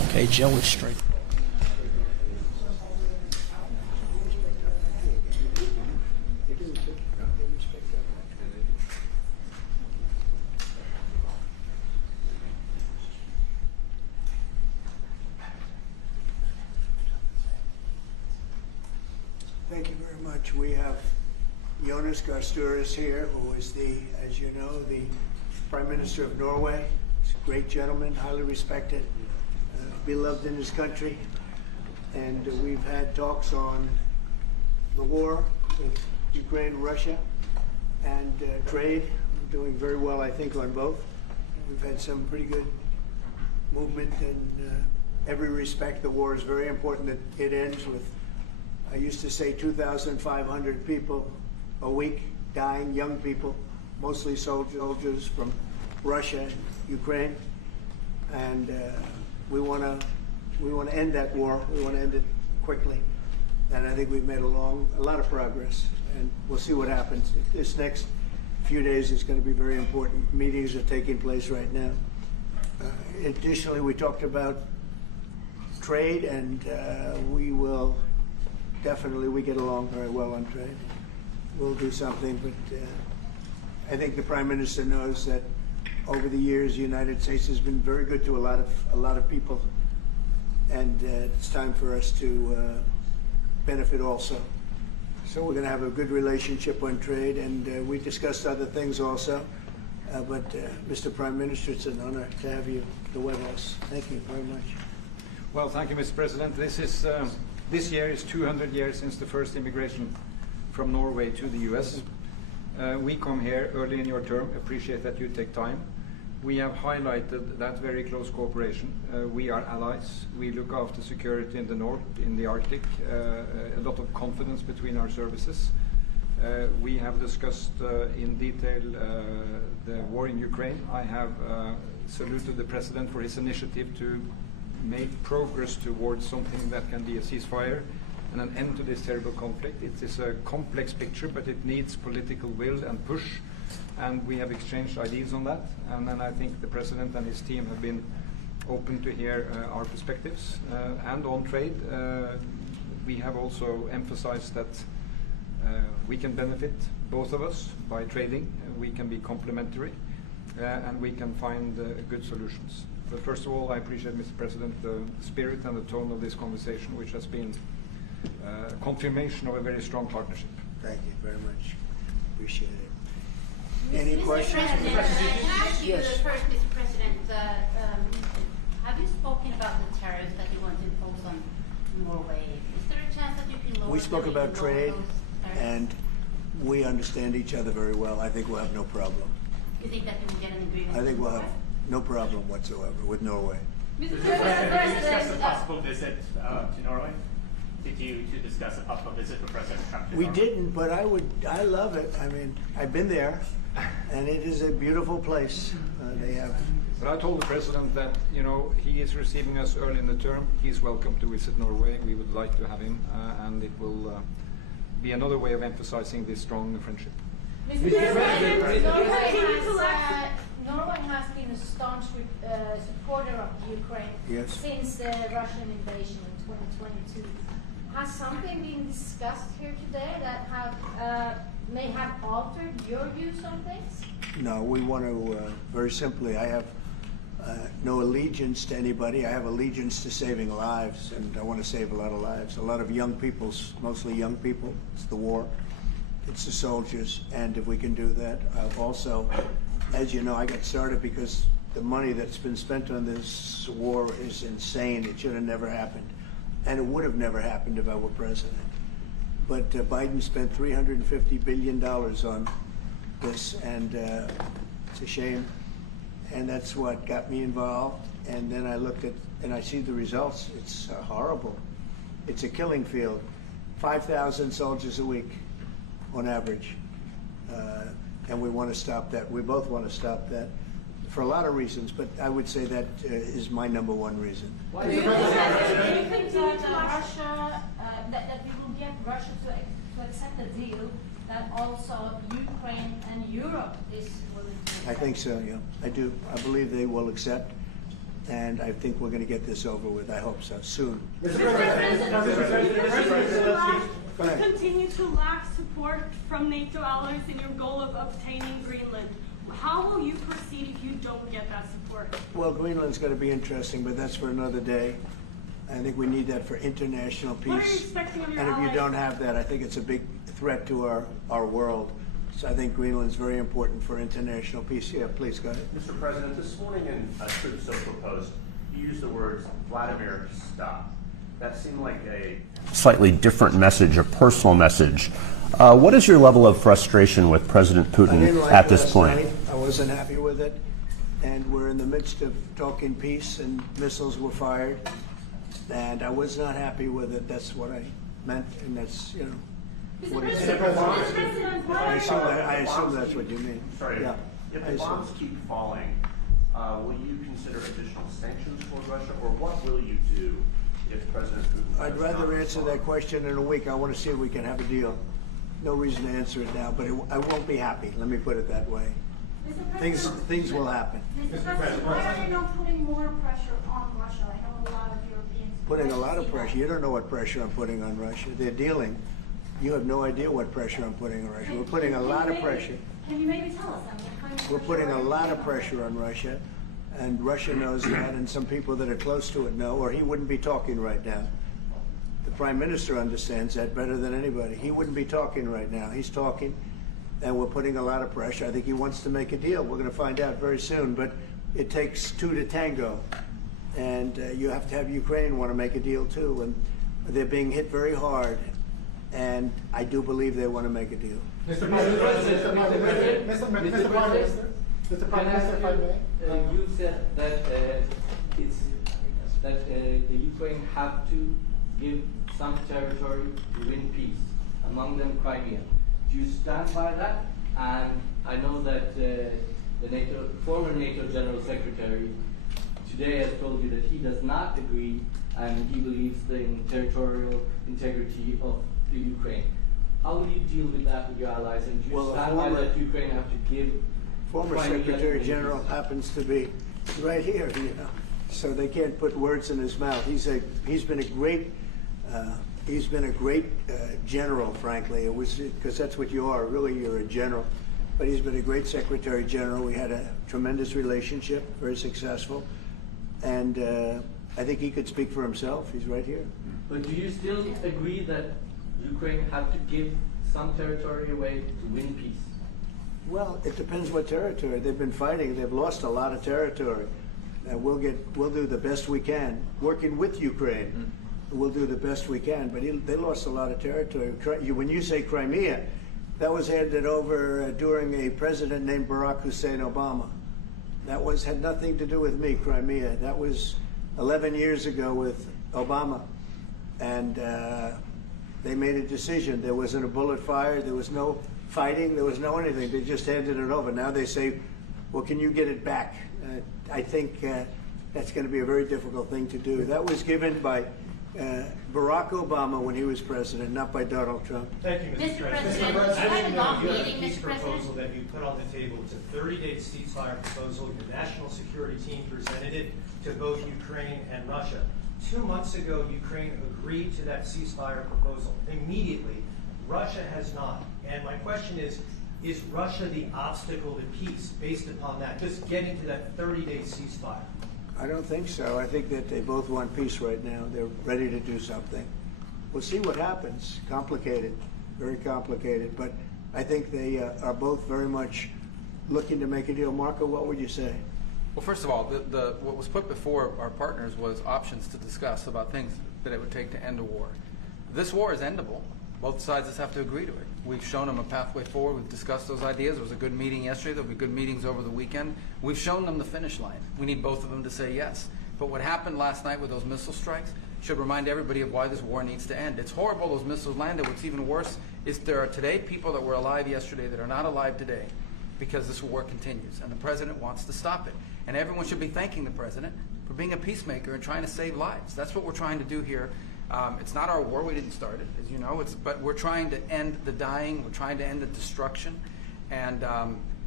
Okay, Joe is straight. Thank you very much. We have Jonas Gahr Støre here, who is the, as you know, the Prime Minister of Norway. He's a great gentleman, highly respected, beloved in his country. And we've had talks on the war with Ukraine, Russia, and trade. We're doing very well, I think, on both. We've had some pretty good movement in every respect. The war is very important that it ends with, I used to say, 2,500 people a week dying, young people, mostly soldiers from Russia and Ukraine. And we want to end that war. We want to end it quickly. And I think we've made a lot of progress. And we'll see what happens. This next few days is going to be very important. Meetings are taking place right now. Additionally, we talked about trade, and we will definitely, we get along very well on trade. We'll do something, but I think the Prime Minister knows that over the years, the United States has been very good to a lot of people, and it's time for us to benefit also. So we're going to have a good relationship on trade, and we discussed other things also. But Mr. Prime Minister, it's an honor to have you at the White House. Thank you very much. Well, thank you, Mr. President. This year is 200 years since the first immigration from Norway to the U.S. We come here early in your term. Appreciate that you take time. We have highlighted that very close cooperation. We are allies. We look after security in the north, in the Arctic. A lot of confidence between our services. We have discussed in detail the war in Ukraine. I have saluted the President for his initiative to make progress towards something that can be a ceasefire and an end to this terrible conflict. It is a complex picture, but it needs political will and push, and we have exchanged ideas on that. And then I think the President and his team have been open to hear our perspectives. And on trade, we have also emphasized that we can benefit, both of us, by trading. We can be complementary, and we can find good solutions. But first of all, I appreciate, Mr. President, the spirit and the tone of this conversation, which has been confirmation of a very strong partnership. Thank you very much. Appreciate it. Any Mr. questions? President, can I ask you Yes. first, Mr. President, have you spoken about the tariffs that you want to impose on Norway? Is there a chance that you can lower We spoke them, about lower trade, those tariffs? and we understand each other very well. I think we'll have no problem. You think that you will get an agreement? I think we'll with have no problem whatsoever with Norway. Mr. President, did you discuss a possible visit to Norway? Did you discuss a possible visit for President Trump to We Norway? didn't, but I love it. I mean, I've been there, and it is a beautiful place. They have. But I told the President that, you know, he is receiving us early in the term. He's welcome to visit Norway. We would like to have him, and it will be another way of emphasizing this strong friendship. Mr. President, Norway has been a staunch supporter of Ukraine Yes. since the Russian invasion in 2022. Has something been discussed here today that may have altered your views on things? No, we want to, very simply, I have no allegiance to anybody. I have allegiance to saving lives, and I want to save a lot of lives. A lot of young people, mostly young people. It's the war. It's the soldiers, and if we can do that, also, as you know, I got started because the money that's been spent on this war is insane. It should have never happened, and it would have never happened if I were president. But Biden spent $350 billion on this, and it's a shame, and that's what got me involved. And then I looked at, and I see the results. It's horrible. It's a killing field. 5,000 soldiers a week on average, and we want to stop that. We both want to stop that for a lot of reasons, but I would say that is my number one reason. Do you think that Russia, that we will get Russia to accept a deal that also Ukraine and Europe is willing to accept? I think so, yeah. I do. I believe they will accept, and I think we're going to get this over with. I hope so, soon. Mr. President, Go ahead. continue to lack support from NATO allies in your goal of obtaining Greenland. How will you proceed if you don't get that support? Well, Greenland's going to be interesting, but that's for another day. I think we need that for international peace. What are you expecting of your And if you allies? don't have that, I think it's a big threat to our world. So I think Greenland's very important for international peace. Yeah, please, go ahead. Mr. President, this morning in a Truth Social post, you used the words, Vladimir, stop. That seemed like a slightly different message, a personal message. What is your level of frustration with President I didn't Putin like at this last point? night. I wasn't happy with it. And we're in the midst of talking peace, and missiles were fired. And I was not happy with it. That's what I meant, and that's, you know, Mr. what it President, is. Mr. President, why I are assume that's what you mean. Sorry, Yeah, if I the assume. bombs keep falling, will you consider additional sanctions toward Russia, or what will you do if President Putin I'd does rather not answer respond? that question in a week. I want to see if we can have a deal. No reason to answer it now, but I won't be happy. Let me put it that way. Mr. Things President, will happen. Mr. President, why are you not putting more pressure on Russia? I know a lot of Europeans. Putting a lot of see that. pressure. You don't know what pressure I'm putting on Russia. They're dealing. You have no idea what pressure I'm putting on Russia. We're putting a lot of pressure. Can you maybe tell us then? What kind of We're pressure putting are a you lot putting of on pressure on Russia, and Russia knows that, and some people that are close to it know, or he wouldn't be talking right now. The Prime Minister understands that better than anybody. He wouldn't be talking right now. He's talking, and we're putting a lot of pressure. I think he wants to make a deal. We're going to find out very soon, but it takes two to tango, and you have to have Ukraine want to make a deal too, and they're being hit very hard, and I do believe they want to make a deal. Mr. President, Mr. Prime Minister, if I may. You said that the Ukraine have to give some territory to win peace, among them Crimea. Do you stand by that? And I know that the former NATO General Secretary today has told you that he does not agree, and he believes in territorial integrity of the Ukraine. How will you deal with that with your allies? And do you Well, the stand by former- that Ukraine have to give Former Crimea Secretary to General win peace? happens to be right here, you know, so they can't put words in his mouth. He's been a great general, frankly. It was because that's what you are. Really, you're a general. But he's been a great Secretary General. We had a tremendous relationship, very successful, and I think he could speak for himself. He's right here. But do you still agree that Ukraine have to give some territory away to win peace? Well, it depends what territory. They've been fighting. They've lost a lot of territory. And we'll do the best we can, working with Ukraine. We'll do the best we can. But they lost a lot of territory. When you say Crimea, that was handed over during a president named Barack Hussein Obama. That had nothing to do with me, Crimea. That was 11 years ago with Obama. And they made a decision. There wasn't a bullet fired. There was no fighting. There was no anything. They just handed it over. Now they say, well, can you get it back? I think that's going to be a very difficult thing to do. That was given by Barack Obama when he was president, not by Donald Trump. Thank you, Mr. Mr. President, President. you had a long You have meeting, a peace Mr. President. proposal that you put on the table. It's a 30-day ceasefire proposal. Your national security team presented it to both Ukraine and Russia. 2 months ago, Ukraine agreed to that ceasefire proposal. Immediately, Russia has not. And my question is Russia the obstacle to peace based upon that, just getting to that 30-day ceasefire? I don't think so. I think that they both want peace right now. They're ready to do something. We'll see what happens. Complicated, very complicated. But I think they are both very much looking to make a deal. Marco, what would you say? Well, first of all, what was put before our partners was options to discuss about things that it would take to end a war. This war is endable. Both sides just have to agree to it. We've shown them a pathway forward. We've discussed those ideas. There was a good meeting yesterday. There'll be good meetings over the weekend. We've shown them the finish line. We need both of them to say yes. But what happened last night with those missile strikes should remind everybody of why this war needs to end. It's horrible those missiles landed. What's even worse is there are today people that were alive yesterday that are not alive today because this war continues, and the president wants to stop it. And everyone should be thanking the president for being a peacemaker and trying to save lives. That's what we're trying to do here. It's not our war. We didn't start it, as you know. But we're trying to end the dying. We're trying to end the destruction. And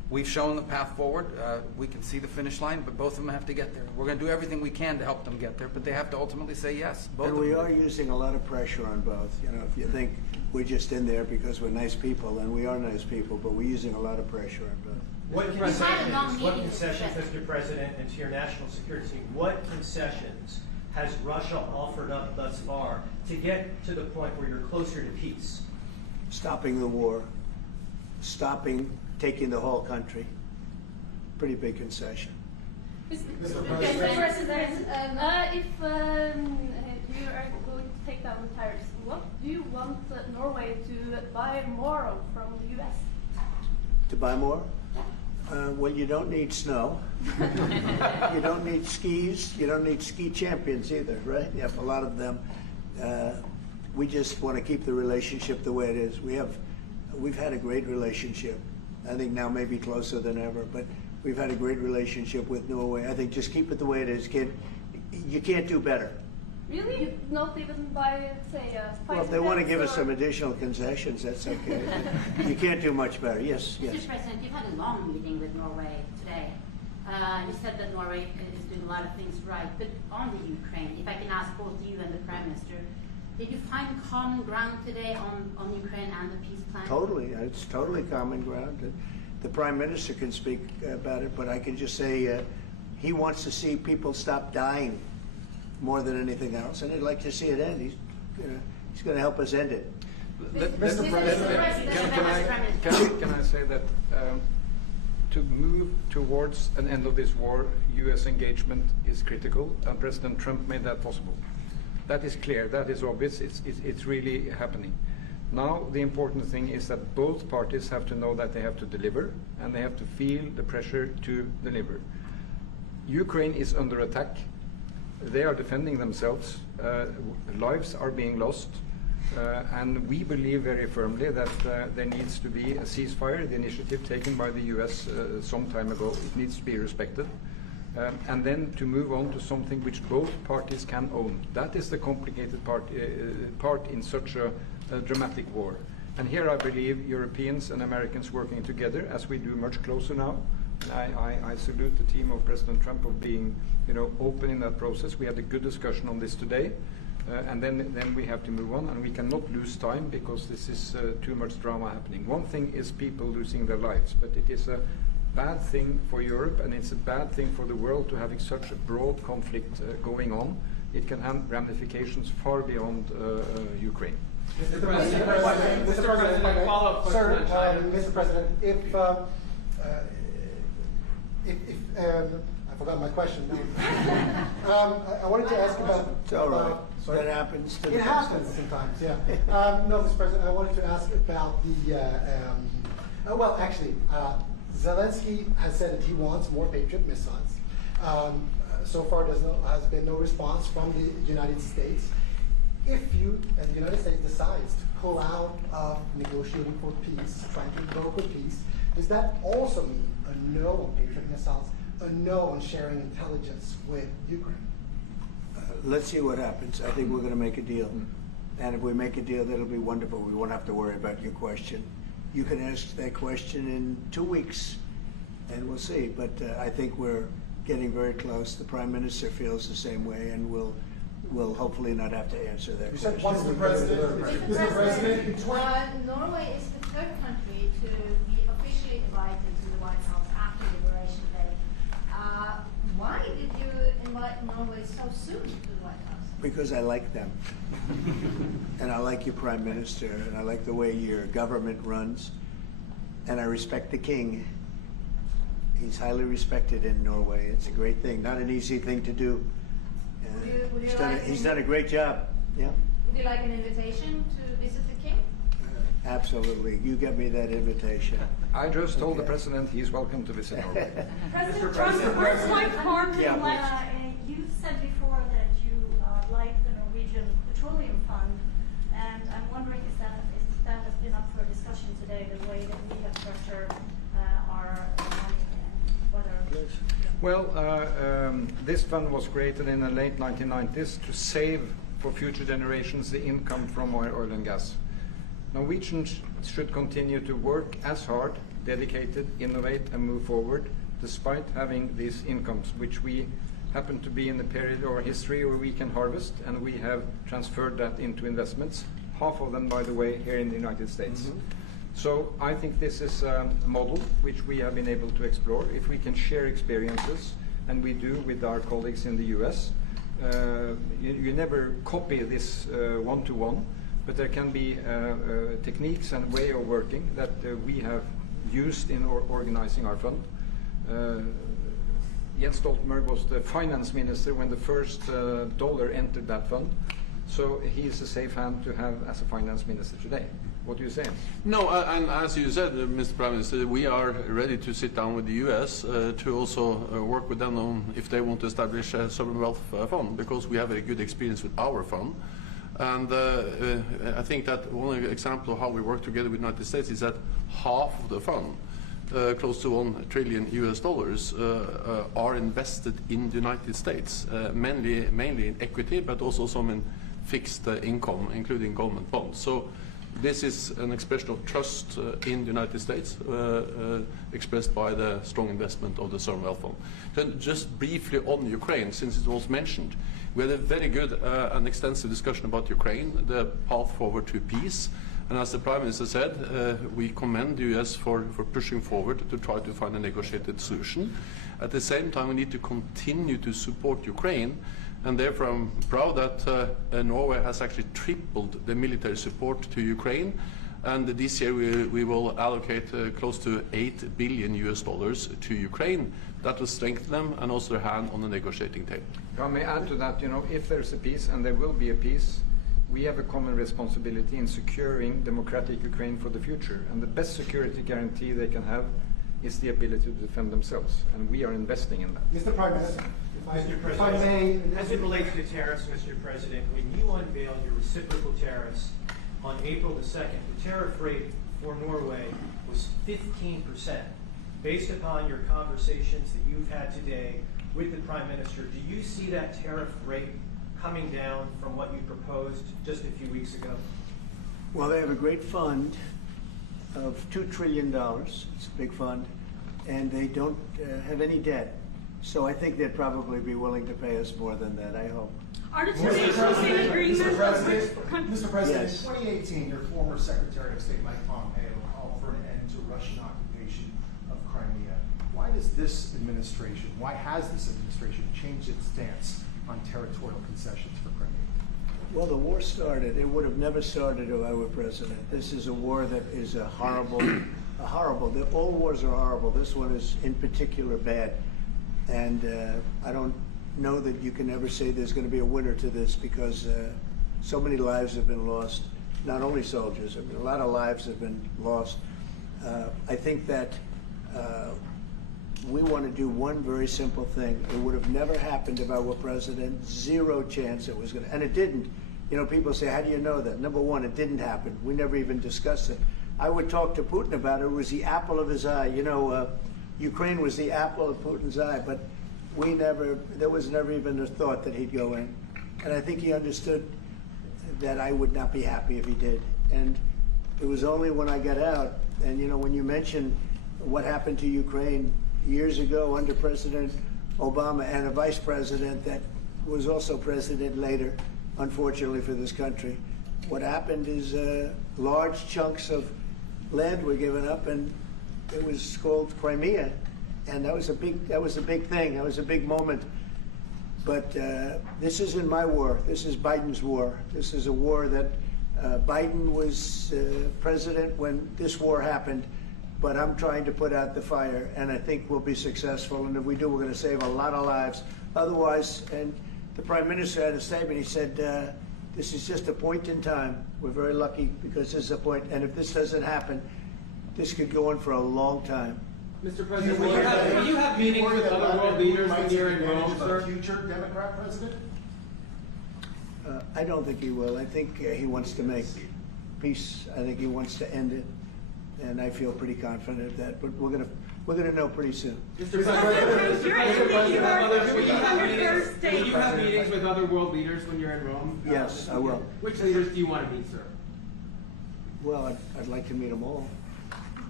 We've shown the path forward. We can see the finish line, but both of them have to get there. We're going to do everything we can to help them get there, but they have to ultimately say yes. Both And of we them. are using a lot of pressure on both. You know, if you think we're just in there because we're nice people, and we are nice people, but we're using a lot of pressure on both. What had a long concessions, meeting with Mr. President, and to your national security team, what concessions has Russia offered up thus far to get to the point where you're closer to peace? Stopping the war, stopping taking the whole country. Pretty big concession. Mr. Okay, President. President, if you are going to take down the tariffs, what do you want Norway to buy more of from the U.S.? To buy more? Well, you don't need snow. You don't need skis. You don't need ski champions either, right? You have a lot of them. We just want to keep the relationship the way it is. We've had a great relationship. I think now maybe closer than ever, but we've had a great relationship with Norway. I think just keep it the way it is, kid. You can't do better. Really? Not even by, say, Well, if they want to give us some additional concessions, that's okay. You can't do much better. Yes, yes. Mr. President, you've had a long meeting with Norway today. You said that Norway is doing a lot of things right, but on the Ukraine, if I can ask both you and the Prime Minister, did you find common ground today on Ukraine and the peace plan? Totally. It's totally common ground. The Prime Minister can speak about it, but I can just say he wants to see people stop dying more than anything else, and he'd like to see it end. He's going to help us end it. Mr. President. Can I say that to move towards an end of this war, U.S. engagement is critical, and President Trump made that possible. That is clear, that is obvious, it's really happening. Now the important thing is that both parties have to know that they have to deliver, and they have to feel the pressure to deliver. Ukraine is under attack. They are defending themselves. Lives are being lost. And we believe very firmly that there needs to be a ceasefire, the initiative taken by the US some time ago. It needs to be respected. And then to move on to something which both parties can own. That is the complicated part in such a dramatic war. And here I believe Europeans and Americans working together, as we do much closer now. I salute the team of President Trump of being, open in that process. We had a good discussion on this today. And then we have to move on, and we cannot lose time because this is too much drama happening. One thing is people losing their lives, but it is a bad thing for Europe, and it's a bad thing for the world to having such a broad conflict going on. It can have ramifications far beyond Ukraine. Mr. President, Mr. President, follow-up question sir, on China. Mr. President, if I forgot my question. I wanted to ask about. It's all right. That happens. It happens sometimes, yeah. No, Mr. President, I wanted to ask about the. Well, actually, Zelensky has said that he wants more Patriot missiles. So far, has been no response from the United States. If you and the United States decides to pull out of negotiating for peace, trying to broker peace, does that also mean a no on Patriot missiles, a no on sharing intelligence with Ukraine? Let's see what happens. I think we're going to make a deal. And if we make a deal, that'll be wonderful. We won't have to worry about your question. You can ask that question in 2 weeks, and we'll see. But I think we're getting very close. The Prime Minister feels the same way, and we'll hopefully not have to answer that You question. said once the President. Mr. President, Norway is the third country to be officially invited to the White House after Liberation Day. Why did you invite Norway so soon to the White House? Because I like them. And I like your Prime Minister, and I like the way your government runs. And I respect the King. He's highly respected in Norway. It's a great thing, not an easy thing to do. He's done a great job. Yeah. Would you like an invitation to visit the King? Absolutely. You get me that invitation. I just told the President he's welcome to visit Norway. President Trump, where's my card? Yeah, You said before that you like the Norwegian Petroleum Fund, and I'm wondering if that has been up for discussion today, the way that we have structured our money and whether. Well, this fund was created in the late 1990s to save for future generations the income from oil and gas. Norwegians should continue to work as hard dedicated, innovate, and move forward, despite having these incomes, which we happen to be in the period of our history where we can harvest, and we have transferred that into investments, half of them, by the way, here in the United States. So I think this is a model which we have been able to explore. If we can share experiences, and we do with our colleagues in the US, you never copy this one-to-one, but there can be techniques and way of working that we have used in organizing our fund. Jens Stoltenberg was the finance minister when the first dollar entered that fund, so he's a safe hand to have as a finance minister today. What do you say? No, and as you said, Mr. Prime Minister, we are ready to sit down with the US to also work with them on if they want to establish a sovereign wealth fund, because we have a good experience with our fund. And I think that one example of how we work together with the United States is that half of the fund, close to $1 trillion US, are invested in the United States, mainly in equity, but also some in fixed income, including government bonds. So this is an expression of trust in the United States, expressed by the strong investment of the Sovereign Wealth Fund. Then just briefly on Ukraine, since it was mentioned, we had a very good and extensive discussion about Ukraine, the path forward to peace. And as the Prime Minister said, we commend the US for pushing forward to try to find a negotiated solution. At the same time, we need to continue to support Ukraine. And therefore, I'm proud that Norway has actually tripled the military support to Ukraine. And this year we will allocate close to $8 billion US to Ukraine. That will strengthen them and also their hand on the negotiating table. If I may add to that, if there's a peace, and there will be a peace, we have a common responsibility in securing democratic Ukraine for the future. And the best security guarantee they can have is the ability to defend themselves. And we are investing in that. Mr. Prime Minister. Mr. President, as it relates to tariffs, Mr. President, when you unveiled your reciprocal tariffs on April the 2nd, the tariff rate for Norway was 15%. Based upon your conversations that you've had today with the Prime Minister, do you see that tariff rate coming down from what you proposed just a few weeks ago? Well, they have a great fund of $2 trillion. It's a big fund, and they don't have any debt. So I think they'd probably be willing to pay us more than that, I hope. Are the two nations in agreement? Mr. President, Yes. in 2018, your former Secretary of State, Mike Pompeo, called for an end to Russian occupation of Crimea. Why has this administration changed its stance on territorial concessions for Crimea? Well, the war started. It would have never started if I were president. This is a war that is horrible. All wars are horrible. This one is in particular bad. And I don't know that you can ever say there's going to be a winner to this, because so many lives have been lost, not only soldiers. I mean, a lot of lives have been lost. I think that we want to do one very simple thing. It would have never happened if I were president. Zero chance it was going to. And it didn't. People say, how do you know that? Number one, it didn't happen. We never even discussed it. I would talk to Putin about it. It was the apple of his eye. Ukraine was the apple of Putin's eye, but there was never even a thought that he'd go in. And I think he understood that I would not be happy if he did. And it was only when I got out, and when you mention what happened to Ukraine years ago under President Obama and a vice president that was also president later, unfortunately for this country, what happened is large chunks of land were given up, and it was called Crimea, and that was a big thing. That was a big moment. But this isn't my war. This is Biden's war. This is a war that Biden was president when this war happened. But I'm trying to put out the fire, and I think we'll be successful. And if we do, we're going to save a lot of lives. Otherwise, and the Prime Minister had a statement. He said, "This is just a point in time. We're very lucky because this is a point. And if this doesn't happen, this could go on for a long time." Mr. President, will you have meetings with other world leaders when you're in Rome, sir? Future Democrat president? I don't think he will. I think he wants to make peace. I think he wants to end it, and I feel pretty confident of that. But we're gonna know pretty soon. Mr. President, will you have meetings with other world leaders when you're in Rome? Yes, I will. Which leaders do you want to meet, sir? Well, I'd like to meet them all.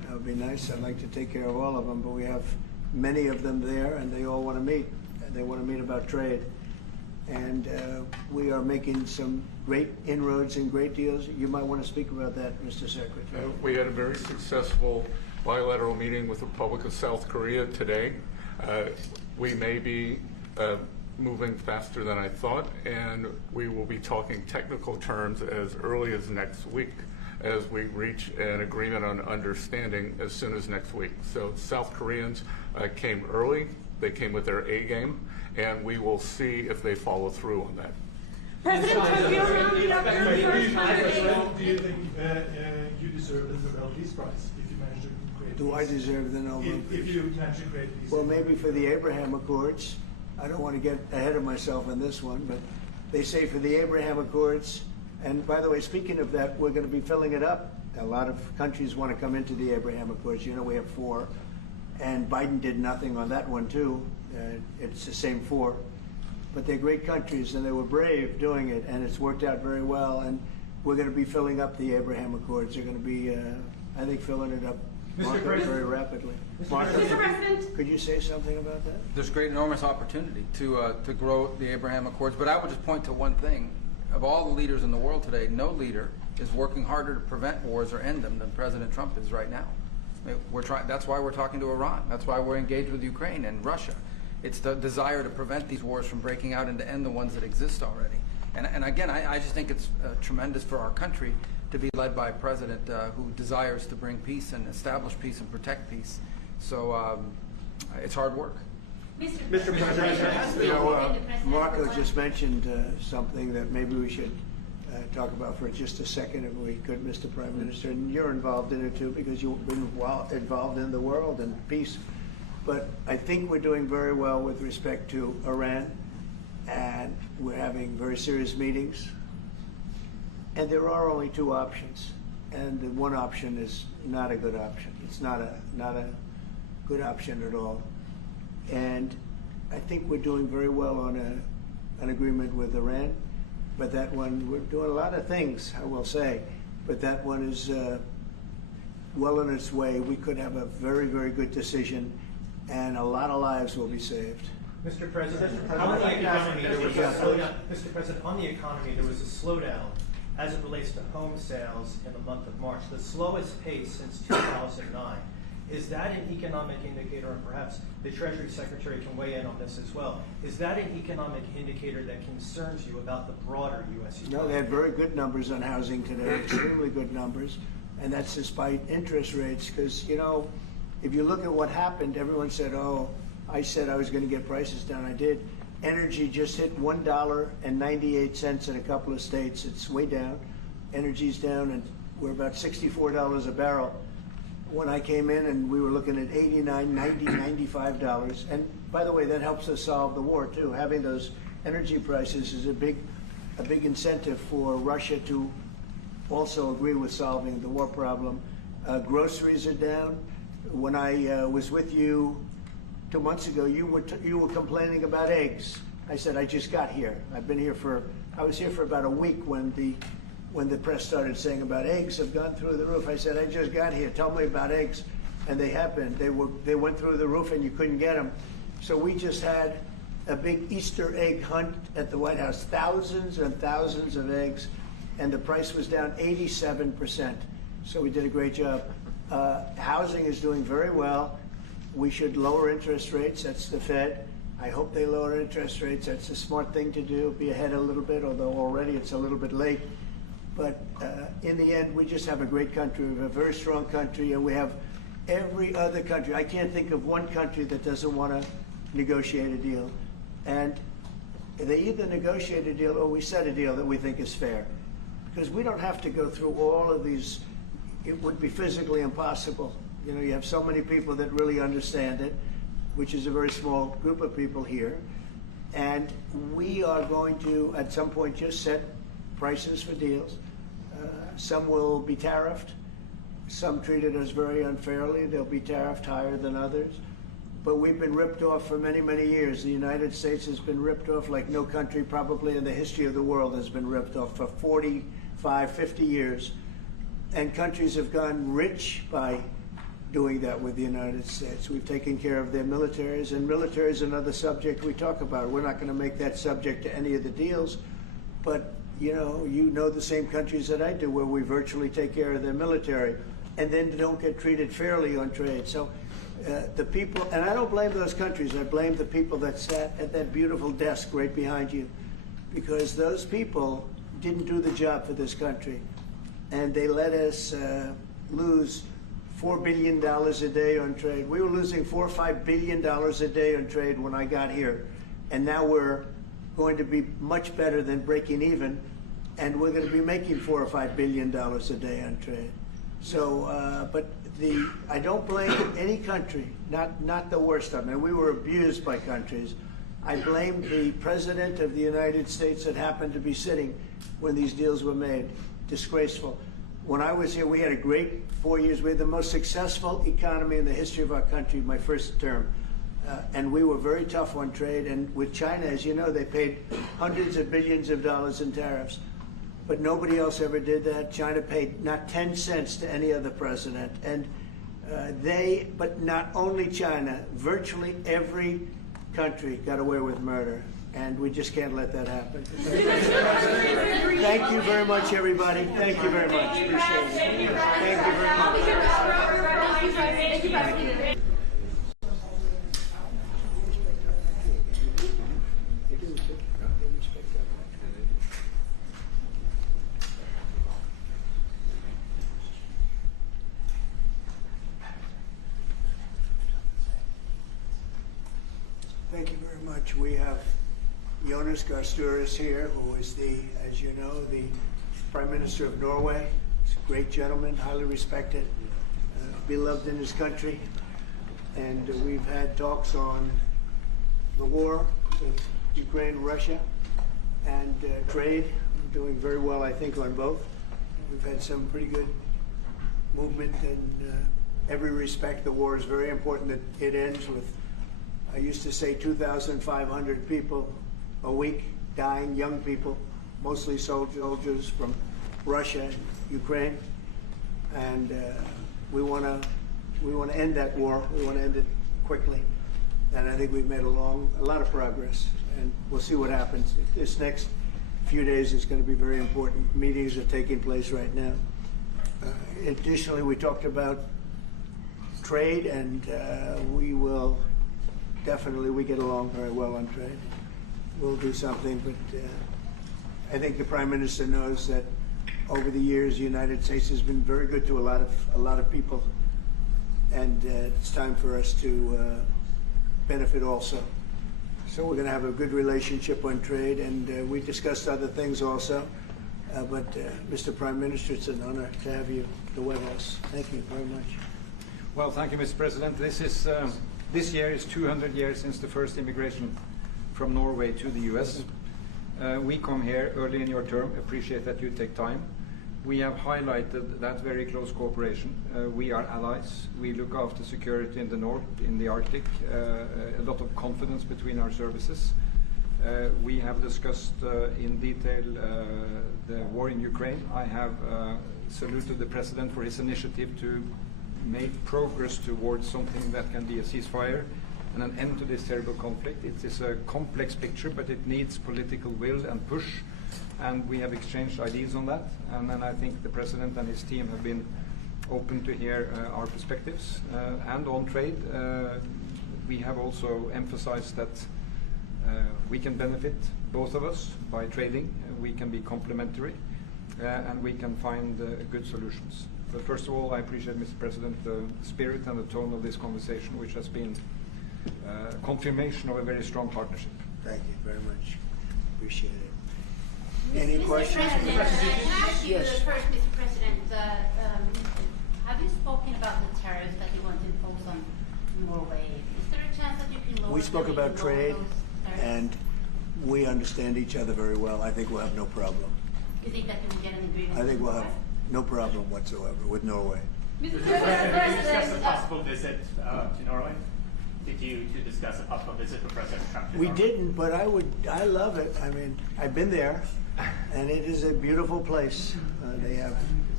That would be nice. I'd like to take care of all of them, but we have many of them there, and they all want to meet. They want to meet about trade. And we are making some great inroads and great deals. You might want to speak about that, Mr. Secretary. We had a very successful bilateral meeting with the Republic of South Korea today. We may be moving faster than I thought, and we will be talking technical terms as early as next week as we reach an agreement on understanding as soon as next week. So South Koreans came early, they came with their A game, and we will see if they follow through on that. President Trump, you're rounding up your first 100 days. Do you think you deserve the Nobel Peace Prize if you manage to create Do I deserve the Nobel Peace? If you manage to create peace. Well, maybe for the Abraham Accords. I don't want to get ahead of myself on this one, but they say for the Abraham Accords, and by the way, speaking of that, we're going to be filling it up. A lot of countries want to come into the Abraham Accords. You know, we have 4, and Biden did nothing on that one, too. It's the same 4. But they're great countries, and they were brave doing it, and it's worked out very well. And we're going to be filling up the Abraham Accords. They're going to be, I think, filling it up very rapidly. Mr. President, could you say something about that? There's great, enormous opportunity to grow the Abraham Accords. But I would just point to one thing. Of all the leaders in the world today, no leader is working harder to prevent wars or end them than President Trump is right now. I mean, that's why we're talking to Iran. That's why we're engaged with Ukraine and Russia. It's the desire to prevent these wars from breaking out and to end the ones that exist already. And again, I just think it's tremendous for our country to be led by a president who desires to bring peace and establish peace and protect peace. So it's hard work. Mr. President, you know, Marco just mentioned something that maybe we should talk about for just a second, if we could, Mr. Prime Minister. And you're involved in it too, because you've been involved in the world and peace. But I think we're doing very well with respect to Iran, and we're having very serious meetings. And there are only 2 options, and the one option is not a good option. It's not a good option at all. And I think we're doing very well on an agreement with Iran, but that one, we're doing a lot of things, I will say, but that one is well on its way. We could have a very, very good decision, and a lot of lives will be saved. Mr. President, on the economy, there was a slowdown. Mr. President, on the economy, there was a slowdown as it relates to home sales in the month of March, the slowest pace since 2009. Is that an economic indicator, and perhaps the Treasury Secretary can weigh in on this as well, is that an economic indicator that concerns you about the broader U.S. economy? No, they had very good numbers on housing today, extremely good numbers, and that's despite interest rates, because, you know, if you look at what happened, everyone said, oh, I said I was going to get prices down. I did. Energy just hit $1.98 in a couple of states. It's way down. Energy's down, and we're about $64 a barrel. When I came in, and we were looking at $89, $90, $95. And by the way, that helps us solve the war too. Having those energy prices is a big incentive for Russia to also agree with solving the war problem. Groceries are down. When I was with you 2 months ago, you were complaining about eggs. I said, I just got here. I was here for about a week when the press started saying about eggs have gone through the roof. I said, I just got here. Tell me about eggs. And they have been. They went through the roof and you couldn't get them. So we just had a big Easter egg hunt at the White House. Thousands and thousands of eggs. And the price was down 87%. So we did a great job. Housing is doing very well. We should lower interest rates. That's the Fed. I hope they lower interest rates. That's a smart thing to do. Be ahead a little bit, although already it's a little bit late. But in the end, we just have a great country. We have a very strong country, and we have every other country. I can't think of one country that doesn't want to negotiate a deal. And they either negotiate a deal or we set a deal that we think is fair. Because we don't have to go through all of these. It would be physically impossible. You know, you have so many people that really understand it, which is a very small group of people here. And we are going to, at some point, just set prices for deals. Some will be tariffed. Some treated us very unfairly. They'll be tariffed higher than others. But we've been ripped off for many, many years. The United States has been ripped off like no country probably in the history of the world has been ripped off for 45, 50 years. And countries have gotten rich by doing that with the United States. We've taken care of their militaries, and military is another subject we talk about. We're not going to make that subject to any of the deals, but you know the same countries that I do, where we virtually take care of their military, and then don't get treated fairly on trade. So the people, and I don't blame those countries, I blame the people that sat at that beautiful desk right behind you, because those people didn't do the job for this country, and they let us lose $4 billion a day on trade. We were losing $4 or $5 billion a day on trade when I got here, and now we're going to be much better than breaking even, and we're going to be making $4 or $5 billion a day on trade. So, but I don't blame any country, not the worst of them. And we were abused by countries. I blame the President of the United States that happened to be sitting when these deals were made. Disgraceful. When I was here, we had a great 4 years. We had the most successful economy in the history of our country, my first term. And we were very tough on trade. And with China, as you know, they paid hundreds of billions of dollars in tariffs. But nobody else ever did that. China paid not 10 cents to any other president. And but not only China, virtually every country got away with murder. And we just can't let that happen. Thank you very much, everybody. Thank you very much. Appreciate it. Thank you very much. Thank you. Thank you very much. We have Jonas Gahr Støre here, who is as you know, the Prime Minister of Norway. He's a great gentleman, highly respected, beloved in his country. And we've had talks on the war with Ukraine, Russia, and trade. We're doing very well, I think, on both. We've had some pretty good movement in every respect. The war is very important that it ends with, I used to say, 2,500 people a week dying, young people, mostly soldiers from Russia and Ukraine. And we want to end that war. We want to end it quickly. And I think we've made a lot of progress. And we'll see what happens. This next few days is going to be very important. Meetings are taking place right now. Additionally, we talked about trade, and we get along very well on trade. We'll do something, but I think the Prime Minister knows that over the years, the United States has been very good to a lot of people, and it's time for us to benefit also. So we're going to have a good relationship on trade, and we discussed other things also. But Mr. Prime Minister, it's an honor to have you at the White House. Thank you very much. Well, thank you, Mr. President. This year is 200 years since the first immigration from Norway to the U.S. We come here early in your term. Appreciate that you take time. We have highlighted that very close cooperation. We are allies. We look after security in the north, in the Arctic. A lot of confidence between our services. We have discussed in detail the war in Ukraine. I have saluted the President for his initiative to make progress towards something that can be a ceasefire and an end to this terrible conflict. It is a complex picture, but it needs political will and push, and we have exchanged ideas on that. And then I think the President and his team have been open to hear our perspectives. And on trade, we have also emphasized that we can benefit, both of us, by trading. We can be complementary, and we can find good solutions. But first of all, I appreciate, Mr. President, the spirit and the tone of this conversation, which has been confirmation of a very strong partnership. Thank you very much. Appreciate it. Any Mr. questions? President, can I ask you Yes. first, Mr. President, have you spoken about the tariffs that you want to impose on Norway? Is there a chance that you can lower We spoke those about trade, tariffs? and we understand each other very well. I think we'll have no problem. You think that you can get an agreement? I think we'll with have no problem whatsoever with Norway. Mr. President, did you discuss a possible visit to Norway? Did you discuss a possible visit for President Trump to We Norway? didn't, but I love it. I mean, I've been there, and it is a beautiful place. They have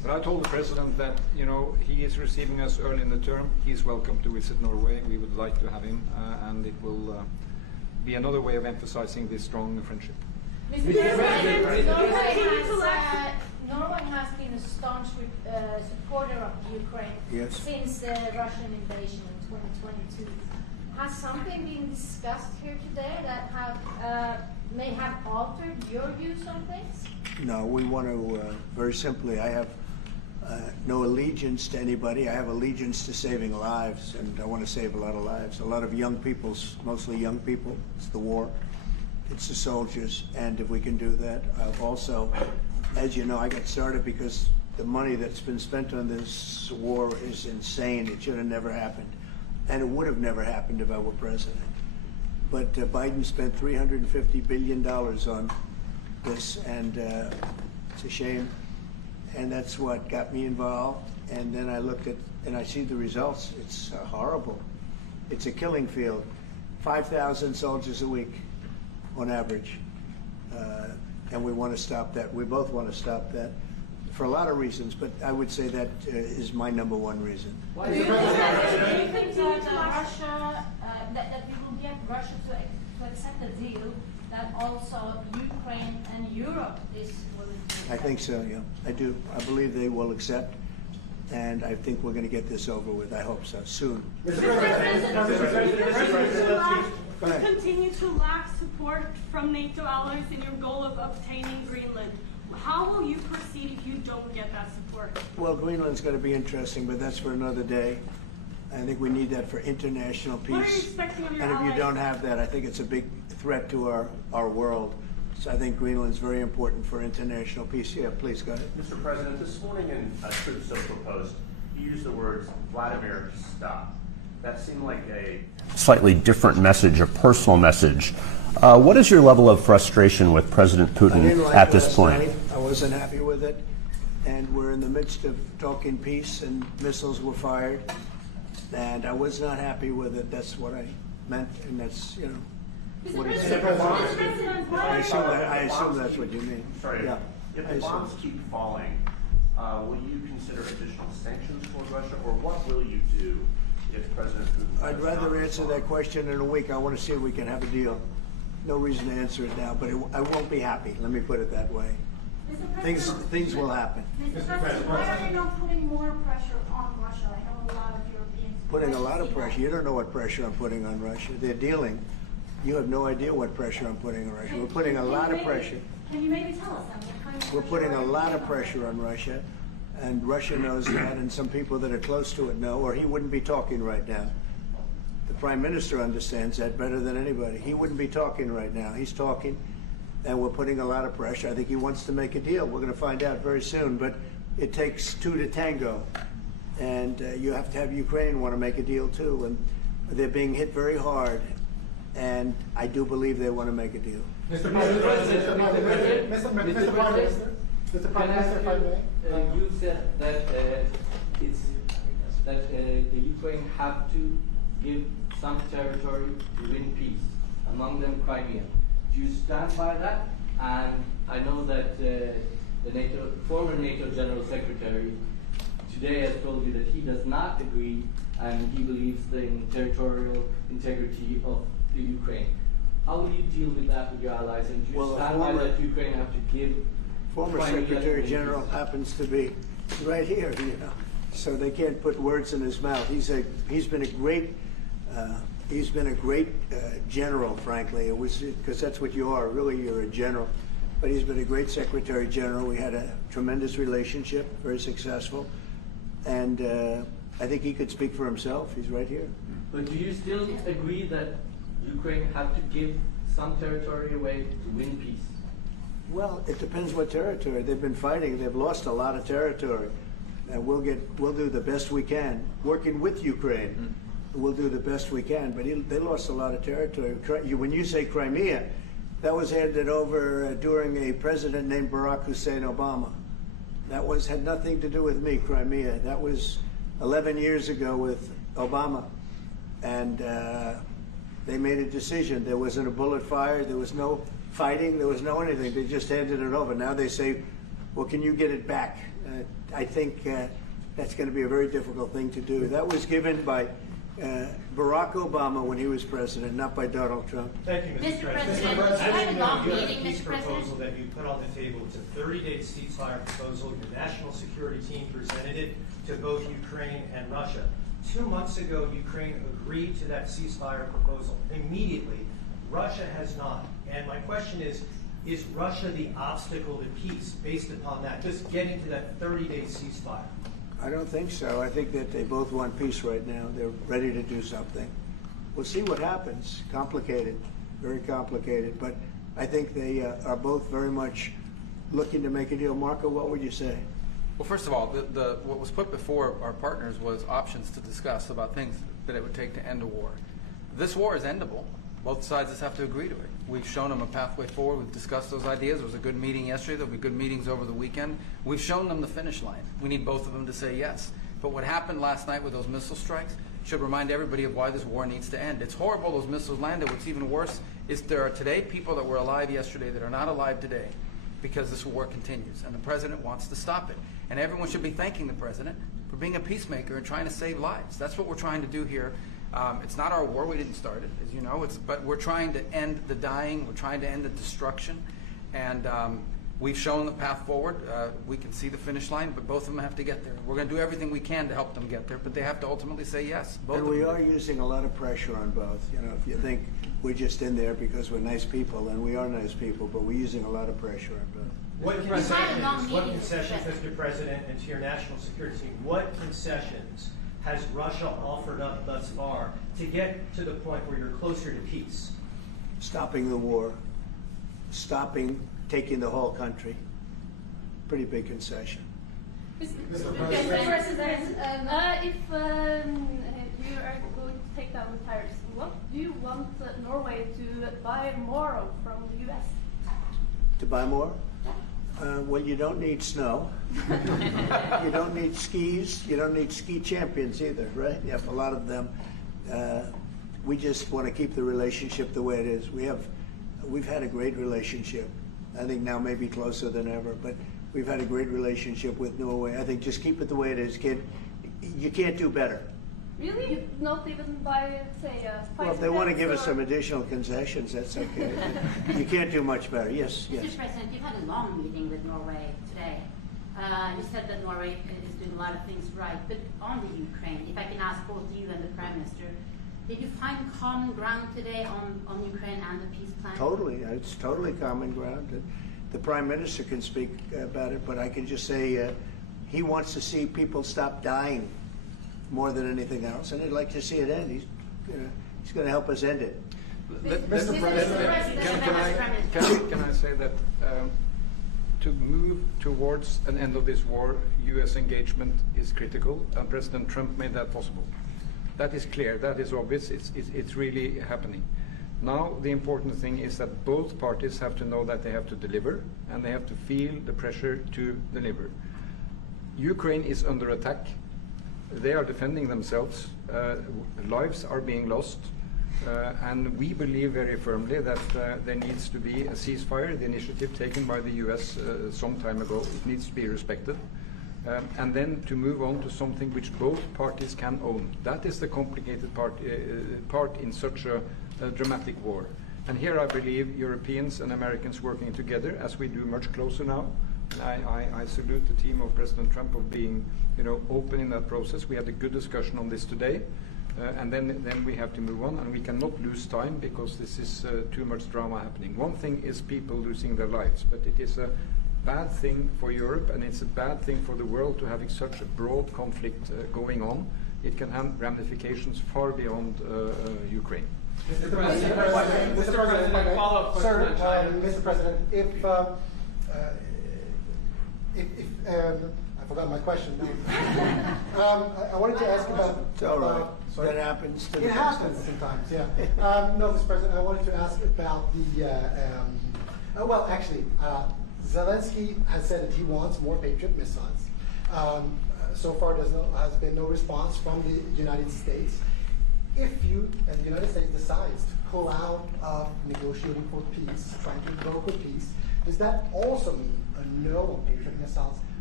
But I told the president that, you know, he is receiving us early in the term. He's welcome to visit Norway. We would like to have him, and it will be another way of emphasizing this strong friendship. Norway has been a staunch supporter of Ukraine since the Russian invasion in 2022. Has something been discussed here today that may have altered your views on things? No, we want to, very simply, I have no allegiance to anybody. I have allegiance to saving lives, and I want to save a lot of lives. A lot of young people, mostly young people. It's the war. It's the soldiers, and if we can do that. Also, as you know, I got started because the money that's been spent on this war is insane. It should have never happened, and it would have never happened if I were president. But Biden spent $350 billion on this, and it's a shame, and that's what got me involved. And then I looked at, and I see the results. It's horrible. It's a killing field. 5,000 soldiers a week on average, and we want to stop that. We both want to stop that for a lot of reasons, but I would say that is my number one reason. Do you think that Russia, that we will get Russia to accept a deal that also Ukraine and Europe is willing to accept? I think so, yeah. I do. I believe they will accept, and I think we're going to get this over with. I hope so, soon. Continue to lack support from NATO allies in your goal of obtaining Greenland. How will you proceed if you don't get that support? Well, Greenland's going to be interesting, but that's for another day. I think we need that for international peace. What are you expecting of your and if allies? you don't have that, I think it's a big threat to our world. So I think Greenland's very important for international peace. Yeah, please, go ahead. Mr. President, this morning in a Truth Social post, you used the words, Vladimir, stop. That seemed like a slightly different message, a personal message. What is your level of frustration with President Putin at this point? I wasn't happy with it, and we're in the midst of talking peace, and missiles were fired, and I was not happy with it. That's what I meant, and that's, you know, what it said. I assume that's what you mean. Sorry, yeah. If the bombs keep falling, will you consider additional sanctions toward Russia, or what will you do if President Putin... I'd rather answer that question in a week. I want to see if we can have a deal. No reason to answer it now, but I won't be happy. Let me put it that way. Things will happen. Mr. President, why are you not putting more pressure on Russia? I know a lot of Europeans... Putting a lot of pressure. You don't know what pressure I'm putting on Russia. They're dealing. You have no idea what pressure I'm putting on Russia. We're putting a lot of pressure. Can you maybe tell us that? What kind of We're putting a lot of pressure on Russia, and Russia knows that, and some people that are close to it know, or he wouldn't be talking right now. The Prime Minister understands that better than anybody. He wouldn't be talking right now. He's talking, and we're putting a lot of pressure. I think he wants to make a deal. We're going to find out very soon, but it takes two to tango, and you have to have Ukraine want to make a deal too, and they're being hit very hard, and I do believe they want to make a deal. Mr. President, Mr. Prime Minister, if I may. You said that the Ukraine have to give some territory to win peace, among them Crimea. Do you stand by that? And I know that the former NATO General Secretary today has told you that he does not agree, and he believes in territorial integrity of the Ukraine. How will you deal with that with your allies? And do you stand by that Ukraine have to give? Former Secretary General happens to be right here, you know, so they can't put words in his mouth. He's been a great general, frankly. It was because that's what you are. Really, you're a general. But he's been a great Secretary General. We had a tremendous relationship, very successful, and I think he could speak for himself. He's right here. But do you still agree that Ukraine have to give some territory away to win peace? Well, it depends what territory. They've been fighting. They've lost a lot of territory. And we'll do the best we can. Working with Ukraine, we'll do the best we can. But they lost a lot of territory. When you say Crimea, that was handed over during a president named Barack Hussein Obama. That had nothing to do with me, Crimea. That was 11 years ago with Obama. And they made a decision. There wasn't a bullet fired. There was no fighting. There was no anything. They just handed it over. Now they say, well, can you get it back? I think that's going to be a very difficult thing to do. That was given by Barack Obama when he was president, not by Donald Trump. Thank you, Mr. President. you had a long You have a meeting, peace Mr. President. proposal that you put on the table. It's a 30-day ceasefire proposal. Your national security team presented it to both Ukraine and Russia. 2 months ago, Ukraine agreed to that ceasefire proposal. Immediately, Russia has not. And my question is Russia the obstacle to peace based upon that, just getting to that 30-day ceasefire? I don't think so. I think that they both want peace right now. They're ready to do something. We'll see what happens. Complicated, very complicated. But I think they are both very much looking to make a deal. Marco, what would you say? Well, first of all, what was put before our partners was options to discuss about things that it would take to end a war. This war is endable. Both sides just have to agree to it. We've shown them a pathway forward. We've discussed those ideas. There was a good meeting yesterday. There'll be good meetings over the weekend. We've shown them the finish line. We need both of them to say yes. But what happened last night with those missile strikes should remind everybody of why this war needs to end. It's horrible those missiles landed. What's even worse is there are today people that were alive yesterday that are not alive today because this war continues. And the president wants to stop it. And everyone should be thanking the president for being a peacemaker and trying to save lives. That's what we're trying to do here. It's not our war. We didn't start it, as you know. But we're trying to end the dying. We're trying to end the destruction. And we've shown the path forward. We can see the finish line, but both of them have to get there. We're going to do everything we can to help them get there, but they have to ultimately say yes. Both And we are using a lot of pressure on both. You know, if you think we're just in there because we're nice people, and we are nice people, but we're using a lot of pressure on both. What concessions, Mr. President, and to your national security team, what concessions has Russia offered up thus far to get to the point where you're closer to peace? Stopping the war, taking the whole country. Pretty big concession. Mr. President, if you are going to take down the tariffs, what do you want Norway to buy more of from the U.S.? To buy more? Well, you don't need snow. You don't need skis. You don't need ski champions either, right? You have a lot of them. We just want to keep the relationship the way it is. We've had a great relationship. I think now maybe closer than ever, but we've had a great relationship with Norway. I think just keep it the way it is, kid. You can't do better. Really? Not even by, say, well, if they want to give us some additional concessions, that's okay. You can't do much better. Yes, yes. Mr. President, you've had a long meeting with Norway today. You said that Norway is doing a lot of things right, but on the Ukraine, if I can ask both you and the Prime Minister, did you find common ground today on Ukraine and the peace plan? Totally. It's totally common ground. The Prime Minister can speak about it, but I can just say he wants to see people stop dying more than anything else, and he'd like to see it end. He's going to help us end it. Mr. President, can I say that to move towards an end of this war, U.S. engagement is critical, and President Trump made that possible. That is clear. That is obvious. It's really happening. Now, the important thing is that both parties have to know that they have to deliver, and they have to feel the pressure to deliver. Ukraine is under attack. They are defending themselves. Lives are being lost. And we believe very firmly that there needs to be a ceasefire, the initiative taken by the U.S. Some time ago. It needs to be respected. And then to move on to something which both parties can own. That is the complicated part in such a dramatic war. And here I believe Europeans and Americans working together, as we do much closer now. I salute the team of President Trump of being, open in that process. We had a good discussion on this today, and then we have to move on, and we cannot lose time because this is too much drama happening. One thing is people losing their lives, but it is a bad thing for Europe, and it's a bad thing for the world to having such a broad conflict going on. It can have ramifications far beyond Ukraine. Mr. President, follow-up question. Mr. President, I forgot my question. I wanted to ask about. It's all right. That happens. It happens sometimes. Yeah. No, Mr. President, I wanted to ask about the. Zelensky has said that he wants more Patriot missiles. So far, there has been no response from the United States. If you and the United States decides to pull out of negotiating for peace, trying to go for peace, does that also mean a no on Patriot missiles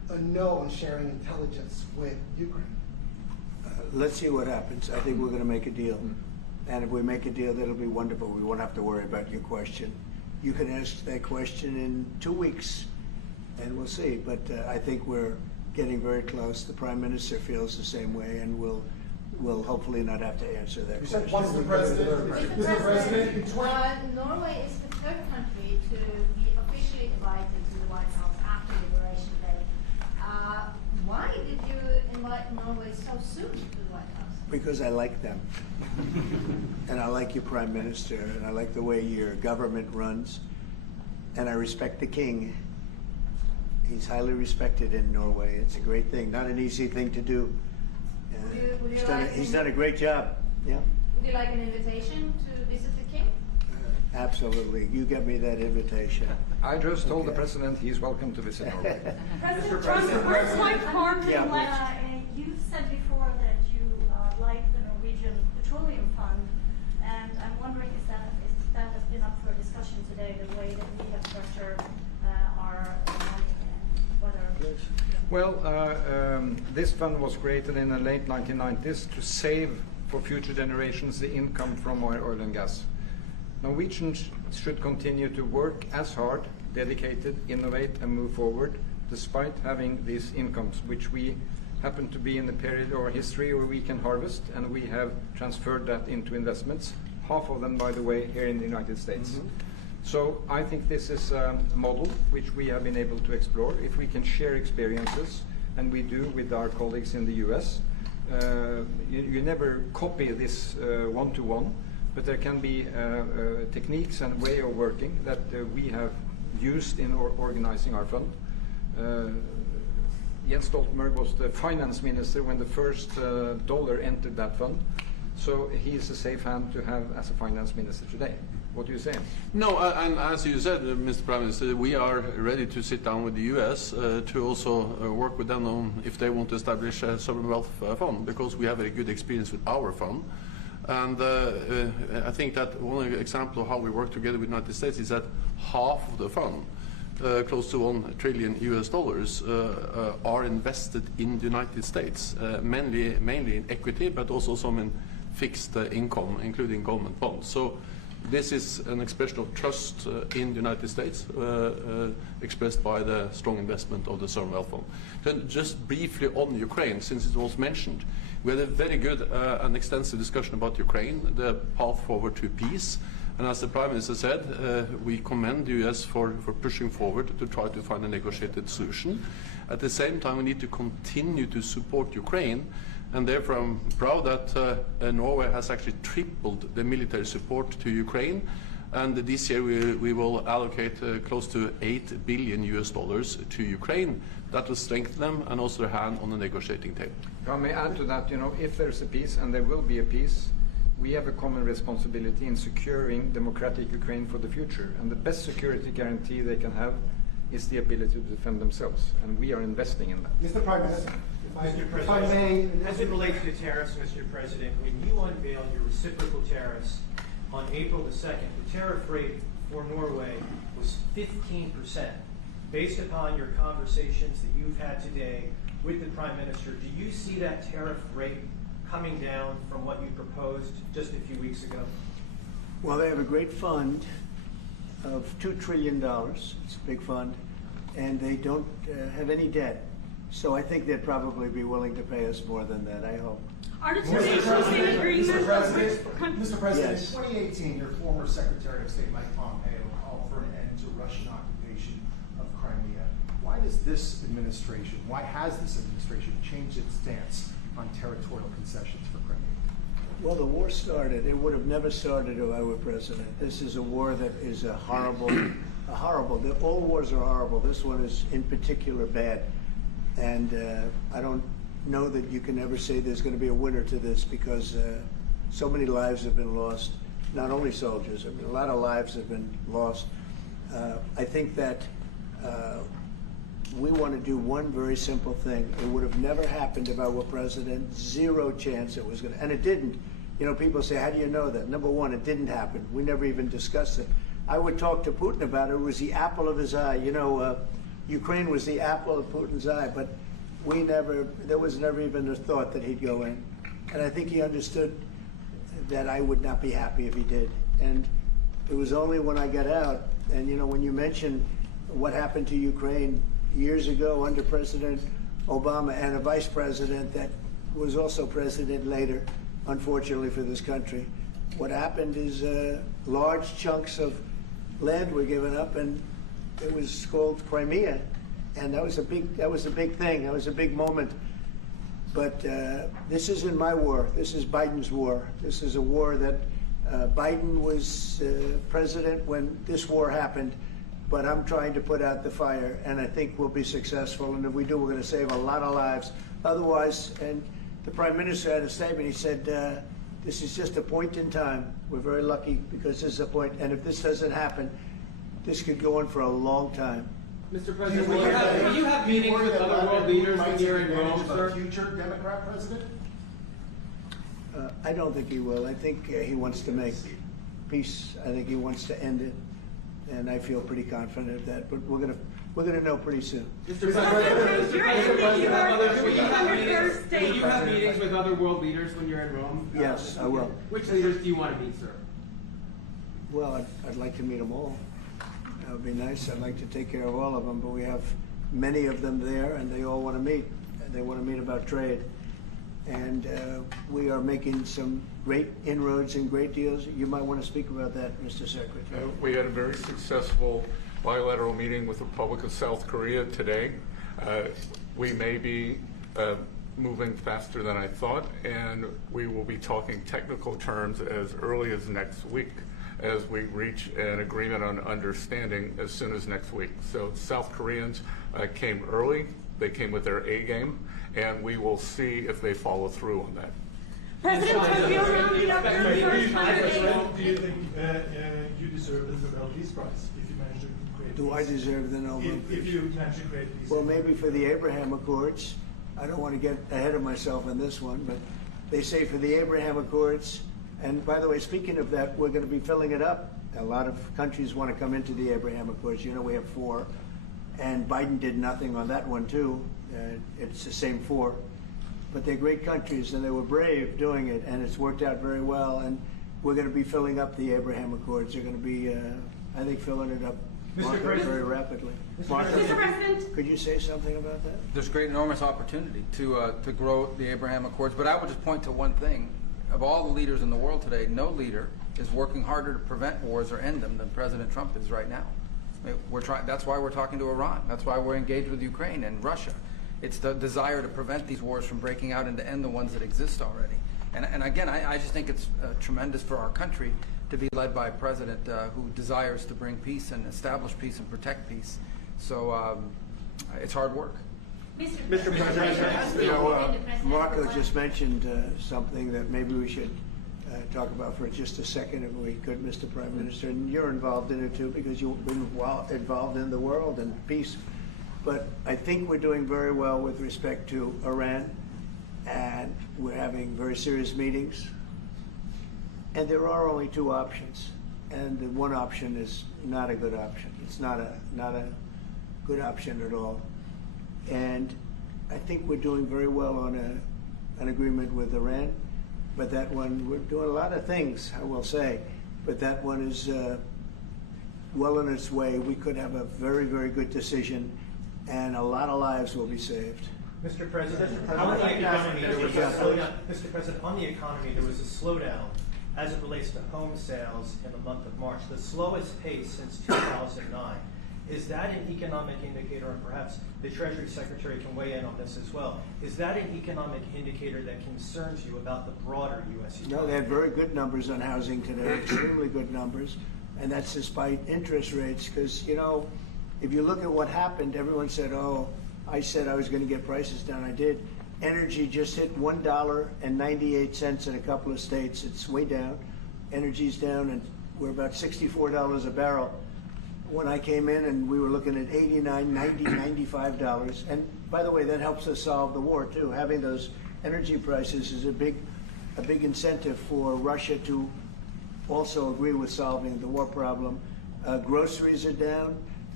a no on sharing intelligence with Ukraine? Let's see what happens. I think we're going to make a deal. And if we make a deal, that'll be wonderful. We won't have to worry about your question. You can ask that question in 2 weeks, and we'll see. But I think we're getting very close. The Prime Minister feels the same way, and we'll hopefully not have to answer that question. Mr. President, Norway is the third country to be officially invited to the White House after Liberation Day. Why did you invite Norway so soon to the White House? Because I like them. And I like your Prime Minister, and I like the way your government runs, and I respect the King. He's highly respected in Norway. It's a great thing, not an easy thing to do. He's done a great job. Yeah. Would you like an invitation to visit the King? Absolutely. You get me that invitation. I just told the President he's welcome to visit Norway. President Trump, first like Park, you said before that you like the Norwegian Petroleum Fund, and I'm wondering if that has been up for discussion today, the way that we have structured our whether. Well, this fund was created in the late 1990s to save for future generations the income from oil and gas. Norwegians should continue to work as hard, dedicated, innovate, and move forward, despite having these incomes, which we happen to be in the period of our history where we can harvest, and we have transferred that into investments, half of them, by the way, here in the United States. Mm-hmm. So I think this is a model which we have been able to explore. If we can share experiences, and we do with our colleagues in the US, you never copy this one-to-one, but there can be techniques and way of working that we have used in organizing our fund. Jens Stoltenberg was the finance minister when the first dollar entered that fund, so he is a safe hand to have as a finance minister today. What do you say? No, and as you said, Mr. Prime Minister, we are ready to sit down with the US to also work with them on if they want to establish a sovereign wealth fund, because we have a good experience with our fund. And I think that one example of how we work together with the United States is that half of the fund, close to $1 trillion US, are invested in the United States, mainly in equity, but also some in fixed income, including government bonds. So this is an expression of trust in the United States, expressed by the strong investment of the sovereign wealth fund. Then just briefly on Ukraine, since it was mentioned, we had a very good and extensive discussion about Ukraine, the path forward to peace. And as the Prime Minister said, we commend the US for pushing forward to try to find a negotiated solution. At the same time, we need to continue to support Ukraine. And therefore, I'm proud that Norway has actually tripled the military support to Ukraine. And this year we will allocate close to $8 billion US to Ukraine. That will strengthen them and also their hand on the negotiating table. If I may add to that, if there's a peace, and there will be a peace, we have a common responsibility in securing democratic Ukraine for the future. And the best security guarantee they can have is the ability to defend themselves. And we are investing in that. Mr. Prime Minister. Mr. President, as it relates to tariffs, Mr. President, when you unveiled your reciprocal tariffs on April the 2nd, the tariff rate for Norway was 15%. Based upon your conversations that you've had today with the Prime Minister, do you see that tariff rate coming down from what you proposed just a few weeks ago? Well, they have a great fund of $2 trillion. It's a big fund, and they don't have any debt. So I think they'd probably be willing to pay us more than that, I hope. Mr. President, yes. In 2018, your former Secretary of State Mike Pompeo called for an end to Russian occupation of Crimea. Why has this administration changed its stance on territorial concessions for Crimea? Well, the war started. It would have never started if I were president. This is a war that is horrible. All wars are horrible. This one is in particular bad. And I don't know that you can ever say there's going to be a winner to this, because so many lives have been lost. Not only soldiers, a lot of lives have been lost. I think that we want to do one very simple thing. It would have never happened if I were president. Zero chance it was going to, and it didn't. People say, how do you know that? Number one, it didn't happen. We never even discussed it. I would talk to Putin about it. It was the apple of his eye. Ukraine was the apple of Putin's eye, but there was never even a thought that he'd go in. And I think he understood that I would not be happy if he did. And it was only when I got out, and you know, when you mention what happened to Ukraine years ago under President Obama and a vice president that was also president later, unfortunately for this country, what happened is large chunks of land were given up, and it was called Crimea, and that was a big thing. That was a big moment. But this isn't my war. This is Biden's war. This is a war that Biden was president when this war happened. But I'm trying to put out the fire, and I think we'll be successful. And if we do, we're going to save a lot of lives. Otherwise, and the Prime Minister had a statement. He said, this is just a point in time. We're very lucky because this is a point. And if this doesn't happen, this could go on for a long time. Mr. President, will you have meetings with other world leaders when you're in Rome, sir? Future Democrat president? I don't think he will. I think he wants to make peace. I think he wants to end it. And I feel pretty confident of that, but we're gonna know pretty soon. Mr. President, will you have meetings with other world leaders when you're in Rome? Yes, I will. Which leaders do you want to meet, sir? Well, I'd like to meet them all. That would be nice. I'd like to take care of all of them, but we have many of them there, and they all want to meet. They want to meet about trade. And we are making some great inroads and great deals. You might want to speak about that, Mr. Secretary. We had a very successful bilateral meeting with the Republic of South Korea today. We may be moving faster than I thought, and we will be talking technical terms as early as next week as we reach an agreement on understanding as soon as next week. So South Koreans came early. They came with their A game, and we will see if they follow through on that. President, have you rounded up your first 100 Do you think you deserve the Nobel Peace Prize if you manage to create Do peace? I deserve the Nobel Peace? If you manage to create peace. Well, maybe for the Abraham Accords. I don't want to get ahead of myself on this one, but they say for the Abraham Accords, and by the way, speaking of that, we're going to be filling it up. A lot of countries want to come into the Abraham Accords. You know, we have 4, and Biden did nothing on that one, too. It's the same 4. But they're great countries, and they were brave doing it, and it's worked out very well. And we're going to be filling up the Abraham Accords. They're going to be, I think, filling it up very rapidly. Mr. President, could you say something about that? There's great, enormous opportunity to grow the Abraham Accords, but I would just point to one thing. Of all the leaders in the world today, no leader is working harder to prevent wars or end them than President Trump is right now. I mean, that's why we're talking to Iran. That's why we're engaged with Ukraine and Russia. It's the desire to prevent these wars from breaking out and to end the ones that exist already. And again, I just think it's tremendous for our country to be led by a president who desires to bring peace and establish peace and protect peace. So it's hard work. Mr. President, you know, Marco just mentioned something that maybe we should talk about for just a second, if we could, Mr. Prime Minister. And you're involved in it too, because you've been involved in the world and peace. But I think we're doing very well with respect to Iran, and we're having very serious meetings. And there are only 2 options, and the one option is not a good option. It's not a good option at all. And I think we're doing very well on an agreement with Iran, but that one, we're doing a lot of things, I will say, but that one is well on its way. We could have a very, very good decision, and a lot of lives will be saved. Mr. President, on the economy, there was a slowdown. Mr. President, on the economy, there was a slowdown as it relates to home sales in the month of March, the slowest pace since 2009. Is that an economic indicator, and perhaps the Treasury Secretary can weigh in on this as well, is that an economic indicator that concerns you about the broader U.S. economy? No, they had very good numbers on housing today, extremely good numbers, and that's despite interest rates, because, you know, if you look at what happened, everyone said, oh, I said I was going to get prices down. I did. Energy just hit $1.98 in a couple of states. It's way down. Energy's down, and we're about $64 a barrel. When I came in, and we were looking at $89, $90, $95. And by the way, that helps us solve the war too. Having those energy prices is a big incentive for Russia to also agree with solving the war problem. Groceries are down.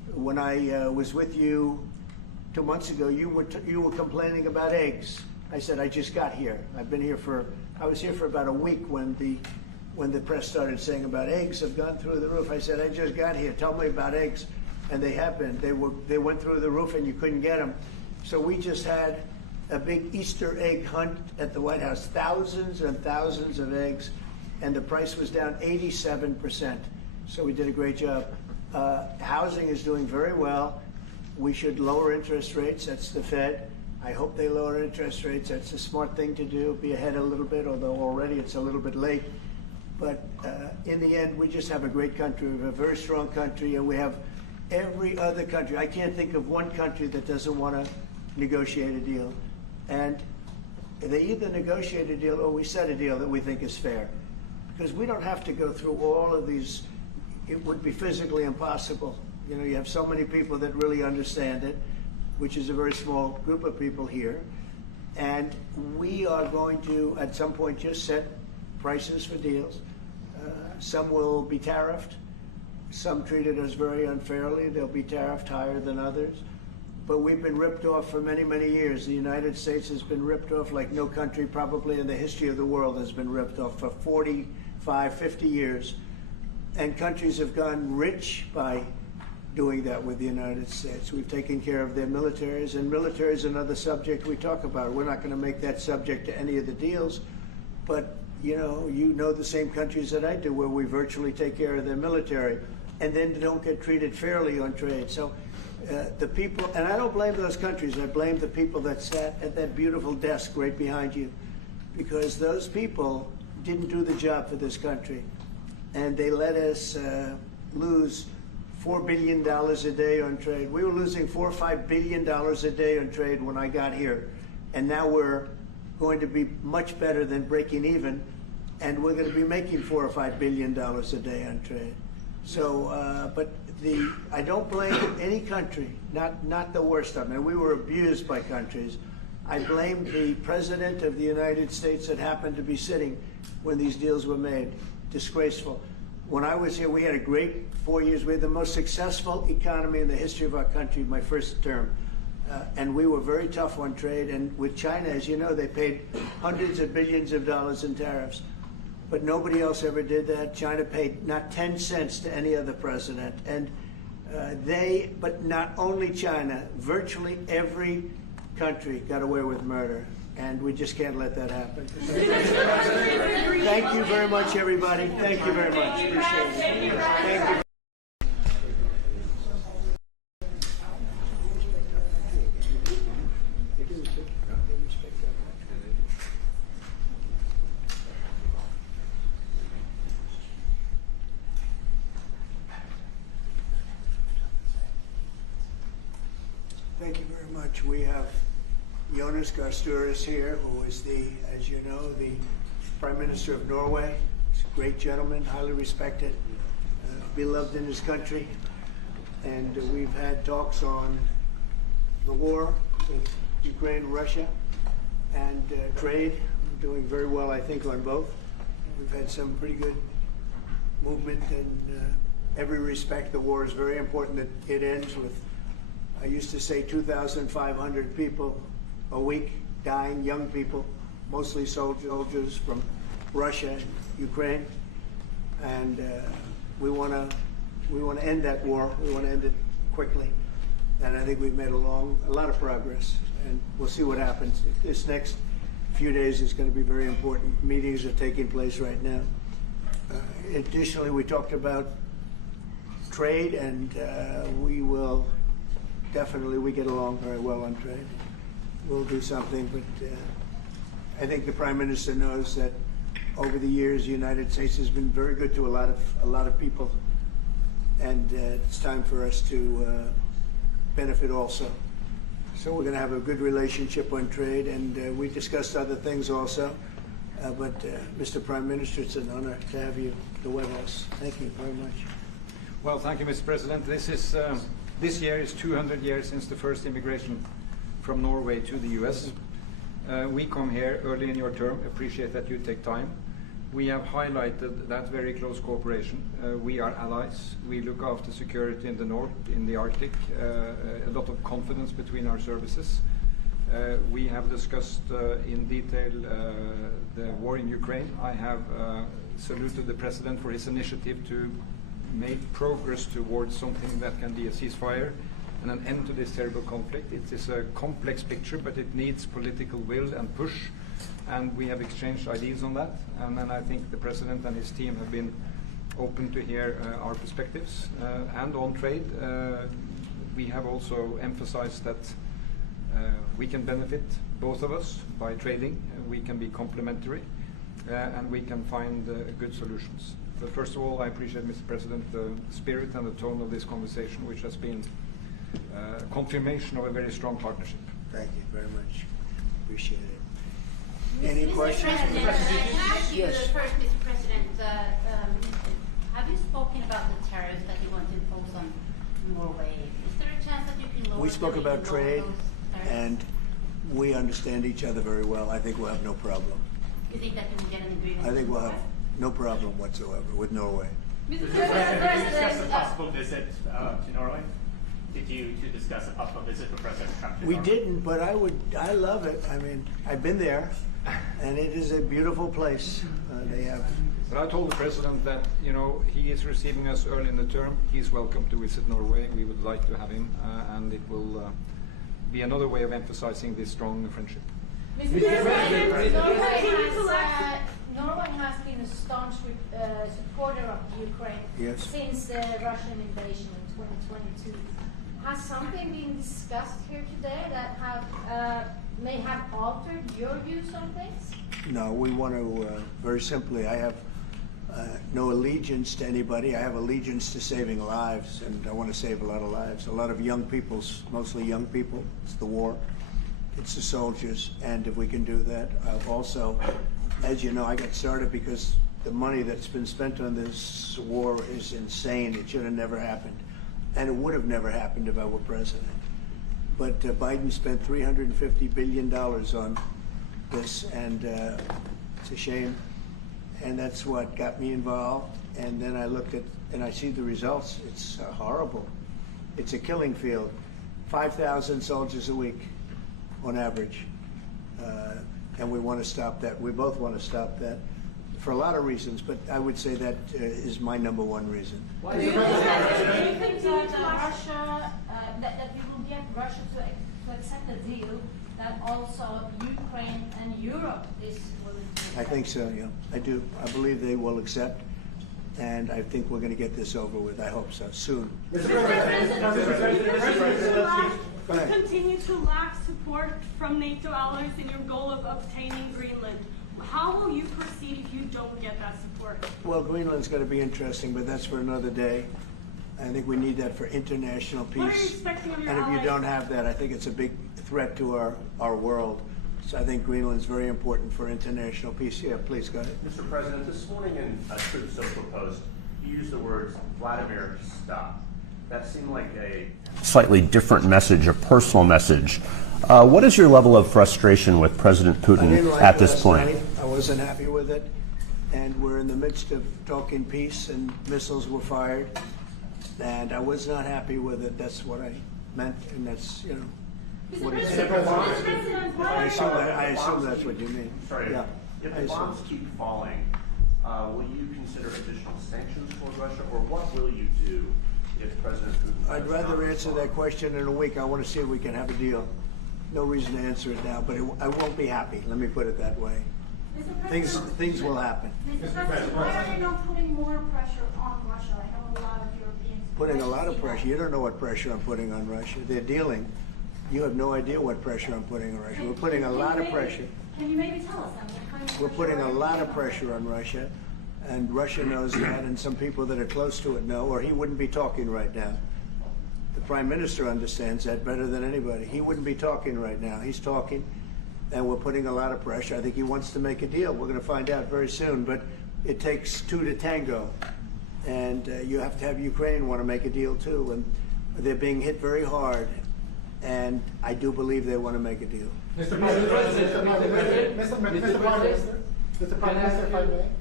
When I was with you 2 months ago, you were complaining about eggs. I said, I just got here. I was here for about a week when the press started saying about eggs have gone through the roof. I said, I just got here. Tell me about eggs. And they have been. They went through the roof and you couldn't get them. So we just had a big Easter egg hunt at the White House. Thousands and thousands of eggs. And the price was down 87%. So we did a great job. Housing is doing very well. We should lower interest rates. That's the Fed. I hope they lower interest rates. That's a smart thing to do. Be ahead a little bit, although already it's a little bit late. But in the end, we just have a great country. We have a very strong country, and we have every other country. I can't think of one country that doesn't want to negotiate a deal. And they either negotiate a deal or we set a deal that we think is fair. Because we don't have to go through all of these. It would be physically impossible. You know, you have so many people that really understand it, which is a very small group of people here. And we are going to, at some point, just set prices for deals. Some will be tariffed. Some treated us very unfairly. They'll be tariffed higher than others. But we've been ripped off for many, many years. The United States has been ripped off like no country probably in the history of the world has been ripped off for 45, 50 years. And countries have gotten rich by doing that with the United States. We've taken care of their militaries, and military is another subject we talk about. We're not going to make that subject to any of the deals, but you know the same countries that I do where we virtually take care of their military and then don't get treated fairly on trade. So the people, and I don't blame those countries, I blame the people that sat at that beautiful desk right behind you, because those people didn't do the job for this country. And they let us lose $4 billion a day on trade. We were losing $4 or $5 billion a day on trade when I got here. And now we're going to be much better than breaking even. And we're going to be making $4 or $5 billion a day on trade. So, but I don't blame any country, not the worst of them. And we were abused by countries. I blame the President of the United States that happened to be sitting when these deals were made. Disgraceful. When I was here, we had a great 4 years. We had the most successful economy in the history of our country, my first term. And we were very tough on trade. And with China, as you know, they paid hundreds of billions of dollars in tariffs. But nobody else ever did that. China paid not 10 cents to any other president. And but not only China, virtually every country got away with murder. And we just can't let that happen. Thank you very much, everybody. Thank you very much. Appreciate it. Thank you. Thank you very much. We have Jonas Gahr Støre is here, who is as you know, the Prime Minister of Norway. He's a great gentleman, highly respected, beloved in his country. And we've had talks on the war with Ukraine and Russia and trade. We're doing very well, I think, on both. We've had some pretty good movement in every respect. The war is very important that it ends with, I used to say, 2,500 people a week dying, young people, mostly soldiers from Russia and Ukraine, and we want to end that war. We want to end it quickly, and I think we've made a lot of progress, and we'll see what happens. This next few days is going to be very important. Meetings are taking place right now. Additionally, we talked about trade, and we get along very well on trade. We'll do something, but I think the Prime Minister knows that over the years the United States has been very good to a lot of people, and it's time for us to benefit also. So we're going to have a good relationship on trade, and we discussed other things also. But Mr. Prime Minister, it's an honor to have you at the White House. Thank you very much. Well, thank you, Mr. President. This year is 200 years since the first immigration from Norway to the U.S. We come here early in your term. Appreciate that you take time. We have highlighted that very close cooperation. We are allies. We look after security in the north, in the Arctic, a lot of confidence between our services. We have discussed in detail the war in Ukraine. I have saluted the President for his initiative to make progress towards something that can be a ceasefire and an end to this terrible conflict. It is a complex picture, but it needs political will and push, and we have exchanged ideas on that. And then I think the President and his team have been open to hear our perspectives. And on trade, we have also emphasized that we can benefit, both of us, by trading. We can be complementary, and we can find good solutions. But first of all, I appreciate, Mr. President, the spirit and the tone of this conversation, which has been a confirmation of a very strong partnership. Thank you very much. Appreciate it. Any Mr. questions? President, can I ask you Yes. first, Mr. President, have you spoken about the tariffs that you want to impose on Norway? Is there a chance that you can lower We spoke them, about you can lower trade, those tariffs? and we understand each other very well. I think we'll have no problem. You think that you can get an agreement? I think with we'll have Norway? no problem whatsoever with Norway. Mr. President, did you discuss a possible visit to Norway? Did you discuss a possible visit for President Trump to We Norway? didn't, but I love it. I mean, I've been there, and it is a beautiful place. They have. But I told the President that, you know, he is receiving us early in the term. He's welcome to visit Norway. We would like to have him, and it will be another way of emphasizing this strong friendship. Mr. President, Norway has been a staunch supporter of Ukraine Yes. since the Russian invasion in 2022. Has something been discussed here today that may have altered your views on things? No, we want to, very simply, I have no allegiance to anybody. I have allegiance to saving lives, and I want to save a lot of lives. A lot of young people, mostly young people. It's the war. It's the soldiers, and if we can do that, I've also, as you know, I got started because the money that's been spent on this war is insane. It should have never happened, and it would have never happened if I were president. But Biden spent $350 billion on this, and it's a shame, and that's what got me involved. And then I looked at, and I see the results. It's horrible. It's a killing field. 5,000 soldiers a week on average, and we want to stop that. We both want to stop that for a lot of reasons, but I would say that is my number one reason. Do you think that Russia, that we will get Russia to accept a deal that also Ukraine and Europe is willing to accept? I think so, yeah. I do. I believe they will accept, and I think we're going to get this over with. I hope so, soon. Continue to lack support from NATO allies in your goal of obtaining Greenland. How will you proceed if you don't get that support? Well, Greenland's going to be interesting, but that's for another day. I think we need that for international peace. What are you expecting of your And if you allies? don't have that, I think it's a big threat to our world. So I think Greenland's very important for international peace. Yeah, please go ahead. Mr. President, this morning in a Truth Social post, you used the words Vladimir, stop. That seemed like a slightly different message, a personal message. What is your level of frustration with President I didn't Putin like at this last point? night. I wasn't happy with it. And we're in the midst of talking peace, and missiles were fired. And I was not happy with it. That's what I meant, and that's, you know. What is it? I assume that's what you mean. Sorry. Yeah. If I the assume. bombs keep falling, will you consider additional sanctions toward Russia, or what will you do if President Putin? I'd rather answer that question in a week. I want to see if we can have a deal. No reason to answer it now, but I won't be happy. Let me put it that way. Things will happen. Mr. President, why are you not putting more pressure on Russia? I know a lot of Europeans. Putting a lot of pressure. You don't know what pressure I'm putting on Russia. They're dealing. You have no idea what pressure I'm putting on Russia. We're putting a lot of pressure. Can you maybe tell us then what kind of We're pressure putting are a you lot putting of on pressure on Russia, and Russia knows that, and some people that are close to it know, or he wouldn't be talking right now. The Prime Minister understands that better than anybody. He wouldn't be talking right now. He's talking, and we're putting a lot of pressure. I think he wants to make a deal. We're going to find out very soon, but it takes two to tango, and you have to have Ukraine want to make a deal too, and they're being hit very hard, and I do believe they want to make a deal. Mr. Prime Minister, if I may.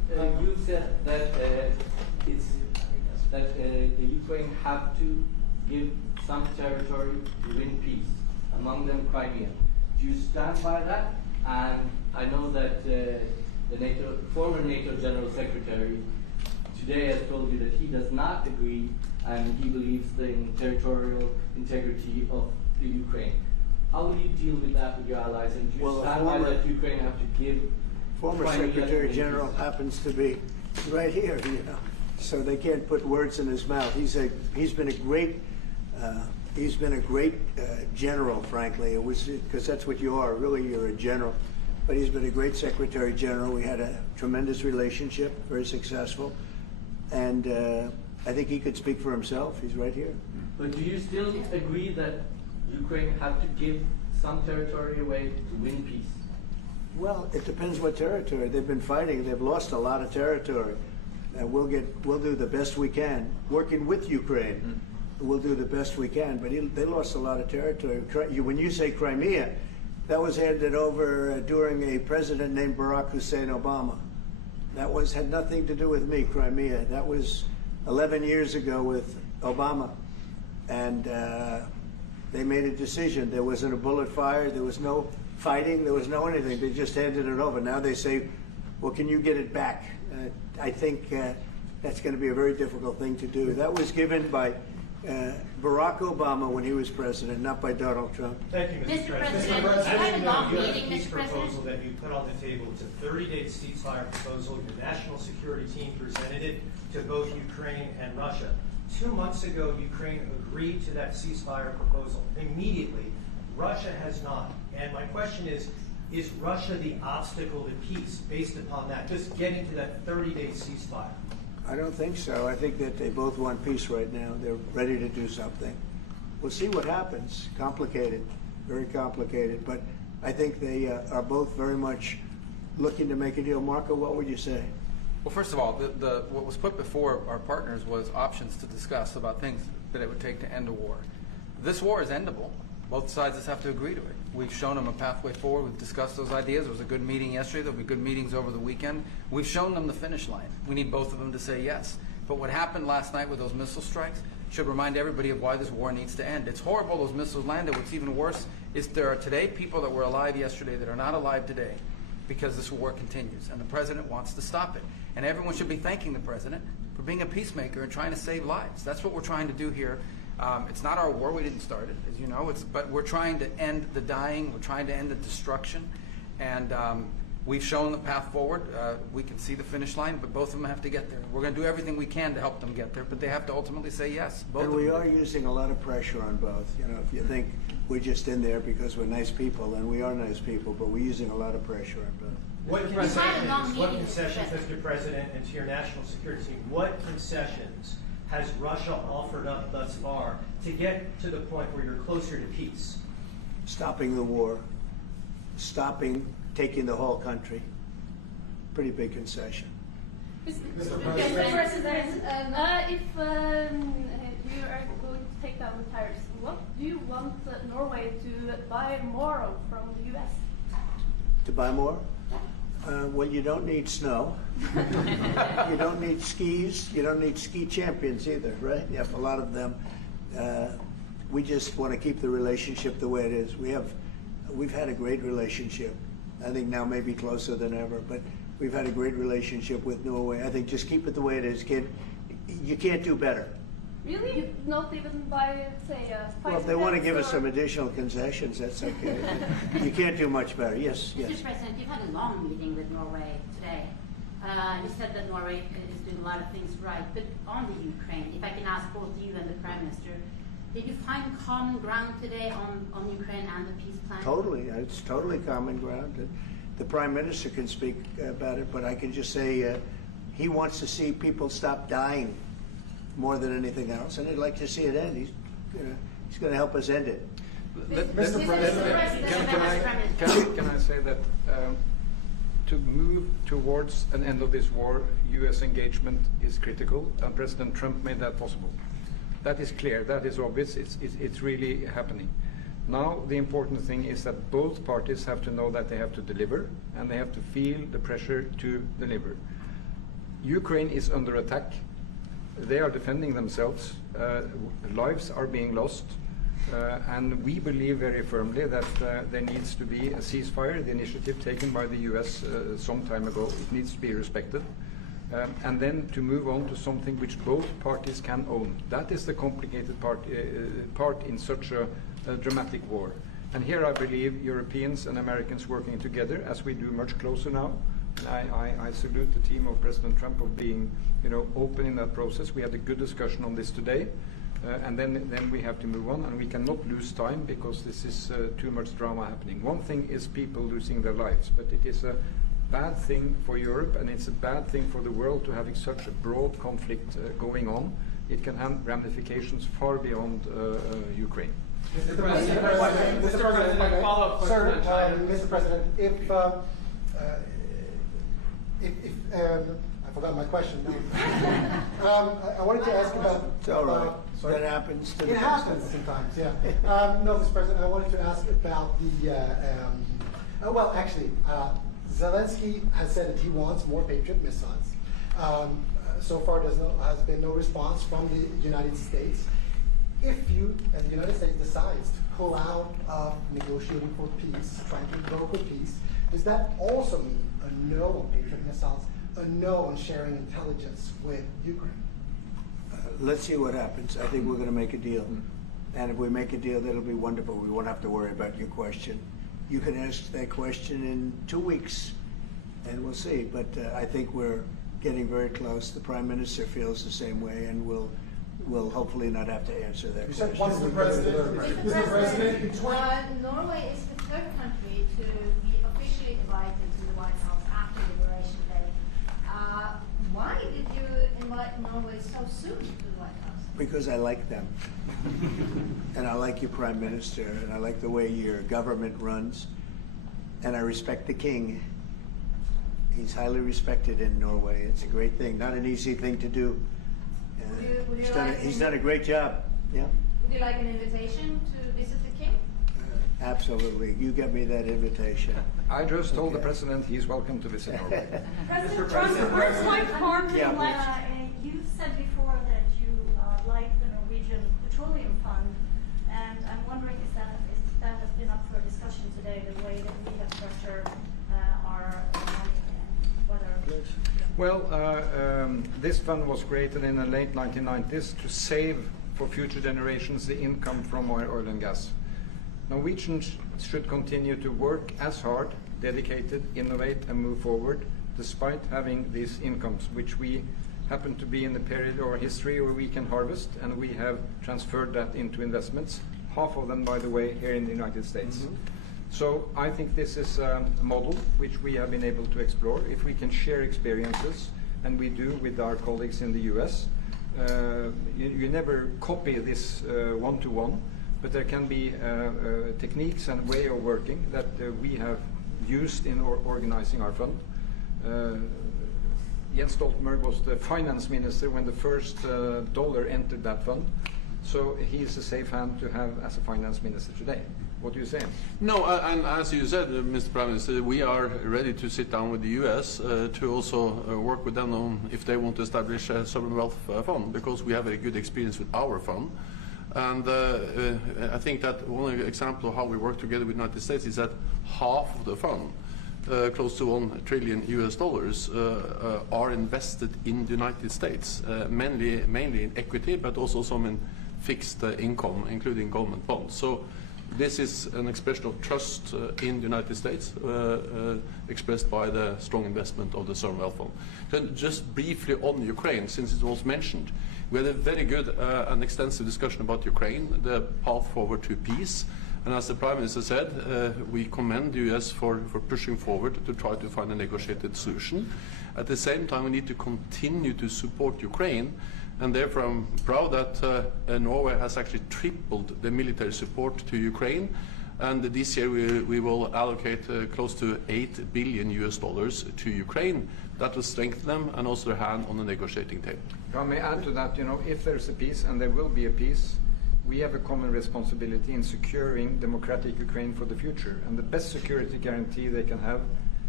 You said that the Ukraine have to give some territory to win peace, among them Crimea. Do you stand by that? And I know that the former NATO General Secretary today has told you that he does not agree, and he believes in territorial integrity of the Ukraine. How will you deal with that with your allies? And do you stand by that Ukraine have to give? Former Secretary General happens to be right here, so they can't put words in his mouth. He's been a great general, frankly. It was because that's what you are. Really, you're a general. But he's been a great Secretary General. We had a tremendous relationship, very successful, and I think he could speak for himself. He's right here. But do you still agree that Ukraine have to give some territory away to win peace? Well, it depends what territory. They've been fighting. They've lost a lot of territory. We'll do the best we can. Working with Ukraine, we'll do the best we can. But they lost a lot of territory. When you say Crimea, that was handed over during a president named Barack Hussein Obama. That had nothing to do with me, Crimea. That was 11 years ago with Obama. And they made a decision. There wasn't a bullet fired. There was no fighting. There was no anything. They just handed it over. Now they say, well, can you get it back? I think that's going to be a very difficult thing to do. That was given by Barack Obama when he was president, not by Donald Trump. Thank you, Mr. President. You had a long You have meeting, a peace Mr. President. proposal that you put on the table. It's a 30-day ceasefire proposal. Your national security team presented it to both Ukraine and Russia. 2 months ago, Ukraine agreed to that ceasefire proposal. Immediately, Russia has not. And my question is Russia the obstacle to peace based upon that, just getting to that 30-day ceasefire? I don't think so. I think that they both want peace right now. They're ready to do something. We'll see what happens. Complicated, very complicated. But I think they are both very much looking to make a deal. Marco, what would you say? Well, first of all, what was put before our partners was options to discuss about things that it would take to end a war. This war is endable. Both sides just have to agree to it. We've shown them a pathway forward. We've discussed those ideas. There was a good meeting yesterday. There'll be good meetings over the weekend. We've shown them the finish line. We need both of them to say yes. But what happened last night with those missile strikes should remind everybody of why this war needs to end. It's horrible those missiles landed. What's even worse is there are today people that were alive yesterday that are not alive today because this war continues. And the president wants to stop it. And everyone should be thanking the president for being a peacemaker and trying to save lives. That's what we're trying to do here. It's not our war. We didn't start it, as you know. But we're trying to end the dying. We're trying to end the destruction. And we've shown the path forward. We can see the finish line, but both of them have to get there. We're going to do everything we can to help them get there, but they have to ultimately say yes. Both and we are using a lot of pressure on both. If you think we're just in there because we're nice people, and we are nice people, but we're using a lot of pressure on both. What concessions, Mr. President, and to your national security team, what concessions has Russia offered up thus far to get to the point where you're closer to peace? Stopping the war, taking the whole country. Pretty big concession. Mr. President, if you are going to take down the tariffs, what do you want Norway to buy more of from the U.S.? To buy more? Well, you don't need snow. You don't need skis. You don't need ski champions either, right? You have a lot of them. We just want to keep the relationship the way it is. We've had a great relationship. I think now maybe closer than ever, but we've had a great relationship with Norway. I think just keep it the way it is, kid. You can't do better. Really? Not even by, say, well, if they want to give us some additional concessions, that's okay. You can't do much better. Yes, yes. Mr. President, you've had a long meeting with Norway today. You said that Norway is doing a lot of things right, but on the Ukraine, if I can ask both you and the Prime Minister, did you find common ground today on Ukraine and the peace plan? Totally. It's totally common ground. The Prime Minister can speak about it, but I can just say he wants to see people stop dying more than anything else, and he'd like to see it end. He's going to help us end it. Mr. President, can I say that to move towards an end of this war, U.S. engagement is critical, and President Trump made that possible. That is clear. That is obvious. It's really happening. Now, the important thing is that both parties have to know that they have to deliver, and they have to feel the pressure to deliver. Ukraine is under attack. They are defending themselves. Lives are being lost. And we believe very firmly that there needs to be a ceasefire, the initiative taken by the US some time ago. It needs to be respected. And then to move on to something which both parties can own. That is the complicated part in such a dramatic war. And here I believe Europeans and Americans working together, as we do much closer now. I salute the team of President Trump of being, open in that process. We had a good discussion on this today, and then we have to move on, and we cannot lose time because this is too much drama happening. One thing is people losing their lives, but it is a bad thing for Europe, and it's a bad thing for the world to having such a broad conflict going on. It can have ramifications far beyond Ukraine. Mr. President, my follow-up question on China. Mr. President, I forgot my question. I wanted to ask about. It's all right. That happens. It happens sometimes. Yeah. No, Mr. President, I wanted to ask about the. Well, actually, Zelensky has said that he wants more Patriot missiles. So far, has been no response from the United States. If you, as the United States, decides to pull out of negotiating for peace, trying to broker peace, does that also mean a no on Patriot missiles, a no on sharing intelligence with Ukraine? Let's see what happens. I think we're going to make a deal. And if we make a deal, that'll be wonderful. We won't have to worry about your question. You can ask that question in 2 weeks, and we'll see. But I think we're getting very close. The Prime Minister feels the same way, and we'll hopefully not have to answer that question. Mr. President, Norway is the third country to be officially invited to the White House after Liberation Day. Why did you invite Norway so soon to the White House? Because I like them. And I like your Prime Minister, and I like the way your government runs, and I respect the King. He's highly respected in Norway. It's a great thing, not an easy thing to do. He's done a great job. Yeah. Would you like an invitation to visit the King? Absolutely. You get me that invitation. I just told the President he's welcome to visit Norway. President Trump, where's my card? You said before that you like the Norwegian Petroleum Fund, and I'm wondering if that has been up for discussion today, the way that we have structured our money and whether. Well, this fund was created in the late 1990s to save for future generations the income from oil and gas. Norwegians should continue to work as hard, dedicated, innovate, and move forward, despite having these incomes, which we happen to be in the period of our history where we can harvest, and we have transferred that into investments, half of them, by the way, here in the United States. So I think this is a model which we have been able to explore. If we can share experiences, and we do with our colleagues in the US, you never copy this one-to-one, but there can be techniques and way of working that we have used in organizing our fund. Jens Stoltenberg was the finance minister when the first dollar entered that fund, so he is a safe hand to have as a finance minister today. What do you say? No, and as you said, Mr. Prime Minister, we are ready to sit down with the US to also work with them on if they want to establish a sovereign wealth fund, because we have a good experience with our fund. And I think that one example of how we work together with the United States is that half of the fund, close to $1 trillion US, are invested in the United States, mainly in equity, but also some in fixed income, including government bonds. So this is an expression of trust in the United States, expressed by the strong investment of the sovereign wealth fund. Then just briefly on Ukraine, since it was mentioned, we had a very good and extensive discussion about Ukraine, the path forward to peace. And as the Prime Minister said, we commend the US for pushing forward to try to find a negotiated solution. At the same time, we need to continue to support Ukraine. And therefore, I'm proud that Norway has actually tripled the military support to Ukraine. And this year we will allocate close to $8 billion US to Ukraine. That will strengthen them and also their hand on the negotiating table. If I may add to that, if there's a peace, and there will be a peace, we have a common responsibility in securing democratic Ukraine for the future. And the best security guarantee they can have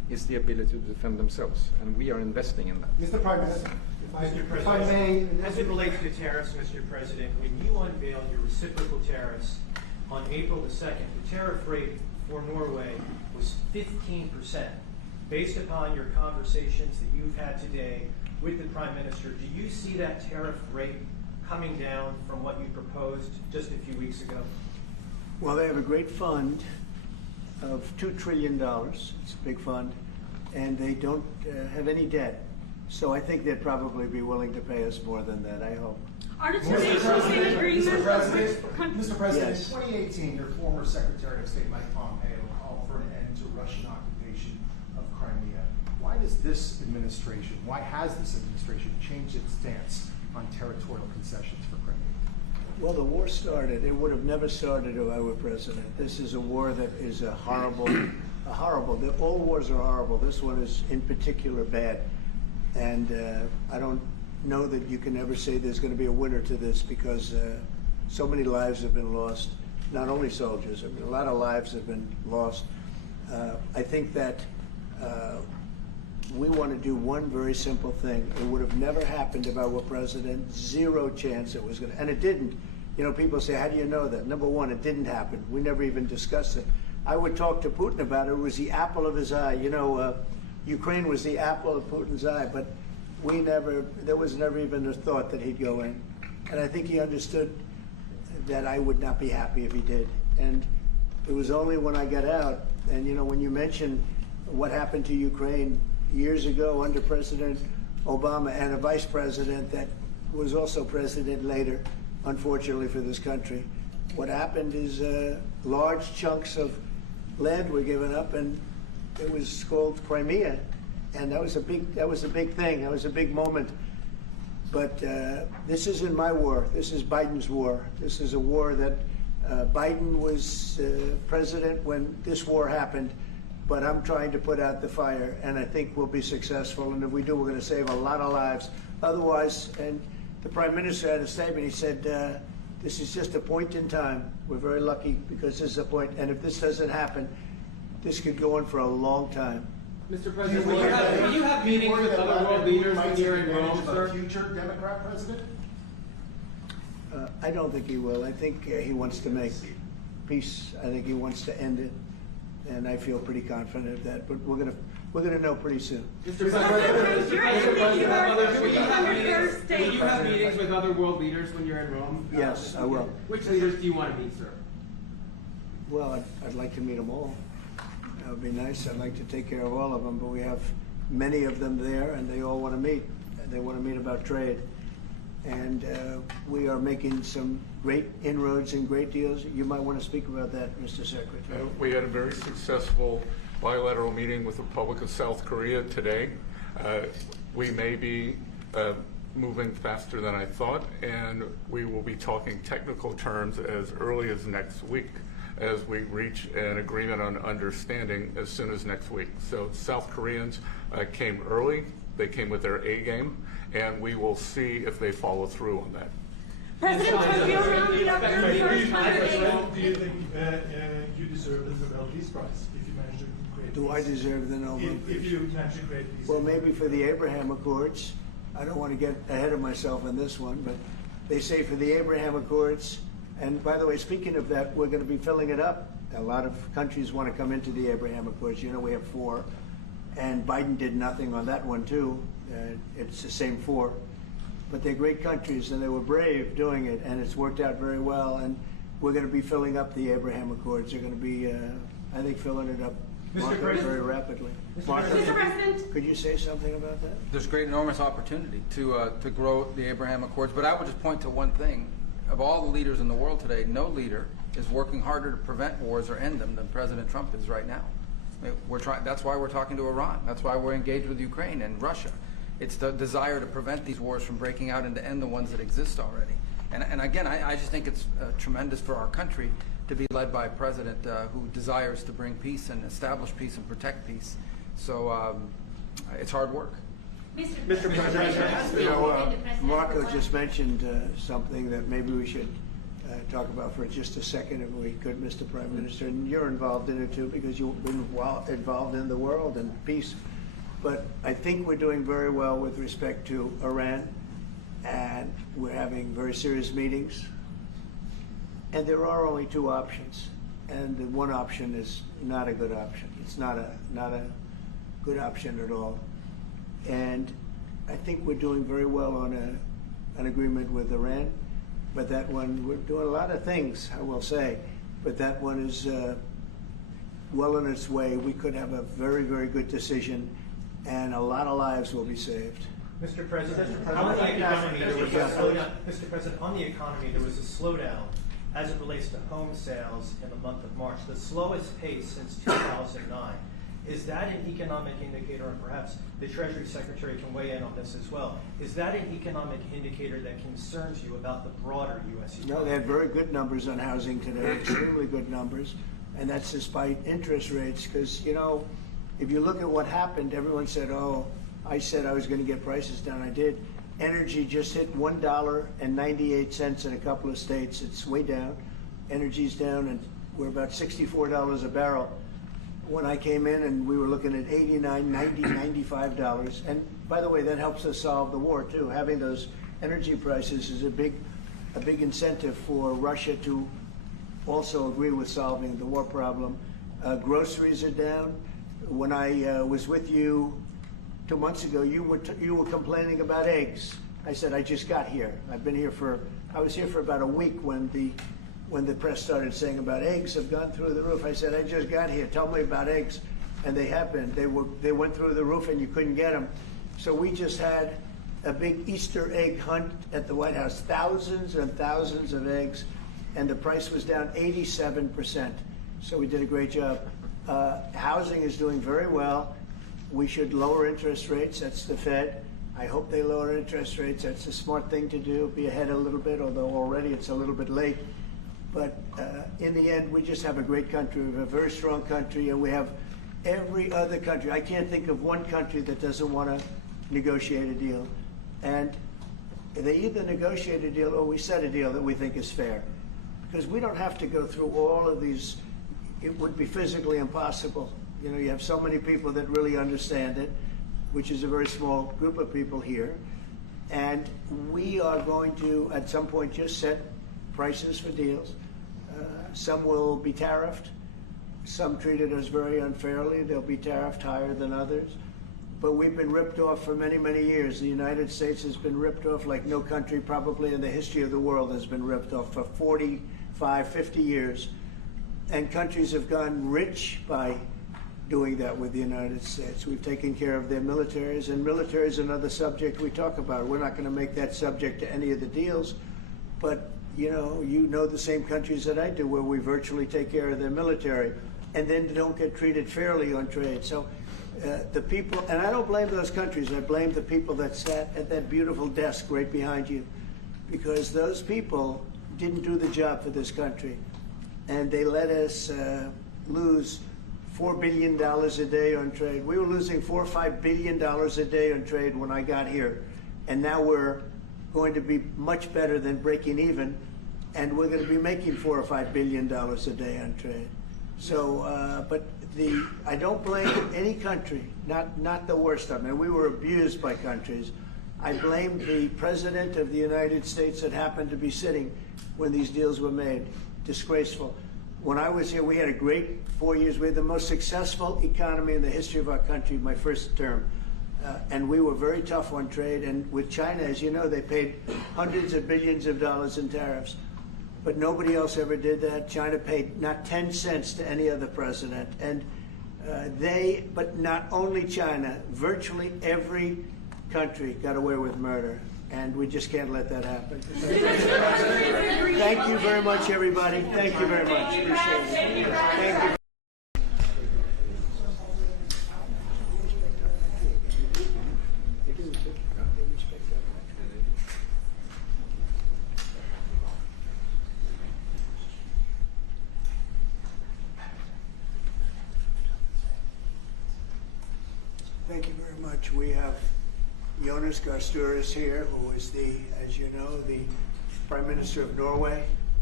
is the ability to defend themselves, and we are investing in that. Mr. Prime Minister, if I may. As it relates to tariffs, Mr. President, when you unveiled your reciprocal tariffs on April the 2nd, the tariff rate for Norway was 15%. Based upon your conversations that you've had today with the Prime Minister, do you see that tariff rate coming down from what you proposed just a few weeks ago? Well, they have a great fund of $2 trillion. It's a big fund, and they don't have any debt. So I think they'd probably be willing to pay us more than that, I hope. Are the two nations in agreement? Mr. President, Yes. in 2018, your former Secretary of State Mike Pompeo called for an end to Russian occupation of Crimea. Why does this administration, why has this administration changed its stance on territorial concessions for Crimea? Well, the war started. It would have never started if I were president. This is a war that is horrible. All wars are horrible. This one is in particular bad. And I don't know that you can ever say there's going to be a winner to this, because so many lives have been lost. Not only soldiers, I mean, a lot of lives have been lost. I think that we want to do one very simple thing. It would have never happened if I were president. Zero chance it was going to, and it didn't. You know, people say, how do you know that? Number one, it didn't happen. We never even discussed it. I would talk to Putin about it. It was the apple of his eye. You know, Ukraine was the apple of Putin's eye, but there was never even a thought that he'd go in. And I think he understood that I would not be happy if he did. And it was only when I got out, and you know, when you mention what happened to Ukraine years ago under President Obama and a vice president that was also president later, unfortunately for this country, what happened is large chunks of land were given up, and it was called Crimea, and that was a big thing. That was a big moment. But this isn't my war. This is Biden's war. This is a war that Biden was president when this war happened. But I'm trying to put out the fire, and I think we'll be successful. And if we do, we're going to save a lot of lives. Otherwise, and the Prime Minister had a statement. He said, this is just a point in time. We're very lucky because this is a point. And if this doesn't happen, this could go on for a long time. Mr. President, will you have meetings with other world leaders when you're in Rome, sir? Future Democrat president? I don't think he will. I think he wants to make peace. I think he wants to end it. And I feel pretty confident of that, but we're gonna know pretty soon. Mr. President, will you have meetings with other world leaders when you're in Rome? Yes, I will. Which leaders do you want to meet, sir? Well, I'd like to meet them all. That would be nice. I'd like to take care of all of them, but we have many of them there, and they all want to meet. They want to meet about trade. And we are making some great inroads and great deals. You might want to speak about that, Mr. Secretary. We had a very successful bilateral meeting with the Republic of South Korea today. We may be moving faster than I thought, and we will be talking technical terms as early as next week, as we reach an agreement on understanding as soon as next week. So South Koreans came early. They came with their A game, and we will see if they follow through on that. President Trump, you're rounding up your first candidate. Do you think you deserve the Nobel Peace Prize if you manage to create Do I deserve the Nobel Peace? If you manage to create peace? Well, maybe for the Abraham Accords. I don't want to get ahead of myself in this one, but they say for the Abraham Accords, and by the way, speaking of that, we're going to be filling it up. A lot of countries want to come into the Abraham Accords. You know, we have 4, and Biden did nothing on that one, too. It's the same 4. But they're great countries, and they were brave doing it, and it's worked out very well. And we're going to be filling up the Abraham Accords. They're going to be, I think, filling it up very rapidly. Mr. President, could you say something about that? There's great, enormous opportunity to grow the Abraham Accords. But I would just point to one thing. Of all the leaders in the world today, no leader is working harder to prevent wars or end them than President Trump is right now. I mean, that's why we're talking to Iran. That's why we're engaged with Ukraine and Russia. It's the desire to prevent these wars from breaking out and to end the ones that exist already. And again, I just think it's tremendous for our country to be led by a president who desires to bring peace and establish peace and protect peace. So it's hard work. Mr. President, You know, Marco just mentioned something that maybe we should talk about for just a second, if we could, Mr. Prime Minister. And you're involved in it too, because you've been involved in the world and peace. But I think we're doing very well with respect to Iran, and we're having very serious meetings. And there are only two options, and the one option is not a good option. It's not a good option at all. And I think we're doing very well on an agreement with Iran, but that one, we're doing a lot of things, I will say, but that one is well on its way. We could have a very, very good decision, and a lot of lives will be saved. Mr. President, on the economy, there was a slowdown. Mr. President, on the economy, there was a slowdown as it relates to home sales in the month of March, the slowest pace since 2009. Is that an economic indicator, and perhaps the Treasury Secretary can weigh in on this as well, is that an economic indicator that concerns you about the broader U.S. economy? No, they had very good numbers on housing today, extremely good numbers, and that's despite interest rates, because, you know, if you look at what happened, everyone said, oh, I said I was going to get prices down. I did. Energy just hit $1.98 in a couple of states. It's way down. Energy's down, and we're about $64 a barrel. When I came in, and we were looking at $89, $90, $95. And by the way, that helps us solve the war too. Having those energy prices is a big incentive for Russia to also agree with solving the war problem. Groceries are down. When I was with you 2 months ago, you were complaining about eggs. I said, I just got here. I was here for about a week when the press started saying about eggs have gone through the roof. I said, I just got here. Tell me about eggs. And they have been. They went through the roof, and you couldn't get them. So we just had a big Easter egg hunt at the White House. Thousands and thousands of eggs, and the price was down 87%. So we did a great job. Housing is doing very well. We should lower interest rates. That's the Fed. I hope they lower interest rates. That's a smart thing to do. Be ahead a little bit, although already it's a little bit late. But in the end, we just have a great country. We have a very strong country, and we have every other country. I can't think of one country that doesn't want to negotiate a deal. And they either negotiate a deal or we set a deal that we think is fair. Because we don't have to go through all of these. It would be physically impossible. You know, you have so many people that really understand it, which is a very small group of people here. And we are going to, at some point, just set prices for deals. Some will be tariffed. Some treated us very unfairly. They'll be tariffed higher than others. But we've been ripped off for many, many years. The United States has been ripped off like no country probably in the history of the world has been ripped off for 45, 50 years. And countries have gotten rich by doing that with the United States. We've taken care of their militaries, and military is another subject we talk about. We're not going to make that subject to any of the deals, but you know the same countries that I do where we virtually take care of their military and then don't get treated fairly on trade. So the people, and I don't blame those countries, I blame the people that sat at that beautiful desk right behind you, because those people didn't do the job for this country, and they let us lose $4 billion a day on trade. We were losing $4 or $5 billion a day on trade when I got here, and now we're going to be much better than breaking even, and we're going to be making $4 or $5 billion a day on trade. So, but I don't blame any country, not the worst of them. And we were abused by countries. I blame the President of the United States that happened to be sitting when these deals were made. Disgraceful. When I was here, we had a great 4 years. We had the most successful economy in the history of our country, my first term. And we were very tough on trade. And with China, as you know, they paid hundreds of billions of dollars in tariffs. But nobody else ever did that. China paid not 10 cents to any other president. And but not only China, virtually every country got away with murder. And we just can't let that happen. Thank you very much, everybody. Thank you very much. Appreciate it. Thank you. Thank you very much. We have Jonas Gahr Støre here, who is as you know, the Prime Minister of Norway.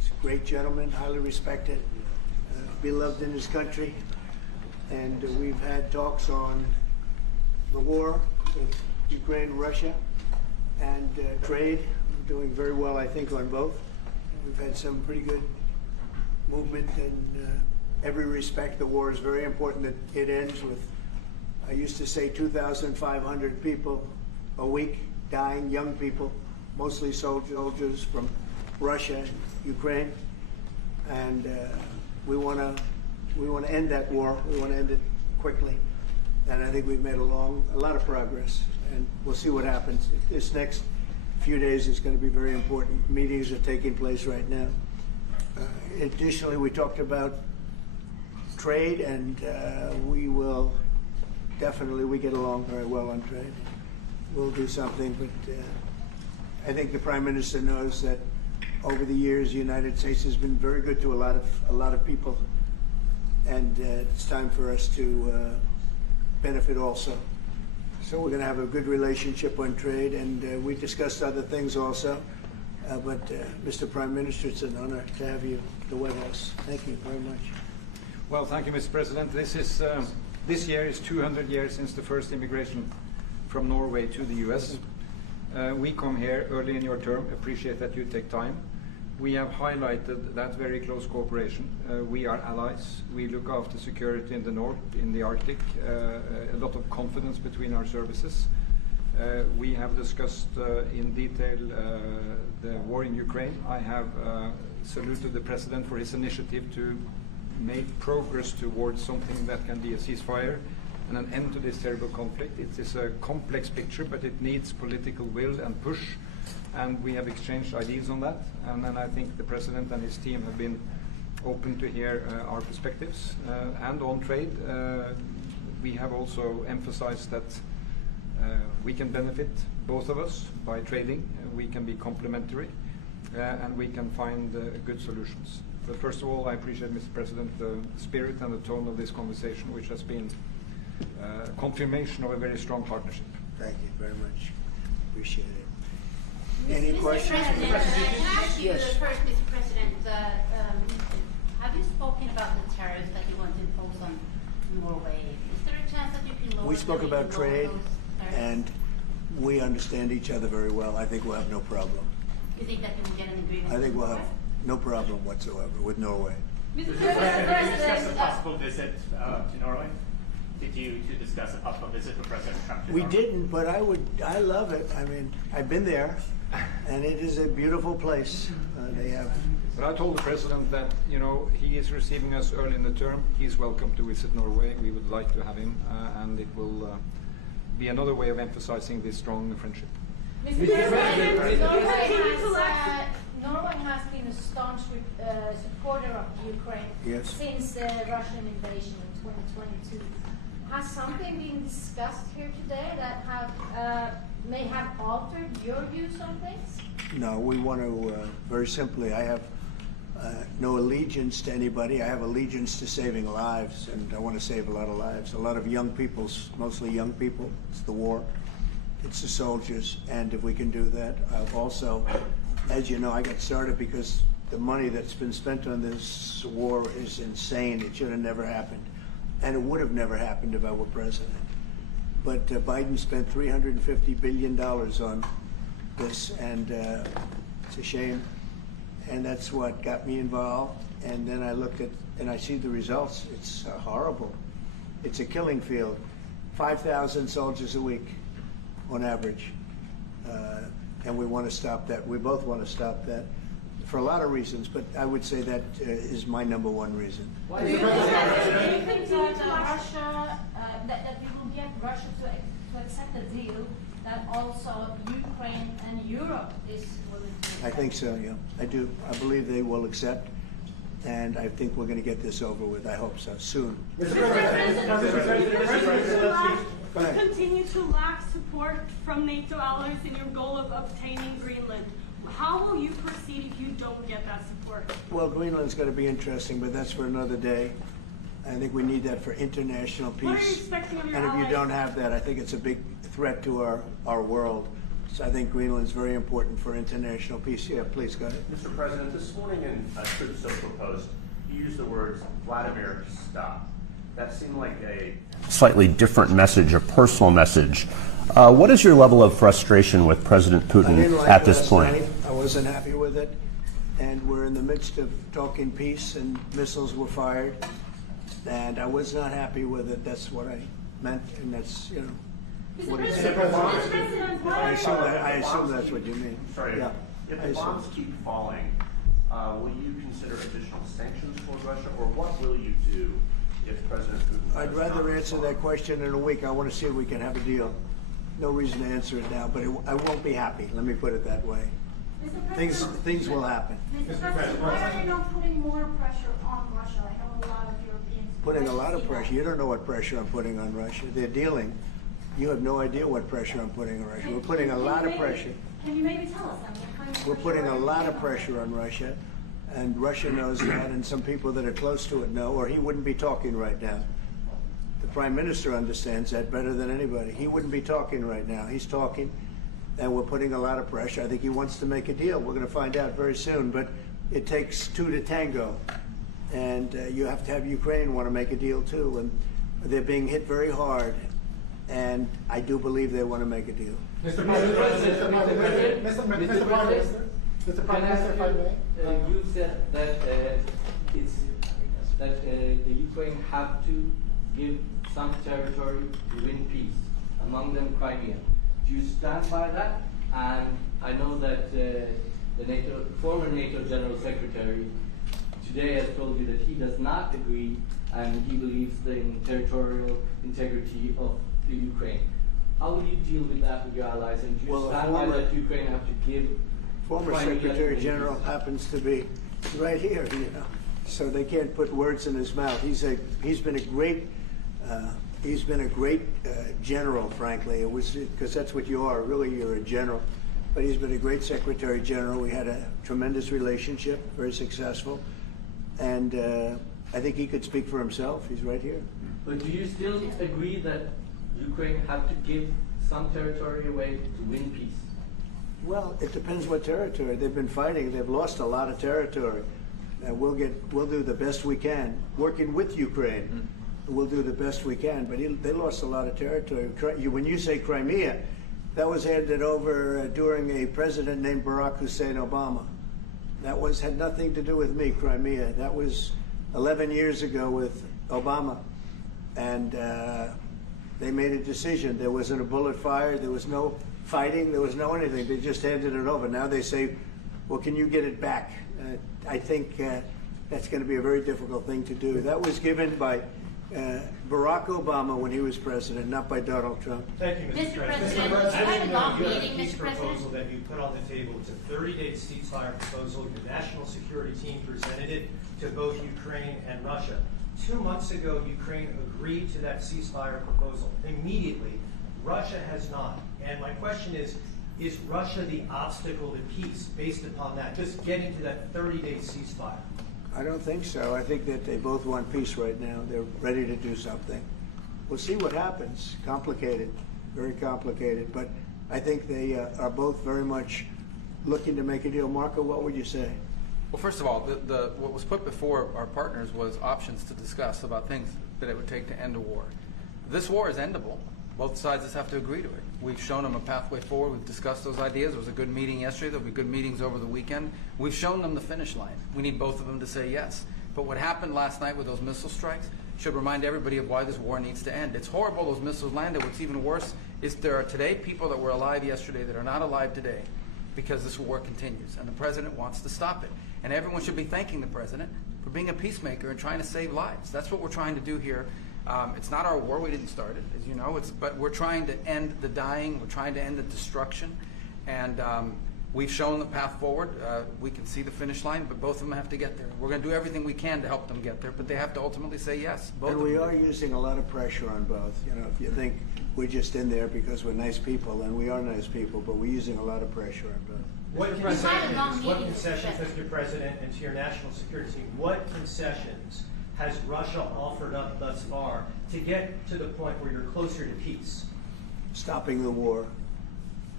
He's a great gentleman, highly respected, beloved in his country. And we've had talks on the war with Ukraine, Russia, and trade. We're doing very well, I think, on both. We've had some pretty good movement in every respect. The war is very important that it ends with, I used to say, 2,500 people a week dying, young people, mostly soldiers from Russia and Ukraine. And we want to end that war. We want to end it quickly. And I think we've made a lot of progress. And we'll see what happens. This next few days is going to be very important. Meetings are taking place right now. Additionally, we talked about trade, and we will definitely, we get along very well on trade. We'll do something, but I think the Prime Minister knows that over the years, the United States has been very good to a lot of people, and it's time for us to benefit also. So we're going to have a good relationship on trade, and we discussed other things also. But Mr. Prime Minister, it's an honor to have you at the White House. Thank you very much. Well, thank you, Mr. President. This year is 200 years since the first immigration from Norway to the U.S. We come here early in your term. Appreciate that you take time. We have highlighted that very close cooperation. We are allies. We look after security in the north, in the Arctic. A lot of confidence between our services. We have discussed in detail the war in Ukraine. I have saluted the President for his initiative to make progress towards something that can be a ceasefire and an end to this terrible conflict. It is a complex picture, but it needs political will and push, and we have exchanged ideas on that. And then I think the President and his team have been open to hear our perspectives. And on trade, we have also emphasized that we can benefit, both of us, by trading. We can be complementary, and we can find good solutions. But first of all, I appreciate, Mr. President, the spirit and the tone of this conversation, which has been confirmation of a very strong partnership. Thank you very much. Appreciate it. Any Mr. questions? President, can I ask you Yes. first, Mr. President, have you spoken about the tariffs that you want to impose on Norway? Is there a chance that you can lower We spoke them, about even lower trade, those tariffs? and we understand each other very well. I think we'll have no problem. You think that you will get an agreement? I think with we'll have Norway? no problem whatsoever with Norway. Did you discuss a possible visit to Norway? Did you discuss a possible visit with President Trump to We Norway? didn't, but I love it. I mean, I've been there, and it is a beautiful place. They have. But I told the President that, you know, he is receiving us early in the term. He's welcome to visit Norway. We would like to have him, and it will be another way of emphasizing this strong friendship. Norway has been a staunch supporter of Ukraine Yes. since the Russian invasion in 2022. Has something been discussed here today that may have altered your views on things? No, we want to, very simply, I have no allegiance to anybody. I have allegiance to saving lives, and I want to save a lot of lives. A lot of young people, mostly young people. It's the war. It's the soldiers, and if we can do that, also, as you know, I got started because the money that's been spent on this war is insane. It should have never happened, and it would have never happened if I were president. But Biden spent $350 billion on this, and it's a shame, and that's what got me involved. And then I looked at, and I see the results. It's horrible. It's a killing field. 5,000 soldiers a week on average, and we want to stop that. We both want to stop that for a lot of reasons, but I would say that is my number one reason. Do you think that Russia, that we will get Russia to accept a deal that also Ukraine and Europe is willing to accept? I think so, yeah. I do. I believe they will accept, and I think we're going to get this over with. I hope so, soon. Continue to lack support from NATO allies in your goal of obtaining Greenland. How will you proceed if you don't get that support? Well, Greenland's going to be interesting, but that's for another day. I think we need that for international peace. What are you expecting of your And if you allies? don't have that, I think it's a big threat to our world. So I think Greenland's very important for international peace. Yeah, please go ahead. Mr. President, this morning in a Truth Social post, you used the words Vladimir, stop. That seemed like a slightly different message, a personal message. What is your level of frustration with President Putin at this point? Night. I wasn't happy with it, and we're in the midst of talking peace, and missiles were fired, and I was not happy with it. That's what I meant, and that's, you know, what it said. I assume that's what you mean. Sorry. Yeah. If the bombs keep falling, will you consider additional sanctions toward Russia, or what will you do if President Putin... I'd rather answer that question in a week. I want to see if we can have a deal. No reason to answer it now, but I won't be happy. Let me put it that way. Things will happen. Mr. President, why are you not putting more pressure on Russia? I know a lot of Europeans... Putting a lot of pressure. You don't know what pressure I'm putting on Russia. They're dealing. You have no idea what pressure I'm putting on Russia. We're putting a lot of pressure. Can you maybe tell us? We're putting a lot of pressure on Russia, and Russia knows that, and some people that are close to it know, or he wouldn't be talking right now. The Prime Minister understands that better than anybody. He wouldn't be talking right now. He's talking, and we're putting a lot of pressure. I think he wants to make a deal. We're going to find out very soon, but it takes two to tango, and you have to have Ukraine want to make a deal too, and they're being hit very hard, and I do believe they want to make a deal. Mr. Prime Minister, if I may. You said that the Ukraine have to give some territory to win peace, among them Crimea. Do you stand by that? And I know that the former NATO General Secretary today has told you that he does not agree, and he believes in territorial integrity of the Ukraine. How will you deal with that with your allies? And do you stand by that Ukraine have to give? Former Secretary General happens to be right here, you know, so they can't put words in his mouth. He's been a great general, frankly. It was because that's what you are. Really, you're a general. But he's been a great Secretary General. We had a tremendous relationship, very successful, and I think he could speak for himself. He's right here. But do you still agree that Ukraine have to give some territory away to win peace? Well, it depends what territory. They've been fighting. They've lost a lot of territory. We'll do the best we can. Working with Ukraine, we'll do the best we can. But they lost a lot of territory. When you say Crimea, that was handed over during a president named Barack Hussein Obama. That had nothing to do with me, Crimea. That was 11 years ago with Obama. And they made a decision. There wasn't a bullet fired. There was no fighting. There was no anything. They just handed it over. Now they say, well, can you get it back? I think that's going to be a very difficult thing to do. That was given by Barack Obama when he was president, not by Donald Trump. Thank you, Mr. President. President, You have a peace proposal that you put on the table. It's a 30-day ceasefire proposal. Your national security team presented it to both Ukraine and Russia. 2 months ago, Ukraine agreed to that ceasefire proposal immediately. Russia has not. And my question is Russia the obstacle to peace based upon that, just getting to that 30-day ceasefire? I don't think so. I think that they both want peace right now. They're ready to do something. We'll see what happens. Complicated, very complicated. But I think they are both very much looking to make a deal. Marco, what would you say? Well, first of all, what was put before our partners was options to discuss about things that it would take to end a war. This war is endable. Both sides just have to agree to it. We've shown them a pathway forward. We've discussed those ideas. It was a good meeting yesterday. There'll be good meetings over the weekend. We've shown them the finish line. We need both of them to say yes. But what happened last night with those missile strikes should remind everybody of why this war needs to end. It's horrible those missiles landed. What's even worse is there are today people that were alive yesterday that are not alive today because this war continues. And the president wants to stop it. And everyone should be thanking the president for being a peacemaker and trying to save lives. That's what we're trying to do here. It's not our war. We didn't start it, as you know. But we're trying to end the dying. We're trying to end the destruction. And we've shown the path forward. We can see the finish line, but both of them have to get there. We're going to do everything we can to help them get there, but they have to ultimately say yes. Both and we are using a lot of pressure on both. You know, if you think we're just in there because we're nice people, and we are nice people, but we're using a lot of pressure on both. What concessions, Mr. President, and to your national security team, what concessions has Russia offered up thus far to get to the point where you're closer to peace? Stopping the war.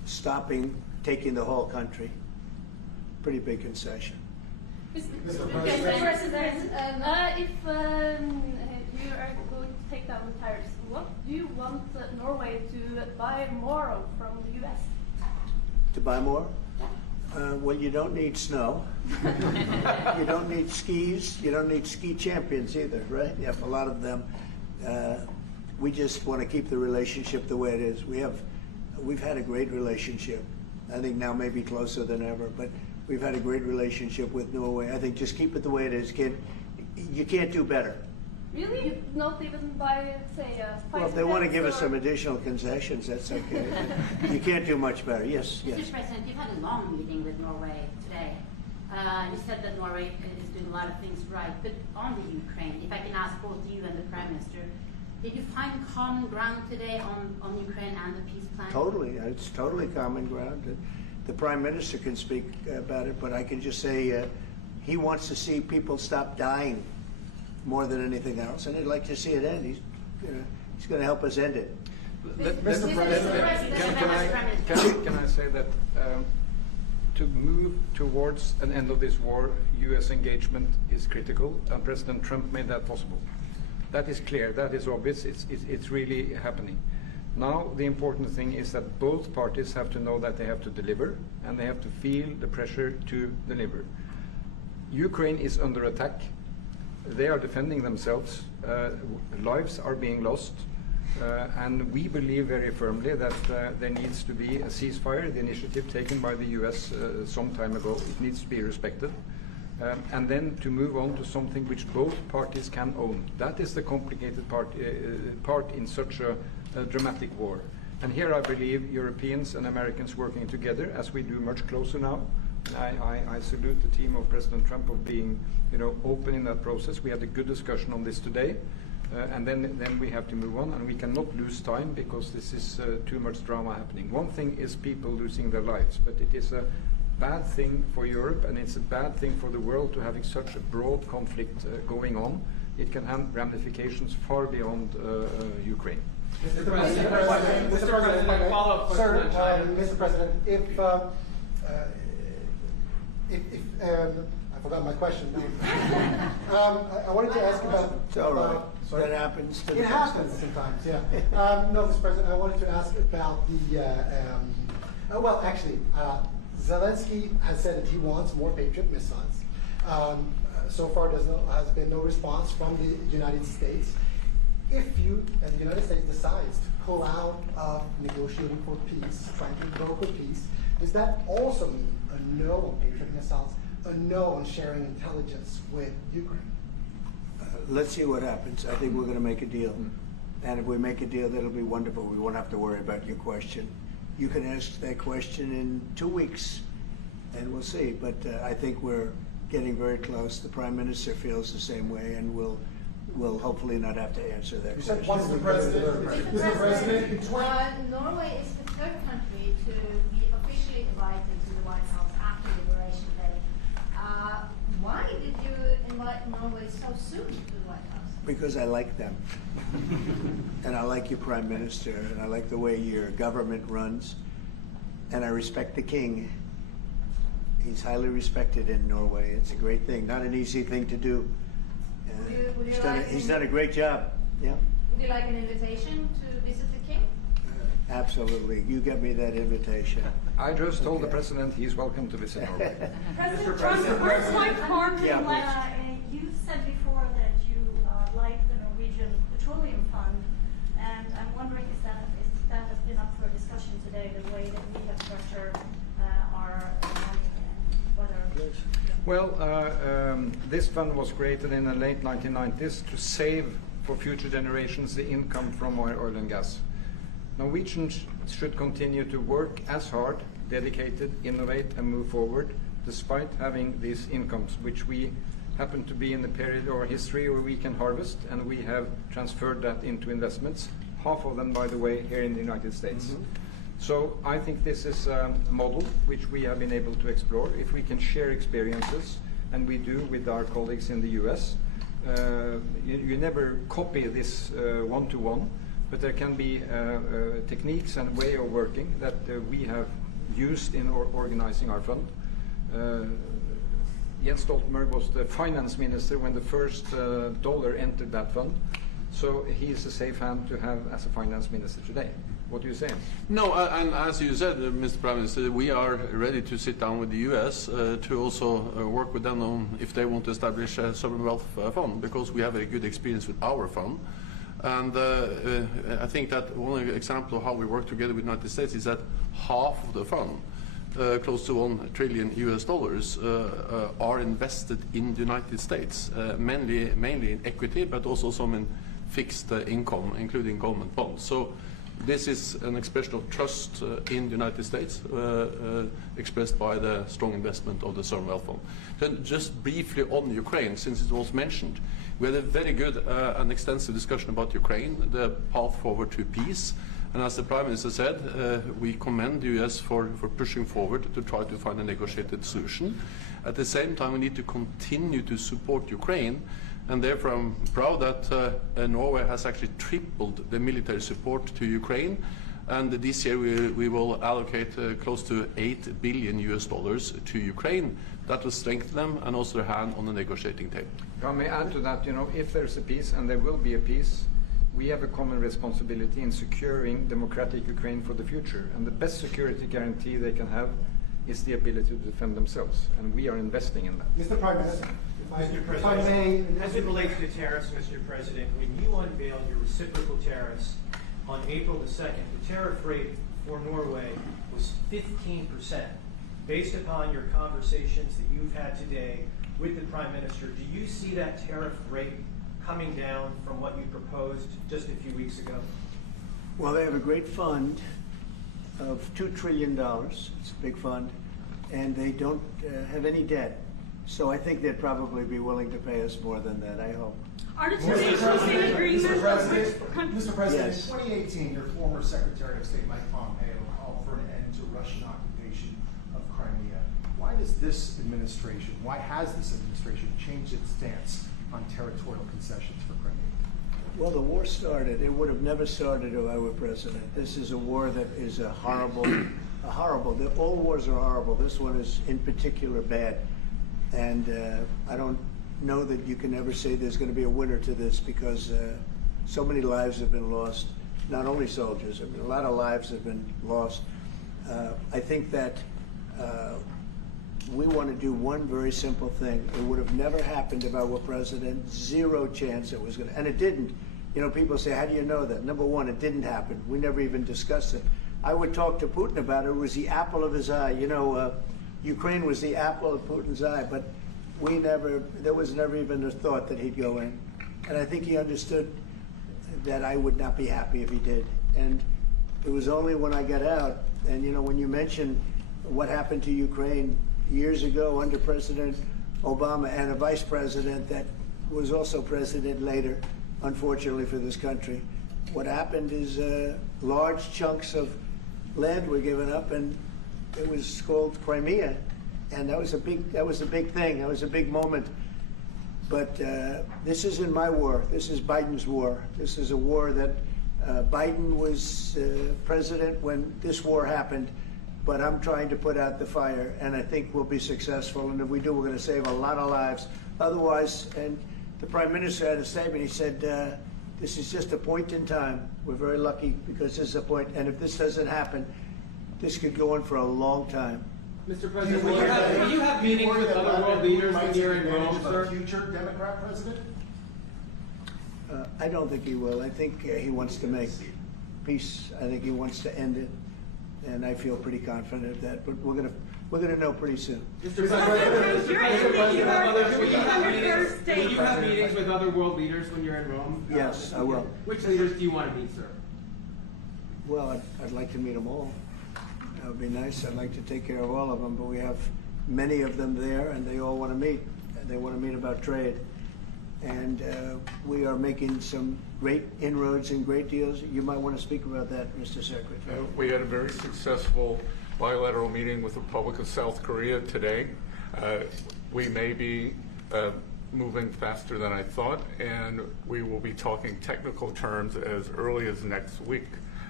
taking the whole country. Pretty big concession. Mr. President, if you are going to take down the tariffs, what do you want Norway to buy more of from the U.S.? To buy more? Well, you don't need snow. You don't need skis. You don't need ski champions either, right? You have a lot of them. We just want to keep the relationship the way it is. We've had a great relationship. I think now maybe closer than ever, but we've had a great relationship with Norway. I think just keep it the way it is, kid. You can't do better. Really? Not even by, say, Well, if they want to give us some additional concessions, that's okay. You can't do much better. Yes, yes. Mr. President, you've had a long meeting with Norway today. You said that Norway is doing a lot of things right, but on the Ukraine, if I can ask both you and the Prime Minister, did you find common ground today on Ukraine and the peace plan? Totally. It's totally common ground. The Prime Minister can speak about it, but I can just say he wants to see people stop dying more than anything else, and he'd like to see it end. He's going to help us end it. Mr. President, can I say that to move towards an end of this war, U.S. engagement is critical, and President Trump made that possible. That is clear, that is obvious, it's really happening. Now the important thing is that both parties have to know that they have to deliver, and they have to feel the pressure to deliver. Ukraine is under attack. They are defending themselves. Lives are being lost. And we believe very firmly that there needs to be a ceasefire, the initiative taken by the US some time ago. It needs to be respected. And then to move on to something which both parties can own. That is the complicated part in such a dramatic war. And here I believe Europeans and Americans working together, as we do much closer now. I salute the team of President Trump of being, open in that process. We had a good discussion on this today, and then we have to move on, and we cannot lose time because this is too much drama happening. One thing is people losing their lives, but it is a bad thing for Europe, and it's a bad thing for the world to having such a broad conflict going on. It can have ramifications far beyond Ukraine. Mr. President, Mr. President, I forgot my question. I wanted to ask about. It's all right. That happens. It happens sometimes. Yeah. No, Mr. President, I wanted to ask about the. Well, actually, Zelensky has said that he wants more Patriot missiles. So far, has been no response from the United States. If you, as the United States, decides to pull out of negotiating for peace, trying to broker peace, does that also mean a no on Patriot missiles, a no on sharing intelligence with Ukraine? Let's see what happens. I think we're going to make a deal. And if we make a deal, that'll be wonderful. We won't have to worry about your question. You can ask that question in 2 weeks, and we'll see. But I think we're getting very close. The Prime Minister feels the same way, and we'll hopefully not have to answer that question. Mr. President, Norway is the third country to be officially invited to the White House after Liberation Day. Why did you invite Norway so soon to the White House? Because I like them. And I like your Prime Minister, and I like the way your government runs, and I respect the King. He's highly respected in Norway. It's a great thing, not an easy thing to do. He's done a great job. Yeah. Would you like an invitation to visit the King? Absolutely. You get me that invitation. I just told the President he's welcome to visit Norway. President Trump, where's my card? You said before that you like the Norwegian Petroleum Fund, and I'm wondering if that has been up for discussion today, the way that we have structured our money and whether. Well, this fund was created in the late 1990s to save for future generations the income from oil and gas. Norwegians should continue to work as hard, dedicated, innovate, and move forward, despite having these incomes, which we happen to be in the period of our history where we can harvest, and we have transferred that into investments, half of them, by the way, here in the United States. So I think this is a model which we have been able to explore. If we can share experiences, and we do with our colleagues in the US, you never copy this one-to-one, but there can be techniques and way of working that we have used in organizing our fund. Jens Stoltenberg was the finance minister when the first dollar entered that fund, so he's a safe hand to have as a finance minister today. What do you say? No, and as you said, Mr. Prime Minister, we are ready to sit down with the U.S. To also work with them on if they want to establish a sovereign wealth fund, because we have a good experience with our fund. And I think that one example of how we work together with the United States is that half of the fund, close to $1 trillion are invested in the United States, mainly in equity, but also some in fixed income, including government bonds. So this is an expression of trust in the United States, expressed by the strong investment of the Sovereign Wealth Fund. Then just briefly on Ukraine, since it was mentioned, we had a very good and extensive discussion about Ukraine, the path forward to peace. And as the Prime Minister said, we commend the US for pushing forward to try to find a negotiated solution. At the same time, we need to continue to support Ukraine. And therefore, I'm proud that Norway has actually tripled the military support to Ukraine. And this year we will allocate close to $8 billion to Ukraine. That will strengthen them and also their hand on the negotiating table. If I may add to that, if there's a peace, and there will be a peace, we have a common responsibility in securing democratic Ukraine for the future. And the best security guarantee they can have is the ability to defend themselves. And we are investing in that. Mr. Prime Minister. Mr. President, as it relates to tariffs, Mr. President, when you unveiled your reciprocal tariffs on April the 2nd, the tariff rate for Norway was 15%. Based upon your conversations that you've had today with the Prime Minister, do you see that tariff rate coming down from what you proposed just a few weeks ago? Well, they have a great fund of $2 trillion. It's a big fund. And they don't have any debt. So I think they'd probably be willing to pay us more than that, I hope. Are the two nations in agreement? Mr. President, Yes. in 2018, your former Secretary of State Mike Pompeo called for an end to Russian occupation of Crimea. Why does this administration, why has this administration changed its stance on territorial concessions for Crimea? Well, the war started. It would have never started if I were president. This is a war that is horrible. All wars are horrible. This one is in particular bad. And I don't know that you can ever say there's going to be a winner to this, because so many lives have been lost, not only soldiers. I mean, a lot of lives have been lost. I think that we want to do one very simple thing. It would have never happened if I were president. Zero chance it was going to. And it didn't. People say, how do you know that? Number one, it didn't happen. We never even discussed it. I would talk to Putin about it. It was the apple of his eye. Ukraine was the apple of Putin's eye, but there was never even a thought that he'd go in. And I think he understood that I would not be happy if he did. And it was only when I got out, and when you mention what happened to Ukraine years ago under President Obama and a vice president that was also president later, unfortunately for this country, what happened is large chunks of land were given up, and it was called Crimea, and that was a big thing. That was a big moment. But this isn't my war. This is Biden's war. This is a war that Biden was president when this war happened. But I'm trying to put out the fire, and I think we'll be successful. And if we do, we're going to save a lot of lives. Otherwise, and the Prime Minister had a statement. He said, "This is just a point in time. We're very lucky because this is a point. And if this doesn't happen, this could go on for a long time." Mr. President, will you have meetings with other world leaders when you're in Rome, sir? Future Democrat president? I don't think he will. I think he wants to make peace. I think he wants to end it, and I feel pretty confident of that. But we're gonna know pretty soon. Mr. President, will you have meetings with other world leaders when you're in Rome? Yes, I will. Which leaders do you want to meet, sir? Well, I'd like to meet them all. That would be nice. I'd like to take care of all of them, but we have many of them there, and they all want to meet. They want to meet about trade. And we are making some great inroads and great deals. You might want to speak about that, Mr. Secretary. We had a very successful bilateral meeting with the Republic of South Korea today. We may be moving faster than I thought, and we will be talking technical terms as early as next week.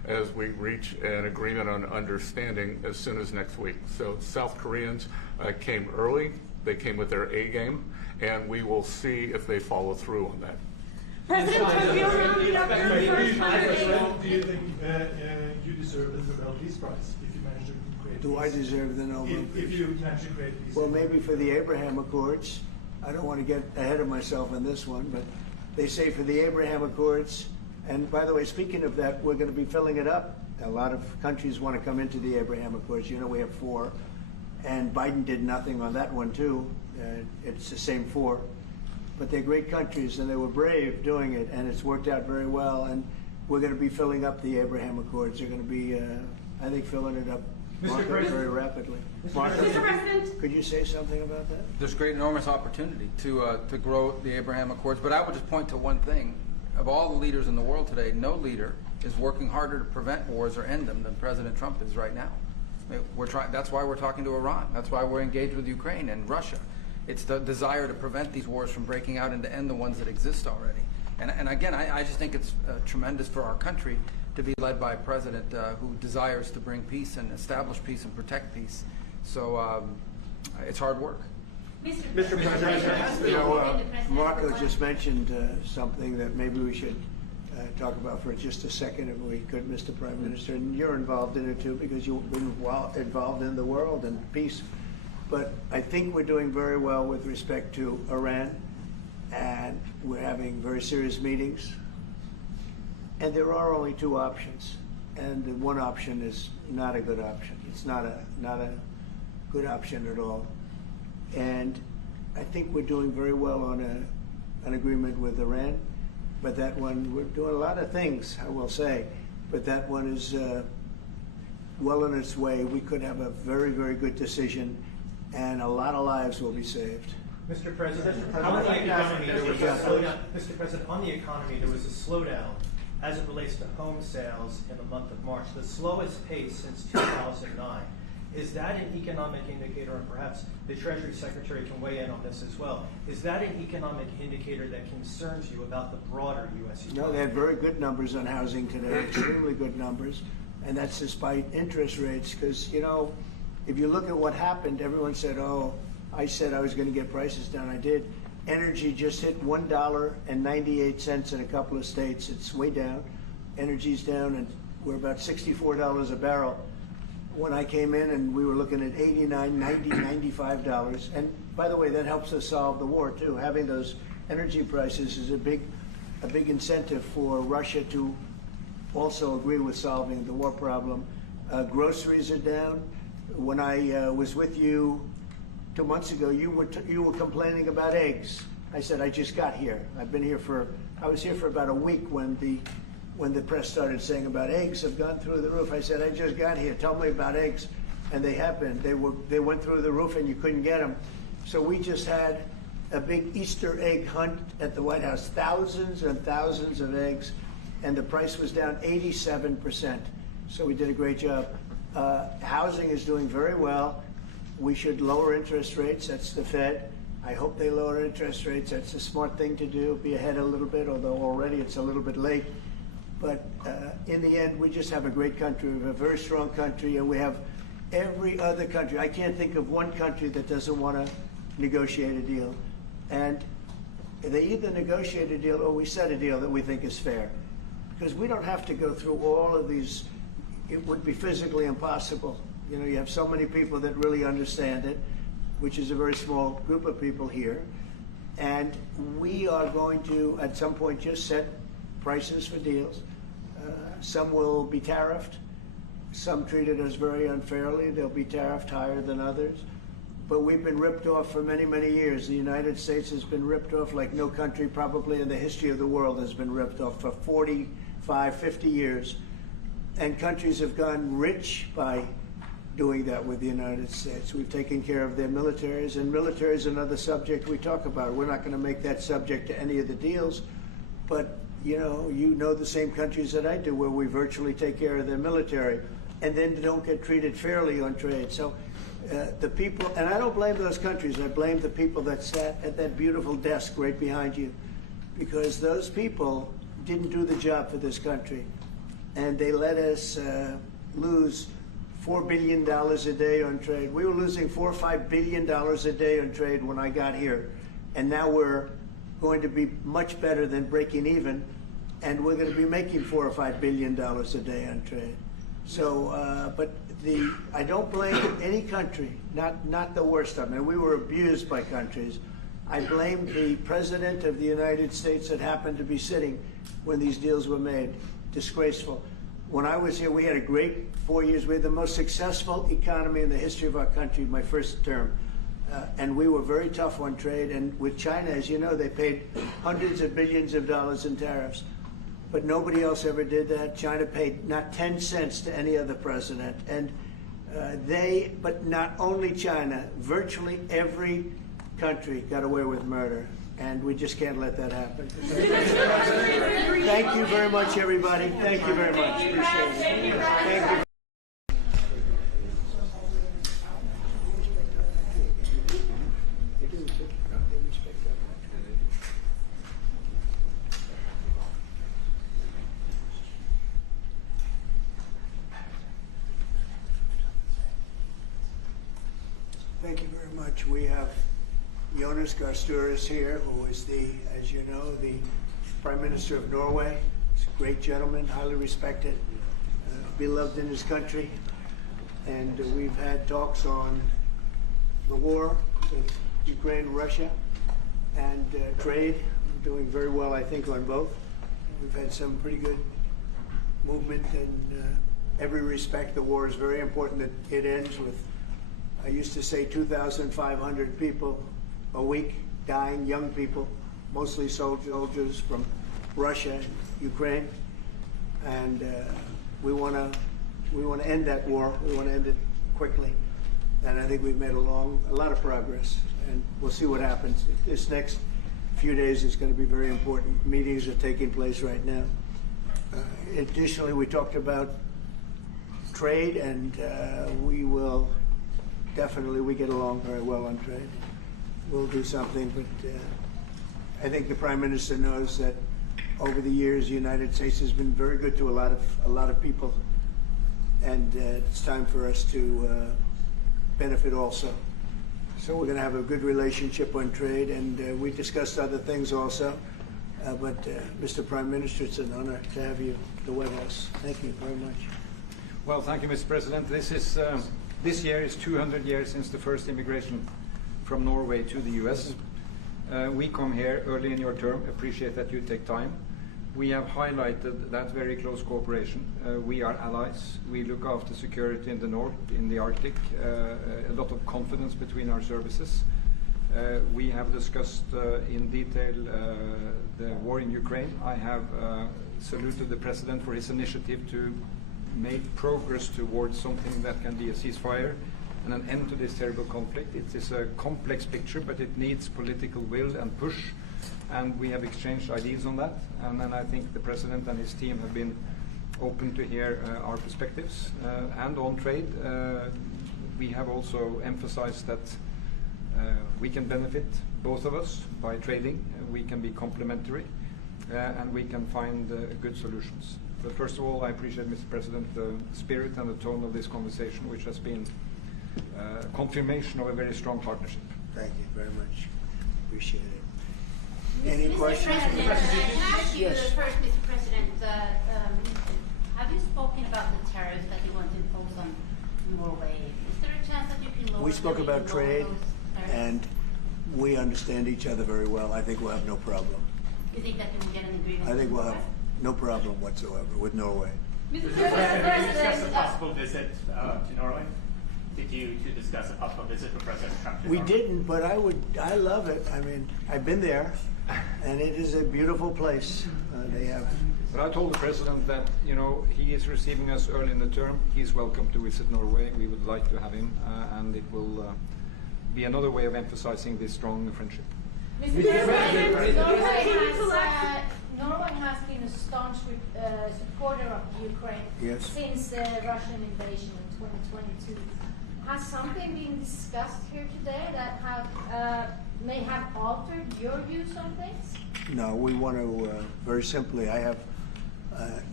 as we reach an agreement on understanding as soon as next week. So South Koreans came early, they came with their A game, and we will see if they follow through on that. President, have you rounded up your first 100 days? Do you think you deserve the Nobel Peace Prize if you manage to create Do I deserve the Nobel Peace? If you manage to create peace? Well, maybe for the Abraham Accords. I don't want to get ahead of myself on this one, but they say for the Abraham Accords, and by the way, speaking of that, we're going to be filling it up. A lot of countries want to come into the Abraham Accords. You know, we have 4, and Biden did nothing on that one too. It's the same 4. But they're great countries, and they were brave doing it, and it's worked out very well. And we're going to be filling up the Abraham Accords. They're going to be, I think, filling it up very rapidly. Mr. President, could you say something about that? There's great, enormous opportunity to grow the Abraham Accords. But I would just point to one thing. Of all the leaders in the world today, no leader is working harder to prevent wars or end them than President Trump is right now. I mean, that's why we're talking to Iran. That's why we're engaged with Ukraine and Russia. It's the desire to prevent these wars from breaking out and to end the ones that exist already. And again, I just think it's tremendous for our country to be led by a president who desires to bring peace and establish peace and protect peace. So it's hard work. Mr. President, you know, Marco just mentioned something that maybe we should talk about for just a second, if we could, Mr. Prime Minister. And you're involved in it too, because you've been involved in the world and peace. But I think we're doing very well with respect to Iran, and we're having very serious meetings. And there are only 2 options, and the one option is not a good option. It's not a good option at all. And I think we're doing very well on an agreement with Iran, but that one, we're doing a lot of things, I will say, but that one is well on its way. We could have a very, very good decision, and a lot of lives will be saved. Mr. President, on the economy, there was a slowdown. Mr. President, on the economy, there was a slowdown as it relates to home sales in the month of March, the slowest pace since 2009. Is that an economic indicator, and perhaps the Treasury Secretary can weigh in on this as well, is that an economic indicator that concerns you about the broader U.S. economy? No, they had very good numbers on housing today, extremely good numbers, and that's despite interest rates, because, you know, if you look at what happened, everyone said, oh, I said I was going to get prices down. I did. Energy just hit $1.98 in a couple of states. It's way down. Energy's down, and we're about $64 a barrel. When I came in, and we were looking at $89, $90, $95. And by the way, that helps us solve the war too. Having those energy prices is a big incentive for Russia to also agree with solving the war problem. Groceries are down. When I was with you 2 months ago, you were complaining about eggs. I said, I just got here. I was here for about a week when the press started saying about eggs have gone through the roof. I said, I just got here. Tell me about eggs. And they have been. They went through the roof and you couldn't get them. So we just had a big Easter egg hunt at the White House. Thousands and thousands of eggs. And the price was down 87%. So we did a great job. Housing is doing very well. We should lower interest rates. That's the Fed. I hope they lower interest rates. That's a smart thing to do. Be ahead a little bit, although already it's a little bit late. But in the end, we just have a great country. We have a very strong country, and we have every other country. I can't think of one country that doesn't want to negotiate a deal. And they either negotiate a deal or we set a deal that we think is fair. Because we don't have to go through all of these. It would be physically impossible. You know, you have so many people that really understand it, which is a very small group of people here. And we are going to, at some point, just set prices for deals. Some will be tariffed. Some treated us very unfairly. They'll be tariffed higher than others. But we've been ripped off for many, many years. The United States has been ripped off like no country probably in the history of the world has been ripped off for 45, 50 years. And countries have gotten rich by doing that with the United States. We've taken care of their militaries, and military is another subject we talk about. We're not going to make that subject to any of the deals, but you know the same countries that I do where we virtually take care of their military and then don't get treated fairly on trade. So the people, and I don't blame those countries, I blame the people that sat at that beautiful desk right behind you, because those people didn't do the job for this country. and they let us lose $4 billion a day on trade. We were losing $4 or $5 billion a day on trade when I got here, and now we're going to be much better than breaking even, and we're going to be making $4 or $5 billion a day on trade. So, but I don't blame any country, not the worst of them. And we were abused by countries. I blame the President of the United States that happened to be sitting when these deals were made. Disgraceful. When I was here, we had a great 4 years. We had the most successful economy in the history of our country, my first term. And we were very tough on trade. And with China, as you know, they paid hundreds of billions of dollars in tariffs. But nobody else ever did that. China paid not 10 cents to any other president. And but not only China, virtually every country got away with murder. And we just can't let that happen. Thank you very much, everybody. Thank you very much. Appreciate it. Thank you. Thank you very much. We have Jonas Gahr Støre is here, who is as you know, the Prime Minister of Norway. He's a great gentleman, highly respected, beloved in his country. And we've had talks on the war with Ukraine and Russia and trade. We're doing very well, I think, on both. We've had some pretty good movement in every respect. The war is very important that it ends with, I used to say, 2,500 people a week dying, young people, mostly soldiers from Russia and Ukraine, and we want to end that war. We want to end it quickly, and I think we've made a lot of progress, and we'll see what happens. This next few days is going to be very important. Meetings are taking place right now. Additionally, we talked about trade, and we get along very well on trade. We'll do something, but I think the Prime Minister knows that over the years, the United States has been very good to a lot of people, and it's time for us to benefit also. So we're going to have a good relationship on trade, and we discussed other things also. But Mr. Prime Minister, it's an honor to have you at the White House. Thank you very much. Well, thank you, Mr. President. This year is 200 years since the first immigration from Norway to the US. We come here early in your term, appreciate that you take time. We have highlighted that very close cooperation. We are allies. We look after security in the north, in the Arctic, a lot of confidence between our services. We have discussed in detail the war in Ukraine. I have saluted the President for his initiative to make progress towards something that can be a ceasefire and an end to this terrible conflict. It is a complex picture, but it needs political will and push, and we have exchanged ideas on that. And then I think the President and his team have been open to hear our perspectives. And on trade, we have also emphasized that we can benefit, both of us, by trading. We can be complementary, and we can find good solutions. But first of all, I appreciate, Mr. President, the spirit and the tone of this conversation, which has been confirmation of a very strong partnership. Thank you very much. Appreciate it. Any Mr. questions? President, can I ask you Yes. first, Mr. President, have you spoken about the tariffs that you want to impose on Norway? Is there a chance that you can lower We spoke about trade, tariffs? and we understand each other very well. I think we'll have no problem. You think that you will get an agreement? I think we'll with have no problem whatsoever with Norway. Did you discuss a possible visit to Norway? Did you discuss a possible visit for President Trump to We Norway? didn't, but I love it. I mean, I've been there, and it is a beautiful place. They have. But I told the President that, you know, he is receiving us early in the term. He's welcome to visit Norway. We would like to have him, and it will be another way of emphasizing this strong friendship. Mr. President, Norway has been a staunch supporter of Ukraine since the Russian invasion in 2022. Has something been discussed here today that may have altered your views on things? No, we want to, very simply, I have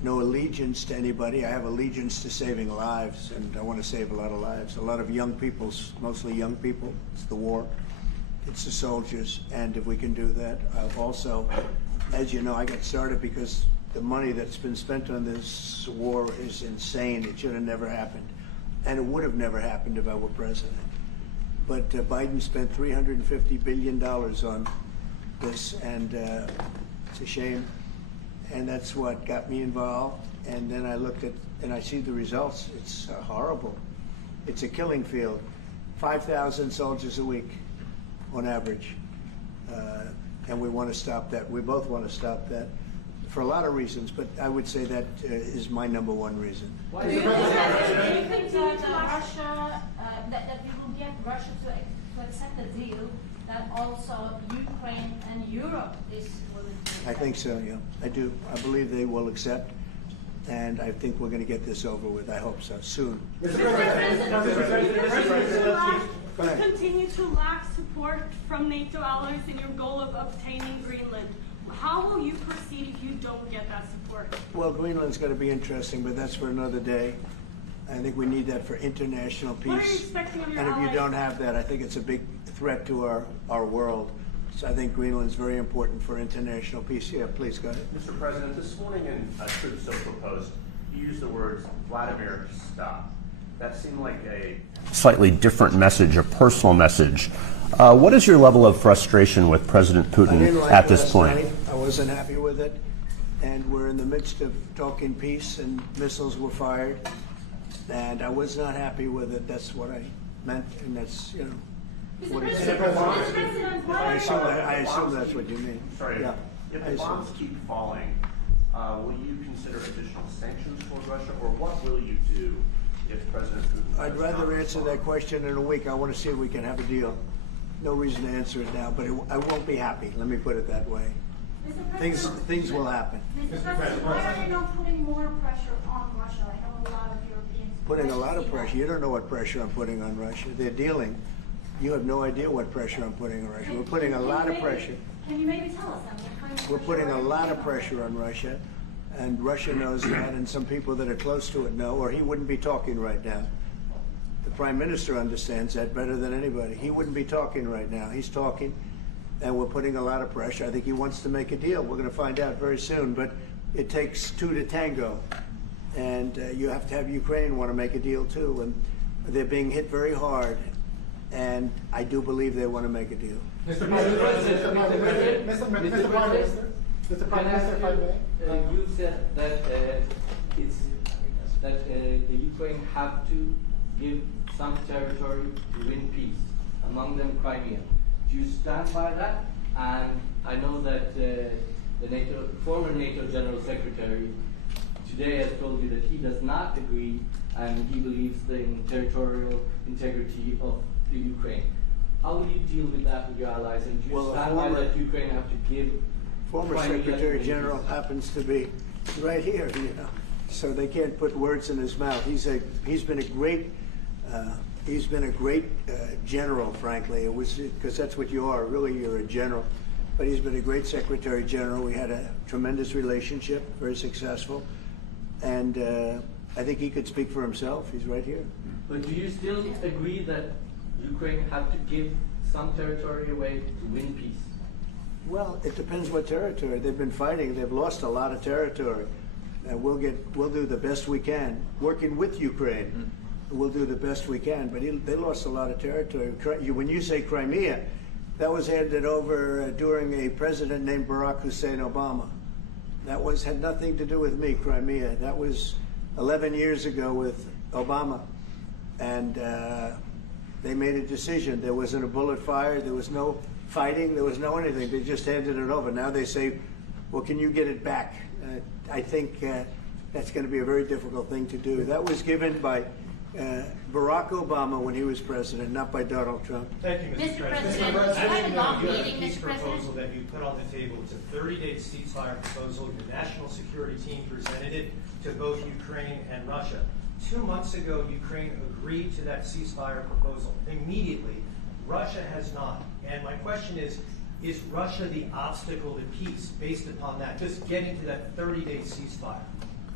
no allegiance to anybody. I have allegiance to saving lives, and I want to save a lot of lives. A lot of young people, mostly young people. It's the war. It's the soldiers, and if we can do that, I've also, as you know, I got started because the money that's been spent on this war is insane. It should have never happened, and it would have never happened if I were president. But Biden spent $350 billion on this, and it's a shame. And that's what got me involved. And then I looked at, and I see the results. It's horrible. It's a killing field. 5,000 soldiers a week on average. And we want to stop that. We both want to stop that for a lot of reasons, but I would say that is my #1 reason. Do you think that Russia, that we will get Russia to accept a deal that also Ukraine and Europe is willing to accept? I think so, yeah. I do. I believe they will accept, and I think we're going to get this over with. I hope so, soon. Continue to lack support from NATO allies in your goal of obtaining Greenland. How will you proceed if you don't get that support? Well, Greenland's going to be interesting, but that's for another day. I think we need that for international peace. What are you expecting of your and if allies? you don't have that, I think it's a big threat to our world. So I think Greenland's very important for international peace. Yeah, please go ahead. Mr. President, this morning in a Truth Social post, you used the words, Vladimir, stop. That seemed like a slightly different message, a personal message. What is your level of frustration with President Putin at this point? I wasn't happy with it, and we're in the midst of talking peace, and missiles were fired, and I was not happy with it. That's what I meant, and that's, you know, what it said. I assume that's what you mean. Sorry. Yeah. If the bombs keep falling, will you consider additional sanctions toward Russia, or what will you do if President Putin? I'd rather answer that question in a week. I want to see if we can have a deal. No reason to answer it now, but I won't be happy. Let me put it that way. Things will happen. Mr. President, why are you not putting more pressure on Russia? I know a lot of Europeans. Putting a lot of pressure. You don't know what pressure I'm putting on Russia. They're dealing. You have no idea what pressure I'm putting on Russia. We're putting a lot of pressure. Can you maybe tell us that? We're putting a lot of pressure on Russia, and Russia knows that, and some people that are close to it know, or he wouldn't be talking right now. The Prime Minister understands that better than anybody. He wouldn't be talking right now. He's talking, and we're putting a lot of pressure. I think he wants to make a deal. We're going to find out very soon, but it takes two to tango, and you have to have Ukraine want to make a deal too, and they're being hit very hard, and I do believe they want to make a deal. Mr. President, Mr. Prime Minister, if I may. You said that the Ukraine have to give some territory to win peace, among them Crimea. Do you stand by that? And I know that the former NATO General Secretary today has told you that he does not agree, and he believes in territorial integrity of the Ukraine. How will you deal with that with your allies? And do you stand by that Ukraine have to give? Former Secretary General happens to be right here, you know, so they can't put words in his mouth. He's been a great general, frankly. It was because that's what you are. Really, you're a general. But he's been a great Secretary General. We had a tremendous relationship, very successful, and I think he could speak for himself. He's right here. But do you still agree that Ukraine have to give some territory away to win peace? Well, it depends what territory. They've been fighting. They've lost a lot of territory. We'll do the best we can, working with Ukraine. We'll do the best we can. But they lost a lot of territory. When you say Crimea, that was handed over during a president named Barack Hussein Obama. That had nothing to do with me, Crimea. That was 11 years ago with Obama. And they made a decision. There wasn't a bullet fired. There was no fighting. There was no anything. They just handed it over. Now they say, well, can you get it back? I think that's going to be a very difficult thing to do. That was given by Barack Obama when he was president, not by Donald Trump. Thank you, Mr. President. I have a long Your meeting, peace Mr. President. proposal that you put on the table, it's a 30-day ceasefire proposal. Your national security team presented it to both Ukraine and Russia. 2 months ago, Ukraine agreed to that ceasefire proposal immediately. Russia has not. And my question is Russia the obstacle to peace based upon that, just getting to that 30-day ceasefire?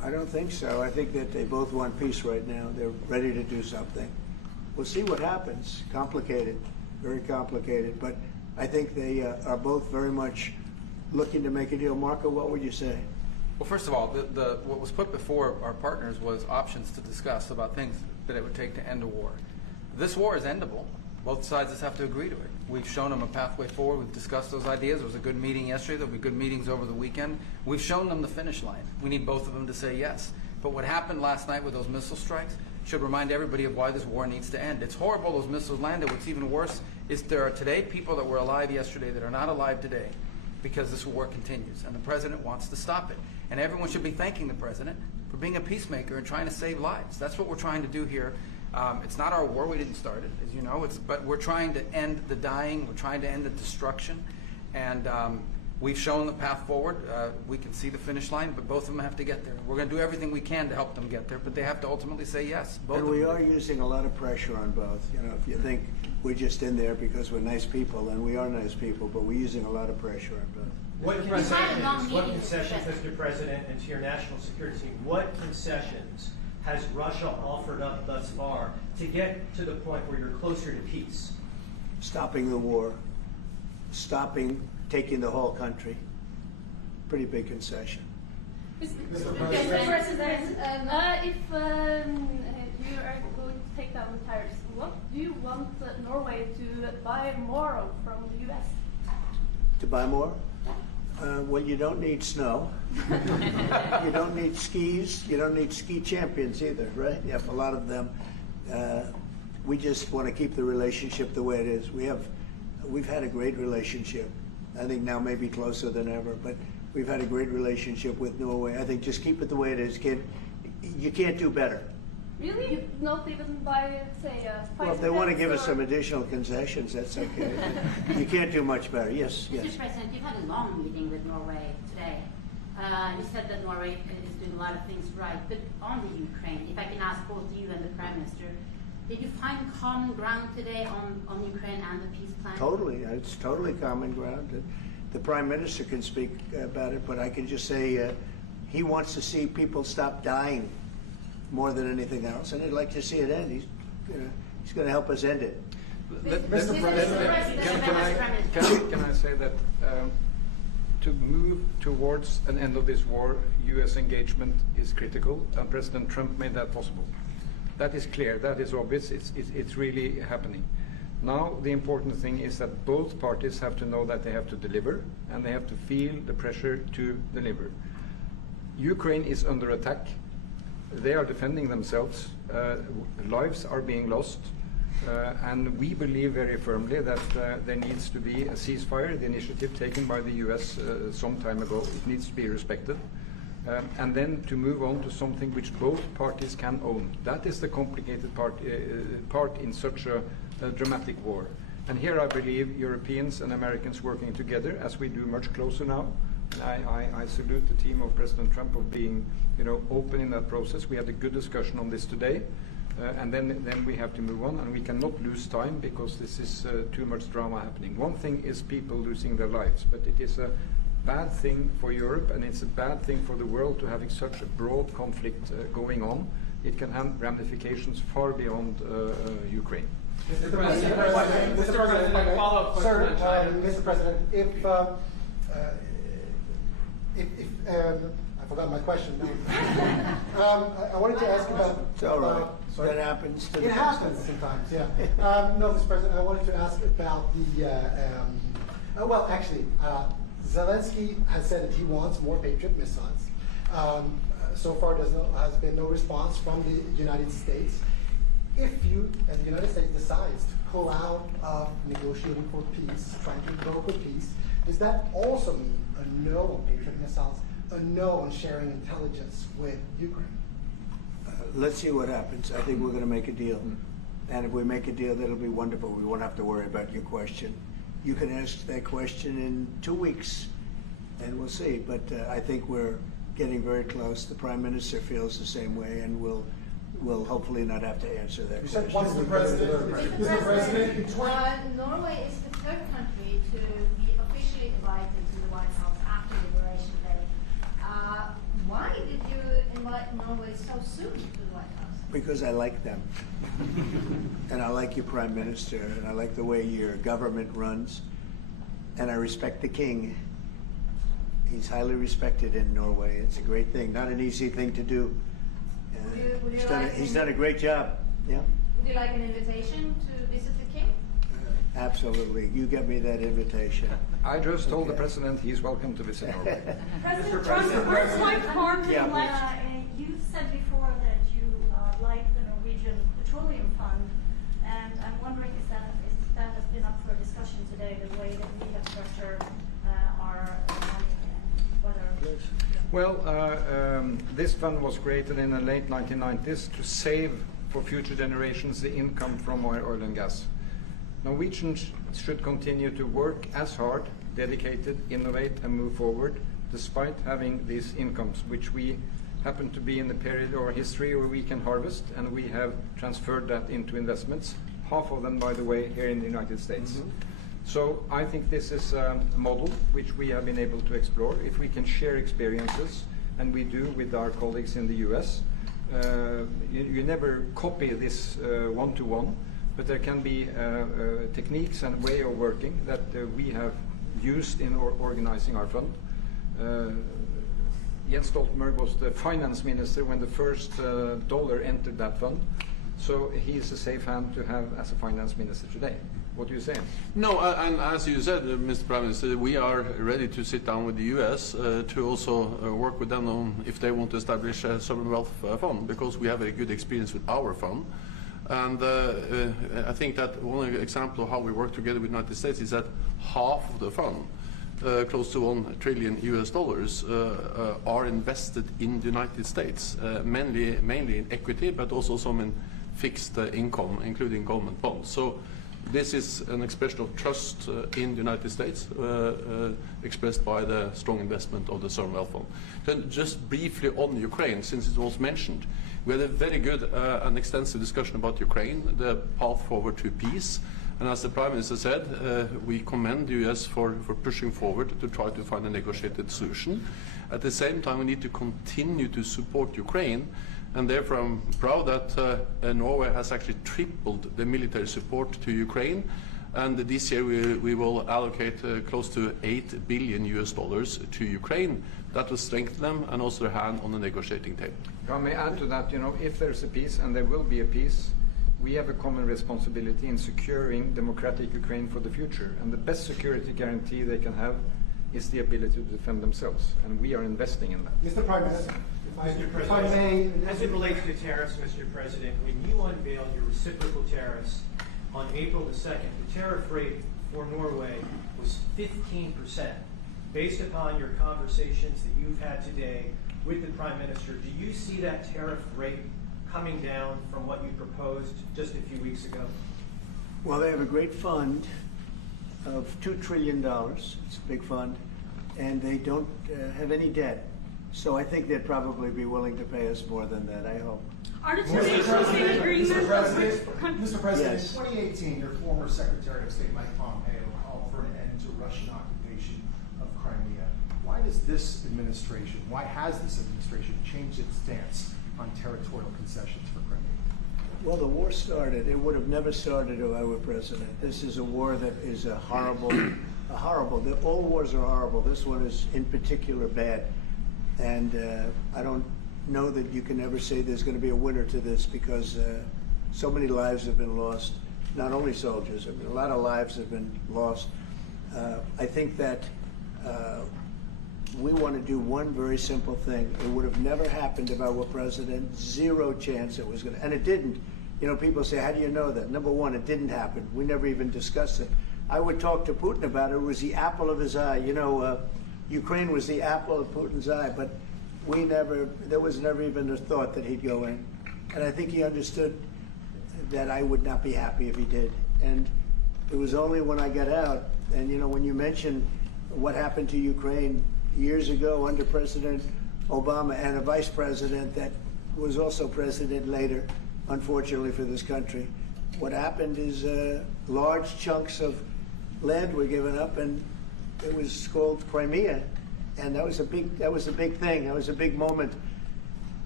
I don't think so. I think that they both want peace right now. They're ready to do something. We'll see what happens. Complicated, very complicated. But I think they are both very much looking to make a deal. Marco, what would you say? Well, first of all, what was put before our partners was options to discuss about things that it would take to end a war. This war is endable. Both sides just have to agree to it. We've shown them a pathway forward. We've discussed those ideas. There was a good meeting yesterday. There'll be good meetings over the weekend. We've shown them the finish line. We need both of them to say yes. But what happened last night with those missile strikes should remind everybody of why this war needs to end. It's horrible those missiles landed. What's even worse is there are today people that were alive yesterday that are not alive today because this war continues. And the president wants to stop it. And everyone should be thanking the president for being a peacemaker and trying to save lives. That's what we're trying to do here. It's not our war. We didn't start it, as you know. But we're trying to end the dying. We're trying to end the destruction. And we've shown the path forward. We can see the finish line, but both of them have to get there. We're going to do everything we can to help them get there, but they have to ultimately say yes. Both And we are using a lot of pressure on both. You know, if you think we're just in there because we're nice people, and we are nice people, but we're using a lot of pressure on both. What concessions, Mr. President, and to your national security team, what concessions has Russia offered up thus far to get to the point where you're closer to peace? Stopping the war, stopping taking the whole country. Pretty big concession. Mr. President, if you are going to take down the tariffs, what do you want Norway to buy more of from the U.S.? To buy more? Well, you don't need snow. You don't need skis. You don't need ski champions either, right? You have a lot of them. We just want to keep the relationship the way it is. We've had a great relationship. I think now maybe closer than ever, but we've had a great relationship with Norway. I think just keep it the way it is, kid. You can't do better. Really? Not even by, say, Well, if they want to give us some additional concessions, that's okay. You can't do much better. Yes, yes. Mr. President, you've had a long meeting with Norway today. You said that Norway is doing a lot of things right, but on the Ukraine, if I can ask both you and the Prime Minister, did you find common ground today on Ukraine and the peace plan? Totally. It's totally common ground. The Prime Minister can speak about it, but I can just say he wants to see people stop dying more than anything else, and he'd like to see it end. He's going to help us end it. Mr. President, can I say that to move towards an end of this war, U.S. engagement is critical, and President Trump made that possible. That is clear. That is obvious. It's really happening. Now, the important thing is that both parties have to know that they have to deliver, and they have to feel the pressure to deliver. Ukraine is under attack. They are defending themselves. Lives are being lost. And we believe very firmly that there needs to be a ceasefire, the initiative taken by the U.S. Some time ago. It needs to be respected. And then to move on to something which both parties can own. That is the complicated part in such a dramatic war. And here I believe Europeans and Americans working together, as we do much closer now. I salute the team of President Trump of being, open in that process. We had a good discussion on this today, and then we have to move on, and we cannot lose time because this is too much drama happening. One thing is people losing their lives, but it is a bad thing for Europe, and it's a bad thing for the world to having such a broad conflict going on. It can have ramifications far beyond Ukraine. Mr. President, follow-up question. Mr. President, I forgot my question now. I wanted to ask about. It's all right. That happens. It happens sometimes. Yeah. No, Mr. President, I wanted to ask about the. Zelensky has said that he wants more Patriot missiles. So far, there has been no response from the United States. If the United States decides to pull out of negotiating for peace, trying to go for peace, does that also mean a no on Patriot missiles, a no on sharing intelligence with Ukraine? Let's see what happens. I think we're going to make a deal. And if we make a deal, that'll be wonderful. We won't have to worry about your question. You can ask that question in 2 weeks, and we'll see. But I think we're getting very close. The Prime Minister feels the same way, and we'll hopefully not have to answer that question. Mr. President, Norway is the third country to be officially invited to the White House after Liberation Day. Why did you invite so soon to the White House? Because I like them. And I like your Prime Minister, and I like the way your government runs, and I respect the King. He's highly respected in Norway. It's a great thing, not an easy thing to do. Would you He's done a great job. Yeah. Would you like an invitation to visit the King? Absolutely. You get me that invitation. I just told the president he's welcome to visit Norway. President Trump, the first life harm You said before that you like the Norwegian Petroleum Fund, and I'm wondering if that has been up for discussion today, the way that we have structured our money and whether. Well, this fund was created in the late 1990s to save for future generations the income from oil and gas. Norwegians should continue to work as hard, dedicated, innovate, and move forward, despite having these incomes, which we happen to be in the period of our history where we can harvest, and we have transferred that into investments, half of them, by the way, here in the United States. Mm-hmm. So I think this is a model which we have been able to explore. If we can share experiences, and we do with our colleagues in the US, you never copy this one-to-one, but there can be techniques and way of working that we have used in organizing our fund. Jens Stoltenberg was the finance minister when the first dollar entered that fund, so he is a safe hand to have as a finance minister today. What do you say? No, and as you said, Mr. Prime Minister, we are ready to sit down with the U.S. To also work with them on if they want to establish a sovereign wealth fund, because we have a good experience with our fund. And I think that one example of how we work together with the United States is that half of the fund, close to $1 trillion US, are invested in the United States, mainly in equity, but also some in fixed income, including government bonds. So this is an expression of trust in the United States, expressed by the strong investment of the sovereign wealth fund. Then just briefly on Ukraine, since it was mentioned, we had a very good and extensive discussion about Ukraine, the path forward to peace. And as the Prime Minister said, we commend the US for pushing forward to try to find a negotiated solution. At the same time, we need to continue to support Ukraine, and therefore I'm proud that Norway has actually tripled the military support to Ukraine. And this year we will allocate close to $8 billion US to Ukraine. That will strengthen them and also their hand on the negotiating table. If I may add to that, if there's a peace, and there will be a peace, we have a common responsibility in securing democratic Ukraine for the future. And the best security guarantee they can have is the ability to defend themselves. And we are investing in that. Mr. Prime Minister, if I may, as it relates to tariffs, Mr. President, when you unveiled your reciprocal tariffs on April the 2nd, the tariff rate for Norway was 15%. Based upon your conversations that you've had today with the Prime Minister, do you see that tariff rate coming down from what you proposed just a few weeks ago? Well, they have a great fund of $2 trillion. It's a big fund, and they don't have any debt. So I think they'd probably be willing to pay us more than that, I hope. Mr. President, Yes. in 2018, your former Secretary of State Mike Pompeo called for an end to Russian occupation of Crimea. Why has this administration changed its stance on territorial concessions for Crimea? Well, the war started. It would have never started if I were president. This is a war that is horrible. All wars are horrible. This one is in particular bad. And I don't know that you can ever say there's going to be a winner to this, because so many lives have been lost. Not only soldiers, I mean, a lot of lives have been lost. I think that we want to do one very simple thing. It would have never happened if I were president. Zero chance it was going to, and it didn't. People say, how do you know that? Number one, it didn't happen. We never even discussed it. I would talk to Putin about it. It was the apple of his eye. Ukraine was the apple of Putin's eye, but there was never even a thought that he'd go in. And I think he understood that I would not be happy if he did. And it was only when I got out, and when you mention what happened to Ukraine years ago under President Obama and a vice president that was also president later, unfortunately for this country, what happened is large chunks of land were given up, and it was called Crimea, and that was a big thing. That was a big moment.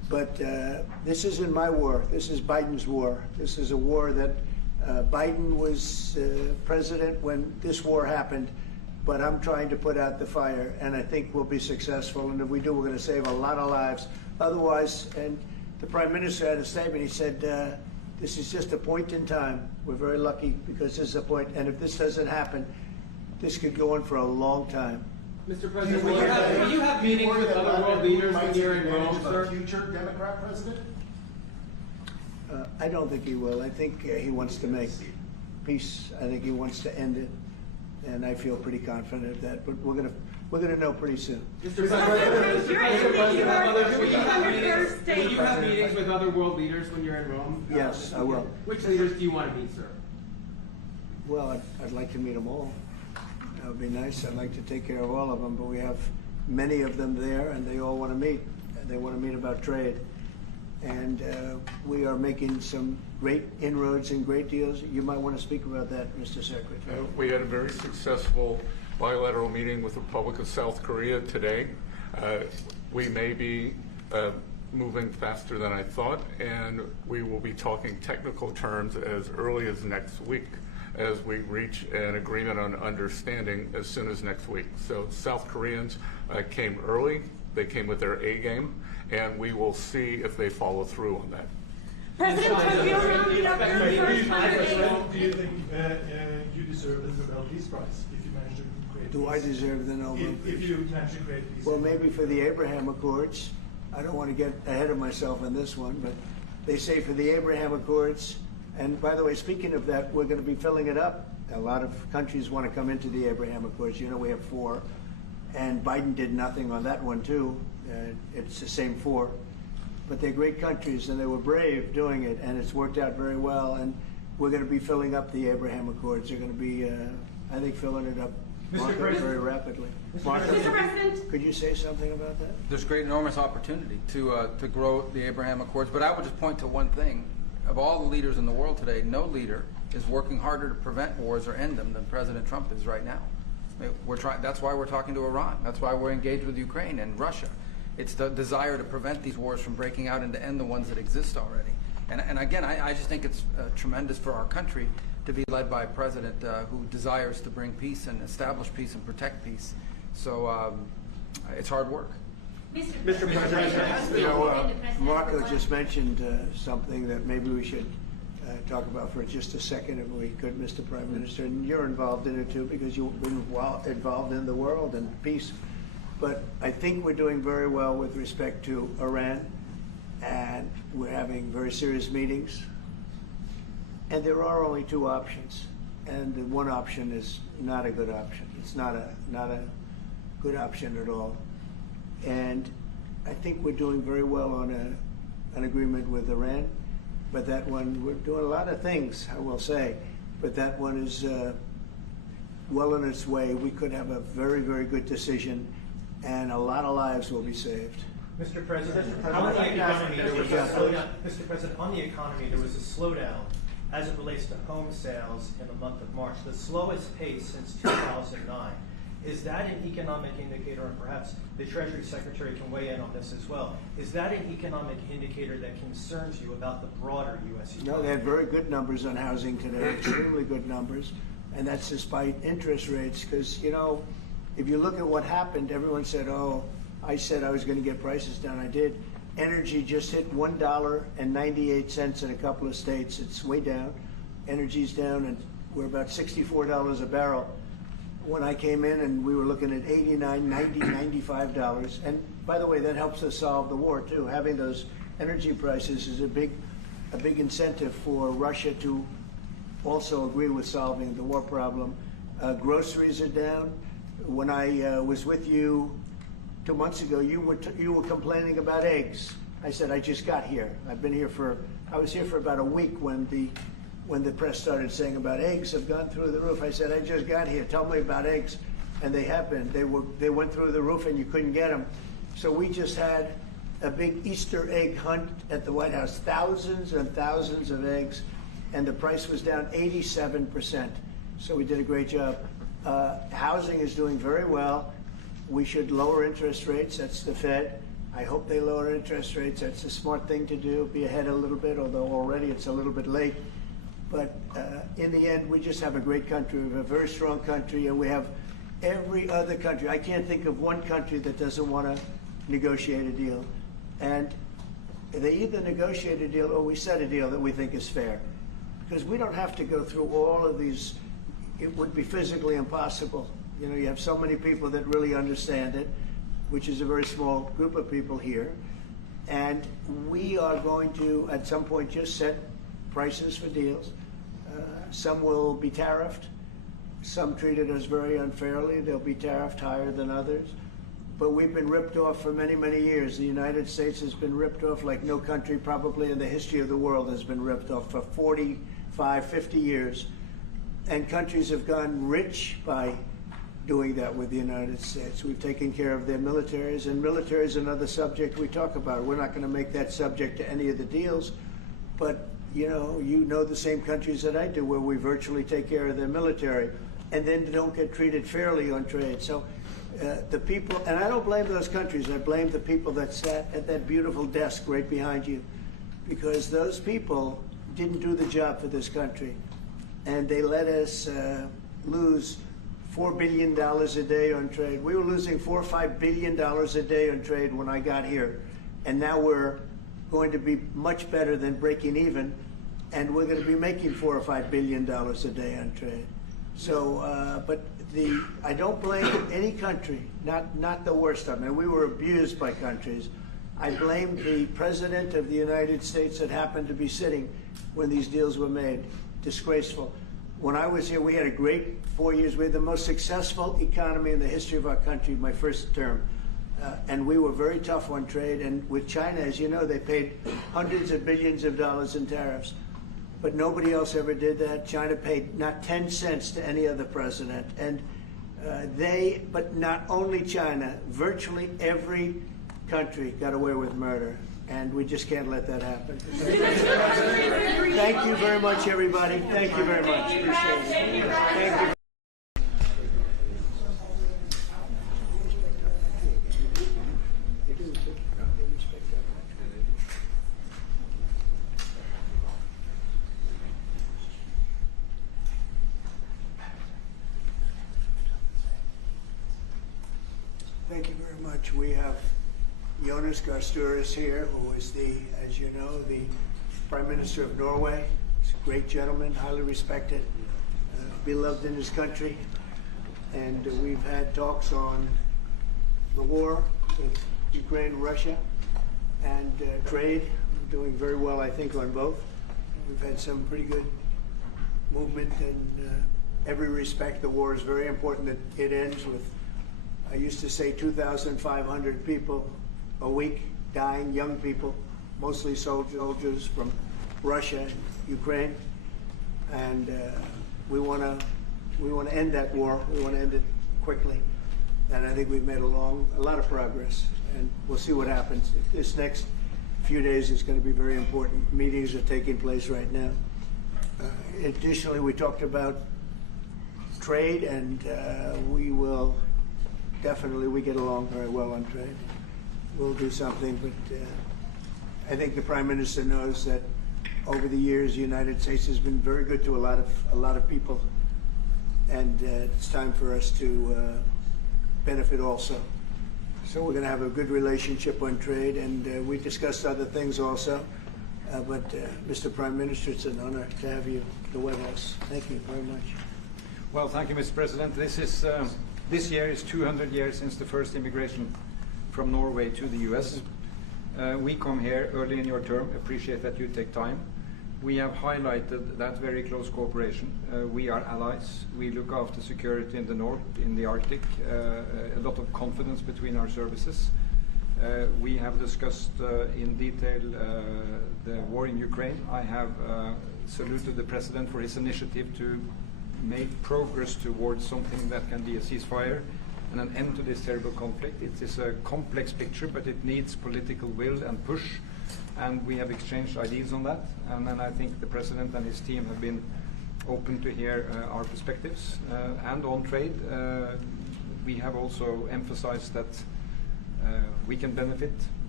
But this isn't my war. This is Biden's war. This is a war that Biden was president when this war happened. But I'm trying to put out the fire, and I think we'll be successful. And if we do, we're going to save a lot of lives. Otherwise, and the Prime Minister had a statement. He said, this is just a point in time. We're very lucky because this is a point. And if this doesn't happen, this could go on for a long time. Mr. President, will you have meetings with other world leaders when you're in Rome, sir? Future Democrat president? I don't think he will. I think he wants to make peace. I think he wants to end it. And I feel pretty confident of that. But we're gonna know pretty soon. Mr. President, will you have meetings with other world leaders when you're in Rome? Yes, I will. Which leaders do you want to meet, sir? Well, I'd like to meet them all. That would be nice. I'd like to take care of all of them, but we have many of them there, and they all want to meet. They want to meet about trade. And we are making some great inroads and great deals. You might want to speak about that, Mr. Secretary. We had a very successful bilateral meeting with the Republic of South Korea today. We may be moving faster than I thought, and we will be talking technical terms as early as next week as we reach an agreement on understanding as soon as next week. So South Koreans came early. They came with their A game, and we will see if they follow through on that. President, have you rounded up your first Do you think you deserve the Nobel Peace Prize if you manage to create Do I deserve the Nobel Peace? If you manage to create peace? Well, maybe for the Abraham Accords. I don't want to get ahead of myself on this one, but they say for the Abraham Accords, and by the way, speaking of that, we're going to be filling it up. A lot of countries want to come into the Abraham Accords. You know, we have 4. And Biden did nothing on that one, too. It's the same 4. But they're great countries, and they were brave doing it, and it's worked out very well. And we're going to be filling up the Abraham Accords. They're going to be, I think, filling it up very rapidly. Mr. President, could you say something about that? There's great, enormous opportunity to grow the Abraham Accords. But I would just point to one thing. Of all the leaders in the world today, no leader is working harder to prevent wars or end them than President Trump is right now. That's why we're talking to Iran. That's why we're engaged with Ukraine and Russia. It's the desire to prevent these wars from breaking out and to end the ones that exist already. And again, I just think it's tremendous for our country to be led by a president who desires to bring peace and establish peace and protect peace. So it's hard work. Mr. President, you know, Marco just mentioned something that maybe we should talk about for just a second, if we could, Mr. Prime Minister. And you're involved in it too, because you've been involved in the world and peace. But I think we're doing very well with respect to Iran, and we're having very serious meetings. And there are only 2 options, and the one option is not a good option. It's not a good option at all. And I think we're doing very well on an agreement with Iran. But that one, we're doing a lot of things, I will say. But that one is well on its way. We could have a very, very good decision, and a lot of lives will be saved. Mr. President, on the economy, there was a slowdown. Mr. President, on the economy, there was a slowdown as it relates to home sales in the month of March, the slowest pace since 2009. Is that an economic indicator, and perhaps the Treasury Secretary can weigh in on this as well, is that an economic indicator that concerns you about the broader U.S. economy? No, they had very good numbers on housing today, extremely good numbers, and that's despite interest rates, because, you know, if you look at what happened, everyone said, oh, I said I was going to get prices down. I did. Energy just hit $1.98 in a couple of states. It's way down. Energy's down, and we're about $64 a barrel. When I came in, and we were looking at $89, $90, $95. And by the way, that helps us solve the war too. Having those energy prices is a big incentive for Russia to also agree with solving the war problem. Groceries are down. When I was with you 2 months ago, you were complaining about eggs. I said, I just got here. I was here for about a week when the press started saying about eggs have gone through the roof. I said, I just got here. Tell me about eggs. And they have been. They went through the roof and you couldn't get them. So we just had a big Easter egg hunt at the White House. Thousands and thousands of eggs. And the price was down 87%. So we did a great job. Housing is doing very well. We should lower interest rates. That's the Fed. I hope they lower interest rates. That's a smart thing to do, be ahead a little bit, although already it's a little bit late. But in the end, we just have a great country. We have a very strong country, and we have every other country. I can't think of one country that doesn't want to negotiate a deal. And they either negotiate a deal or we set a deal that we think is fair. Because we don't have to go through all of these. It would be physically impossible. You know, you have so many people that really understand it, which is a very small group of people here. And we are going to, at some point, just set prices for deals. Some will be tariffed. Some treated us very unfairly. They'll be tariffed higher than others. But we've been ripped off for many, many years. The United States has been ripped off like no country probably in the history of the world has been ripped off for 45, 50 years. And countries have gone rich by doing that with the United States. We've taken care of their militaries, and military is another subject we talk about. We're not going to make that subject to any of the deals, but you know the same countries that I do where we virtually take care of their military and then don't get treated fairly on trade. So the people, and I don't blame those countries, I blame the people that sat at that beautiful desk right behind you, because those people didn't do the job for this country, and they let us lose $4 billion a day on trade. We were losing $4 or $5 billion a day on trade when I got here, and now we're going to be much better than breaking even, and we're going to be making $4 or $5 billion a day on trade. So, but I don't blame any country, not the worst of them. And we were abused by countries. I blame the President of the United States that happened to be sitting when these deals were made. Disgraceful. When I was here, we had a great 4 years. We had the most successful economy in the history of our country, my first term. And we were very tough on trade. And with China, as you know, they paid hundreds of billions of dollars in tariffs. But nobody else ever did that. China paid not 10 cents to any other president. And but not only China, virtually every country got away with murder. And we just can't let that happen. Thank you very much, everybody. Thank you very much. Appreciate it. Thank you. Thank you very much. We have Jonas Gahr Støre here, who is as you know, the Prime Minister of Norway. He's a great gentleman, highly respected, beloved in his country. And we've had talks on the war with Ukraine, Russia, and trade. We're doing very well, I think, on both. We've had some pretty good movement in every respect. The war is very important that it ends with, I used to say, 2,500 people a week dying, young people, mostly soldiers from Russia and Ukraine, and we want to end that war. We want to end it quickly, and I think we've made a lot of progress, and we'll see what happens. This next few days is going to be very important. Meetings are taking place right now. Additionally, we talked about trade, and we get along very well on trade. We'll do something, but I think the Prime Minister knows that over the years, the United States has been very good to a lot of people, and it's time for us to benefit also. So we're going to have a good relationship on trade, and we discussed other things also. But Mr. Prime Minister, it's an honor to have you at the White House. Thank you very much. Well, thank you, Mr. President. This year is 200 years since the first immigration from Norway to the U.S. We come here early in your term. Appreciate that you take time. We have highlighted that very close cooperation. We are allies. We look after security in the north, in the Arctic. A lot of confidence between our services. We have discussed in detail the war in Ukraine. I have saluted the President for his initiative to make progress towards something that can be a ceasefire and an end to this terrible conflict. It is a complex picture, but it needs political will and push, and we have exchanged ideas on that. And then I think the President and his team have been open to hear our perspectives. And on trade, we have also emphasized that we can benefit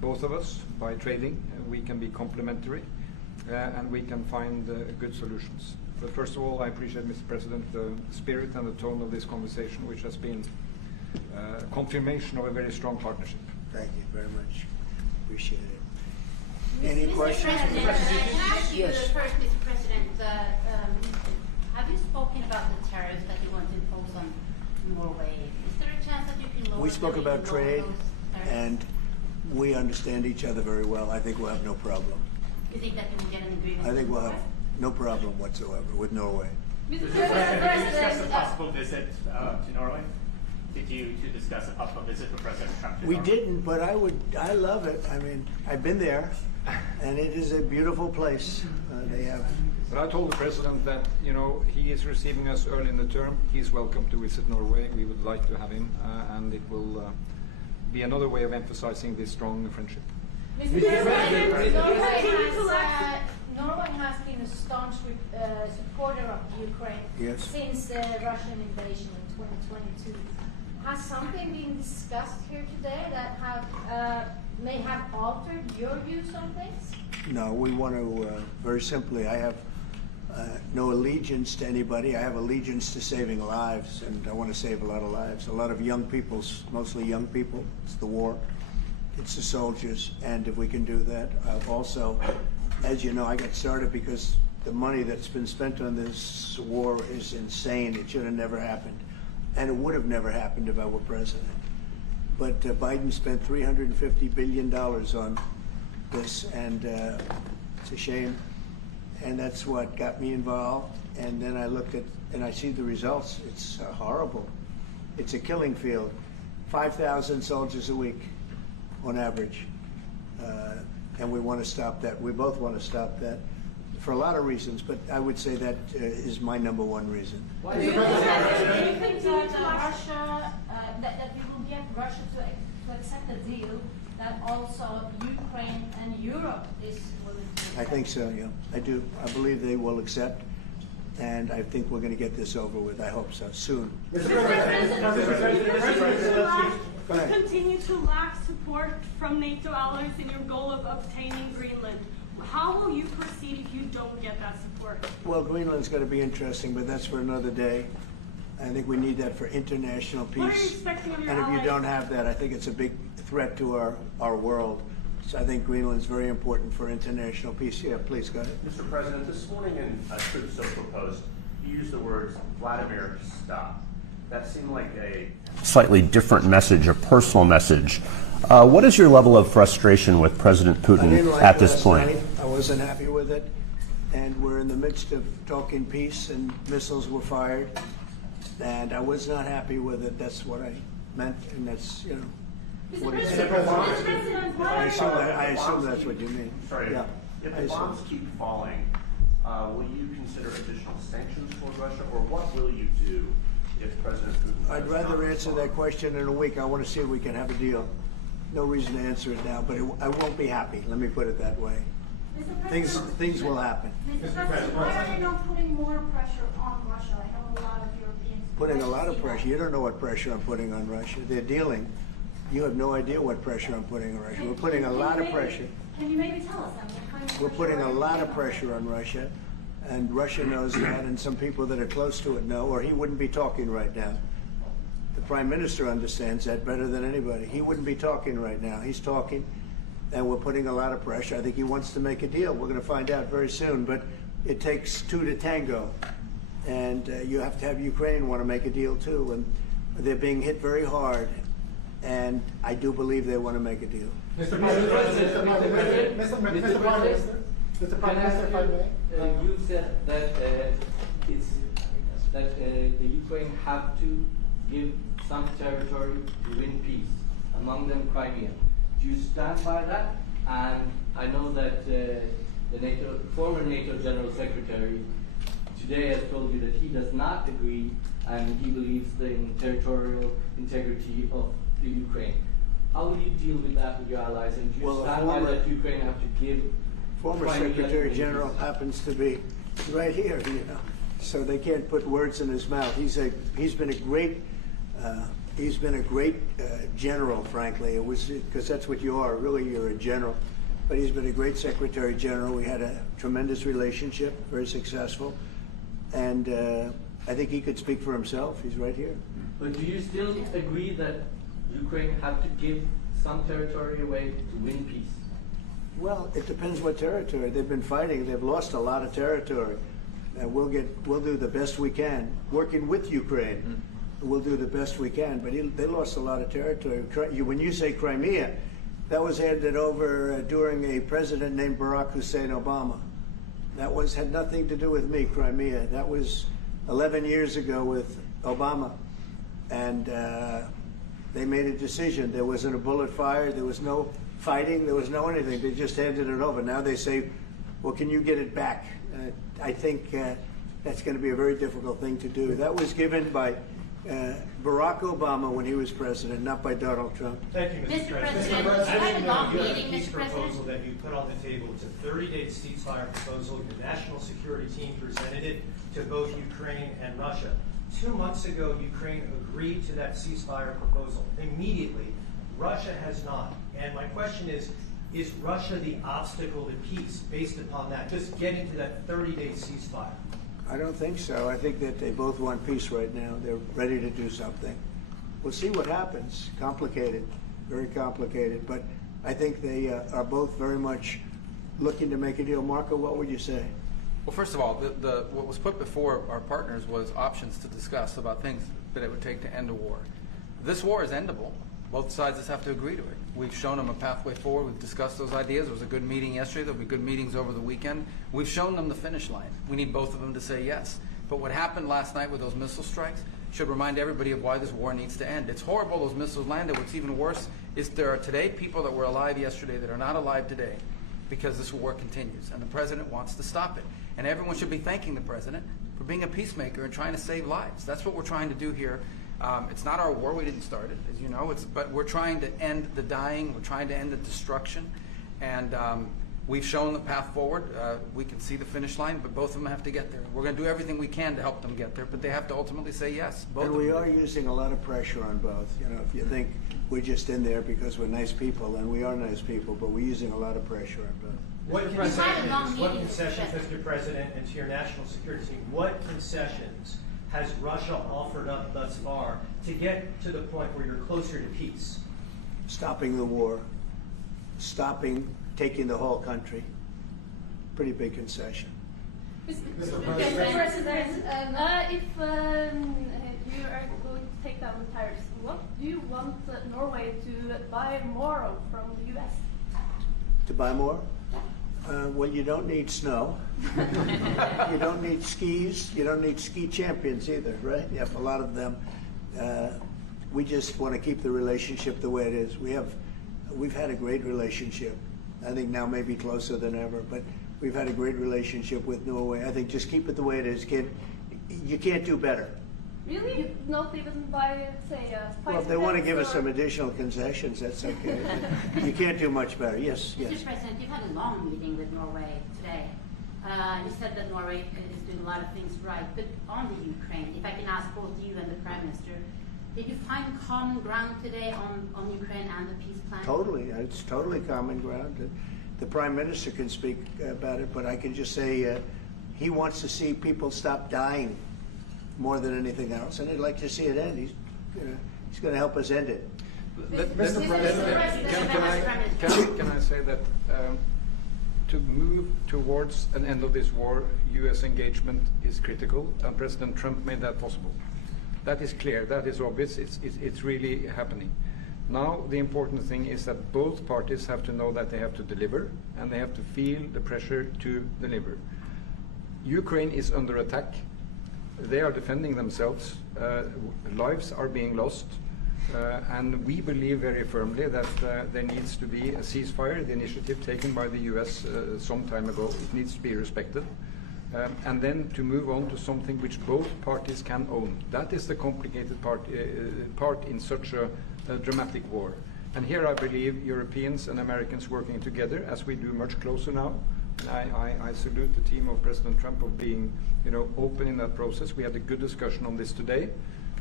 both of us by trading. We can be complementary, and we can find good solutions. But first of all, I appreciate, Mr. President, the spirit and the tone of this conversation, which has been confirmation of a very strong partnership. Thank you very much. Appreciate it. Any Mr. questions? President, can I ask you Yes. first, Mr. President, have you spoken about the tariffs that you want to impose on Norway? Is there a chance that you can lower We spoke that about you can lower trade, those tariffs? and we understand each other very well. I think we'll have no problem. You think that you can get an agreement? I think with we'll have Norway? no problem whatsoever with Norway. Mr. President, did you discuss a possible visit to Norway? Did you discuss a possible visit for President Trump to We Norway? didn't, but I love it. I mean, I've been there, and it is a beautiful place. They have. But I told the President that, he is receiving us early in the term. He's welcome to visit Norway. We would like to have him, and it will be another way of emphasizing this strong friendship. Mr. President, Norway has been a staunch supporter of Ukraine since the Russian invasion in 2022. Has something been discussed here today that may have altered your views on things? No, we want to, very simply, I have no allegiance to anybody. I have allegiance to saving lives, and I want to save a lot of lives. A lot of young people, mostly young people. It's the war. It's the soldiers, and if we can do that. Also, as you know, I got started because the money that's been spent on this war is insane. It should have never happened, and it would have never happened if I were president. But Biden spent $350 billion on this, and it's a shame. And that's what got me involved. And then I looked at, and I see the results. It's horrible. It's a killing field. 5,000 soldiers a week on average. And we want to stop that. We both want to stop that for a lot of reasons, but I would say that is my number one reason. Do you think that Russia, that we will get Russia to accept a deal that also Ukraine and Europe is willing to accept? I think so, yeah. I do. I believe they will accept, and I think we're going to get this over with. I hope so, soon. Continue to lack support from NATO allies in your goal of obtaining Greenland. How will you proceed if you don't get that support? Well, Greenland's going to be interesting, but that's for another day. I think we need that for international peace. What are you expecting of your and if allies? you don't have that, I think it's a big threat to our world. So I think Greenland's very important for international peace. Yeah, please, go ahead. Mr. President, this morning in a Truth Social post, you used the words, Vladimir, stop. That seemed like a slightly different message, a personal message. What is your level of frustration with President Putin at this point? I wasn't happy with it, and we're in the midst of talking peace, and missiles were fired, and I was not happy with it. That's what I meant, and that's, what it said. I assume that's what you mean. Sorry, Yeah. if I the assume. bombs keep falling, will you consider additional sanctions toward Russia, or what will you do if President Putin I'd does rather not answer respond? that question in a week. I want to see if we can have a deal. No reason to answer it now, but I won't be happy. Let me put it that way. Things will happen. Mr. President, why are you not putting more pressure on Russia? I know a lot of Europeans. Putting a lot of pressure. You don't know what pressure I'm putting on Russia. They're dealing. You have no idea what pressure I'm putting on Russia. We're putting a lot of pressure. Can you maybe tell us then what kind of We're pressure putting a are you lot of putting on pressure on Russia, and Russia knows that, and some people that are close to it know, or he wouldn't be talking right now. The Prime Minister understands that better than anybody. He wouldn't be talking right now. He's talking, and we're putting a lot of pressure. I think he wants to make a deal. We're going to find out very soon, but it takes two to tango, and you have to have Ukraine want to make a deal too, and they're being hit very hard, and I do believe they want to make a deal. Mr. President, Mr. Prime Minister, if I may. You said that the Ukraine have to give some territory to win peace, among them Crimea. Do you stand by that? And I know that the former NATO General Secretary today has told you that he does not agree, and he believes in territorial integrity of the Ukraine. How will you deal with that with your allies? And do you stand by that Ukraine have to give? Former Secretary General happens to be right here, so they can't put words in his mouth. He's been a great He's been a great general, frankly. It was because that's what you are. Really, you're a general. But he's been a great Secretary General. We had a tremendous relationship, very successful. And I think he could speak for himself. He's right here. But do you still agree that Ukraine had to give some territory away to win peace? Well, it depends what territory. They've been fighting. They've lost a lot of territory. We'll do the best we can, working with Ukraine. We'll do the best we can. But they lost a lot of territory. When you say Crimea, that was handed over during a president named Barack Hussein Obama. That had nothing to do with me, Crimea. That was 11 years ago with Obama. And they made a decision. There wasn't a bullet fired. There was no fighting. There was no anything. They just handed it over. Now they say, well, can you get it back? I think that's going to be a very difficult thing to do. That was given by Barack Obama when he was president, not by Donald Trump. Thank you, Mr. President. Mr. President, You have a Mr. peace President. proposal that you put on the table. It's a 30-day ceasefire proposal. Your national security team presented it to both Ukraine and Russia. 2 months ago, Ukraine agreed to that ceasefire proposal. Immediately, Russia has not. And my question is Russia the obstacle to peace based upon that, just getting to that 30-day ceasefire? I don't think so. I think that they both want peace right now. They're ready to do something. We'll see what happens. Complicated, very complicated. But I think they are both very much looking to make a deal. Marco, what would you say? Well, first of all, what was put before our partners was options to discuss about things that it would take to end a war. This war is endable. Both sides just have to agree to it. We've shown them a pathway forward. We've discussed those ideas. There was a good meeting yesterday. There'll be good meetings over the weekend. We've shown them the finish line. We need both of them to say yes. But what happened last night with those missile strikes should remind everybody of why this war needs to end. It's horrible those missiles landed. What's even worse is there are today people that were alive yesterday that are not alive today because this war continues. And the president wants to stop it. And everyone should be thanking the president for being a peacemaker and trying to save lives. That's what we're trying to do here. It's not our war. We didn't start it, as you know. But we're trying to end the dying. We're trying to end the destruction. And we've shown the path forward. We can see the finish line, but both of them have to get there. We're going to do everything we can to help them get there, but they have to ultimately say yes. Both And we are using a lot of pressure on both. You know, if you think we're just in there because we're nice people, and we are nice people, but we're using a lot of pressure on both. What concessions, Mr. President, and to your national security team, what concessions has Russia offered up thus far to get to the point where you're closer to peace? Stopping the war, taking the whole country. Pretty big concession. Mr. President, if you are going to take down the tariffs, what do you want Norway to buy more of from the U.S.? To buy more? Well, you don't need snow. You don't need skis. You don't need ski champions either, right? You have a lot of them. We just want to keep the relationship the way it is. We've had a great relationship. I think now maybe closer than ever, but we've had a great relationship with Norway. I think just keep it the way it is, kid. You can't do better. Really? Not even by, say, well, if they want to give us some additional concessions, that's okay. You can't do much better. Yes, yes. Mr. President, you've had a long meeting with Norway today. You said that Norway is doing a lot of things right, but on the Ukraine, if I can ask both you and the Prime Minister, did you find common ground today on Ukraine and the peace plan? Totally. It's totally common ground. The Prime Minister can speak about it, but I can just say he wants to see people stop dying more than anything else, and he'd like to see it end. He's going to help us end it. Mr. President, can I say that to move towards an end of this war, U.S. engagement is critical, and President Trump made that possible. That is clear. That is obvious. It's really happening. Now, the important thing is that both parties have to know that they have to deliver, and they have to feel the pressure to deliver. Ukraine is under attack. They are defending themselves. Lives are being lost. And we believe very firmly that there needs to be a ceasefire, the initiative taken by the U.S. Some time ago. It needs to be respected. And then to move on to something which both parties can own. That is the complicated part in such a dramatic war. And here I believe Europeans and Americans working together, as we do much closer now. I salute the team of President Trump of being, open in that process. We had a good discussion on this today.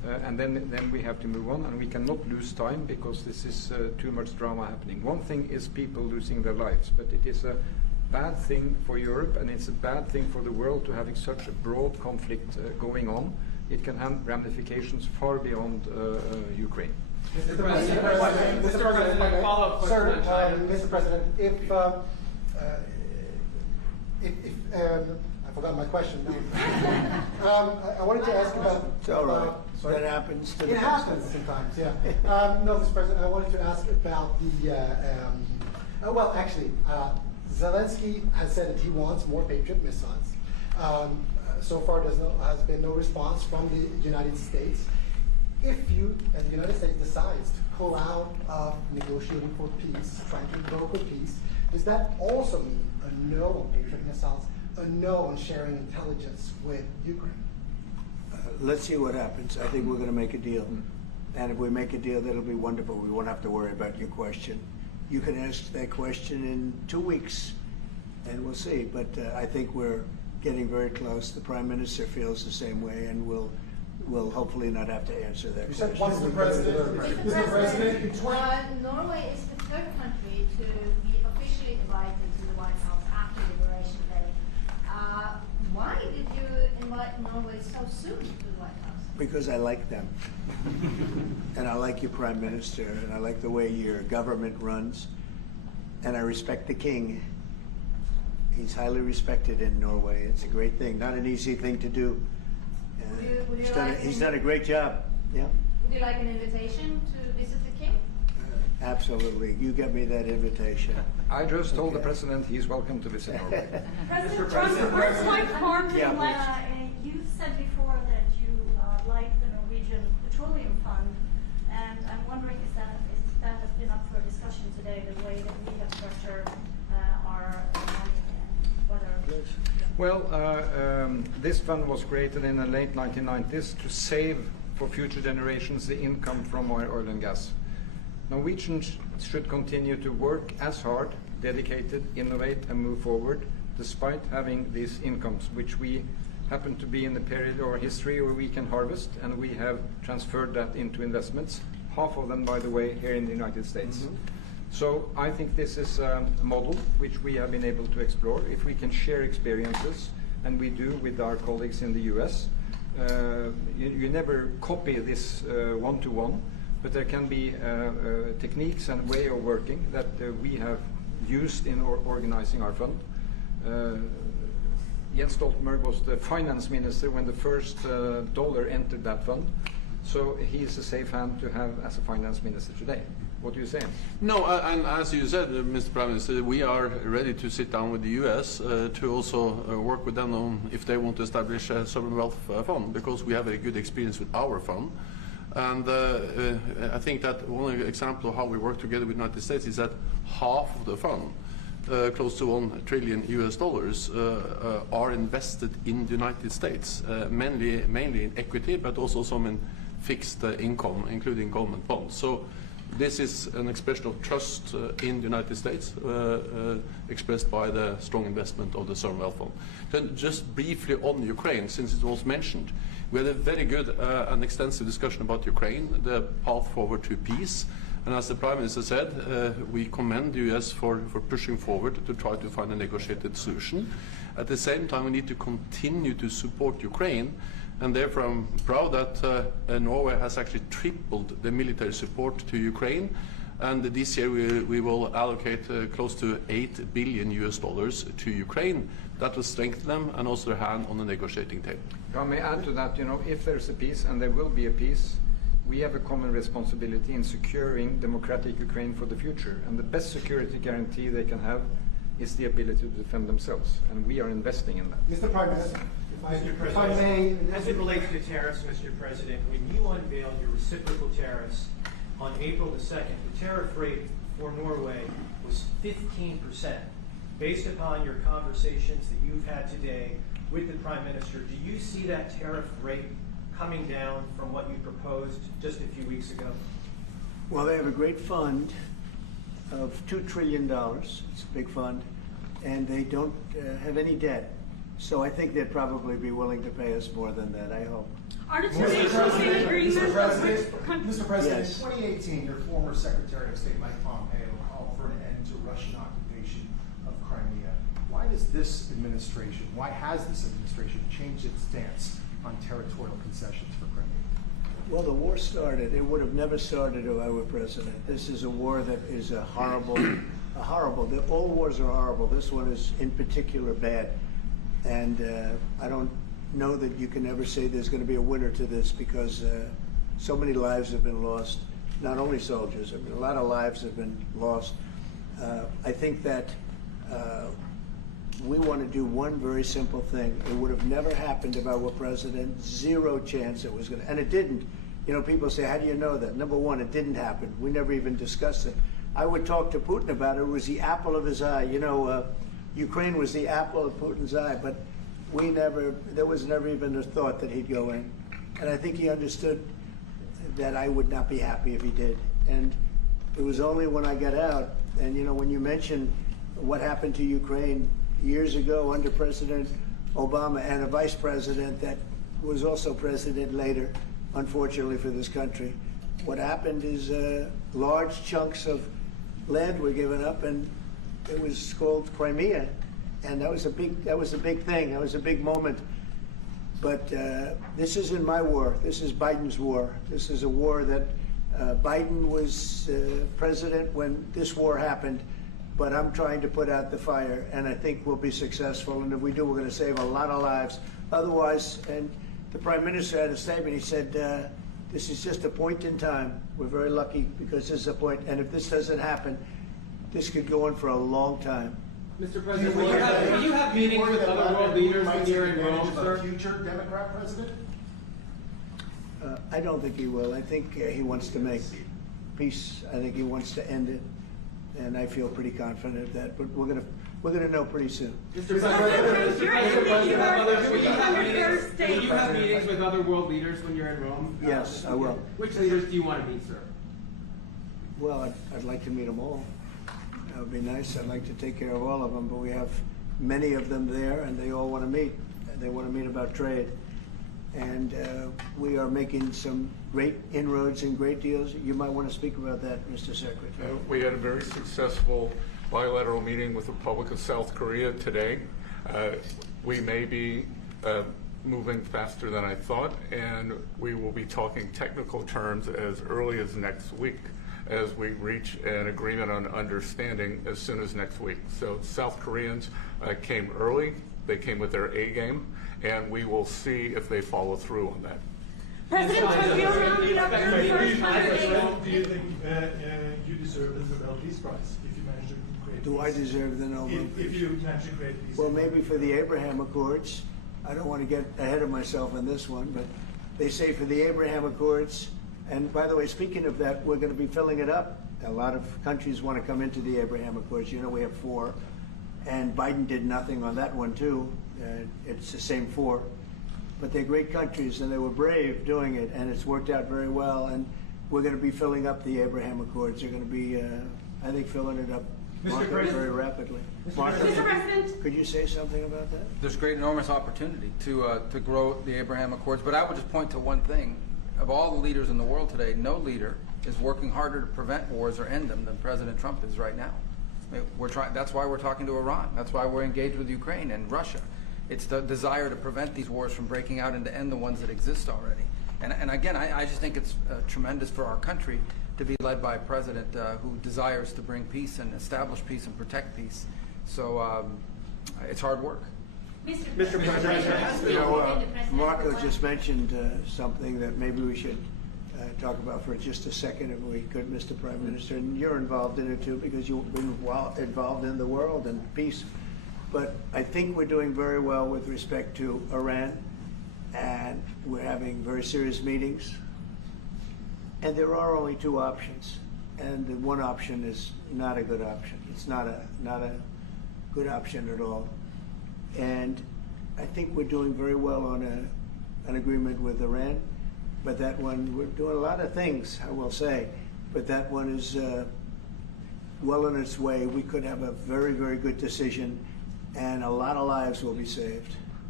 and then we have to move on, and we cannot lose time because this is too much drama happening. One thing is people losing their lives, but it is a bad thing for Europe, and it's a bad thing for the world to having such a broad conflict going on. It can have ramifications far beyond Ukraine. Mr. President, follow-up question sir, on China. Mr. President, if I forgot my question. I wanted to ask about. It's all right. That happens to the It best happens of us. sometimes, yeah. No, Mr. President, I wanted to ask about the. Well, actually, Zelensky has said that he wants more Patriot missiles. So far, has been no response from the United States. If you and the United States decides to pull out of negotiating for peace, trying to broker peace, does that also mean a no on Patriot missiles, a no on sharing intelligence with Ukraine? Let's see what happens. I think we're going to make a deal. And if we make a deal, that'll be wonderful. We won't have to worry about your question. You can ask that question in 2 weeks, and we'll see. But I think we're getting very close. The Prime Minister feels the same way, and we'll hopefully not have to answer that You question. said once the President. Mr. President, Norway is the third country to be officially invited to the White House after Liberation Day. Why did you invite Norway so soon to the White House? Because I like them. And I like your Prime Minister, and I like the way your government runs, and I respect the King. He's highly respected in Norway. It's a great thing, not an easy thing to do. Would you He's done a great job. Yeah. Would you like an invitation to visit the King? Absolutely. You get me that invitation. I just told the President he's welcome to visit Norway. President Trump, first like harm Yeah, You said before that you like the Norwegian Petroleum Fund, and I'm wondering if that has been up for discussion today, the way that we have structured our money and whether. Well, this fund was created in the late 1990s to save for future generations the income from oil and gas. Norwegians should continue to work as hard, dedicated, innovate, and move forward, despite having these incomes, which we happen to be in the period of our history where we can harvest, and we have transferred that into investments, half of them, by the way, here in the United States. So I think this is a model which we have been able to explore. If we can share experiences, and we do with our colleagues in the US, you never copy this one-to-one, but there can be techniques and way of working that we have used in organizing our fund. Jens Stoltenberg was the finance minister when the first dollar entered that fund, so he's a safe hand to have as a finance minister today. What do you say? No, and as you said, Mr. Prime Minister, we are ready to sit down with the US to also work with them on if they want to establish a sovereign wealth fund, because we have a good experience with our fund. And I think that one example of how we work together with the United States is that half of the fund, close to $1 trillion US, are invested in the United States, mainly in equity, but also some in fixed income, including government bonds. So this is an expression of trust in the United States, expressed by the strong investment of the sovereign wealth fund. Then just briefly on Ukraine, since it was mentioned, we had a very good and extensive discussion about Ukraine, the path forward to peace. And as the Prime Minister said, we commend the US for pushing forward to try to find a negotiated solution. At the same time, we need to continue to support Ukraine, and therefore I'm proud that Norway has actually tripled the military support to Ukraine. And this year we will allocate close to $8 billion US to Ukraine. That will strengthen them and also their hand on the negotiating table. If I may add to that, if there's a peace, and there will be a peace, we have a common responsibility in securing democratic Ukraine for the future. And the best security guarantee they can have is the ability to defend themselves. And we are investing in that. Mr. Prime Minister, Mr. President, as it relates to tariffs, Mr. President, when you unveiled your reciprocal tariffs on April the 2nd, the tariff rate for Norway was 15%. Based upon your conversations that you've had today with the Prime Minister, do you see that tariff rate coming down from what you proposed just a few weeks ago? Well, they have a great fund of $2 trillion. It's a big fund, and they don't have any debt. So I think they'd probably be willing to pay us more than that, I hope. Are the two nations in agreement Mr. of President, which country? Mr. President, Yes. in 2018, your former Secretary of State Mike Pompeo called for an end to Russian occupation of Crimea. Why does this administration, why has this administration changed its stance on territorial concessions for Crimea? Well, the war started. It would have never started if I were president. This is a war that is a horrible. All wars are horrible. This one is in particular bad, and I don't know that you can ever say there's going to be a winner to this because so many lives have been lost. Not only soldiers, I mean, a lot of lives have been lost. I think that we want to do one very simple thing. It would have never happened if I were president. Zero chance it was going to, and it didn't. You know, people say, how do you know that? Number one, it didn't happen. We never even discussed it. I would talk to Putin about it. It was the apple of his eye. You know, Ukraine was the apple of Putin's eye, but there was never even a thought that he'd go in. And I think he understood that I would not be happy if he did. And it was only when I got out, and you know, when you mention what happened to Ukraine years ago under President Obama and a vice president that was also president later, unfortunately for this country, what happened is large chunks of land were given up, and it was called Crimea, and that was a big thing. That was a big moment. But this isn't my war. This is Biden's war. This is a war that Biden was president when this war happened. But I'm trying to put out the fire, and I think we'll be successful. And if we do, we're going to save a lot of lives. Otherwise, and the Prime Minister had a statement. He said, this is just a point in time. We're very lucky because this is a point. And if this doesn't happen, this could go on for a long time. Mr. President, will you have meetings with other world leaders when you're in Rome, sir? Future Democrat president? I don't think he will. I think he wants to make peace. I think he wants to end it. And I feel pretty confident of that. But we're gonna know pretty soon. Mr. President, will you have meetings with other world leaders when you're in Rome? Yes, I will. Which leaders do you want to meet, sir? Well, I'd like to meet them all. That would be nice. I'd like to take care of all of them, but we have many of them there, and they all want to meet. They want to meet about trade. And we are making some great inroads and great deals. You might want to speak about that, Mr. Secretary. We had a very successful bilateral meeting with the Republic of South Korea today. We may be moving faster than I thought, and we will be talking technical terms as early as next week as we reach an agreement on understanding as soon as next week. So South Koreans came early. They came with their A game, and we will see if they follow through on that. President Trump, you're rounding up your first 100 Do you think you deserve the Nobel Peace Prize if you manage to create Do peace? I deserve the Nobel Peace? If you manage to create peace. Well, maybe for the Abraham Accords. I don't want to get ahead of myself on this one, but they say for the Abraham Accords, and by the way, speaking of that, we're going to be filling it up. A lot of countries want to come into the Abraham Accords. You know, we have 4, and Biden did nothing on that one, too. It's the same 4. But they're great countries, and they were brave doing it, and it's worked out very well, and we're going to be filling up the Abraham Accords. They're going to be, I think, filling it up very rapidly. Mr. President, could you say something about that? There's great, enormous opportunity to grow the Abraham Accords, but I would just point to one thing. Of all the leaders in the world today, no leader is working harder to prevent wars or end them than President Trump is right now. That's why we're talking to Iran. That's why we're engaged with Ukraine and Russia. It's the desire to prevent these wars from breaking out and to end the ones that exist already. And again, I just think it's tremendous for our country to be led by a president who desires to bring peace and establish peace and protect peace. So it's hard work. Mr. President, you know, Marco just mentioned something that maybe we should talk about for just a second, if we could, Mr. Prime Minister. And you're involved in it too, because you've been involved in the world and peace. But I think we're doing very well with respect to Iran, and we're having very serious meetings. And there are only 2 options, and the one option is not a good option. It's not a good option at all. And I think we're doing very well on an agreement with Iran, but that one, we're doing a lot of things, I will say, but that one is well on its way. We could have a very, very good decision, and a lot of lives will be saved.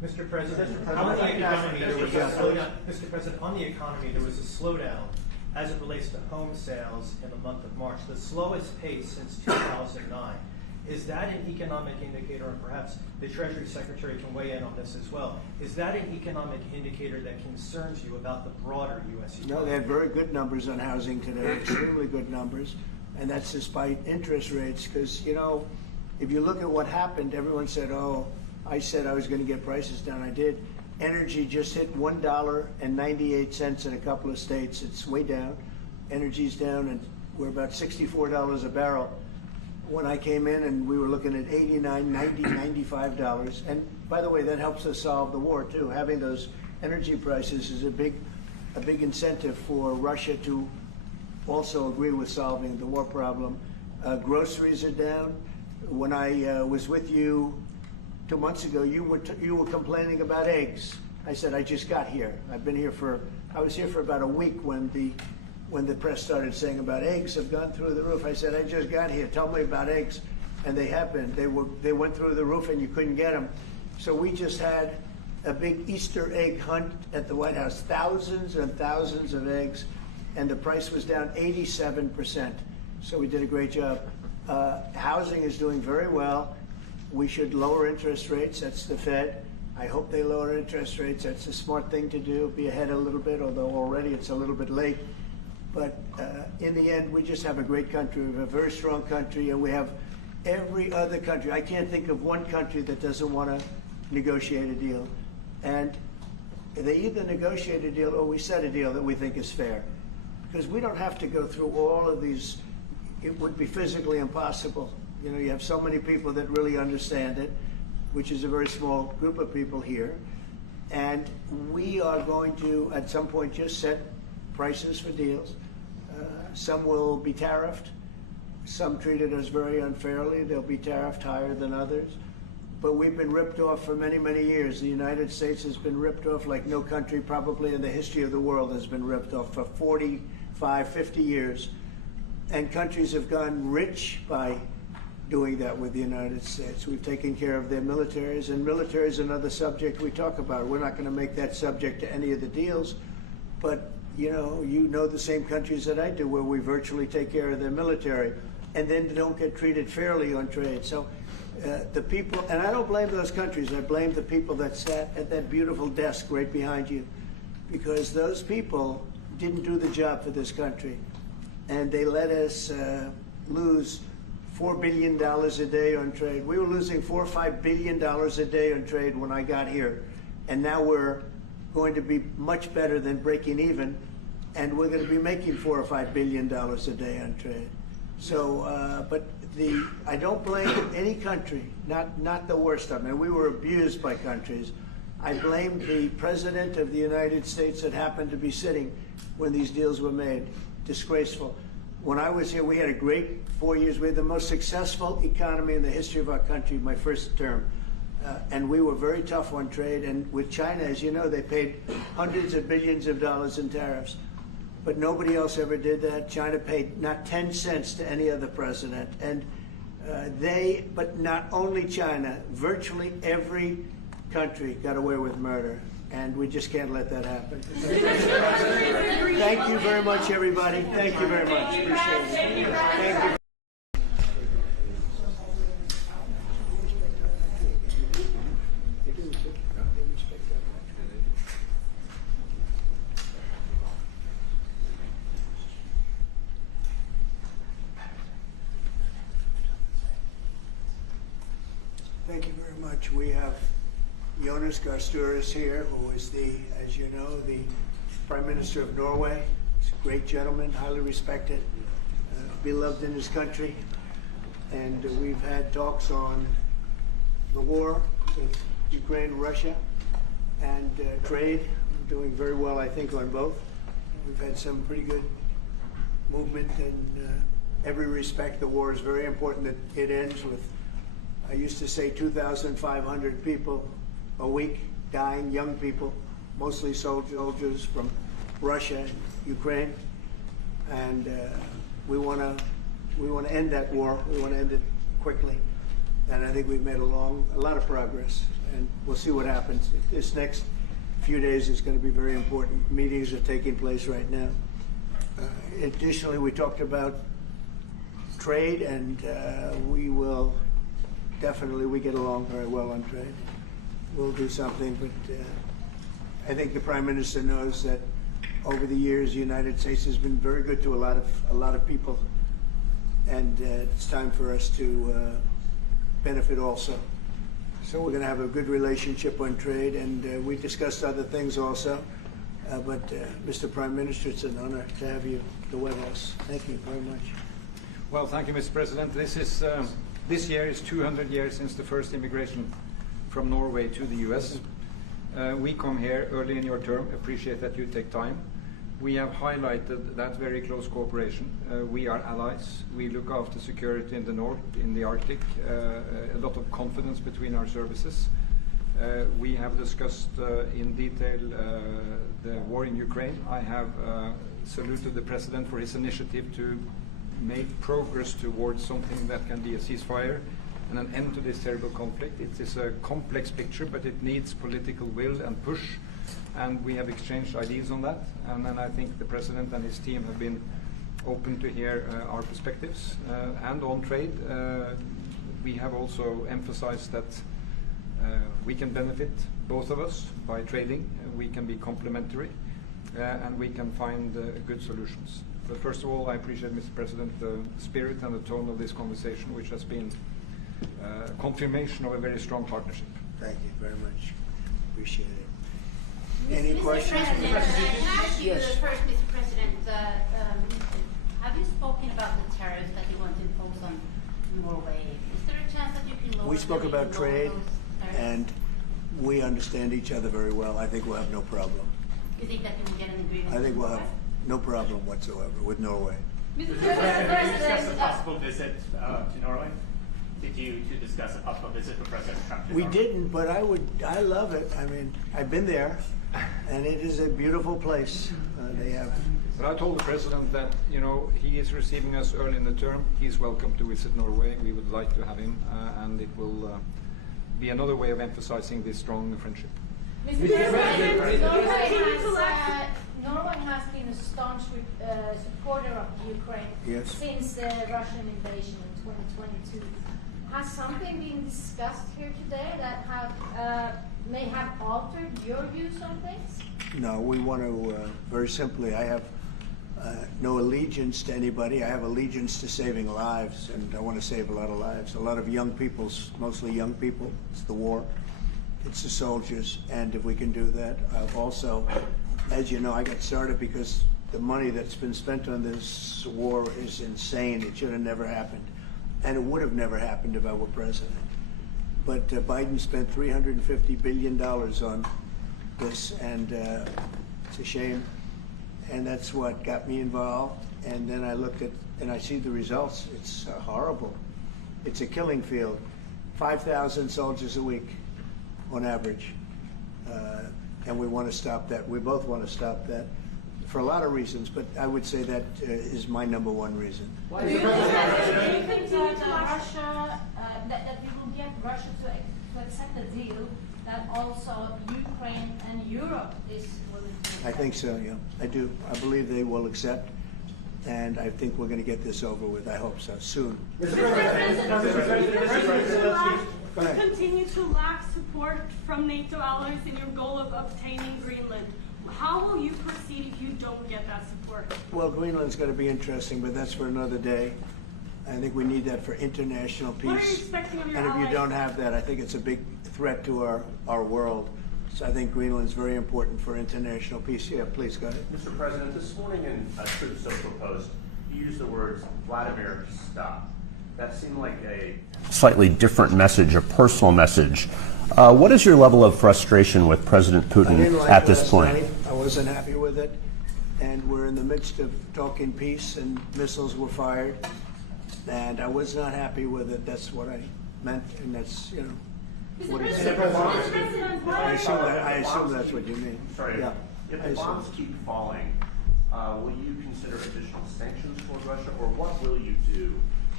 Mr. President, on the economy, there was a slowdown. Mr. President, on the economy, there was a slowdown as it relates to home sales in the month of March, the slowest pace since 2009. Is that an economic indicator, and perhaps the Treasury Secretary can weigh in on this as well, is that an economic indicator that concerns you about the broader U.S. economy? No, they had very good numbers on housing today, extremely good numbers, and that's despite interest rates, because, you know, if you look at what happened, everyone said, oh, I said I was going to get prices down. I did. Energy just hit $1.98 in a couple of states. It's way down. Energy's down, and we're about $64 a barrel. When I came in, and we were looking at $89, $90, $95. And by the way, that helps us solve the war too. Having those energy prices is a big incentive for Russia to also agree with solving the war problem. Groceries are down. When I was with you 2 months ago, you were complaining about eggs. I said, I just got here. I was here for about a week when the press started saying about eggs have gone through the roof. I said, I just got here. Tell me about eggs. And they have been. They went through the roof and you couldn't get them. So we just had a big Easter egg hunt at the White House. Thousands and thousands of eggs. And the price was down 87%. So we did a great job. Housing is doing very well. We should lower interest rates. That's the Fed. I hope they lower interest rates. That's a smart thing to do. Be ahead a little bit, although already it's a little bit late. But in the end, we just have a great country. We have a very strong country, and we have every other country. I can't think of one country that doesn't want to negotiate a deal. And they either negotiate a deal or we set a deal that we think is fair. Because we don't have to go through all of these. It would be physically impossible. You know, you have so many people that really understand it, which is a very small group of people here. And we are going to, at some point, just set prices for deals. Some will be tariffed. Some treated us very unfairly. They'll be tariffed higher than others. But we've been ripped off for many, many years. The United States has been ripped off like no country probably in the history of the world has been ripped off for 45, 50 years. And countries have gone rich by doing that with the United States. We've taken care of their militaries, and military is another subject we talk about. We're not going to make that subject to any of the deals, but you know the same countries that I do where we virtually take care of their military and then don't get treated fairly on trade. So the people, and I don't blame those countries, I blame the people that sat at that beautiful desk right behind you, because those people didn't do the job for this country. And they let us lose $4 billion a day on trade. We were losing $4 or $5 billion a day on trade when I got here. And now we're going to be much better than breaking even. And we're going to be making $4 or $5 billion a day on trade. So, but I don't blame any country, not the worst of them. And we were abused by countries. I blame the President of the United States that happened to be sitting when these deals were made. Disgraceful. When I was here, we had a great 4 years. We had the most successful economy in the history of our country, my first term. And we were very tough on trade. And with China, as you know, they paid hundreds of billions of dollars in tariffs. But nobody else ever did that. China paid not 10 cents to any other president. And but not only China, virtually every country got away with murder. And we just can't let that happen. Thank you very much, everybody. Thank you very much. Appreciate it. Thank you. Thank you very much. We have Jonas Gahr Støre is here, who is as you know, the Prime Minister of Norway. He's a great gentleman, highly respected, beloved in his country. And we've had talks on the war with Ukraine and Russia and trade. We're doing very well, I think, on both. We've had some pretty good movement in every respect. The war is very important that it ends with, I used to say, 2,500 people a week dying, young people, mostly soldiers from Russia and Ukraine, and we want to end that war. We want to end it quickly. And I think we've made a lot of progress, and we'll see what happens. This next few days is going to be very important. Meetings are taking place right now. Additionally, we talked about trade, and we get along very well on trade. We'll do something, but I think the Prime Minister knows that over the years, the United States has been very good to a lot of people, and it's time for us to benefit also. So we're going to have a good relationship on trade, and we discussed other things also. But Mr. Prime Minister, it's an honor to have you at the White House. Thank you very much. Well, thank you, Mr. President. This year is 200 years since the first immigration from Norway to the U.S. We come here early in your term. Appreciate that you take time. We have highlighted that very close cooperation. We are allies. We look after security in the north, in the Arctic. A lot of confidence between our services. We have discussed in detail the war in Ukraine. I have saluted the President for his initiative to make progress towards something that can be a ceasefire and an end to this terrible conflict. It is a complex picture, but it needs political will and push, and we have exchanged ideas on that. And then I think the President and his team have been open to hear our perspectives. And on trade, we have also emphasized that we can benefit, both of us, by trading. We can be complementary, and we can find good solutions. But first of all, I appreciate, Mr. President, the spirit and the tone of this conversation, which has been confirmation of a very strong partnership. Thank you very much. Appreciate it. Mr. Any questions? President, can I ask you Yes. first, Mr. President, have you spoken about the tariffs that you want to impose on Norway? Is there a chance that you can lower We spoke about trade, those tariffs? and we understand each other very well. I think we'll have no problem. You think that you will get an agreement? I think we'll with have no problem whatsoever with Norway. Did you discuss a possible visit to Norway? Did you discuss a possible visit for President Trump to We Norway? didn't, but I love it. I mean, I've been there, and it is a beautiful place. They have. But I told the President that, you know, he is receiving us early in the term. He's welcome to visit Norway. We would like to have him, and it will be another way of emphasizing this strong friendship. Mr. President, Norway has been a staunch supporter of Ukraine since the Russian invasion in 2022. Has something been discussed here today that may have altered your views on things? No, we want to, very simply, I have no allegiance to anybody. I have allegiance to saving lives, and I want to save a lot of lives. A lot of young people, mostly young people. It's the war. It's the soldiers, and if we can do that, also, as you know, I got started because the money that's been spent on this war is insane. It should have never happened, and it would have never happened if I were president. But Biden spent $350 billion on this, and it's a shame, and that's what got me involved. And then I looked at, and I see the results. It's horrible. It's a killing field. 5,000 soldiers a week on average, and we want to stop that. We both want to stop that for a lot of reasons, but I would say that is my number one reason. Do you think that Russia, that we will get Russia to accept a deal that also Ukraine and Europe is willing to? I think so, yeah. I do. I believe they will accept, and I think we're going to get this over with. I hope so, soon. Continue to lack support from NATO allies in your goal of obtaining Greenland. How will you proceed if you don't get that support? Well, Greenland's going to be interesting, but that's for another day. I think we need that for international peace. What are you expecting of your And if you allies? don't have that, I think it's a big threat to our world. So I think Greenland's very important for international peace. Yeah, please go ahead. Mr. President, this morning in a Truth Social post, you used the words, Vladimir, stop. That seemed like a slightly different message, a personal message. What is your level of frustration with President Putin at this point? I wasn't happy with it, and we're in the midst of talking peace, and missiles were fired, and I was not happy with it. That's what I meant, and that's, you know, what it said. I assume that's what you mean. Sorry. Yeah. If the bombs keep falling, will you consider additional sanctions toward Russia, or what will you do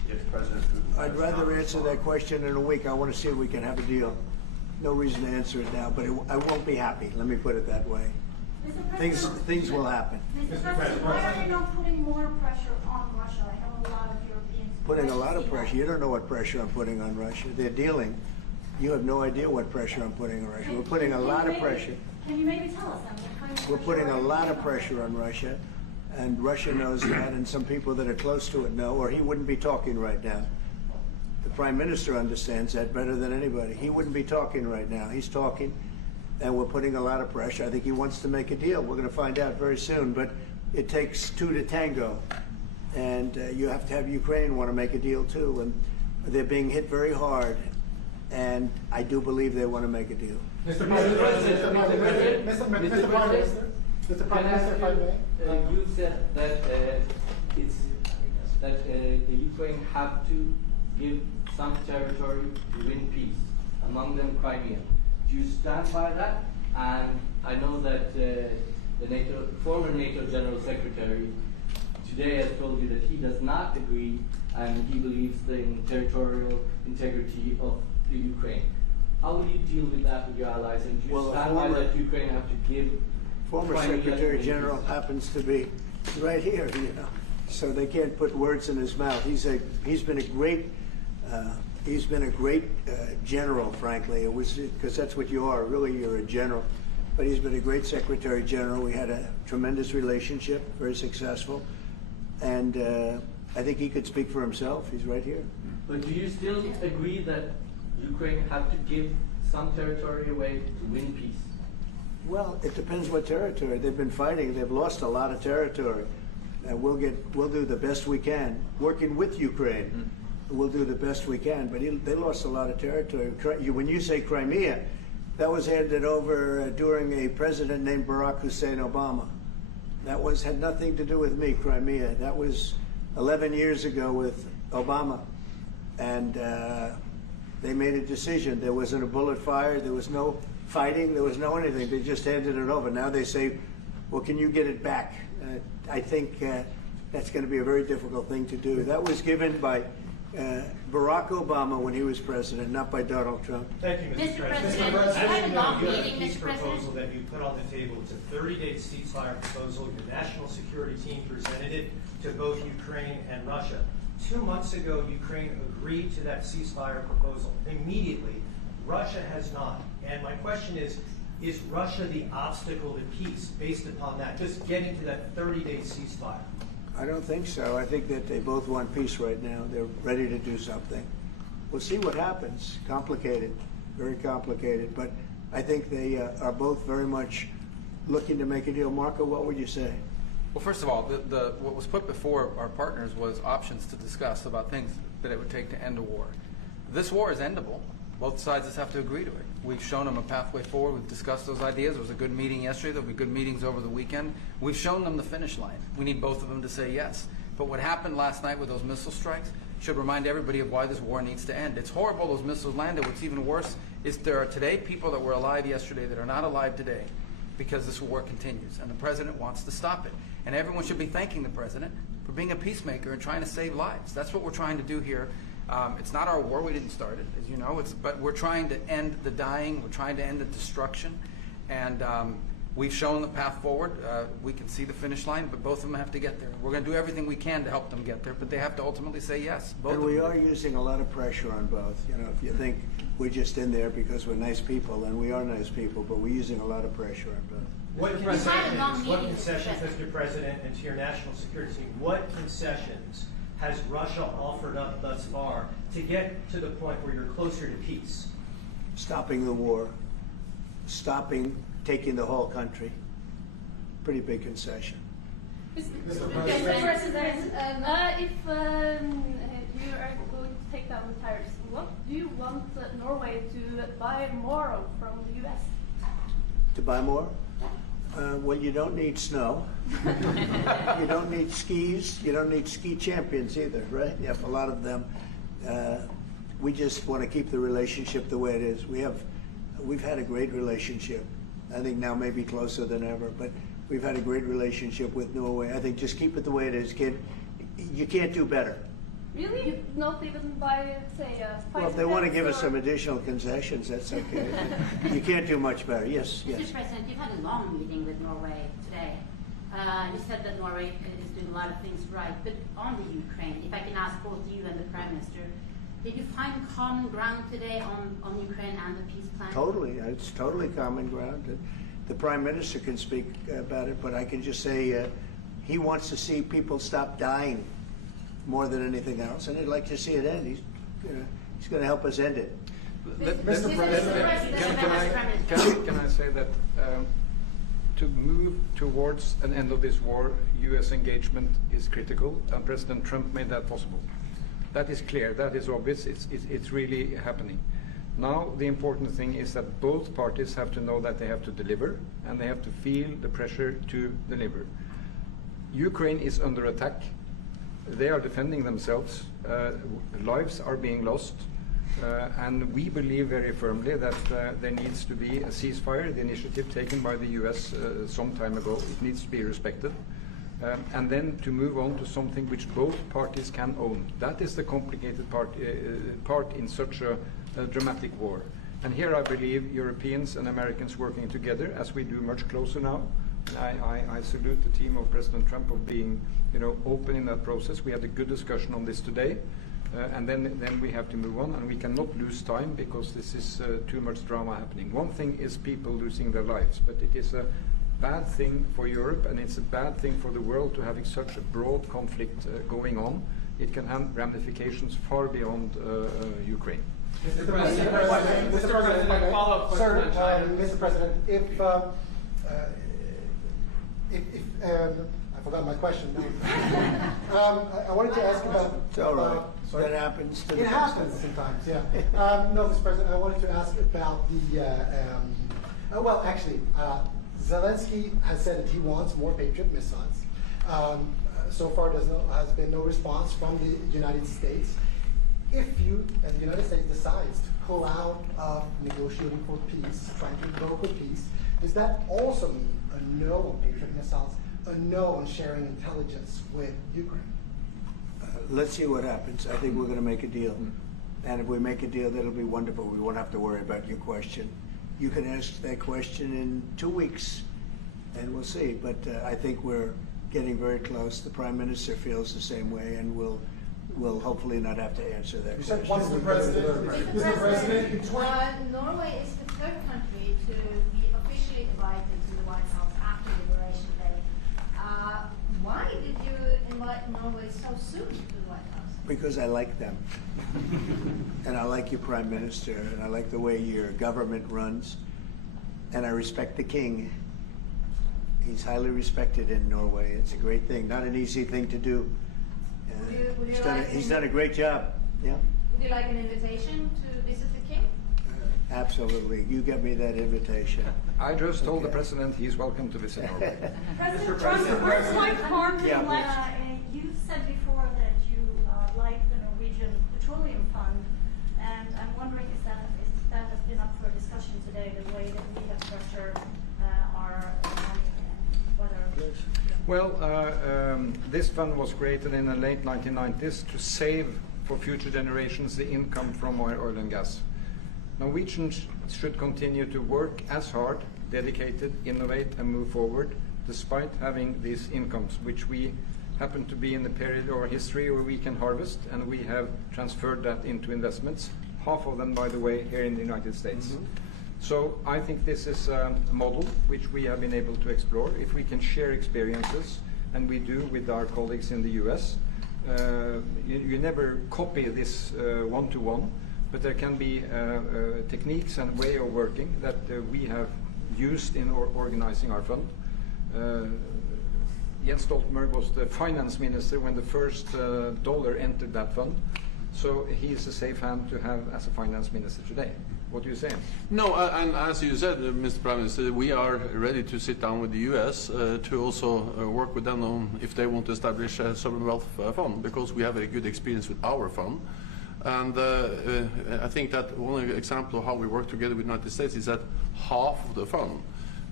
if President Putin... I'd rather answer that question in a week. I want to see if we can have a deal. No reason to answer it now, but I won't be happy. Let me put it that way. Things will happen. Mr. President, why are you not putting more pressure on Russia? I know a lot of Europeans... Putting a lot of pressure. You don't know what pressure I'm putting on Russia. They're dealing. You have no idea what pressure I'm putting on Russia. We're putting a lot of pressure. Can you maybe tell us then what kind of We're putting a lot of pressure on Russia, and Russia knows that, and some people that are close to it know, or he wouldn't be talking right now. The Prime Minister understands that better than anybody. He wouldn't be talking right now. He's talking, and we're putting a lot of pressure. I think he wants to make a deal. We're going to find out very soon, but it takes two to tango, and you have to have Ukraine want to make a deal too, and they're being hit very hard, and I do believe they want to make a deal. Mr. President, Mr. Prime Minister, if I may. You said that the Ukraine have to give some territory to win peace, among them Crimea. Do you stand by that? And I know that the former NATO General Secretary today has told you that he does not agree, and he believes in territorial integrity of the Ukraine. How will you deal with that with your allies? And do you stand by that Ukraine have to give? Former Secretary General happens to be right here, so they can't put words in his mouth. He's been a great general, frankly. It was because that's what you are. Really, you're a general. But he's been a great Secretary General. We had a tremendous relationship, very successful, and I think he could speak for himself. He's right here. But do you still agree that Ukraine have to give some territory away to win peace? Well, it depends what territory. They've been fighting. They've lost a lot of territory. We'll do the best we can. Working with Ukraine, we'll do the best we can. But they lost a lot of territory. When you say Crimea, that was handed over during a president named Barack Hussein Obama. That had nothing to do with me, Crimea. That was 11 years ago with Obama. And they made a decision. There wasn't a bullet fired. There was no fighting. There was no anything. They just handed it over. Now they say, well, can you get it back? I think that's going to be a very difficult thing to do. That was given by Barack Obama when he was president, not by Donald Trump. Thank you, Mr. President. I have a long you have meeting, a peace Mr. President. proposal that you put on the table. It's a 30-day ceasefire proposal. Your national security team presented it to both Ukraine and Russia. 2 months ago, Ukraine agreed to that ceasefire proposal. Immediately, Russia has not. And my question is Russia the obstacle to peace based upon that, just getting to that 30-day ceasefire? I don't think so. I think that they both want peace right now. They're ready to do something. We'll see what happens. Complicated, very complicated. But I think they are both very much looking to make a deal. Marco, what would you say? Well, first of all, what was put before our partners was options to discuss about things that it would take to end a war. This war is endable. Both sides just have to agree to it. We've shown them a pathway forward. We've discussed those ideas. It was a good meeting yesterday. There'll be good meetings over the weekend. We've shown them the finish line. We need both of them to say yes. But what happened last night with those missile strikes should remind everybody of why this war needs to end. It's horrible those missiles landed. What's even worse is there are today people that were alive yesterday that are not alive today because this war continues, and the president wants to stop it. And everyone should be thanking the president for being a peacemaker and trying to save lives. That's what we're trying to do here. It's not our war. We didn't start it, as you know. But we're trying to end the dying. We're trying to end the destruction. And we've shown the path forward. We can see the finish line, but both of them have to get there. We're going to do everything we can to help them get there, but they have to ultimately say yes. Both and we are using a lot of pressure on both. If you think we're just in there because we're nice people, and we are nice people, but we're using a lot of pressure on both. What concessions, Mr. President, and to your national security team, what concessions has Russia offered up thus far to get to the point where you're closer to peace? Stopping the war, stopping taking the whole country. Pretty big concession. Mr. President, if you are going to take down the tariffs, what do you want Norway to buy more of from the U.S.? To buy more? Well, you don't need snow. You don't need skis. You don't need ski champions either, right? You have a lot of them. We just want to keep the relationship the way it is. We've had a great relationship. I think now maybe closer than ever, but we've had a great relationship with Norway. I think just keep it the way it is, kid. You can't do better. Really? Not even by, say, Well, if they want to give us some additional concessions, that's okay. You can't do much better. Yes, yes. Mr. President, you've had a long meeting with Norway today. You said that Norway is doing a lot of things right, but on the Ukraine, if I can ask both you and the Prime Minister, did you find common ground today on Ukraine and the peace plan? Totally. It's totally common ground. The Prime Minister can speak about it, but I can just say he wants to see people stop dying more than anything else, and he'd like to see it end. He's going to help us end it. Mr. President, can I say that to move towards an end of this war, U.S. engagement is critical, and President Trump made that possible. That is clear, that is obvious, it's really happening. Now the important thing is that both parties have to know that they have to deliver, and they have to feel the pressure to deliver. Ukraine is under attack. They are defending themselves. Lives are being lost. And we believe very firmly that there needs to be a ceasefire, the initiative taken by the US some time ago. It needs to be respected. And then to move on to something which both parties can own. That is the complicated part in such a dramatic war. And here I believe Europeans and Americans working together, as we do much closer now. I salute the team of President Trump of being, open in that process. We had a good discussion on this today, and then we have to move on, and we cannot lose time because this is too much drama happening. One thing is people losing their lives, but it is a bad thing for Europe, and it's a bad thing for the world to having such a broad conflict going on. It can have ramifications far beyond Ukraine. Mr. President, follow-up question. Mr. President, I forgot my question now. I wanted to ask about. It's all right. That happens. It happens sometimes, yeah. No, Mr. President, I wanted to ask about Zelensky has said that he wants more Patriot missiles. So far, has been no response from the United States. If the United States decides to pull out of negotiating for peace, trying to broker peace, does that also mean a no on Patriot missiles, a no on sharing intelligence with Ukraine? Let's see what happens. I think we're going to make a deal. And if we make a deal, that'll be wonderful. We won't have to worry about your question. You can ask that question in 2 weeks, and we'll see. But I think we're getting very close. The Prime Minister feels the same way, and we'll hopefully not have to answer that question. Mr. President, Norway is the third country to be officially invited to the White House after Liberation Day. Why did you invite Norway so soon to the White House? Because I like them. And I like your Prime Minister, and I like the way your government runs, and I respect the King. He's highly respected in Norway. It's a great thing, not an easy thing to do. He's done a great job. Yeah. Would you like an invitation to visit the King? Absolutely. You get me that invitation. I just told the President he's welcome to visit Norway. President Trump, the first like farm you said before that you like the Norwegian Petroleum Fund, and I'm wondering if that has been up for discussion today, the way that we have structured our money and whether. Well, this fund was created in the late 1990s to save for future generations the income from oil and gas. Norwegians should continue to work as hard, dedicated, innovate, and move forward, despite having these incomes, which we happen to be in the period of our history where we can harvest, and we have transferred that into investments, half of them, by the way, here in the United States. Mm-hmm. So I think this is a model which we have been able to explore. If we can share experiences, and we do with our colleagues in the US, you never copy this one-to-one, but there can be techniques and way of working that we have used in organizing our fund. Jens Stoltenberg was the finance minister when the first dollar entered that fund, so he is a safe hand to have as a finance minister today. What do you say? No, and as you said, Mr. Prime Minister, we are ready to sit down with the US to also work with them on if they want to establish a sovereign wealth fund, because we have a good experience with our fund. And I think that one example of how we work together with the United States is that half of the fund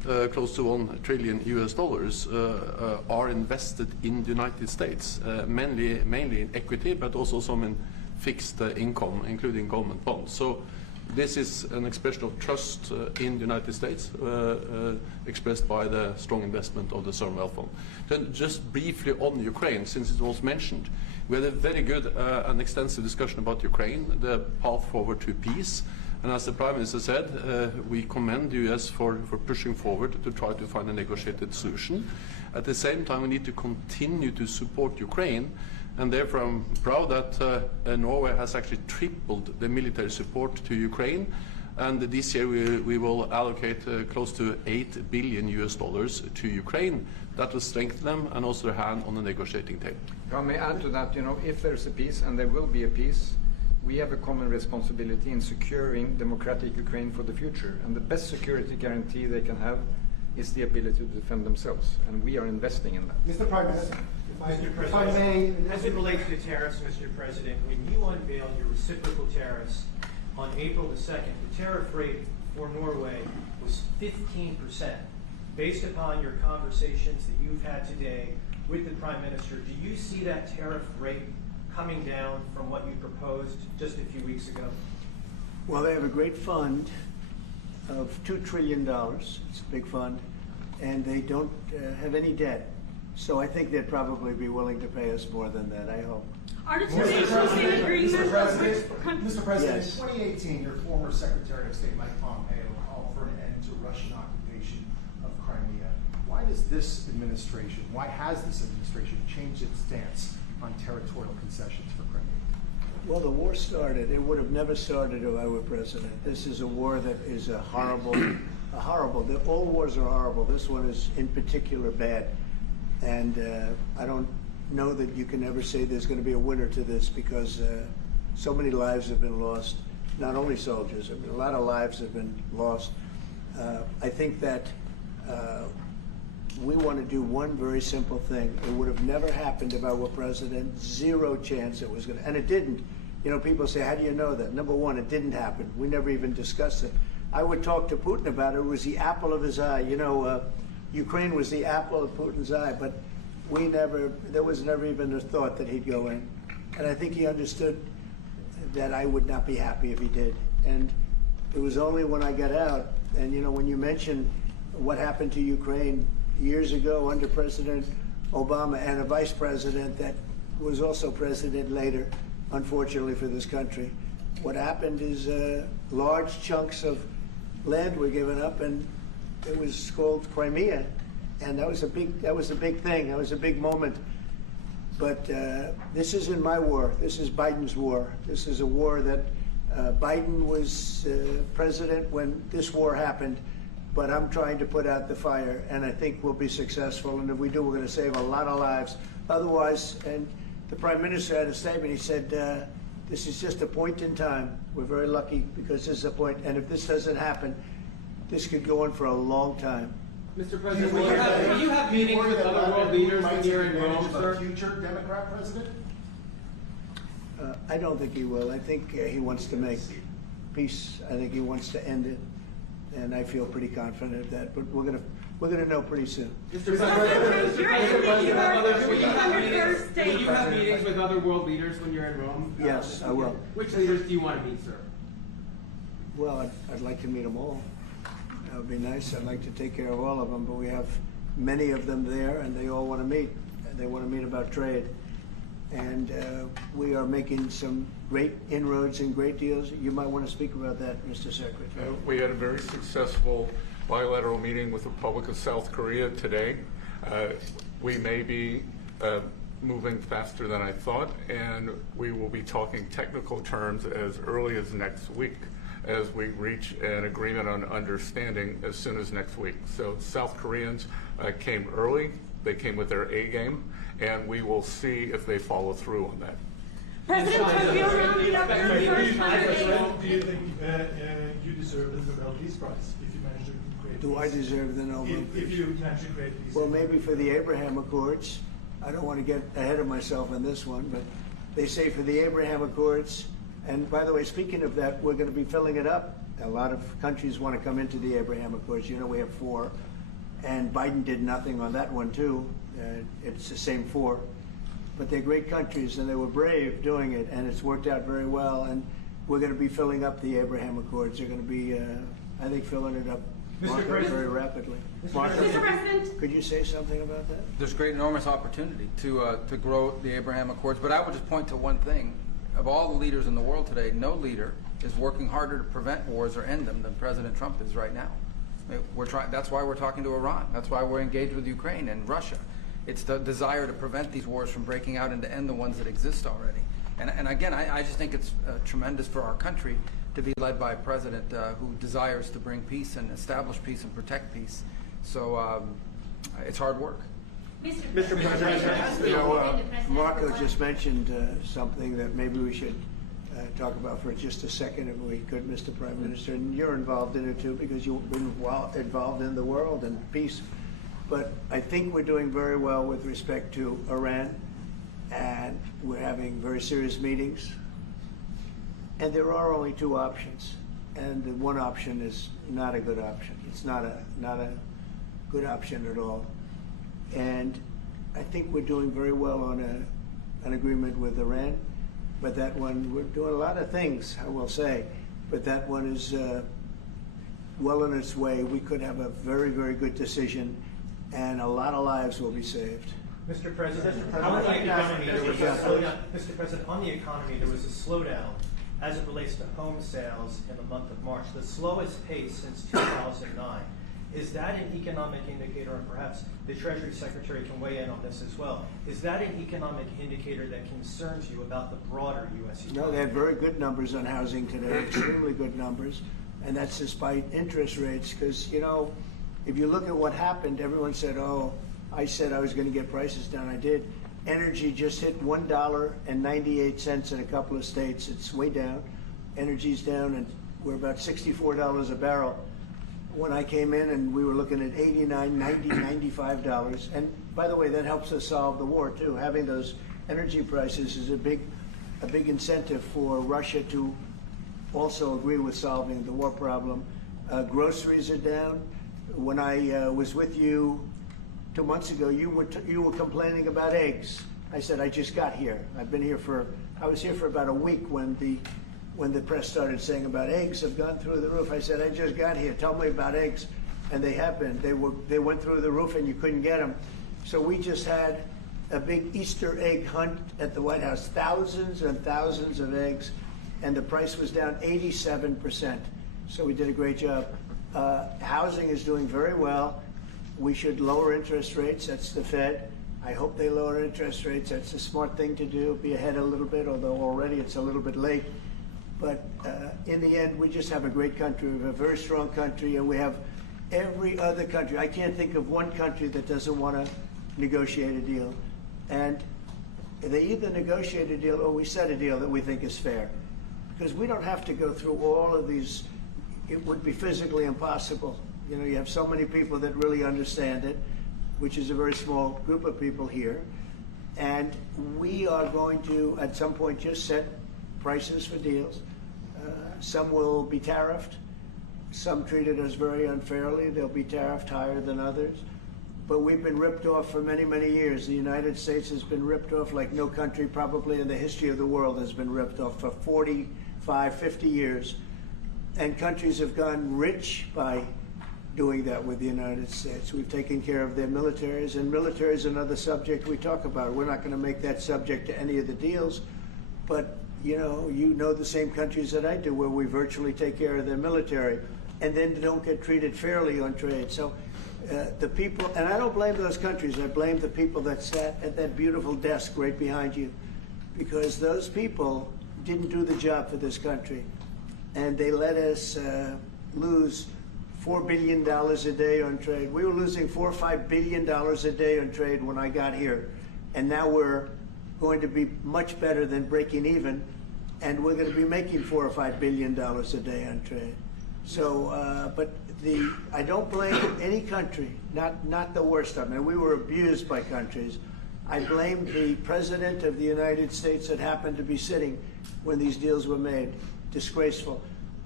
close to $1 trillion are invested in the United States, mainly in equity, but also some in fixed income, including government bonds. So this is an expression of trust in the United States, expressed by the strong investment of the sovereign wealth fund. Then just briefly on Ukraine, since it was mentioned, we had a very good and extensive discussion about Ukraine, the path forward to peace. And as the Prime Minister said, we commend the US for pushing forward to try to find a negotiated solution. At the same time, we need to continue to support Ukraine, and therefore I'm proud that Norway has actually tripled the military support to Ukraine. And this year we will allocate close to $8 billion to Ukraine. That will strengthen them and also their hand on the negotiating table. If I may add to that, if there's a peace, and there will be a peace, we have a common responsibility in securing democratic Ukraine for the future. And the best security guarantee they can have is the ability to defend themselves. And we are investing in that. Mr. Prime Minister, if I may. As it relates to tariffs, Mr. President, when you unveiled your reciprocal tariffs on April the 2nd, the tariff rate for Norway was 15%. Based upon your conversations that you've had today with the Prime Minister, do you see that tariff rate coming down from what you proposed just a few weeks ago? Well, they have a great fund of $2 trillion. It's a big fund, and they don't have any debt. So I think they'd probably be willing to pay us more than that, I hope. Mr. President, Yes. in 2018, your former Secretary of State Mike Pompeo called for an end to Russian occupation of Crimea. Why has this administration changed its stance on territorial concessions for Crimea? Well, the war started. It would have never started if I were president. This is a war that is horrible. All wars are horrible. This one is in particular bad. And I don't know that you can ever say there's going to be a winner to this, because so many lives have been lost. Not only soldiers, I mean, a lot of lives have been lost. I think that we want to do one very simple thing. It would have never happened if I were president. Zero chance it was going to, and it didn't. People say, how do you know that? Number one, it didn't happen. We never even discussed it. I would talk to Putin about it. It was the apple of his eye. Ukraine was the apple of Putin's eye, but there was never even a thought that he'd go in. And I think he understood that I would not be happy if he did. And it was only when I got out, and when you mention what happened to Ukraine years ago under President Obama and a vice president that was also president later, unfortunately for this country, what happened is large chunks of land were given up, and it was called Crimea, and that was a big thing. That was a big moment. But this isn't my war. This is Biden's war. This is a war that Biden was president when this war happened. But I'm trying to put out the fire, and I think we'll be successful. And if we do, we're going to save a lot of lives. Otherwise, and the Prime Minister had a statement. He said, "This is just a point in time. We're very lucky because this is a point. And if this doesn't happen, this could go on for a long time." Mr. President, will you have meetings with other world leaders when you're in Rome, sir? Future Democrat president? I don't think he will. I think he wants to make peace. I think he wants to end it, and I feel pretty confident of that. But we're gonna know pretty soon. Mr. President, will you have meetings with other world leaders when you're in Rome? Yes, I will. Which leaders do you want to meet, sir? Well, I'd like to meet them all. That would be nice. I'd like to take care of all of them, but we have many of them there, and they all want to meet. They want to meet about trade. And we are making some great inroads and great deals. You might want to speak about that, Mr. Secretary. We had a very successful bilateral meeting with the Republic of South Korea today. We may be moving faster than I thought, and we will be talking technical terms as early as next week, as we reach an agreement on understanding as soon as next week. So South Koreans came early, they came with their A game, and we will see if they follow through on that. President, have you rounded up your first candidate? Do you think you deserve the Nobel Peace Prize if you manage to create Do I deserve the Nobel? If you manage to create peace? Well, maybe for the Abraham Accords. I don't want to get ahead of myself on this one, but they say for the Abraham Accords, and by the way, speaking of that, we're going to be filling it up. A lot of countries want to come into the Abraham Accords. You know, we have 4, and Biden did nothing on that one too. It's the same 4, but they're great countries, and they were brave doing it, and it's worked out very well. And we're going to be filling up the Abraham Accords. They're going to be, I think, filling it up very rapidly. Marco, Mr. President, could you say something about that? There's great, enormous opportunity to grow the Abraham Accords, but I would just point to one thing. Of all the leaders in the world today, no leader is working harder to prevent wars or end them than President Trump is right now. That's why we're talking to Iran. That's why we're engaged with Ukraine and Russia. It's the desire to prevent these wars from breaking out and to end the ones that exist already. And again, I just think it's tremendous for our country to be led by a president who desires to bring peace and establish peace and protect peace. So it's hard work. Mr. President, you know, Marco just mentioned something that maybe we should talk about for just a second, if we could, Mr. Prime Minister. And you're involved in it too, because you've been involved in the world and peace. But I think we're doing very well with respect to Iran, and we're having very serious meetings. And there are only 2 options, and the one option is not a good option. It's not a good option at all. And I think we're doing very well on an agreement with Iran, but that one, we're doing a lot of things, I will say, but that one is well on its way. We could have a very, very good decision, and a lot of lives will be saved. Mr. President, on the economy, there was a slowdown. Mr. President, on the economy, there was a slowdown as it relates to home sales in the month of March, the slowest pace since 2009. Is that an economic indicator, and perhaps the Treasury Secretary can weigh in on this as well, is that an economic indicator that concerns you about the broader U.S. economy? No, they had very good numbers on housing today, extremely good numbers, and that's despite interest rates, because, you know, if you look at what happened, everyone said, oh, I said I was going to get prices down. I did. Energy just hit $1.98 in a couple of states. It's way down. Energy's down, and we're about $64 a barrel. When I came in, and we were looking at $89, $90, $95. And by the way, that helps us solve the war too. Having those energy prices is a big incentive for Russia to also agree with solving the war problem. Groceries are down. When I was with you 2 months ago, you were complaining about eggs. I said, I just got here. I was here for about a week when the press started saying about eggs have gone through the roof. I said, I just got here. Tell me about eggs. And they have been. They went through the roof, and you couldn't get them. So we just had a big Easter egg hunt at the White House. Thousands and thousands of eggs, and the price was down 87%. So we did a great job. Housing is doing very well. We should lower interest rates. That's the Fed. I hope they lower interest rates. That's a smart thing to do. Be ahead a little bit, although already it's a little bit late. But in the end, we just have a great country. We have a very strong country, and we have every other country. I can't think of one country that doesn't want to negotiate a deal. And they either negotiate a deal or we set a deal that we think is fair. Because we don't have to go through all of these. It would be physically impossible. You know, you have so many people that really understand it, which is a very small group of people here. And we are going to, at some point, just set prices for deals. Some will be tariffed. Some treated us very unfairly. They'll be tariffed higher than others. But we've been ripped off for many, many years. The United States has been ripped off like no country probably in the history of the world has been ripped off for 45, 50 years. And countries have gone rich by doing that with the United States. We've taken care of their militaries, and military is another subject we talk about. We're not going to make that subject to any of the deals, but you know the same countries that I do where we virtually take care of their military and then don't get treated fairly on trade. So the people, and I don't blame those countries, I blame the people that sat at that beautiful desk right behind you, because those people didn't do the job for this country, and they let us lose $4 billion a day on trade. We were losing $4 or $5 billion a day on trade when I got here, and now we're going to be much better than breaking even, and we're going to be making $4 or $5 billion a day on trade. So, but I don't blame any country, not the worst of them. And we were abused by countries. I blame the President of the United States that happened to be sitting when these deals were made. Disgraceful.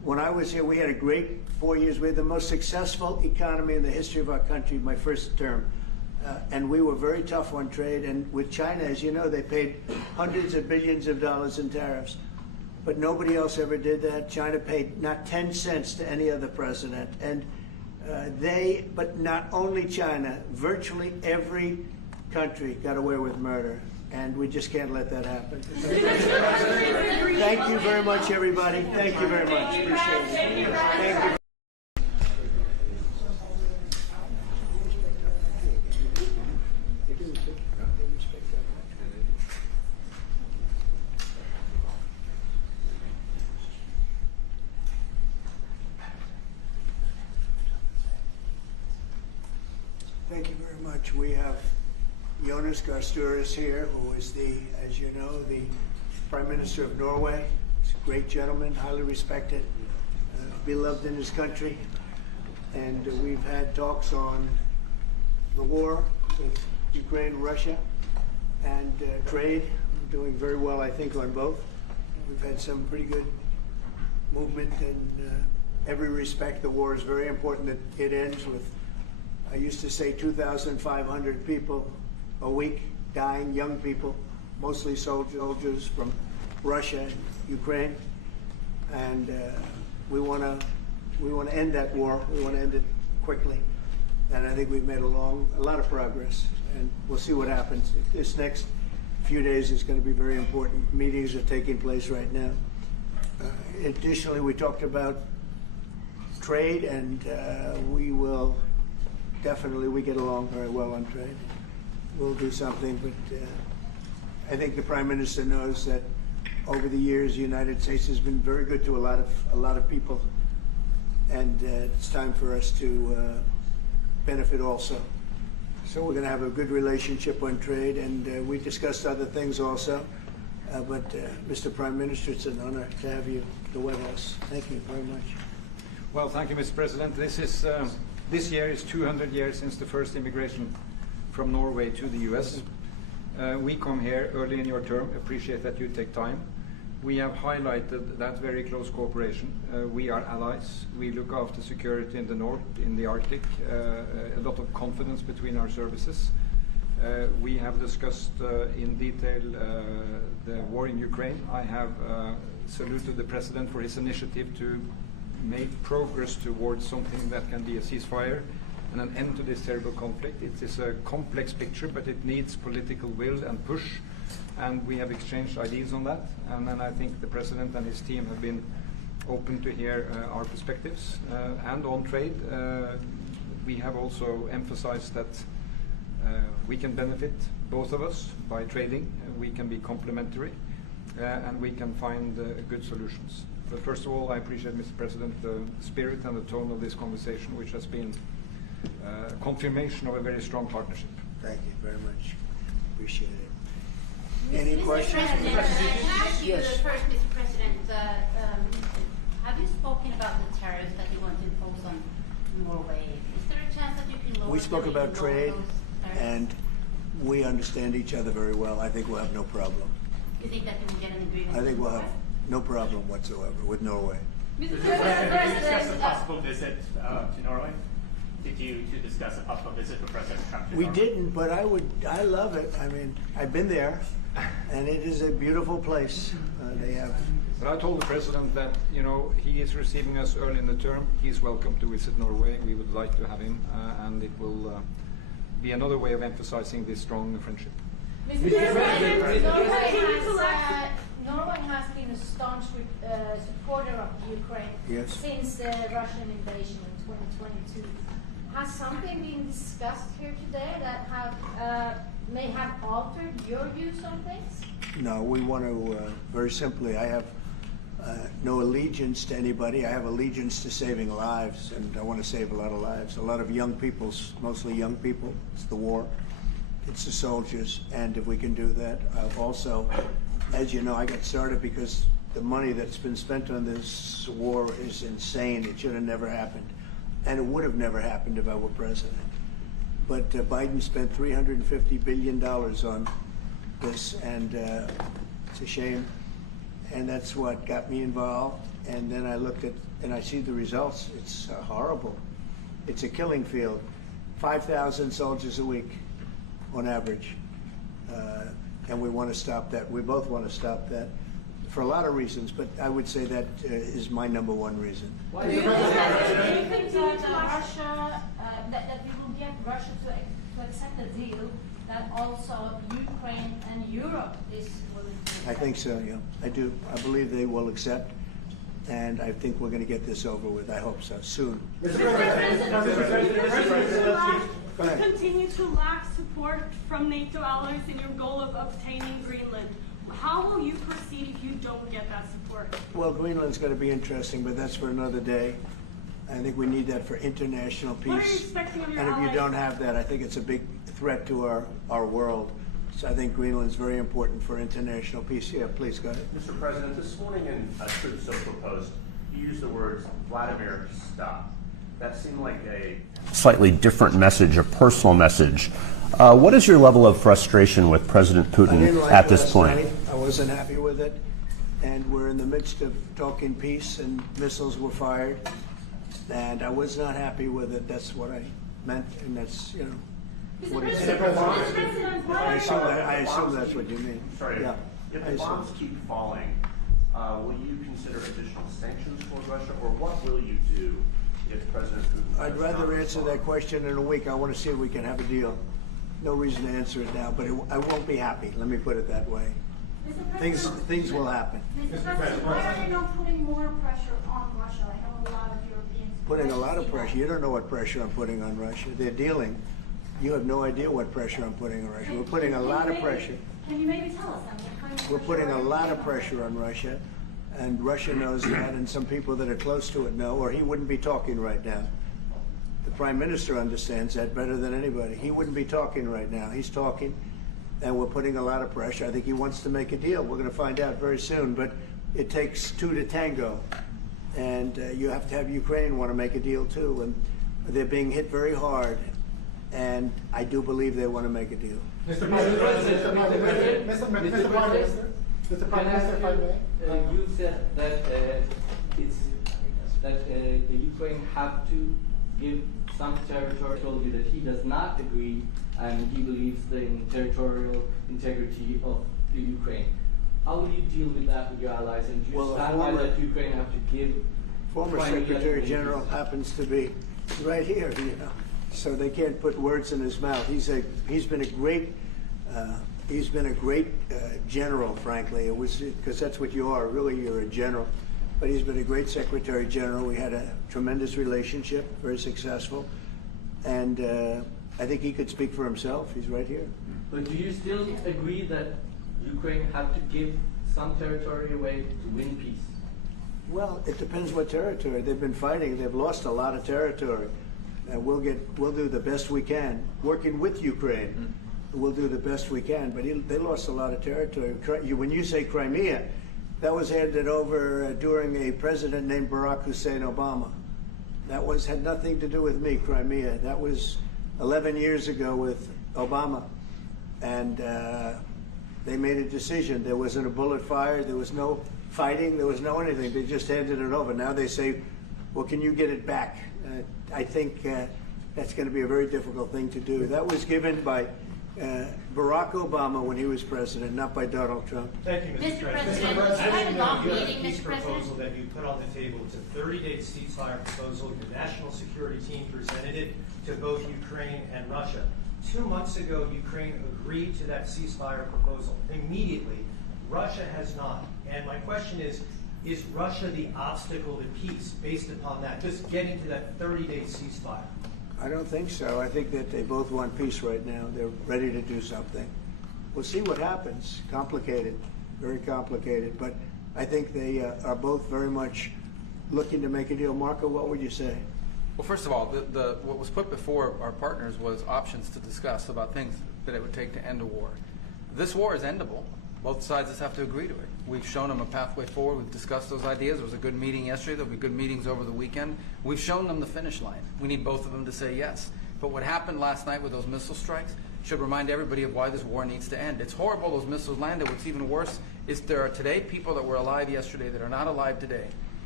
when I was here, we had a great 4 years. We had the most successful economy in the history of our country, my first term. And we were very tough on trade. And with China, as you know, they paid hundreds of billions of dollars in tariffs. But nobody else ever did that. China paid not 10 cents to any other president. And but not only China, virtually every country got away with murder. And we just can't let that happen. Thank you very much, everybody. Thank you very much. Appreciate it. Thank you. Thank you very much. We have Jonas Gahr Støre is here, who is as you know, the Prime Minister of Norway. He's a great gentleman, highly respected, beloved in his country. And we've had talks on the war with Ukraine and Russia and trade. We're doing very well, I think, on both. We've had some pretty good movement in every respect. The war is very important that it ends with, I used to say, 2,500 people a week dying, young people, mostly soldiers from Russia and Ukraine, and we want to end that war. We want to end it quickly, and I think we've made a lot of progress, and we'll see what happens. This next few days is going to be very important. Meetings are taking place right now. Additionally, we talked about trade, and we get along very well on trade. We'll do something, but I think the Prime Minister knows that over the years, the United States has been very good to a lot of people, and it's time for us to benefit also. So we're going to have a good relationship on trade, and we discussed other things also. But Mr. Prime Minister, it's an honor to have you at the White House. Thank you very much. Well, thank you, Mr. President. This year is 200 years since the first immigration from Norway to the US. We come here early in your term, appreciate that you take time. We have highlighted that very close cooperation. We are allies. We look after security in the north, in the Arctic, a lot of confidence between our services. We have discussed in detail the war in Ukraine. I have saluted the President for his initiative to make progress towards something that can be a ceasefire and an end to this terrible conflict. It is a complex picture, but it needs political will and push, and we have exchanged ideas on that. And then I think the President and his team have been open to hear our perspectives. And on trade, we have also emphasized that we can benefit, both of us, by trading. We can be complementary, and we can find good solutions. But first of all, I appreciate, Mr. President, the spirit and the tone of this conversation, which has been confirmation of a very strong partnership. Thank you very much. Appreciate it. Any Mr. questions? President, can I ask you Yes. first, Mr. President, have you spoken about the tariffs that you want to impose on Norway? Is there a chance that you can lower We spoke about trade, tariffs? and we understand each other very well. I think we'll have no problem. You think that you will get an agreement? I think we'll with have no problem whatsoever with Norway. Did you discuss a possible visit to Norway? Did you discuss a possible visit for President Trump to We Norway? didn't, but I love it. I mean, I've been there, and it is a beautiful place. They have. But I told the President that, you know, he is receiving us early in the term. He's welcome to visit Norway. We would like to have him, and it will be another way of emphasizing this strong friendship. Mr. President, Norway has been a staunch supporter of Ukraine since the Russian invasion in 2022. Has something been discussed here today that may have altered your views on things? No, we want to, very simply, I have no allegiance to anybody. I have allegiance to saving lives, and I want to save a lot of lives. A lot of young people, mostly young people. It's the war. It's the soldiers, and if we can do that. Also, as you know, I got started because the money that's been spent on this war is insane. It should have never happened, and it would have never happened if I were president. But Biden spent $350 billion on this, and it's a shame, and that's what got me involved. And then I looked at, and I see the results. It's horrible. It's a killing field. 5,000 soldiers a week on average. And we want to stop that. We both want to stop that for a lot of reasons, but I would say that is my number one reason. Do you think that Russia, that we will get Russia to accept a deal that also Ukraine and Europe is willing to? I think so, yeah. I do. I believe they will accept, and I think we're going to get this over with. I hope so, soon. Continue to lack support from NATO allies in your goal of obtaining Greenland. How will you proceed if you don't get that support? Well, Greenland's going to be interesting, but that's for another day. I think we need that for international peace. What are you expecting of your And if you allies? don't have that, I think it's a big threat to our world. So I think Greenland's very important for international peace. Yeah, please go ahead. Mr. President, this morning in a Truth Social Post, you used the words, Vladimir, stop. That seemed like a slightly different message, a personal message. What is your level of frustration with President I Putin didn't like at this last point? night. I wasn't happy with it. And we're in the midst of talking peace, and missiles were fired. And I was not happy with it. That's what I meant, and that's, you know, what it said. I assume that's what you mean. Sorry, Yeah. if I the assume. bombs keep falling, will you consider additional sanctions toward Russia, or what will you do if President Putin... I'd rather answer that question in a week. I want to see if we can have a deal. No reason to answer it now, but I won't be happy. Let me put it that way. Things will happen. Mr. President, why are you not putting more pressure on Russia? I know a lot of Europeans. Putting a lot of pressure. You don't know what pressure I'm putting on Russia. They're dealing. You have no idea what pressure I'm putting on Russia. We're putting a lot of pressure. Can you maybe tell us then what kind of We're pressure putting are a you lot putting of on pressure on Russia, and Russia knows that, and some people that are close to it know, or he wouldn't be talking right now. The Prime Minister understands that better than anybody. He wouldn't be talking right now. He's talking, and we're putting a lot of pressure. I think he wants to make a deal. We're going to find out very soon, but it takes two to tango, and you have to have Ukraine want to make a deal too, and they're being hit very hard, and I do believe they want to make a deal. Mr. President, Mr. Prime Minister, Mr. Prime Minister, if I may. You said that the Ukraine have to give some territory. Told you that he does not agree, and he believes in territorial integrity of the Ukraine. How will you deal with that with your allies? And do you stand by that Ukraine have to give? Former Secretary General happens to be right here, you know, so they can't put words in his mouth. He's been a great general, frankly. It was because that's what you are. Really, you're a general. But he's been a great Secretary General. We had a tremendous relationship, very successful, and I think he could speak for himself. He's right here. But do you still agree that Ukraine have to give some territory away to win peace? Well, it depends what territory. They've been fighting. They've lost a lot of territory. We'll do the best we can, working with Ukraine. We'll do the best we can. But they lost a lot of territory. When you say Crimea, that was handed over during a president named Barack Hussein Obama. That had nothing to do with me, Crimea. That was 11 years ago with Obama. And they made a decision. There wasn't a bullet fired. There was no fighting. There was no anything. They just handed it over. Now they say, well, can you get it back? I think that's going to be a very difficult thing to do. That was given by Barack Obama when he was president, not by Donald Trump. Thank you, Mr. President. I know You you have have a a peace Mr. President. proposal that you put on the table. It's a 30-day ceasefire proposal. Your national security team presented it to both Ukraine and Russia. 2 months ago, Ukraine agreed to that ceasefire proposal immediately. Russia has not. And my question is Russia the obstacle to peace based upon that, just getting to that 30-day ceasefire? I don't think so. I think that they both want peace right now. They're ready to do something. We'll see what happens. Complicated, very complicated. But I think they are both very much looking to make a deal. Marco, what would you say? Well, first of all, what was put before our partners was options to discuss about things that it would take to end a war. This war is endable. Both sides just have to agree to it. We've shown them a pathway forward. We've discussed those ideas. There was a good meeting yesterday. There'll be good meetings over the weekend. We've shown them the finish line. We need both of them to say yes. But what happened last night with those missile strikes should remind everybody of why this war needs to end. It's horrible those missiles landed. What's even worse is there are today people that were alive yesterday that are not alive today.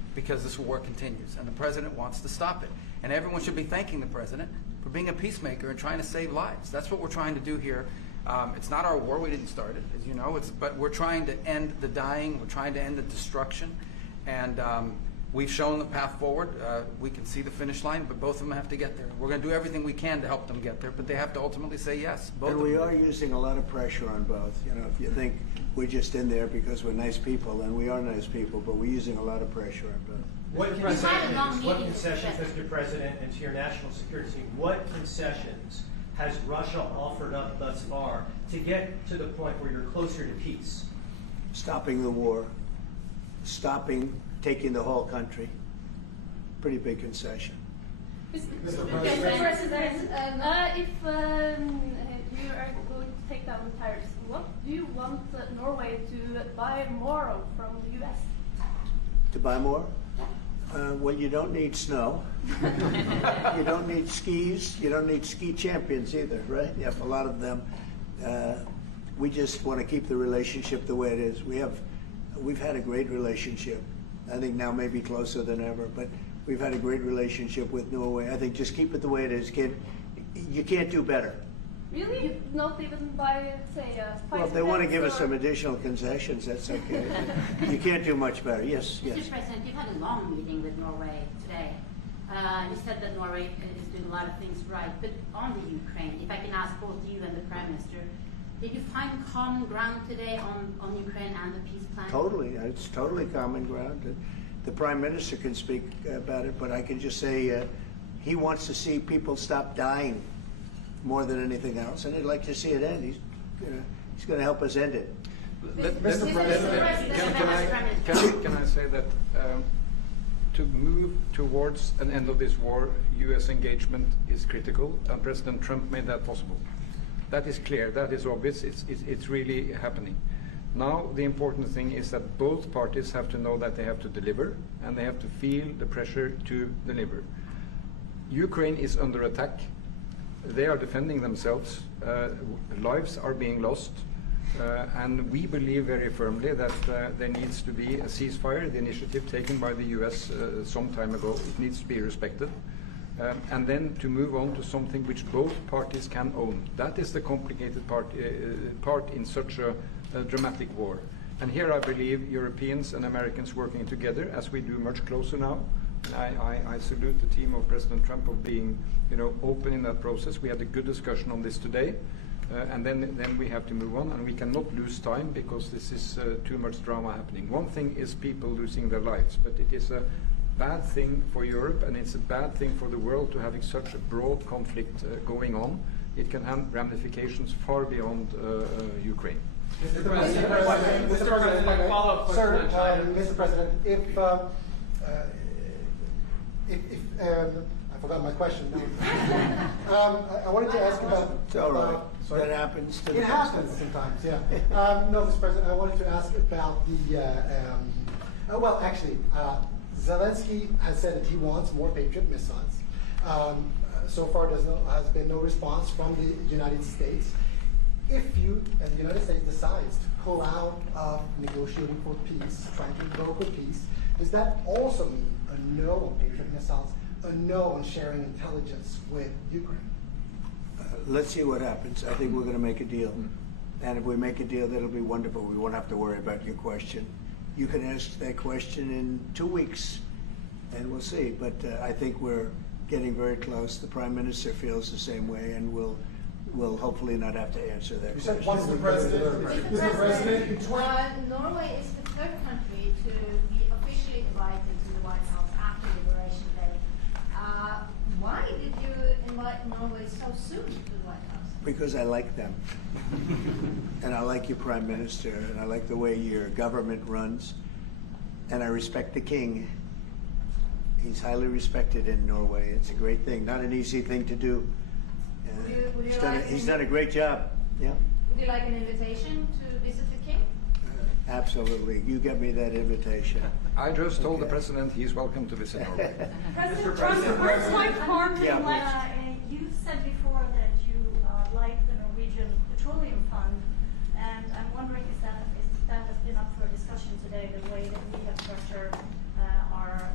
because this war continues, and the president wants to stop it. And everyone should be thanking the president for being a peacemaker and trying to save lives. That's what we're trying to do here. It's not our war. We didn't start it, as you know. But we're trying to end the dying. We're trying to end the destruction. And we've shown the path forward. We can see the finish line, but both of them have to get there. We're going to do everything we can to help them get there, but they have to ultimately say yes. Both And we are using a lot of pressure on both. You know, if you think we're just in there because we're nice people, and we are nice people, but we're using a lot of pressure on both. What concessions, Mr. President, and to your national security team, what concessions has Russia offered up thus far to get to the point where you're closer to peace? Stopping the war, taking the whole country. Pretty big concession. Mr. President, if you are going to take down the tariffs, what do you want Norway to buy more of from the U.S.? To buy more? Well, you don't need snow. You don't need skis. You don't need ski champions either, right? You have a lot of them. We just want to keep the relationship the way it is. We've had a great relationship. I think now maybe closer than ever, but we've had a great relationship with Norway. I think just keep it the way it is, kid. You can't do better. Really? You not even buy, say, well, if they want to give us some additional concessions, that's okay. You can't do much better. Yes, yes. Mr. President, you've had a long meeting with Norway today. You said that Norway is doing a lot of things right, but on the Ukraine, if I can ask both you and the Prime Minister, did you find common ground today on Ukraine and the peace plan? Totally. It's totally common ground. The Prime Minister can speak about it, but I can just say he wants to see people stop dying more than anything else, and he'd like to see it end. He's going to help us end it. Mr. President, can I say that to move towards an end of this war, U.S. engagement is critical, and President Trump made that possible. That is clear, that is obvious, it's really happening. Now the important thing is that both parties have to know that they have to deliver, and they have to feel the pressure to deliver. Ukraine is under attack. They are defending themselves. Lives are being lost. And we believe very firmly that there needs to be a ceasefire, the initiative taken by the US some time ago. It needs to be respected. And then to move on to something which both parties can own. That is the complicated part in such a dramatic war. And here I believe Europeans and Americans working together, as we do much closer now. I salute the team of President Trump of being, open in that process. We had a good discussion on this today, and then we have to move on, and we cannot lose time because this is too much drama happening. One thing is people losing their lives, but it is a bad thing for Europe, and it's a bad thing for the world to having such a broad conflict going on. It can have ramifications far beyond Ukraine. Mr. President, Mr. President, I forgot my question. I wanted to ask about. It's all right. That happens. It happens sometimes, yeah. No, Mr. President, I wanted to ask about the. Zelensky has said that he wants more Patriot missiles. So far, there has been no response from the United States. If you, and the United States, decides to pull out of negotiating for peace, trying to broker peace, does that also mean a no on Patriot missiles, a no on sharing intelligence with Ukraine? Let's see what happens. I think we're going to make a deal. And if we make a deal, that'll be wonderful. We won't have to worry about your question. You can ask that question in 2 weeks, and we'll see. But I think we're getting very close. The Prime Minister feels the same way, and we'll hopefully not have to answer that question. Mr. President, Norway is the third country to be officially invited to the White House after Liberation Day. Why did you invite Norway so soon to the White House? Because I like them. And I like your Prime Minister, and I like the way your government runs, and I respect the King. He's highly respected in Norway. It's a great thing, not an easy thing to do. He's done a great job. Yeah. Would you like an invitation to visit the King? Absolutely. You get me that invitation. I just told the President he's welcome to visit Norway. President Trump, where's my card? You said before that you like the Norwegian Petroleum Fund, and I'm wondering if that has been up for discussion today, the way that we have structured our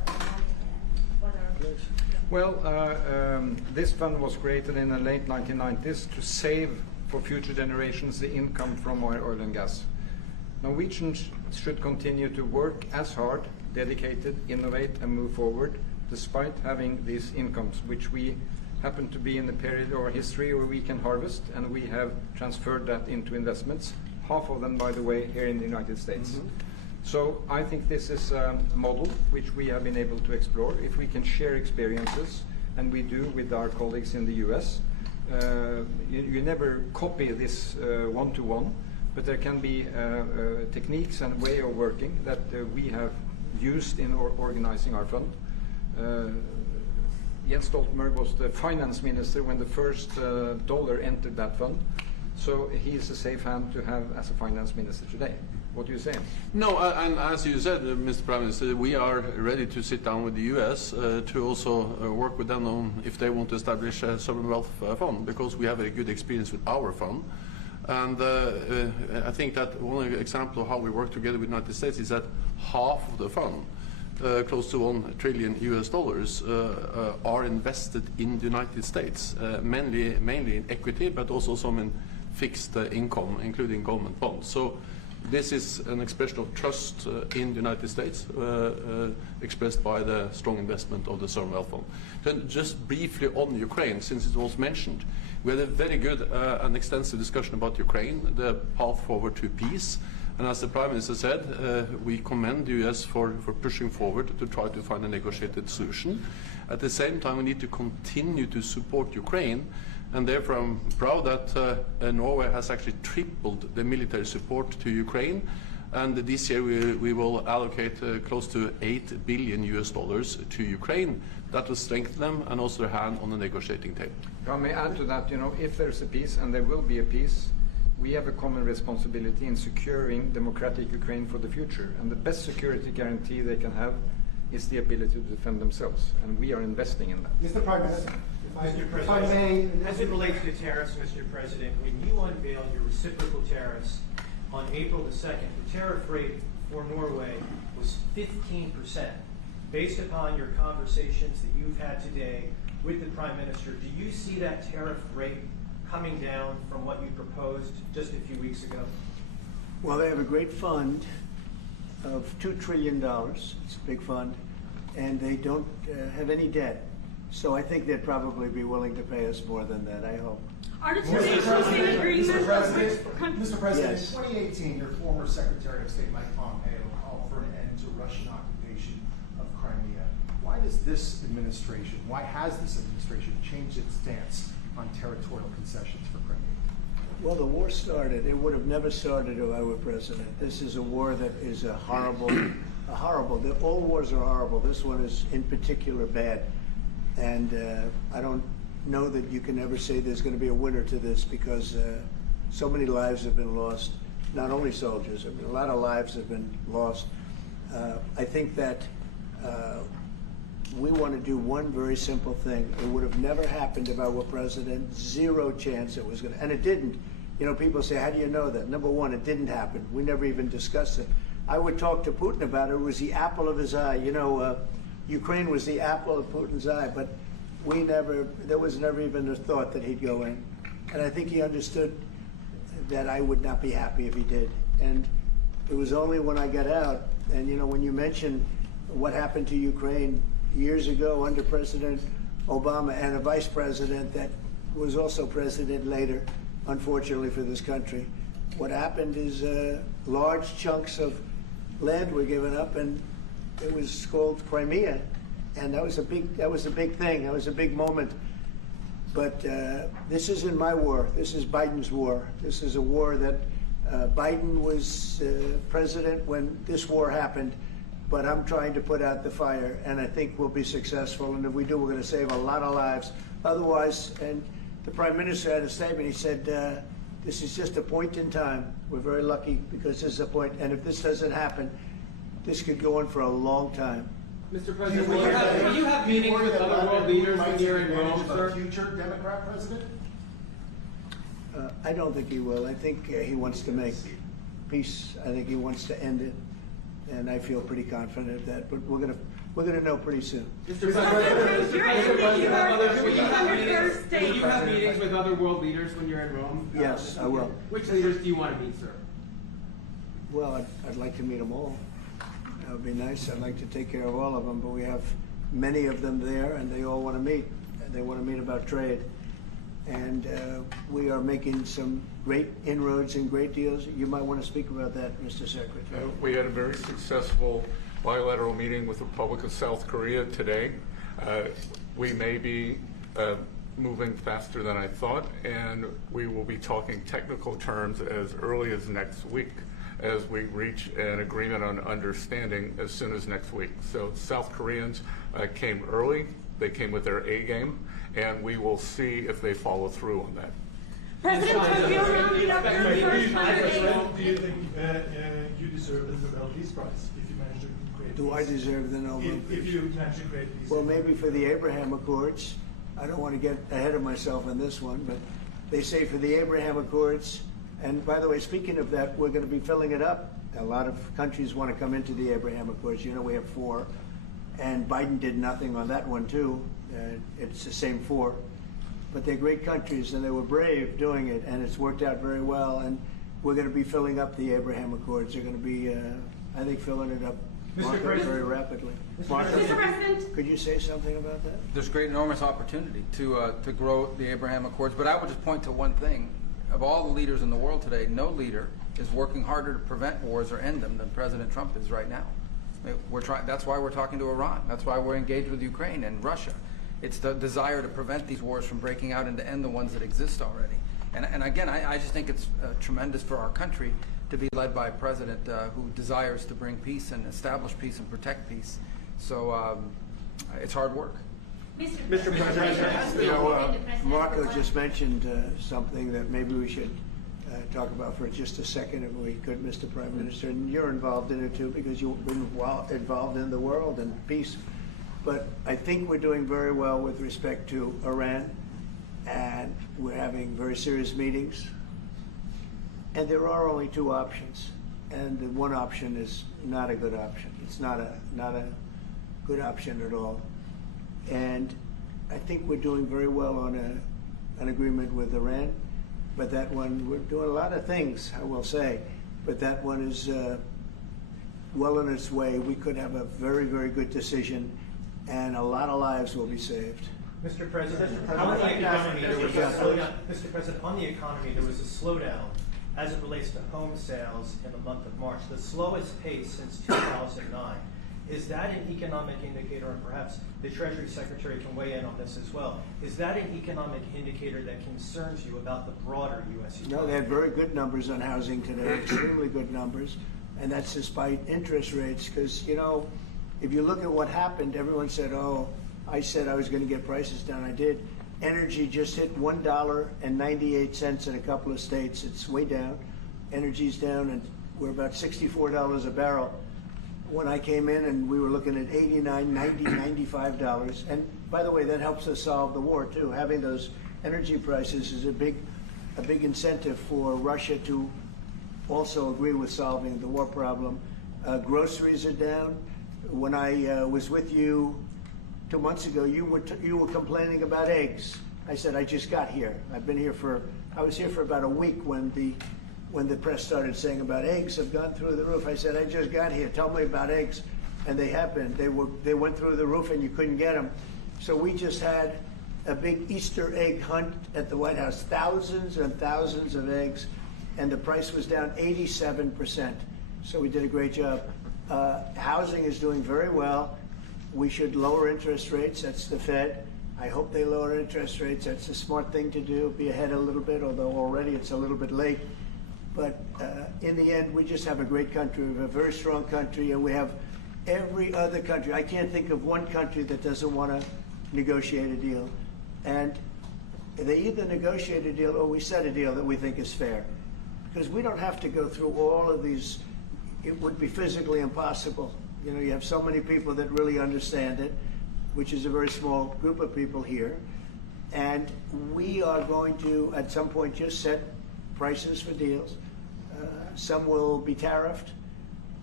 Well, this fund was created in the late 1990s to save for future generations the income from oil and gas. Norwegians should continue to work as hard, dedicated, innovate and move forward despite having these incomes, which we happen to be in the period of our history where we can harvest, and we have transferred that into investments, half of them, by the way, here in the United States. Mm-hmm. So I think this is a model which we have been able to explore. If we can share experiences, and we do with our colleagues in the US, you never copy this one-to-one, but there can be techniques and way of working that we have used in organizing our fund. Jens Stoltenberg was the finance minister when the first dollar entered that fund, so he is a safe hand to have as a finance minister today. What do you say? No, and as you said, Mr. Prime Minister, we are ready to sit down with the U.S. To also work with them on if they want to establish a sovereign wealth fund, because we have a good experience with our fund. And I think that one example of how we work together with the United States is that half of the fund, close to $1 trillion US, are invested in the United States, mainly in equity, but also some in fixed income, including government bonds. So this is an expression of trust in the United States, expressed by the strong investment of the sovereign wealth fund. Then just briefly on Ukraine, since it was mentioned, we had a very good and extensive discussion about Ukraine, the path forward to peace. And as the Prime Minister said, we commend the US for pushing forward to try to find a negotiated solution. At the same time, we need to continue to support Ukraine, and therefore I'm proud that Norway has actually tripled the military support to Ukraine, and this year we will allocate close to $8 billion US to Ukraine. That will strengthen them and also their hand on the negotiating table. If I may add to that, if there's a peace, and there will be a peace, we have a common responsibility in securing democratic Ukraine for the future. And the best security guarantee they can have is the ability to defend themselves. And we are investing in that. Mr. Prime Minister, Mr. President, as it relates to tariffs, Mr. President, when you unveiled your reciprocal tariffs on April the 2nd, the tariff rate for Norway was 15%. Based upon your conversations that you've had today with the Prime Minister, do you see that tariff rate coming down from what you proposed just a few weeks ago? Well, they have a great fund of $2 trillion. It's a big fund, and they don't have any debt. So I think they'd probably be willing to pay us more than that, I hope. Mr. President, yes. In 2018, your former Secretary of State Mike Pompeo called for an end to Russian occupation of Crimea. Why has this administration changed its stance on territorial concessions for Crimea? Well, the war started. It would have never started if I were president. This is a war that is horrible. All wars are horrible. This one is in particular bad. And I don't know that you can ever say there's going to be a winner to this, because so many lives have been lost. Not only soldiers, I mean, a lot of lives have been lost. I think that we want to do one very simple thing. It would have never happened if I were president. Zero chance it was going to, and it didn't. People say, how do you know that? Number one, it didn't happen. We never even discussed it. I would talk to Putin about it. It was the apple of his eye. Ukraine was the apple of Putin's eye, but there was never even a thought that he'd go in. And I think he understood that I would not be happy if he did. And it was only when I got out, and when you mention what happened to Ukraine years ago under President Obama and a vice president that was also president later, unfortunately for this country, what happened is large chunks of land were given up, and it was called Crimea, and that was a big thing. That was a big moment. But this isn't my war. This is Biden's war. This is a war that Biden was president when this war happened. But I'm trying to put out the fire, and I think we'll be successful. And if we do, we're going to save a lot of lives. Otherwise, and the Prime Minister had a statement. He said, "This is just a point in time. We're very lucky because this is a point. And if this doesn't happen, this could go on for a long time." Mr. President, will you have meetings with other world leaders when you're in Rome, sir? Future Democrat president? I don't think he will. I think he wants to make peace. I think he wants to end it, and I feel pretty confident of that. But we're going to We're going to know pretty soon. Mr. President, will you have meetings with other world leaders when you're in Rome? Yes, I will. Which leaders do you want to meet, sir? Well, I'd like to meet them all. That would be nice. I'd like to take care of all of them, but we have many of them there, and they all want to meet. They want to meet about trade. And we are making some great inroads and great deals. You might want to speak about that, Mr. Secretary. We had a very successful bilateral meeting with the Republic of South Korea today. We may be moving faster than I thought, and we will be talking technical terms as early as next week as we reach an agreement on understanding as soon as next week. So South Koreans came early. They came with their A game, and we will see if they follow through on that. President, have you rounded up your first Do you think you deserve the Nobel Peace Prize if you manage to create Do I deserve the Nobel Peace? If you manage to create peace? Well, maybe for the Abraham Accords. I don't want to get ahead of myself on this one, but they say for the Abraham Accords, and by the way, speaking of that, we're going to be filling it up. A lot of countries want to come into the Abraham Accords. You know, we have 4, and Biden did nothing on that one, too. It's the same 4. But they're great countries, and they were brave doing it, and it's worked out very well. And we're going to be filling up the Abraham Accords. They're going to be, I think, filling it up very rapidly. Mr. President, could you say something about that? There's great, enormous opportunity to grow the Abraham Accords. But I would just point to one thing. Of all the leaders in the world today, no leader is working harder to prevent wars or end them than President Trump is right now. That's why we're talking to Iran. That's why we're engaged with Ukraine and Russia. It's the desire to prevent these wars from breaking out and to end the ones that exist already. And again, I just think it's tremendous for our country to be led by a president who desires to bring peace and establish peace and protect peace. So it's hard work. Mr. President, you know, Marco just mentioned something that maybe we should talk about for just a second, if we could, Mr. Prime Minister. And you're involved in it too, because you've been involved in the world and peace. But I think we're doing very well with respect to Iran, and we're having very serious meetings. And there are only 2 options, and the one option is not a good option. It's not a good option at all. And I think we're doing very well on an agreement with Iran, but that one, we're doing a lot of things, I will say, but that one is well on its way. We could have a very, very good decision, and a lot of lives will be saved. Mr. President, on the economy, there was a slowdown. Mr. President, on the economy, there was a slowdown as it relates to home sales in the month of March, the slowest pace since 2009. Is that an economic indicator, and perhaps the Treasury Secretary can weigh in on this as well, is that an economic indicator that concerns you about the broader U.S. economy? No, they had very good numbers on housing today, extremely good numbers, and that's despite interest rates, because, you know, if you look at what happened, everyone said, oh, I said I was going to get prices down. I did. Energy just hit $1.98 in a couple of states. It's way down. Energy's down, and we're about $64 a barrel. When I came in, and we were looking at $89, $90, $95. And by the way, that helps us solve the war too. Having those energy prices is a big incentive for Russia to also agree with solving the war problem. Groceries are down. When I was with you 2 months ago, you were complaining about eggs. I said I just got here. I was here for about a week when the press started saying about eggs have gone through the roof. I said, I just got here. Tell me about eggs. And they have been. They went through the roof and you couldn't get them. So we just had a big Easter egg hunt at the White House. Thousands and thousands of eggs. And the price was down 87%. So we did a great job. Housing is doing very well. We should lower interest rates. That's the Fed. I hope they lower interest rates. That's a smart thing to do. Be ahead a little bit, although already it's a little bit late. But in the end, we just have a great country. We have a very strong country, and we have every other country. I can't think of one country that doesn't want to negotiate a deal. And they either negotiate a deal or we set a deal that we think is fair. Because we don't have to go through all of these. It would be physically impossible. You know, you have so many people that really understand it, which is a very small group of people here. And we are going to, at some point, just set prices for deals. Some will be tariffed.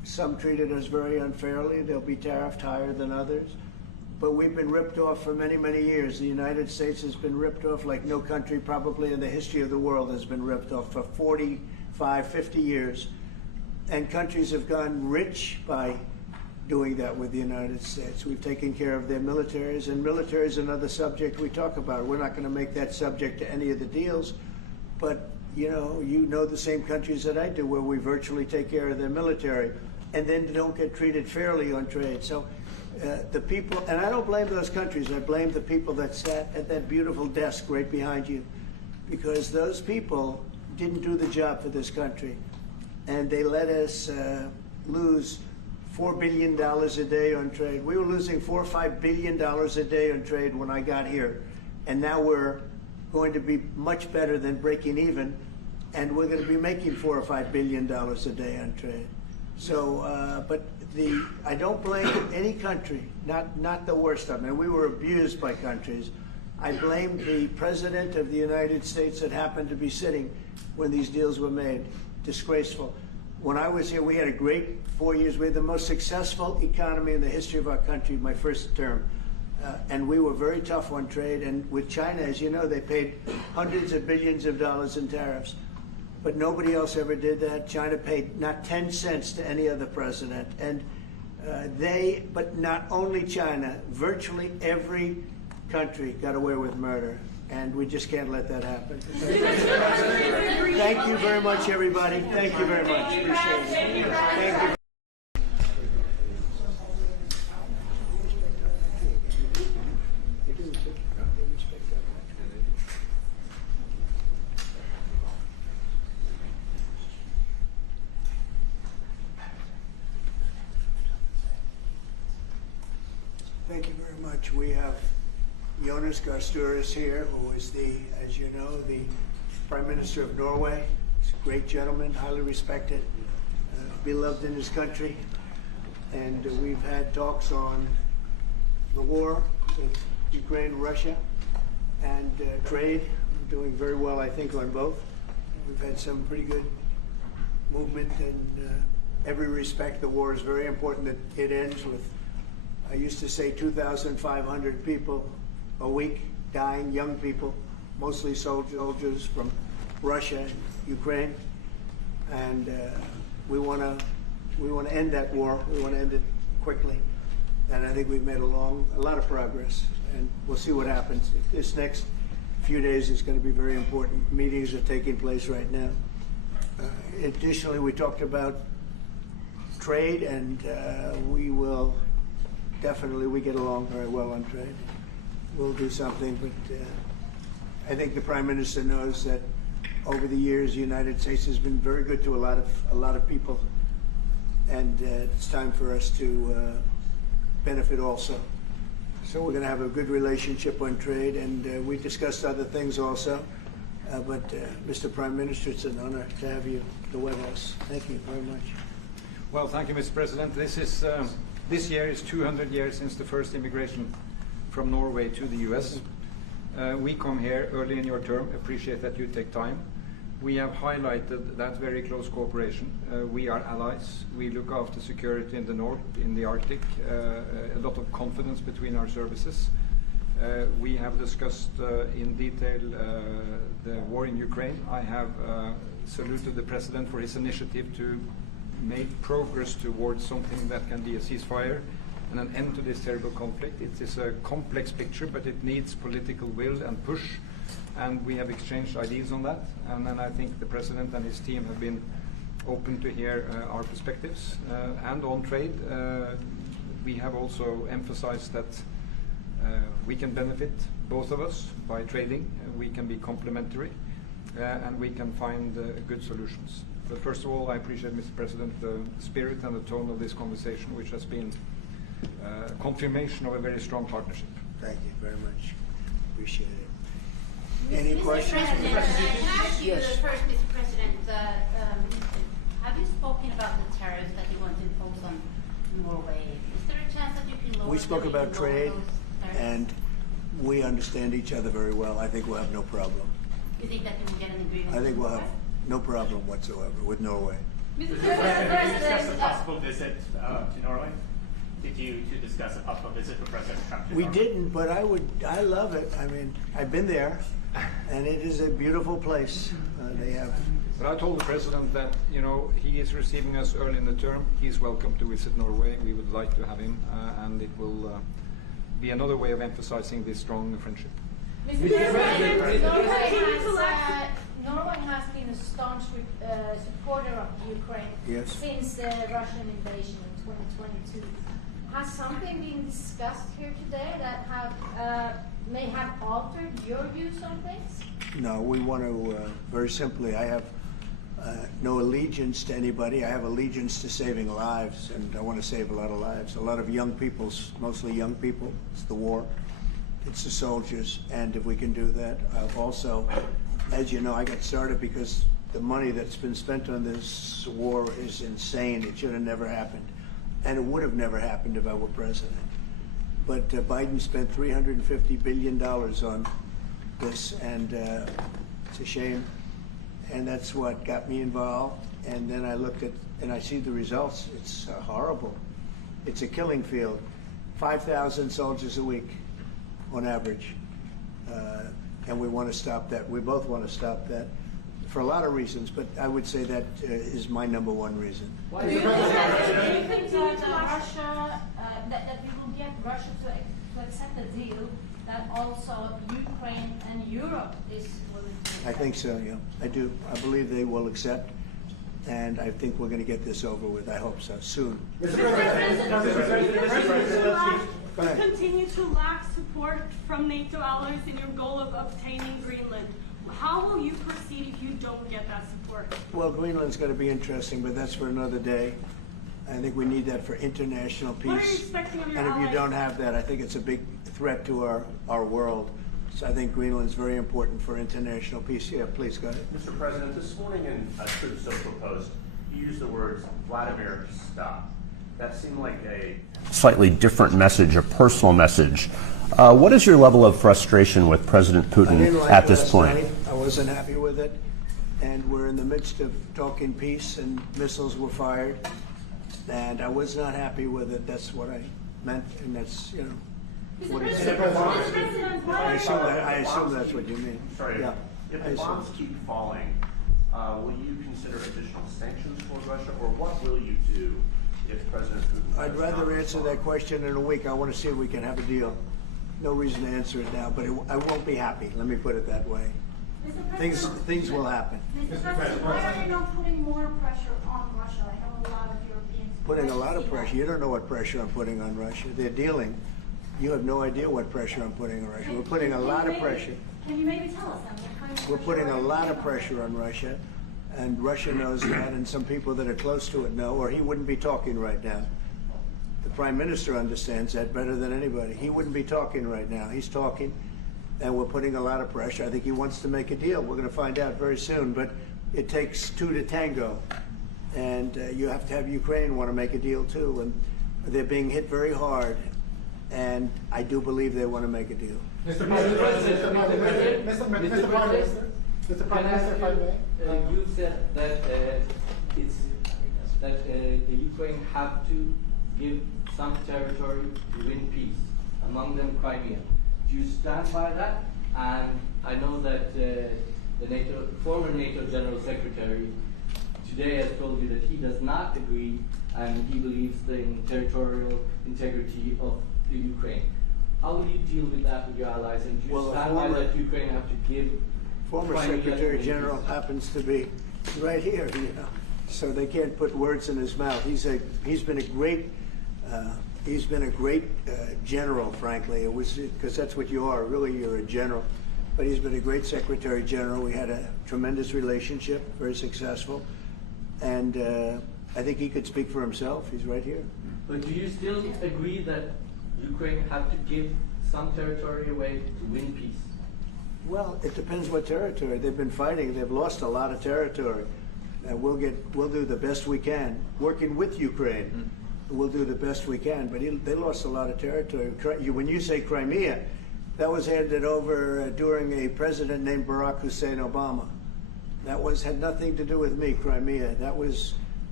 Some treated us very unfairly. They'll be tariffed higher than others. But we've been ripped off for many, many years. The United States has been ripped off like no country probably in the history of the world has been ripped off for 45, 50 years. And countries have gone rich by doing that with the United States. We've taken care of their militaries, and military is another subject we talk about. We're not going to make that subject to any of the deals, but you know the same countries that I do where we virtually take care of their military and then don't get treated fairly on trade. So the people, and I don't blame those countries, I blame the people that sat at that beautiful desk right behind you, because those people didn't do the job for this country, and they let us lose $4 billion a day on trade. We were losing $4 or $5 billion a day on trade when I got here, and now we're going to be much better than breaking even, and we're going to be making $4 or $5 billion a day on trade. So, but I don't blame any country, not the worst of them. And we were abused by countries. I blame the President of the United States that happened to be sitting when these deals were made. Disgraceful. When I was here, we had a great 4 years. We had the most successful economy in the history of our country, my first term. And we were very tough on trade. And with China, as you know, they paid hundreds of billions of dollars in tariffs. But nobody else ever did that. China paid not 10 cents to any other president. And but not only China, virtually every country got away with murder. And we just can't let that happen. Thank you very much, everybody. Thank you very much. Appreciate it. Thank you. Thank you very much. We have Jonas Gahr is here, who is as you know, the Prime Minister of Norway. He's a great gentleman, highly respected, beloved in his country. And we've had talks on the war with Ukraine and Russia and trade. We're doing very well, I think, on both. We've had some pretty good movement in every respect. The war is very important that it ends with, I used to say, 2,500 people a week dying, young people, mostly soldiers from Russia and Ukraine, and we want to end that war. We want to end it quickly, and I think we've made a lot of progress, and we'll see what happens. This next few days is going to be very important. Meetings are taking place right now. Additionally, we talked about trade, and we get along very well on trade. We'll do something, but I think the Prime Minister knows that over the years, the United States has been very good to a lot of people, and it's time for us to benefit also. So we're going to have a good relationship on trade, and we discussed other things also. But Mr. Prime Minister, it's an honor to have you at the White House. Thank you very much. Well, thank you, Mr. President. This year is 200 years since the first immigration from Norway to the US. We come here early in your term, appreciate that you take time. We have highlighted that very close cooperation. We are allies. We look after security in the north, in the Arctic, a lot of confidence between our services. We have discussed in detail the war in Ukraine. I have saluted the President for his initiative to make progress towards something that can be a ceasefire and an end to this terrible conflict. It is a complex picture, but it needs political will and push, and we have exchanged ideas on that. And then I think the President and his team have been open to hear our perspectives. And on trade, we have also emphasized that we can benefit, both of us, by trading. We can be complementary, and we can find good solutions. But first of all, I appreciate, Mr. President, the spirit and the tone of this conversation, which has been confirmation of a very strong partnership. Thank you very much. Appreciate it. Any Mr. questions? President, can I ask you Yes. first, Mr. President, have you spoken about the tariffs that you want to impose on Norway? Is there a chance that you can lower We spoke about trade, and we understand each other very well. I think we'll have no problem. You think that you will get an agreement? I think we'll have no problem whatsoever with Norway. Mr. Did you discuss a possible visit to Norway? Did you discuss a possible visit for President Trump to We Norway? didn't, but I love it. I mean, I've been there, and it is a beautiful place. They have. But I told the president that, you know, he is receiving us early in the term. He's welcome to visit Norway. We would like to have him, and it will be another way of emphasizing this strong friendship. Mr. President, Norway has been a staunch supporter of Ukraine since the Russian invasion in 2022. Has something been discussed here today that may have altered your views on things? No, we want to, very simply, I have no allegiance to anybody. I have allegiance to saving lives, and I want to save a lot of lives. A lot of young people, mostly young people. It's the war. It's the soldiers, and if we can do that, also, as you know, I got started because the money that's been spent on this war is insane. It should have never happened, and it would have never happened if I were president. But Biden spent $350 billion on this, and it's a shame, and that's what got me involved. And then I looked at, and I see the results. It's horrible. It's a killing field. 5,000 soldiers a week on average, and we want to stop that. We both want to stop that for a lot of reasons, but I would say that is my #1 reason. Do you think that Russia, that we will get Russia to accept a deal that also Ukraine and Europe is willing to accept? I think so, yeah. I do. I believe they will accept, and I think we're going to get this over with. I hope so, soon. Continue to lack support from NATO allies in your goal of obtaining Greenland. How will you proceed if you don't get that support? Well, Greenland's going to be interesting, but that's for another day. I think we need that for international peace. What are you expecting of your and if allies? you don't have that, I think it's a big threat to our world. So I think Greenland's very important for international peace. Yeah, please go ahead. Mr. President, this morning in a Truth Social post, you used the words, Vladimir, stop. That seemed like a slightly different message, a personal message. What is your level of frustration with President Putin at this point? I wasn't happy with it, and we're in the midst of talking peace, and missiles were fired, and I was not happy with it. That's what I meant, and that's, you know, what he said. I assume that's what you mean. Sorry, yeah. If the bombs keep falling, will you consider additional sanctions toward Russia, or what will you do if President Putin... I'd rather answer that question in a week. I want to see if we can have a deal. No reason to answer it now, but I won't be happy. Let me put it that way. Things will happen. Mr. President, why are you not putting more pressure on Russia? I know a lot of Europeans... Putting a lot of pressure. You don't know what pressure I'm putting on Russia. They're dealing. You have no idea what pressure I'm putting on Russia. We're putting a lot of pressure. Can you maybe tell us then what kind of We're putting a lot of pressure on Russia, and Russia knows that, and some people that are close to it know, or he wouldn't be talking right now. The Prime Minister understands that better than anybody. He wouldn't be talking right now. He's talking, and we're putting a lot of pressure. I think he wants to make a deal. We're going to find out very soon, but it takes two to tango, and you have to have Ukraine want to make a deal too, and they're being hit very hard, and I do believe they want to make a deal. Mr. President, Mr. Prime Minister, if I may. You said that the Ukraine have to give some territory to win peace, among them Crimea. Do you stand by that? And I know that the former NATO General Secretary today has told you that he does not agree, and he believes in territorial integrity of the Ukraine. How will you deal with that with your allies? And do you stand by that Ukraine have to give? Former Secretary General happens to be right here, you know, so they can't put words in his mouth. He's been a great general, frankly. It was because that's what you are. Really, you're a general. But he's been a great Secretary General. We had a tremendous relationship, very successful, and I think he could speak for himself. He's right here. But do you still agree that Ukraine have to give some territory away to win peace? Well, it depends what territory. They've been fighting. They've lost a lot of territory. We'll do the best we can, working with Ukraine. We'll do the best we can. But they lost a lot of territory. When you say Crimea, that was handed over during a president named Barack Hussein Obama. That had nothing to do with me, Crimea. That was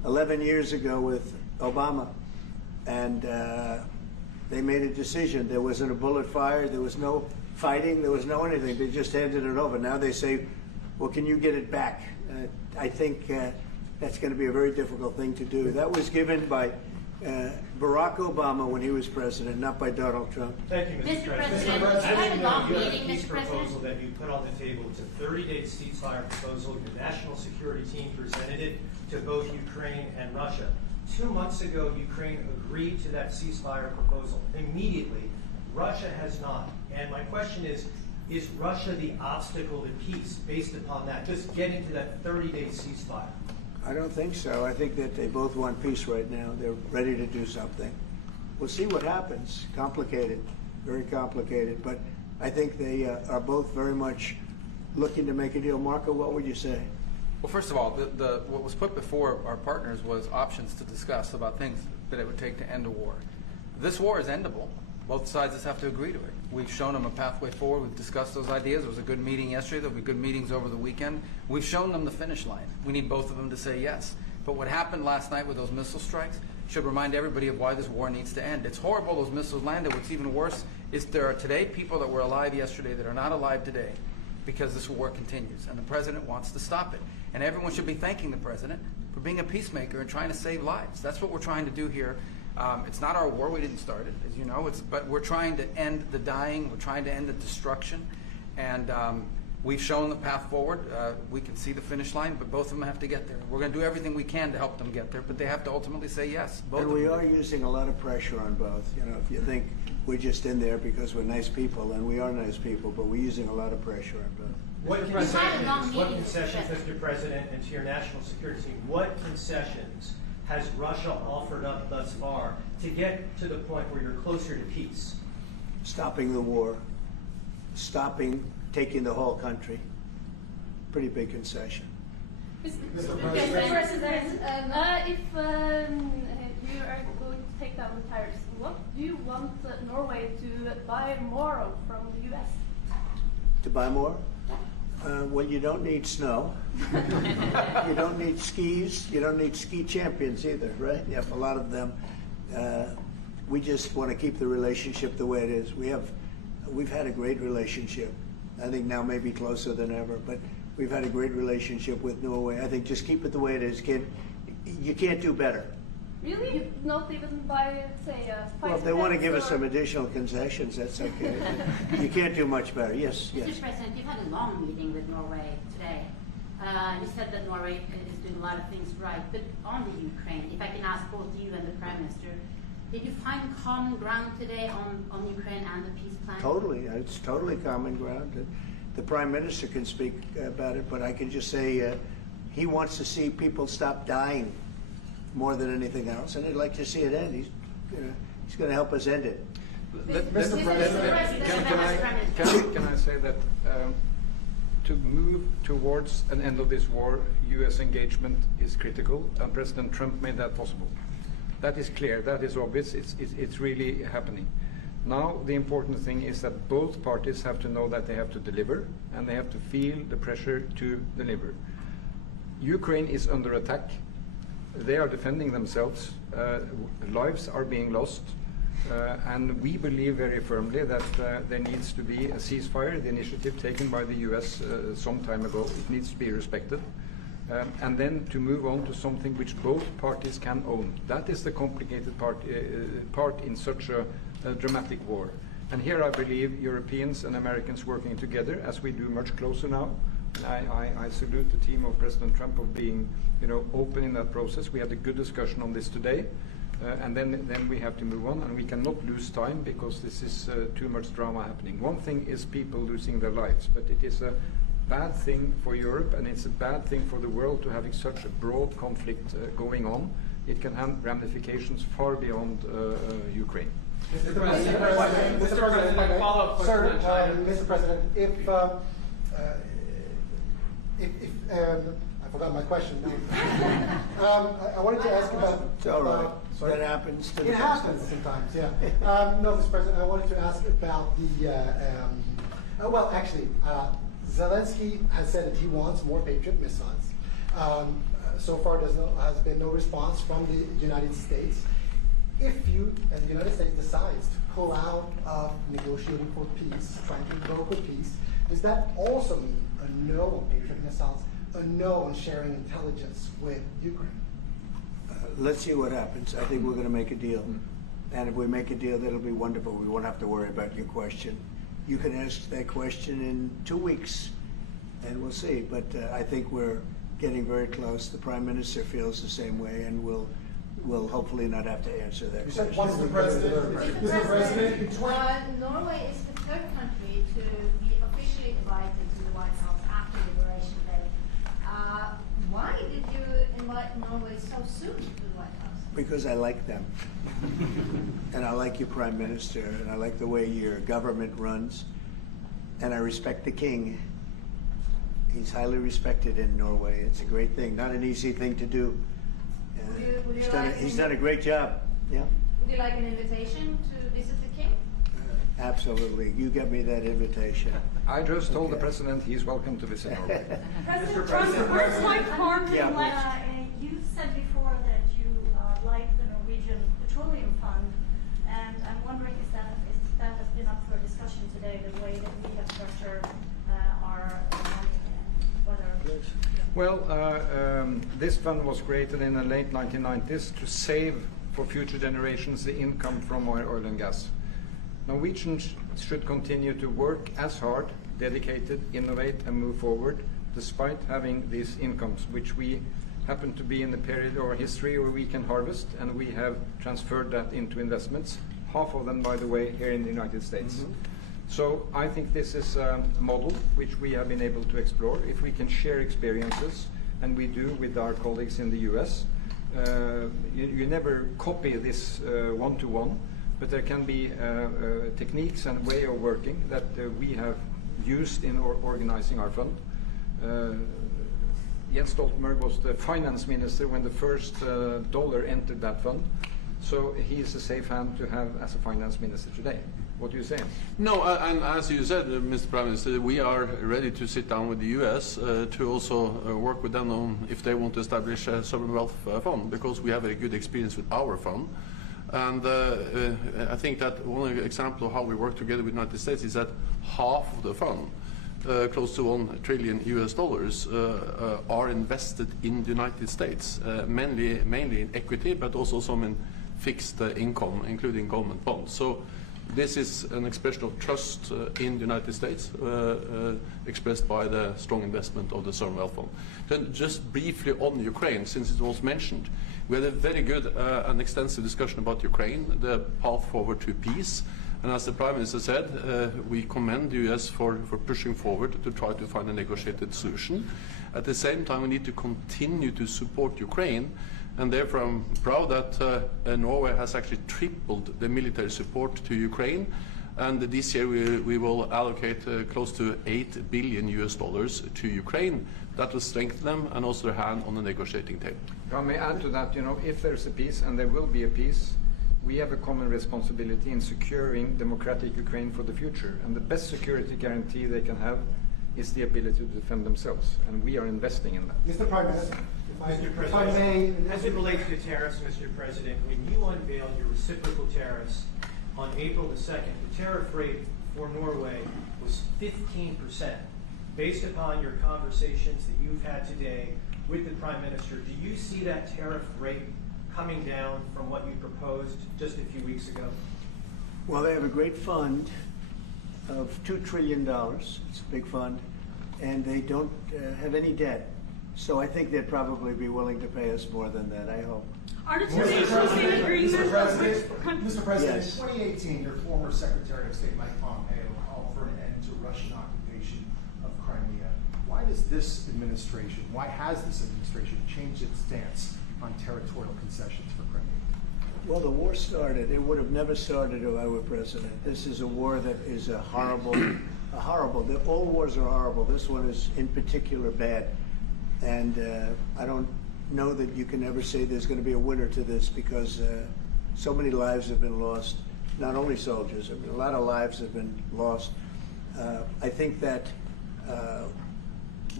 11 years ago with Obama, and they made a decision. There wasn't a bullet fired, there was no fighting, there was no anything. They just handed it over. Now they say, well, can you get it back? I think that's going to be a very difficult thing to do. That was given by Barack Obama when he was president, not by Donald Trump. Thank you, Mr. President. President, I have a long You have meeting, a peace Mr. President. proposal that you put on the table. It's a 30-day ceasefire proposal. Your national security team presented it to both Ukraine and Russia. 2 months ago, Ukraine agreed to that ceasefire proposal immediately. Russia has not. And my question is Russia the obstacle to peace based upon that, just getting to that 30-day ceasefire? I don't think so. I think that they both want peace right now. They're ready to do something. We'll see what happens. Complicated, very complicated. But I think they are both very much looking to make a deal. Marco, what would you say? Well, first of all, what was put before our partners was options to discuss about things that it would take to end a war. This war is endable. Both sides just have to agree to it. We've shown them a pathway forward. We've discussed those ideas. It was a good meeting yesterday. There'll be good meetings over the weekend. We've shown them the finish line. We need both of them to say yes. But what happened last night with those missile strikes should remind everybody of why this war needs to end. It's horrible those missiles landed. What's even worse is there are today people that were alive yesterday that are not alive today because this war continues. And the president wants to stop it. And everyone should be thanking the president for being a peacemaker and trying to save lives. That's what we're trying to do here. It's not our war. We didn't start it, as you know. But we're trying to end the dying. We're trying to end the destruction. And we've shown the path forward. We can see the finish line, but both of them have to get there. We're going to do everything we can to help them get there, but they have to ultimately say yes. Both And we are using a lot of pressure on both. You know, if you think we're just in there because we're nice people, and we are nice people, but we're using a lot of pressure on both. What concessions, Mr. President, and to your national security team, what concessions has Russia offered up thus far to get to the point where you're closer to peace? Stopping the war, stopping taking the whole country. Pretty big concession. Mr. President, if you are going to take down the tariffs, what do you want Norway to buy more of from the U.S.? To buy more? Well, you don't need snow. You don't need skis. You don't need ski champions either, right? You have a lot of them. We just want to keep the relationship the way it is. We've had a great relationship. I think now maybe closer than ever, but we've had a great relationship with Norway. I think just keep it the way it is, kid. You can't do better. Really? Not even by, say, Well, if they want to give us some additional concessions, that's okay. You can't do much better. Yes, yes. Mr. President, you've had a long meeting with Norway today. You said that Norway is doing a lot of things right, but on the Ukraine, if I can ask both you and the Prime Minister, did you find common ground today on Ukraine and the peace plan? Totally. It's totally common ground. The Prime Minister can speak about it, but I can just say he wants to see people stop dying more than anything else, and he'd like to see it end. He's going to help us end it. Mr. President, can I say that to move towards an end of this war, U.S. engagement is critical, and President Trump made that possible. That is clear. That is obvious. It's really happening. Now, the important thing is that both parties have to know that they have to deliver, and they have to feel the pressure to deliver. Ukraine is under attack. They are defending themselves. Lives are being lost. And we believe very firmly that there needs to be a ceasefire, the initiative taken by the U.S. Some time ago. It needs to be respected. And then to move on to something which both parties can own. That is the complicated part in such a dramatic war. And here I believe Europeans and Americans working together, as we do much closer now. I salute the team of President Trump of being, open in that process. We had a good discussion on this today, and then we have to move on, and we cannot lose time because this is too much drama happening. One thing is people losing their lives, but it is a bad thing for Europe, and it's a bad thing for the world to having such a broad conflict going on. It can have ramifications far beyond Ukraine. Mr. President, follow-up question. Mr. President, I forgot my question. I wanted to ask about. It's all right. That happens. It happens sometimes. Yeah. No, Mr. President, I wanted to ask about the. Zelensky has said that he wants more Patriot missiles. so far has been no response from the United States. If you and the United States decides to pull out of negotiating for peace, trying to broker peace, does that also mean a no on Patriot missiles, a no on sharing intelligence with Ukraine? Let's see what happens. I think we're going to make a deal. And if we make a deal, that'll be wonderful. We won't have to worry about your question. You can ask that question in 2 weeks, and we'll see. But I think we're getting very close. The Prime Minister feels the same way, and we'll hopefully not have to answer that question. Mr. President, Norway is the third country to be officially invited to the White House after Liberation Day. Why did you invite Norway so soon to the White House? Because I like them. And I like your Prime Minister, and I like the way your government runs, and I respect the King. He's highly respected in Norway. It's a great thing, not an easy thing to do. He's done a great job. Yeah. Would you like an invitation to visit the King? Absolutely. You get me that invitation. I just told the President he's welcome to visit Norway. President Trump, where's Mike Harmon? You said before that you like the Norwegian Petroleum Fund, and I'm wondering if that has been up for discussion today, the way that we have structured our money and whether. Well, this fund was created in the late 1990s to save for future generations the income from oil and gas. Norwegians should continue to work as hard, dedicated, innovate, and move forward, despite having these incomes, which we happen to be in the period of our history where we can harvest, and we have transferred that into investments, half of them, by the way, here in the United States. Mm-hmm. So I think this is a model which we have been able to explore. If we can share experiences, and we do with our colleagues in the US, you never copy this one-to-one, but there can be techniques and way of working that we have used in organizing our fund. Jens Stoltenberg was the finance minister when the first dollar entered that fund, so he is a safe hand to have as a finance minister today. What do you say? No, and as you said, Mr. Prime Minister, we are ready to sit down with the US to also work with them on if they want to establish a sovereign wealth fund, because we have a good experience with our fund. And I think that one example of how we work together with the United States is that half of the fund, close to $1 trillion US, are invested in the United States, mainly in equity, but also some in fixed income, including government bonds. So this is an expression of trust in the United States, expressed by the strong investment of the sovereign wealth fund. Then just briefly on Ukraine, since it was mentioned, we had a very good and extensive discussion about Ukraine, the path forward to peace. And as the Prime Minister said, we commend the US for pushing forward to try to find a negotiated solution. At the same time, we need to continue to support Ukraine, and therefore I'm proud that Norway has actually tripled the military support to Ukraine. And this year we will allocate close to $8 billion to Ukraine. That will strengthen them and also their hand on the negotiating table. If I may add to that, if there's a peace, and there will be a peace, we have a common responsibility in securing democratic Ukraine for the future. And the best security guarantee they can have is the ability to defend themselves. And we are investing in that. Mr. Prime Minister, if I may, as it relates to tariffs, Mr. President, when you unveiled your reciprocal tariffs on April the 2nd, the tariff rate for Norway was 15%. Based upon your conversations that you've had today with the Prime Minister, do you see that tariff rate coming down from what you proposed just a few weeks ago? Well, they have a great fund of $2 trillion. It's a big fund, and they don't have any debt. So I think they'd probably be willing to pay us more than that, I hope. Mr. President, yes. In 2018, your former Secretary of State Mike Pompeo called for an end to Russian occupation of Crimea. Why has this administration changed its stance on territorial concessions for Crimea? Well, the war started. It would have never started if I were president. This is a war that is horrible. All wars are horrible. This one is in particular bad. And I don't know that you can ever say there's going to be a winner to this, because so many lives have been lost. Not only soldiers, I mean, a lot of lives have been lost. I think that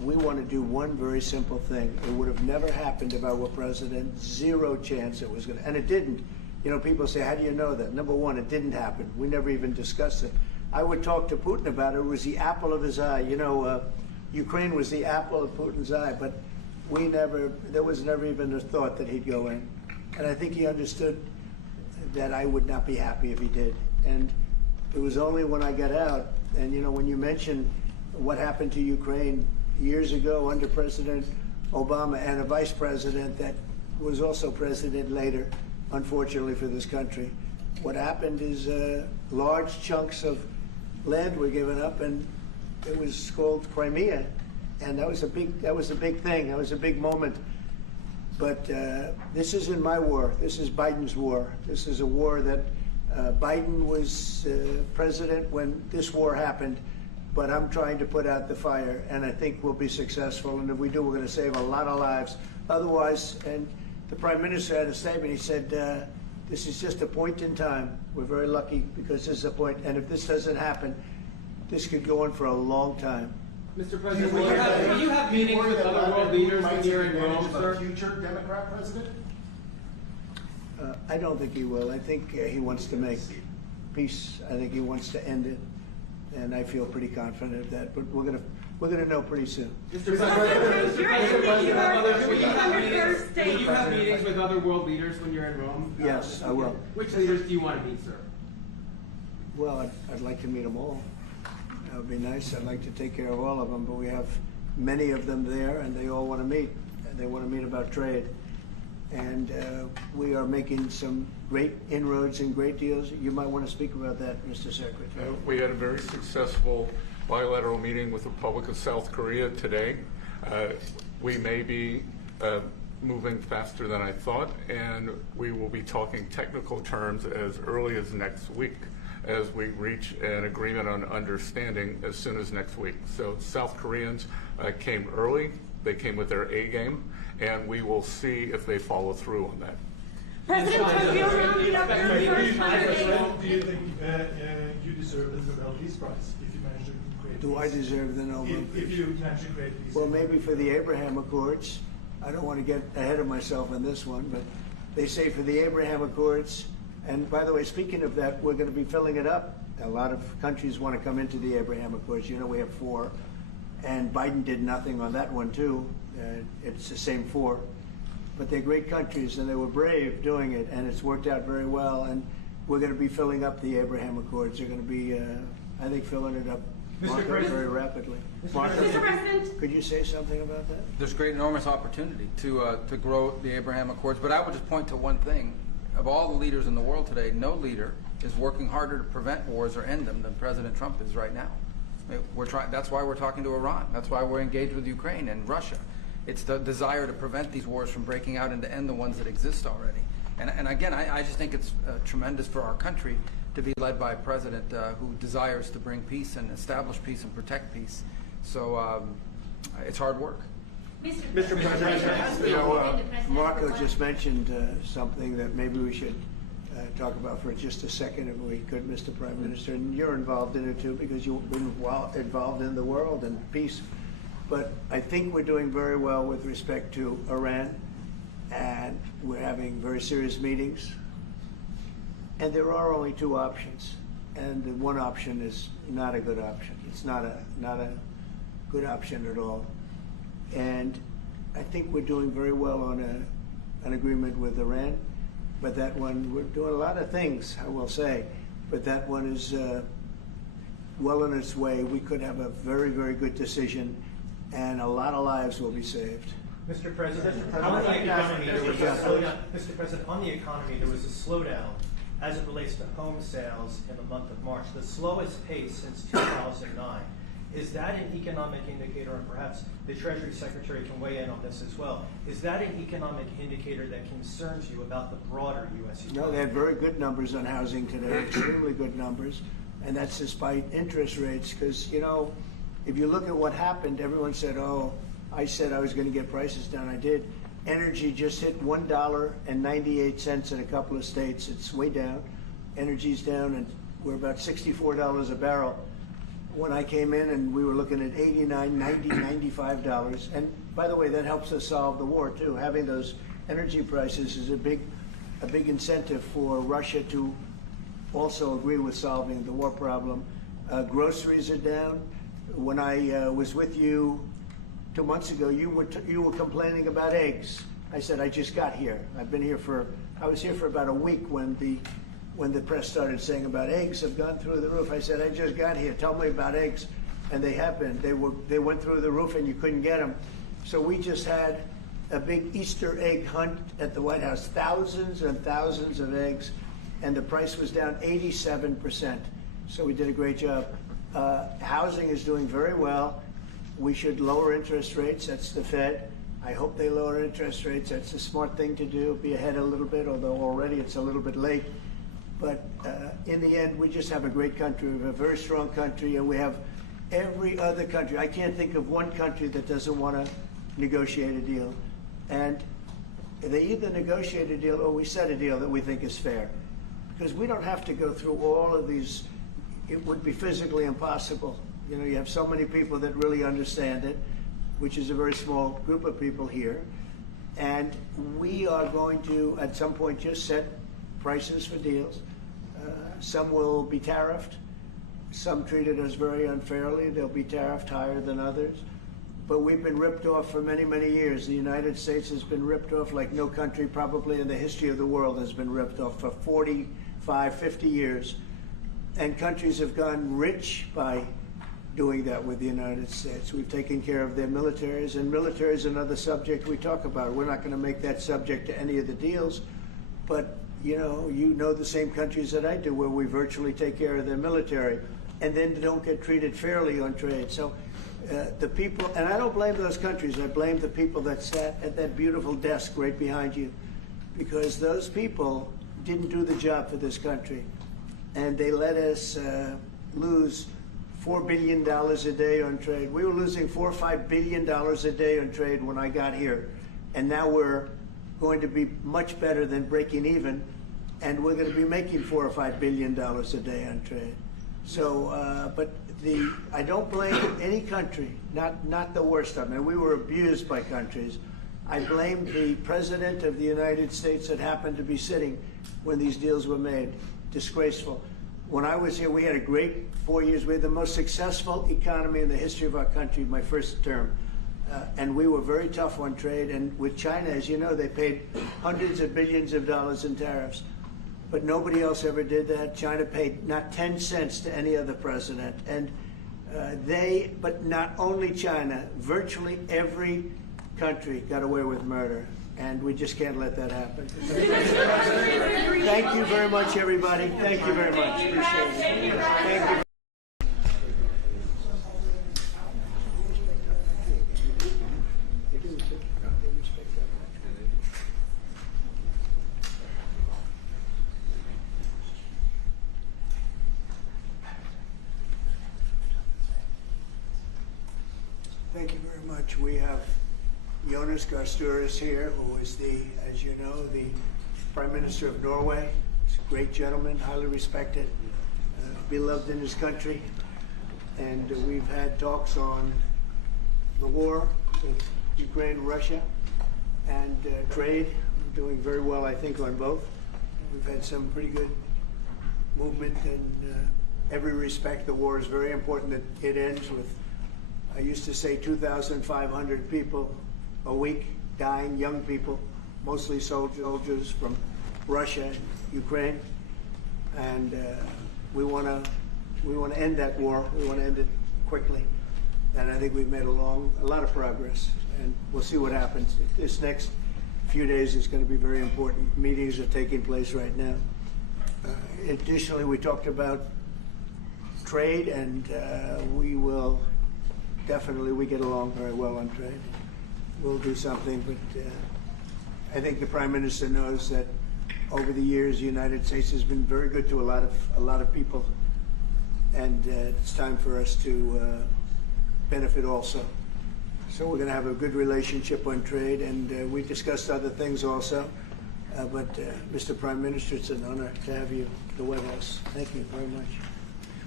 we want to do one very simple thing. It would have never happened if I were president. Zero chance it was going to, and it didn't. You know, people say, how do you know that? Number one, it didn't happen. We never even discussed it. I would talk to Putin about it. It was the apple of his eye. You know, Ukraine was the apple of Putin's eye, but there was never even a thought that he'd go in. And I think he understood that I would not be happy if he did. And it was only when I got out, and you know, when you mention what happened to Ukraine years ago under President Obama and a vice president that was also president later, unfortunately for this country, what happened is large chunks of land were given up, and it was called Crimea, and that was a big thing. That was a big moment. But this isn't my war. This is Biden's war. This is a war that Biden was president when this war happened. But I'm trying to put out the fire, and I think we'll be successful. And if we do, we're going to save a lot of lives. Otherwise, and the Prime Minister had a statement. He said, this is just a point in time. We're very lucky because this is a point. And if this doesn't happen, this could go on for a long time. Mr. President, will you have meetings with other world leaders when you're in Rome, sir? Future Democrat president? I don't think he will. I think he wants to make peace. I think he wants to end it. And I feel pretty confident of that. But we're gonna know pretty soon. Mr. President, will you have meetings with other world leaders when you're in Rome? Yes, I will. Which leaders do you want to meet, sir? Well, I'd like to meet them all. That would be nice. I'd like to take care of all of them, but we have many of them there, and they all want to meet. They want to meet about trade. And we are making some great inroads and great deals. You might want to speak about that, Mr. Secretary. We had a very successful bilateral meeting with the Republic of South Korea today. We may be moving faster than I thought, and we will be talking technical terms as early as next week, as we reach an agreement on understanding as soon as next week. So South Koreans came early. They came with their A game, and we will see if they follow through on that. President, have you rounded up your first Do you think you deserve the Nobel Peace Prize if you manage to create Do I deserve the Nobel Peace? If you manage to create peace? Well, maybe for the Abraham Accords. I don't want to get ahead of myself on this one, but they say for the Abraham Accords, and by the way, speaking of that, we're going to be filling it up. A lot of countries want to come into the Abraham Accords. You know, we have 4. And Biden did nothing on that one, too. It's the same 4. But they're great countries, and they were brave doing it, and it's worked out very well. And we're going to be filling up the Abraham Accords. They're going to be, I think, filling it up very rapidly. Mr. President, could you say something about that? There's great, enormous opportunity to grow the Abraham Accords. But I would just point to one thing. Of all the leaders in the world today, no leader is working harder to prevent wars or end them than President Trump is right now. That's why we're talking to Iran. That's why we're engaged with Ukraine and Russia. It's the desire to prevent these wars from breaking out and to end the ones that exist already. And again, I just think it's tremendous for our country to be led by a president who desires to bring peace and establish peace and protect peace. So it's hard work. Mr. President, you know, Marco just mentioned something that maybe we should talk about for just a second, if we could, Mr. Prime Minister. And you're involved in it too, because you've been involved in the world and peace. But I think we're doing very well with respect to Iran, and we're having very serious meetings. And there are only 2 options, and the one option is not a good option. It's not a good option at all. And I think we're doing very well on an agreement with Iran. But that one, we're doing a lot of things, I will say. But that one is well on its way. We could have a very, very good decision, and a lot of lives will be saved. Mr. President, on the economy, there was a slowdown. Mr. President, on the economy, there was a slowdown as it relates to home sales in the month of March, the slowest pace since 2009. Is that an economic indicator, and perhaps the Treasury Secretary can weigh in on this as well, is that an economic indicator that concerns you about the broader U.S. economy? No, they had very good numbers on housing today, extremely good numbers, and that's despite interest rates, because, you know, if you look at what happened, everyone said, oh, I said I was going to get prices down. I did. Energy just hit $1.98 in a couple of states. It's way down. Energy's down, and we're about $64 a barrel. when I came in, and we were looking at $89, $90, $95. And by the way, that helps us solve the war too. Having those energy prices is a big incentive for Russia to also agree with solving the war problem. Groceries are down. When I was with you 2 months ago, you were complaining about eggs. I said, I just got here. I was here for about a week when the press started saying about eggs have gone through the roof. I said, I just got here. Tell me about eggs. And they have been. They went through the roof and you couldn't get them. So we just had a big Easter egg hunt at the White House. Thousands and thousands of eggs. And the price was down 87%. So we did a great job. Housing is doing very well. We should lower interest rates. That's the Fed. I hope they lower interest rates. That's a smart thing to do. Be ahead a little bit, although already it's a little bit late. But in the end, we just have a great country. We have a very strong country, and we have every other country. I can't think of one country that doesn't want to negotiate a deal. And they either negotiate a deal or we set a deal that we think is fair. Because we don't have to go through all of these. It would be physically impossible. You know, you have so many people that really understand it, which is a very small group of people here. And we are going to, at some point, just set prices for deals. Some will be tariffed. Some treated us very unfairly. They'll be tariffed higher than others. But we've been ripped off for many, many years. The United States has been ripped off like no country probably in the history of the world has been ripped off for 45, 50 years. And countries have gone rich by doing that with the United States. We've taken care of their militaries, and military is another subject we talk about. We're not going to make that subject to any of the deals, but you know the same countries that I do where we virtually take care of their military and then don't get treated fairly on trade. So the people, and I don't blame those countries, I blame the people that sat at that beautiful desk right behind you, because those people didn't do the job for this country, and they let us lose $4 billion a day on trade. We were losing $4 or $5 billion a day on trade when I got here, and now we're going to be much better than breaking even, and we're going to be making $4 or $5 billion a day on trade. So, but I don't blame any country, not the worst of them. And we were abused by countries. I blame the President of the United States that happened to be sitting when these deals were made. Disgraceful. When I was here, we had a great 4 years. We had the most successful economy in the history of our country, my first term. And we were very tough on trade. And with China, as you know, they paid hundreds of billions of dollars in tariffs. But nobody else ever did that. China paid not 10 cents to any other president. And but not only China, virtually every country got away with murder. And we just can't let that happen. Thank you very much, everybody. Thank you very much. Appreciate it. Thank you. Thank you very much. We have Jonas Gahr Støre is here, who is as you know, the Prime Minister of Norway. He's a great gentleman, highly respected, beloved in his country. And we've had talks on the war with Ukraine and Russia and trade. We're doing very well, I think, on both. We've had some pretty good movement in every respect. The war is very important that it ends with, I used to say, 2,500 people a week dying, young people, mostly soldiers from Russia and Ukraine, and we want to end that war. We want to end it quickly, and I think we've made a lot of progress, and we'll see what happens. This next few days is going to be very important. Meetings are taking place right now. Additionally, we talked about trade, and we get along very well on trade. We'll do something, but I think the Prime Minister knows that over the years the United States has been very good to a lot of people, and it's time for us to benefit also. So we're going to have a good relationship on trade, and we discussed other things also. But Mr. Prime Minister, it's an honor to have you at the White House. Thank you very much.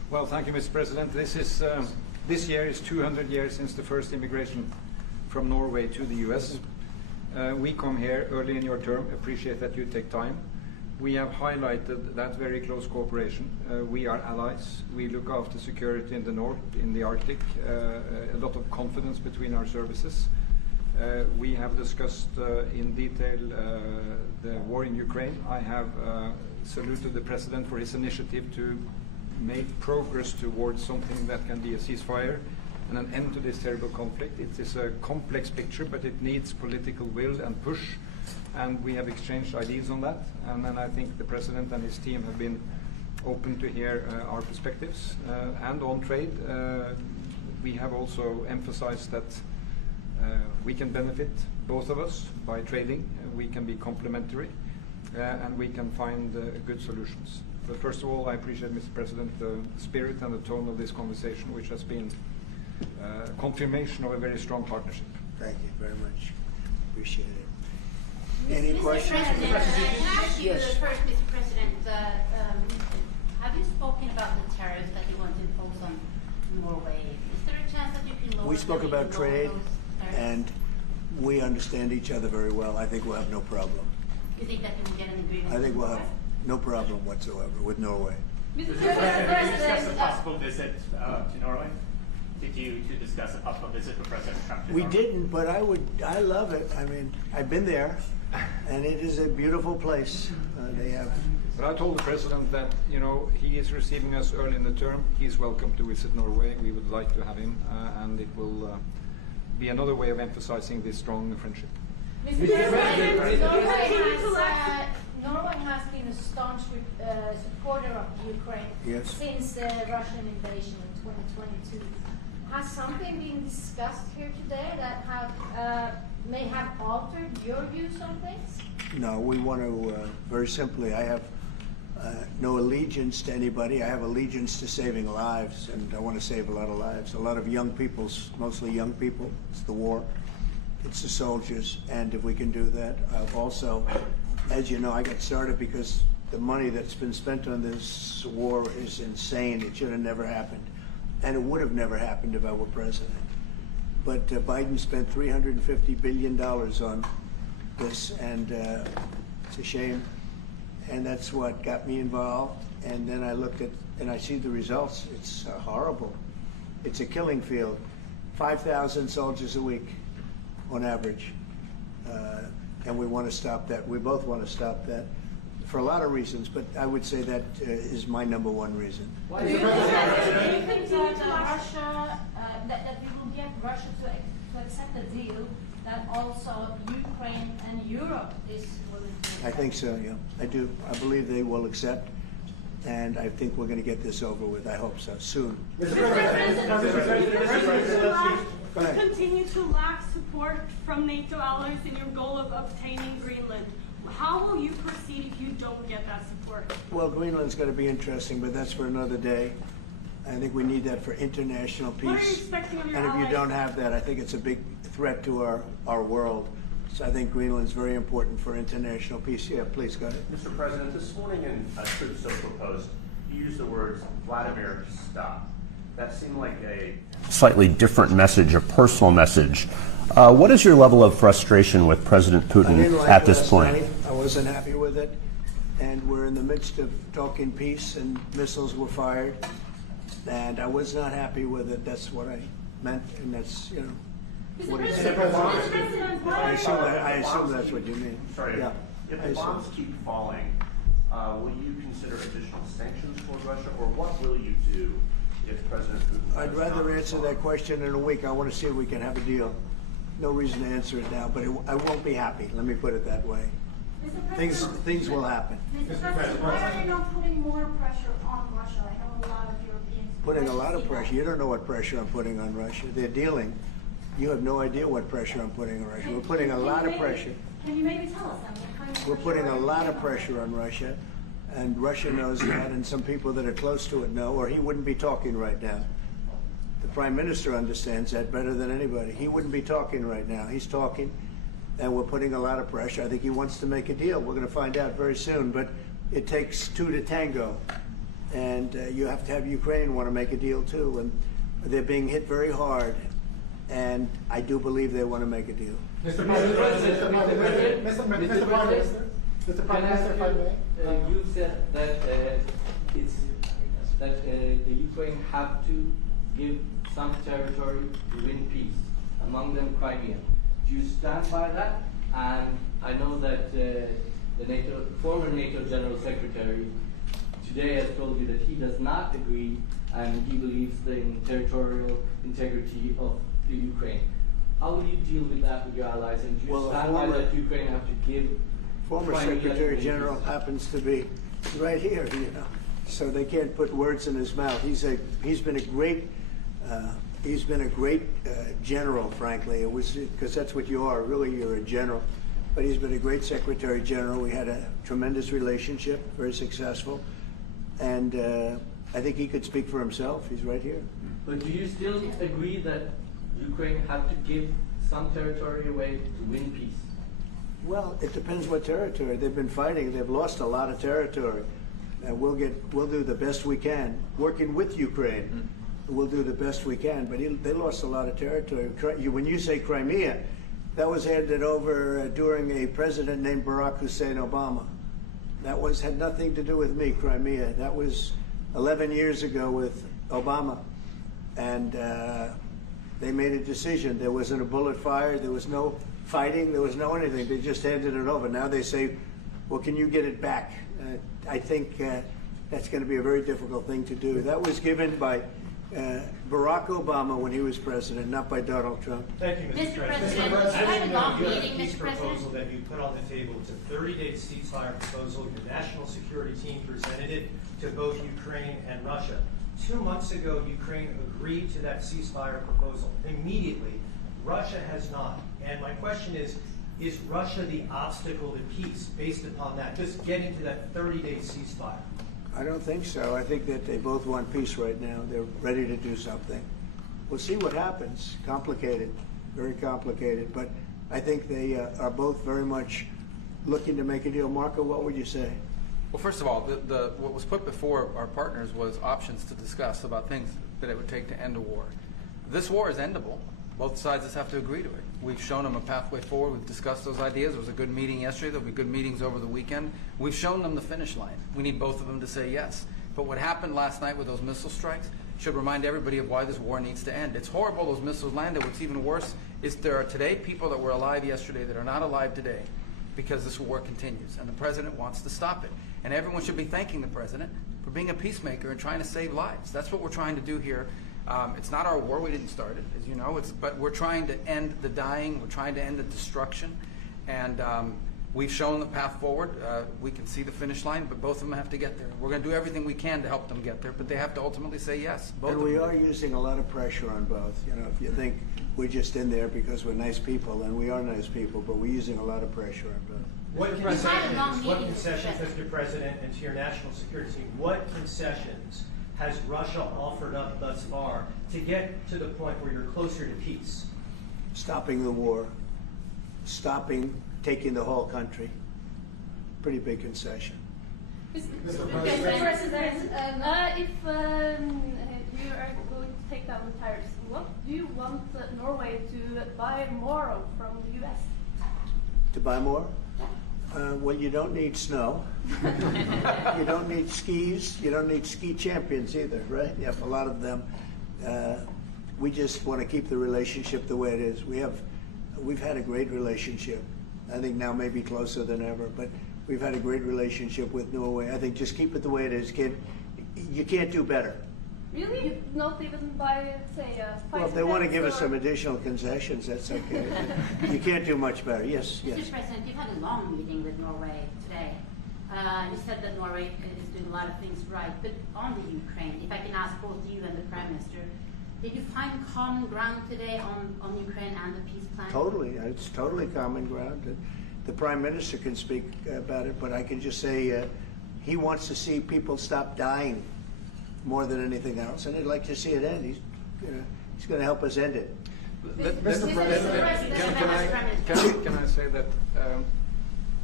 Well, thank you, Mr. President. This year is 200 years since the first immigration from Norway to the U.S. We come here early in your term. Appreciate that you take time. We have highlighted that very close cooperation. We are allies. We look after security in the north, in the Arctic. A lot of confidence between our services. We have discussed in detail the war in Ukraine. I have saluted the President for his initiative to make progress towards something that can be a ceasefire and an end to this terrible conflict. It is a complex picture, but it needs political will and push, and we have exchanged ideas on that. And then I think the President and his team have been open to hear our perspectives. And on trade, we have also emphasized that we can benefit, both of us, by trading. We can be complementary, and we can find good solutions. But first of all, I appreciate, Mr. President, the spirit and the tone of this conversation, which has been confirmation of a very strong partnership. Thank you very much. Appreciate it. Any Mr. questions? President, can I ask you Yes. first, Mr. President, have you spoken about the tariffs that you want to impose on Norway? Is there a chance that you can lower We spoke them, about you can lower trade, those tariffs? and we understand each other very well. I think we'll have no problem. You think that you will get an agreement? I think we'll with have no problem whatsoever with Norway. Mr. President, did you discuss a possible visit to Norway? Did you discuss a possible visit for President Trump to We Norway? didn't, but I love it. I mean, I've been there, and it is a beautiful place. They have. But I told the President that, you know, he is receiving us early in the term. He's welcome to visit Norway. We would like to have him, and it will be another way of emphasizing this strong friendship. Mr. President, Norway has been a staunch supporter of Ukraine since the Russian invasion in 2022. Has something been discussed here today that may have altered your views on things? No, we want to, very simply, I have no allegiance to anybody. I have allegiance to saving lives, and I want to save a lot of lives. A lot of young people, mostly young people. It's the war. It's the soldiers, and if we can do that. Also, as you know, I got started because the money that's been spent on this war is insane. It should have never happened, and it would have never happened if I were president. But Biden spent $350 billion on this, and it's a shame. And that's what got me involved. And then I looked at, and I see the results. It's horrible. It's a killing field. 5,000 soldiers a week on average. And we want to stop that. We both want to stop that for a lot of reasons, but I would say that is my number one reason. Do you think that Russia, that we will get Russia to accept a deal that also Ukraine and Europe is willing to? I think so, yeah. I do. I believe they will accept, and I think we're going to get this over with. I hope so, soon. Continue to lack support from NATO allies in your goal of obtaining Greenland. How will you proceed if you don't get that support? Well, Greenland's going to be interesting, but that's for another day. I think we need that for international peace. What are you expecting of your And if you allies? don't have that, I think it's a big threat to our world. So I think Greenland's very important for international peace. Yeah, please go ahead. Mr. President, this morning in a Truth Social post, you used the words Vladimir, stop. That seemed like a slightly different message, a personal message. What is your level of frustration with President Putin I didn't like at this last point? night. I wasn't happy with it. And we're in the midst of talking peace, and missiles were fired. And I was not happy with it. That's what I meant, and that's, you know. What is it? I assume that's what you mean. Sorry. Yeah. If I the assume. bombs keep falling, will you consider additional sanctions toward Russia, or what will you do if President Putin? I'd rather answer that question in a week. I want to see if we can have a deal. No reason to answer it now, but I won't be happy. Let me put it that way. Things will happen. Mr. President, why are you not putting more pressure on Russia? I know a lot of Europeans. Putting a lot of pressure. You don't know what pressure I'm putting on Russia. They're dealing. You have no idea what pressure I'm putting on Russia. We're putting a lot of pressure. Can you maybe tell us that? What kind of We're pressure putting are a you lot putting of on pressure on Russia, and Russia knows that, and some people that are close to it know, or he wouldn't be talking right now. The Prime Minister understands that better than anybody. He wouldn't be talking right now. He's talking, and we're putting a lot of pressure. I think he wants to make a deal. We're going to find out very soon, but it takes two to tango. and you have to have Ukraine want to make a deal too, and they're being hit very hard, and I do believe they want to make a deal. Mr. Prime Minister, Mr. Prime Minister, if I may. You said that the Ukraine have to give some territory to win peace, among them Crimea. Do you stand by that? And I know that the former NATO General Secretary today has told you that he does not agree, and he believes in territorial integrity of the Ukraine. How will you deal with that with your allies? And do you stand by that Ukraine have to give? Former Secretary General happens to be right here, so they can't put words in his mouth. He's been a great general, frankly. It was because that's what you are. Really, you're a general. But he's been a great Secretary General. We had a tremendous relationship, very successful, and I think he could speak for himself. He's right here. But do you still agree that Ukraine have to give some territory away to win peace? Well, it depends what territory. They've been fighting. They've lost a lot of territory. We'll do the best we can. Working with Ukraine, we'll do the best we can. But they lost a lot of territory. When you say Crimea, that was handed over during a president named Barack Hussein Obama. That had nothing to do with me, Crimea. That was 11 years ago with Obama. And they made a decision. There wasn't a bullet fired. There was no fighting. There was no anything. They just handed it over. Now they say, well, can you get it back? I think that's going to be a very difficult thing to do. That was given by Barack Obama when he was president, not by Donald Trump. Thank you, Mr. President. You had a long You have meeting, a peace Mr. proposal President. that you put on the table. It's a 30-day ceasefire proposal. Your national security team presented it to both Ukraine and Russia. 2 months ago, Ukraine agreed to that ceasefire proposal. Immediately, Russia has not. And my question is Russia the obstacle to peace based upon that, just getting to that 30-day ceasefire? I don't think so. I think that they both want peace right now. They're ready to do something. We'll see what happens. Complicated, very complicated. But I think they are both very much looking to make a deal. Marco, what would you say? Well, first of all, what was put before our partners was options to discuss about things that it would take to end a war. This war is endable. Both sides just have to agree to it. We've shown them a pathway forward. We've discussed those ideas. There was a good meeting yesterday. There'll be good meetings over the weekend. We've shown them the finish line. We need both of them to say yes. But what happened last night with those missile strikes should remind everybody of why this war needs to end. It's horrible those missiles landed. What's even worse is there are today people that were alive yesterday that are not alive today because this war continues, and the president wants to stop it. And everyone should be thanking the president for being a peacemaker and trying to save lives. That's what we're trying to do here. It's not our war. We didn't start it, as you know. But we're trying to end the dying. We're trying to end the destruction. And we've shown the path forward. We can see the finish line, but both of them have to get there. We're going to do everything we can to help them get there, but they have to ultimately say yes. And we are using a lot of pressure on both. If you think we're just in there because we're nice people, and we are nice people, but we're using a lot of pressure on both. What concessions, Mr. President, and to your national security team, what concessions has Russia offered up thus far to get to the point where you're closer to peace? Stopping the war, stopping taking the whole country. Pretty big concession. Mr. President, if you are going to take down the tariffs, what do you want Norway to buy more of from the U.S.? To buy more? Well, you don't need snow. You don't need skis. You don't need ski champions either, right? You have a lot of them. We just want to keep the relationship the way it is. We've had a great relationship. I think now maybe closer than ever, but we've had a great relationship with Norway. I think just keep it the way it is, kid. You can't do better. Really? Not even by, say, well, if they want to give us some additional concessions, that's okay. You can't do much better. Yes, yes. Mr. President, you've had a long meeting with Norway today. You said that Norway is doing a lot of things right, but on the Ukraine, if I can ask both you and the Prime Minister, did you find common ground today on Ukraine and the peace plan? Totally. It's totally common ground. The Prime Minister can speak about it, but I can just say he wants to see people stop dying more than anything else, and he'd like to see it end. He's going to help us end it. Mr. President, can I say that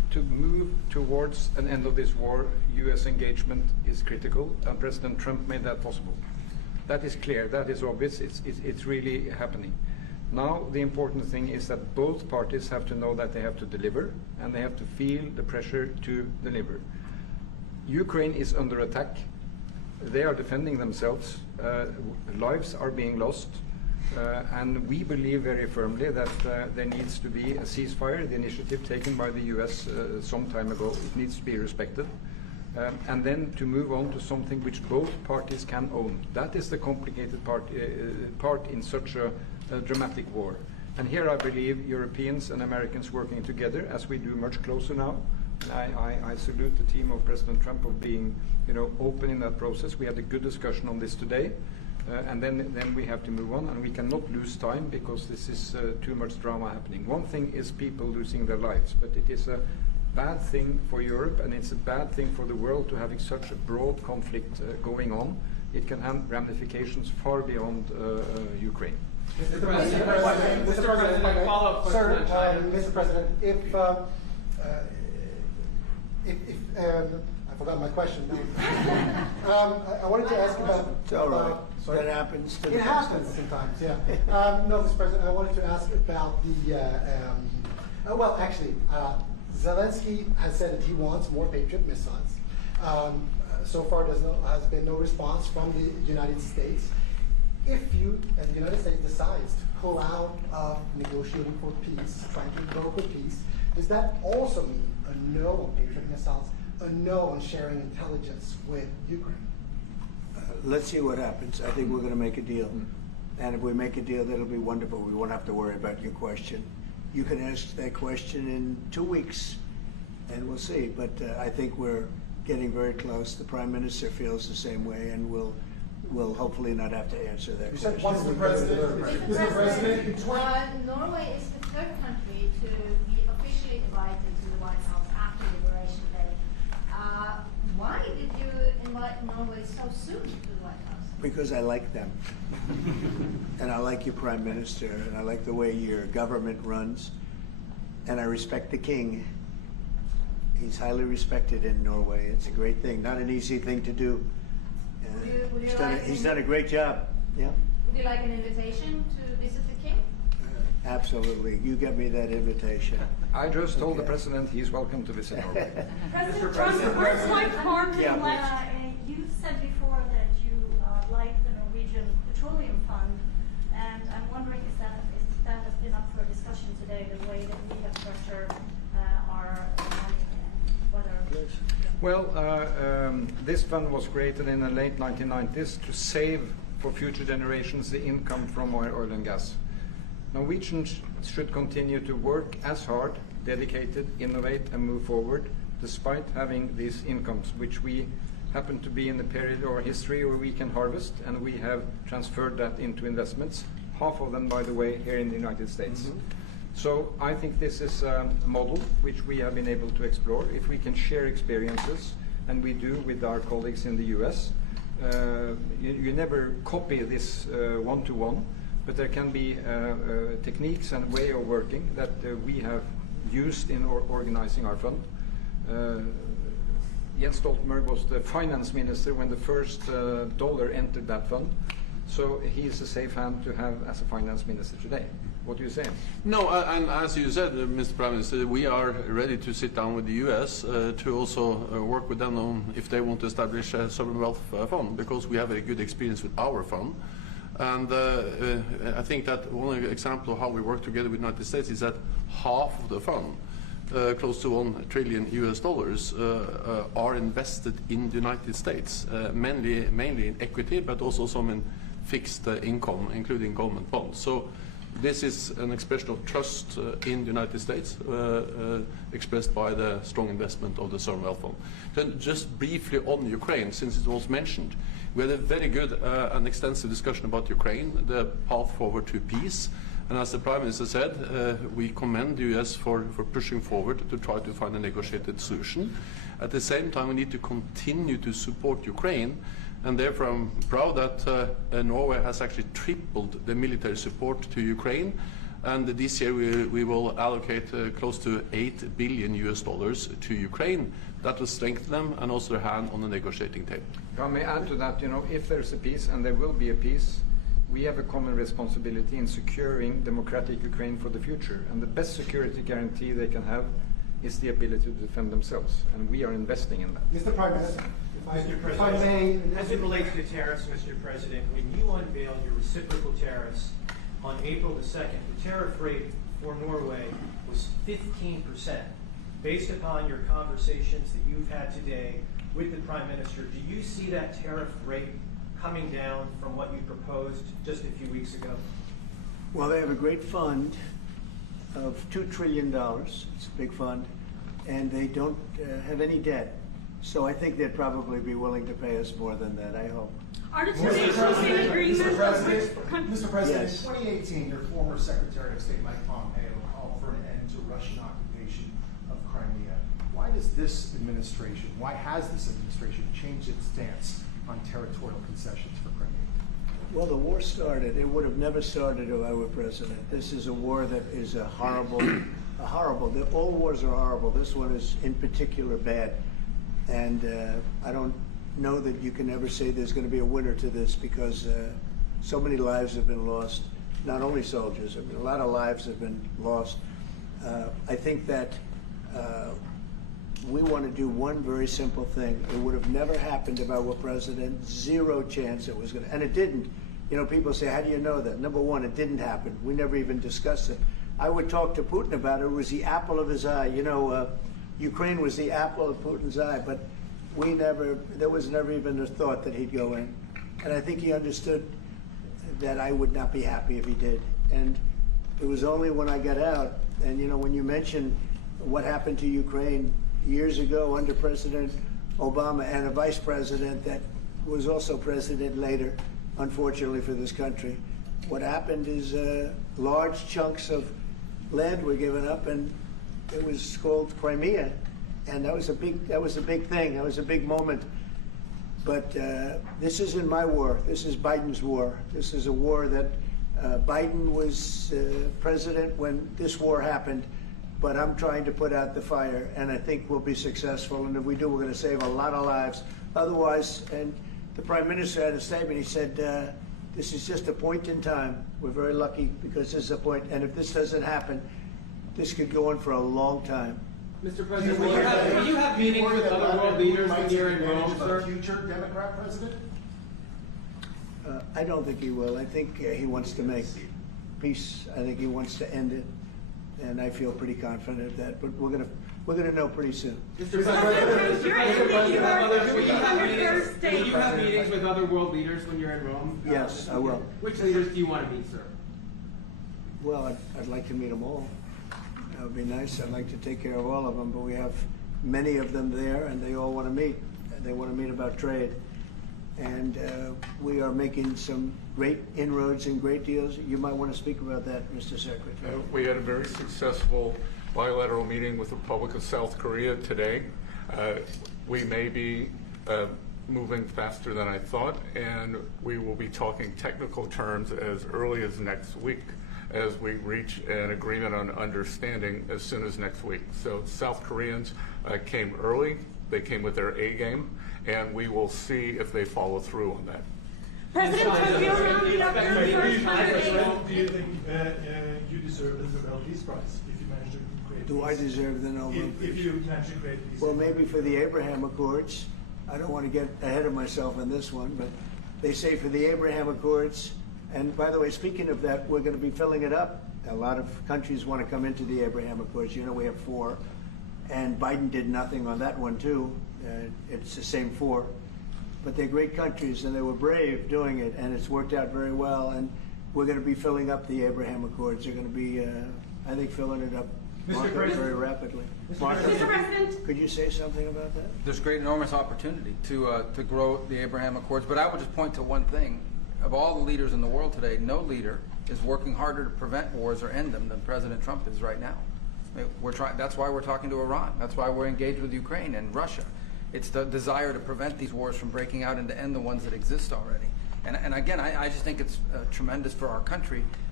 to move towards an end of this war, U.S. engagement is critical, and President Trump made that possible. That is clear, that is obvious, it's really happening. Now the important thing is that both parties have to know that they have to deliver, and they have to feel the pressure to deliver. Ukraine is under attack. They are defending themselves. Lives are being lost. And we believe very firmly that there needs to be a ceasefire, the initiative taken by the US some time ago. It needs to be respected. And then to move on to something which both parties can own. That is the complicated part in such a dramatic war. And here I believe Europeans and Americans working together, as we do much closer now. I salute the team of President Trump of being, open in that process. We had a good discussion on this today. And then we have to move on, and we cannot lose time because this is too much drama happening. One thing is people losing their lives, but it is a bad thing for Europe, and it's a bad thing for the world to having such a broad conflict going on. It can have ramifications far beyond Ukraine. Mr. President, my follow-up question on China. Mr. President, I forgot my question. I wanted to ask about. It's all right. That happens. It happens sometimes, yeah. No, Mr. President, I wanted to ask about the. Zelensky has said that he wants more Patriot missiles. So far, has been no response from the United States. If the United States decides to pull out of negotiating for peace, trying to go for peace, does that also mean a no on Patriot missiles, a no on sharing intelligence with Ukraine? Let's see what happens. I think we're going to make a deal. And if we make a deal, that'll be wonderful. We won't have to worry about your question. You can ask that question in 2 weeks, and we'll see. But I think we're getting very close. The Prime Minister feels the same way, and we'll hopefully not have to answer that question. Mr. President, Norway is the third country to be officially invited to the White House after Liberation Day. Why did you invite Norway so soon to the White House? Because I like them. And I like your Prime Minister, and I like the way your government runs, and I respect the King. He's highly respected in Norway. It's a great thing, not an easy thing to do. He's done a great job. Yeah. Would you like an invitation to visit the King? Absolutely. You get me that invitation. I just told the President he's welcome to visit Norway. President Trump, first like farming you said before that you like the Norwegian Petroleum Fund, and I'm wondering if that has been up for discussion today, the way that we have structured our money and whether. Well, this fund was created in the late 1990s to save for future generations the income from oil and gas. Norwegians should continue to work as hard, dedicated, innovate, and move forward, despite having these incomes, which we happen to be in the period of our history where we can harvest, and we have transferred that into investments, half of them, by the way, here in the United States. Mm-hmm. So I think this is a model which we have been able to explore. If we can share experiences, and we do with our colleagues in the US, you never copy this one-to-one, but there can be techniques and way of working that we have used in organizing our fund. Jens Stoltenberg was the finance minister when the first dollar entered that fund, so he is a safe hand to have as a finance minister today. What do you say? No, and as you said, Mr. Prime Minister, we are ready to sit down with the US to also work with them on if they want to establish a sovereign wealth fund, because we have a good experience with our fund. And I think that one example of how we work together with the United States is that half of the fund, close to $1 trillion are invested in the United States, mainly in equity, but also some in fixed income, including government bonds. So this is an expression of trust in the United States, expressed by the strong investment of the sovereign wealth fund. Then just briefly on Ukraine, since it was mentioned, we had a very good and extensive discussion about Ukraine, the path forward to peace. And as the Prime Minister said, we commend the US for pushing forward to try to find a negotiated solution. At the same time, we need to continue to support Ukraine, and therefore I'm proud that Norway has actually tripled the military support to Ukraine. And this year we will allocate close to $8 billion to Ukraine. That will strengthen them and also their hand on the negotiating table. If I may add to that, if there's a peace, and there will be a peace, we have a common responsibility in securing democratic Ukraine for the future. And the best security guarantee they can have is the ability to defend themselves. And we are investing in that. Mr. Prime Minister, if I may. As it relates to tariffs, Mr. President, when you unveiled your reciprocal tariffs on April the 2nd, the tariff rate for Norway was 15%. Based upon your conversations that you've had today with the Prime Minister, do you see that tariff rate coming down from what you proposed just a few weeks ago? Well, they have a great fund of $2 trillion. It's a big fund, and they don't have any debt. So I think they'd probably be willing to pay us more than that, I hope. Are the two nations in agreement? Mr. President, Yes. in 2018, your former Secretary of State Mike Pompeo called for an end to Russian occupation of Crimea. Why does this administration, why has this administration changed its stance on territorial concessions for Crimea? Well, the war started. It would have never started if I were president. This is a war that is horrible. All wars are horrible. This one is in particular bad. And I don't know that you can ever say there's going to be a winner to this, because so many lives have been lost. Not only soldiers, I mean, a lot of lives have been lost. I think that we want to do one very simple thing. It would have never happened if I were president. Zero chance it was going to, and it didn't. People say, how do you know that? Number one, it didn't happen. We never even discussed it. I would talk to Putin about it. It was the apple of his eye. Ukraine was the apple of Putin's eye, but there was never even a thought that he'd go in. And I think he understood that I would not be happy if he did. And it was only when I got out, and when you mention what happened to Ukraine years ago under President Obama and a vice president that was also president later, unfortunately for this country, what happened is large chunks of land were given up, and it was called Crimea, and that was a big thing. That was a big moment. But this isn't my war. This is Biden's war. This is a war that Biden was president when this war happened. But I'm trying to put out the fire, and I think we'll be successful. And if we do, we're going to save a lot of lives. Otherwise, and the Prime Minister had a statement. He said, "This is just a point in time. We're very lucky because this is a point. And if this doesn't happen, this could go on for a long time." Mr. President, will you have meetings with other world leaders when you're in Rome, sir? Future Democrat president? I don't think he will. I think he wants to make peace. I think he wants to end it, and I feel pretty confident of that. But we're gonna know pretty soon. Mr. President, will you have meetings with other world leaders when you're in Rome? Yes, I will. Which leaders do you want to meet, sir? Well, I'd like to meet them all. That would be nice. I'd like to take care of all of them, but we have many of them there, and they all want to meet. They want to meet about trade. And we are making some great inroads and great deals. You might want to speak about that, Mr. Secretary. We had a very successful bilateral meeting with the Republic of South Korea today. We may be moving faster than I thought, and we will be talking technical terms as early as next week, as we reach an agreement on understanding as soon as next week. So South Koreans came early. They came with their A game, and we will see if they follow through on that. President Trump, you're rounding up your first 100 days. Do you think you deserve the Nobel Peace Prize if you manage to create Do I deserve the Nobel? If you manage to create peace? Well, maybe for the Abraham Accords. I don't want to get ahead of myself in this one, but they say for the Abraham Accords, and by the way, speaking of that, we're going to be filling it up. A lot of countries want to come into the Abraham Accords. We have 4, and Biden did nothing on that one too. It's the same 4. But they're great countries, and they were brave doing it, and it's worked out very well. And we're going to be filling up the Abraham Accords. They're going to be, I think, filling it up very rapidly. Mr. President, could you say something about that? There's great, enormous opportunity to grow the Abraham Accords. But I would just point to one thing. Of all the leaders in the world today, no leader is working harder to prevent wars or end them than President Trump is right now. That's why we're talking to Iran. That's why we're engaged with Ukraine and Russia. It's the desire to prevent these wars from breaking out and to end the ones that exist already. And again, I just think it's tremendous for our country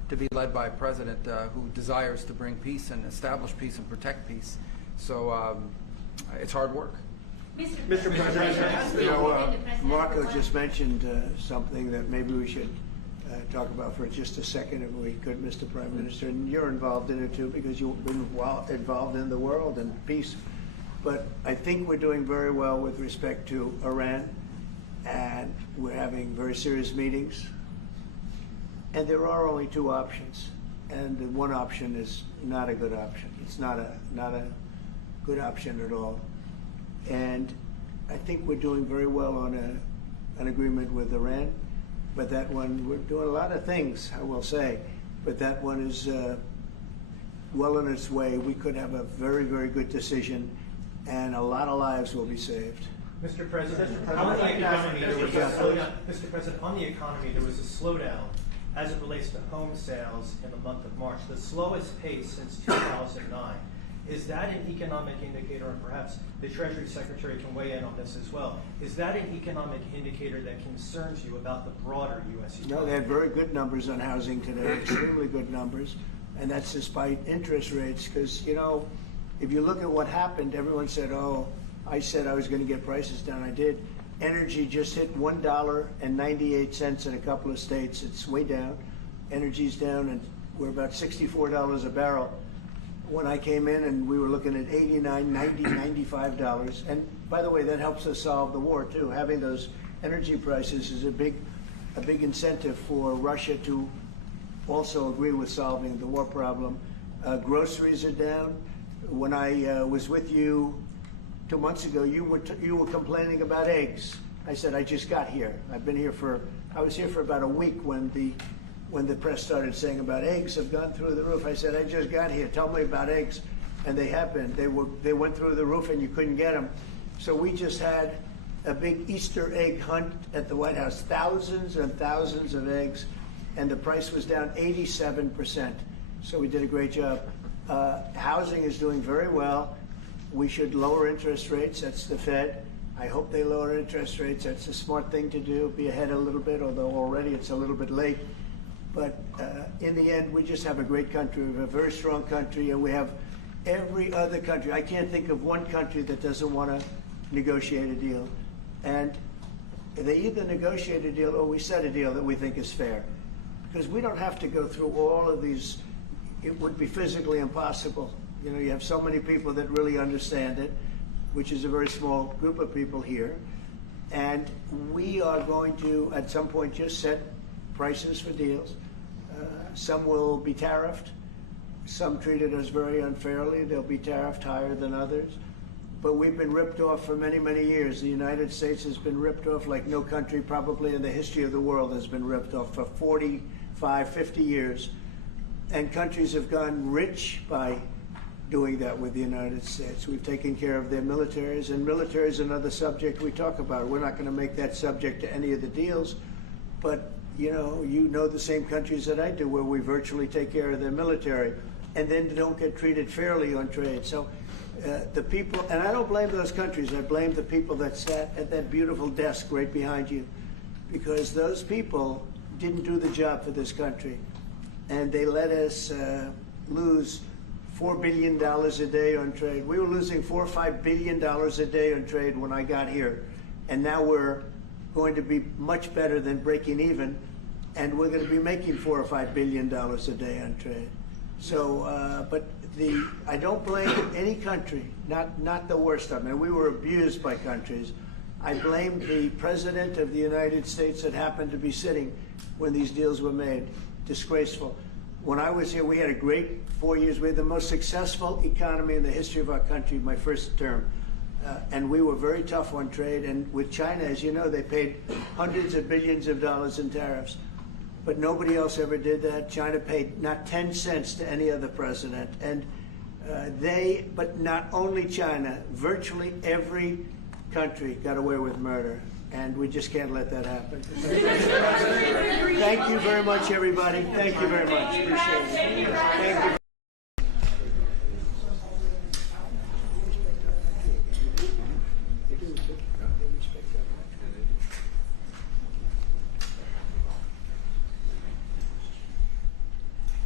to be led by a president who desires to bring peace and establish peace and protect peace. So it's hard work. Mr. President, you know, Marco just mentioned something that maybe we should talk about for just a second, if we could, Mr. Prime Minister. And you're involved in it too, because you've been involved in the world and peace. But I think we're doing very well with respect to Iran, and we're having very serious meetings. And there are only two options, and the one option is not a good option. It's not a good option at all. And I think we're doing very well on an agreement with Iran, but that one, we're doing a lot of things, I will say, but that one is well on its way. We could have a very, very good decision, and a lot of lives will be saved. Mr. President, on the economy, there was a slowdown. Mr. President, on the economy, there was a slowdown as it relates to home sales in the month of March, the slowest pace since 2009. Is that an economic indicator, and perhaps the Treasury Secretary can weigh in on this as well, is that an economic indicator that concerns you about the broader U.S. economy? No, they had very good numbers on housing today, extremely good numbers, and that's despite interest rates, because, you know, if you look at what happened, everyone said, oh, I said I was going to get prices down. I did. Energy just hit $1.98 in a couple of states. It's way down. Energy's down, and we're about $64 a barrel. When I came in, and we were looking at $89, $90, $95. And by the way, that helps us solve the war too. Having those energy prices is a big incentive for Russia to also agree with solving the war problem. Groceries are down. When I was with you 2 months ago, you were complaining about eggs. I said, I just got here. I was here for about a week when the press started saying about eggs have gone through the roof. I said, I just got here. Tell me about eggs. And they have been. They went through the roof, and you couldn't get them. So we just had a big Easter egg hunt at the White House. Thousands and thousands of eggs, and the price was down 87%. So we did a great job. Housing is doing very well. We should lower interest rates. That's the Fed. I hope they lower interest rates. That's a smart thing to do. Be ahead a little bit, although already it's a little bit late. But in the end, we just have a great country. We have a very strong country, and we have every other country. I can't think of one country that doesn't want to negotiate a deal. And they either negotiate a deal or we set a deal that we think is fair. Because we don't have to go through all of these. It would be physically impossible. You know, you have so many people that really understand it, which is a very small group of people here. And we are going to, at some point, just set prices for deals. Some will be tariffed. Some treated us very unfairly. They'll be tariffed higher than others. But we've been ripped off for many, many years. The United States has been ripped off like no country probably in the history of the world has been ripped off for 45, 50 years. And countries have gotten rich by doing that with the United States. We've taken care of their militaries, and military is another subject we talk about. We're not going to make that subject to any of the deals, but you know the same countries that I do, where we virtually take care of their military, and then don't get treated fairly on trade. So the people, and I don't blame those countries, I blame the people that sat at that beautiful desk right behind you, because those people didn't do the job for this country, and they let us lose $4 billion a day on trade. We were losing $4 or $5 billion a day on trade when I got here, and now we're going to be much better than breaking even, and we're going to be making $4 or $5 billion a day on trade. So, but I don't blame any country, not the worst of them. And we were abused by countries. I blame the President of the United States that happened to be sitting when these deals were made. Disgraceful. When I was here, we had a great 4 years. We had the most successful economy in the history of our country, my first term. And we were very tough on trade. And with China, as you know, they paid hundreds of billions of dollars in tariffs. But nobody else ever did that. China paid not 10 cents to any other president. And but not only China, virtually every country got away with murder. And we just can't let that happen. Thank you very much, everybody. Thank you very much. Appreciate it. Thank you.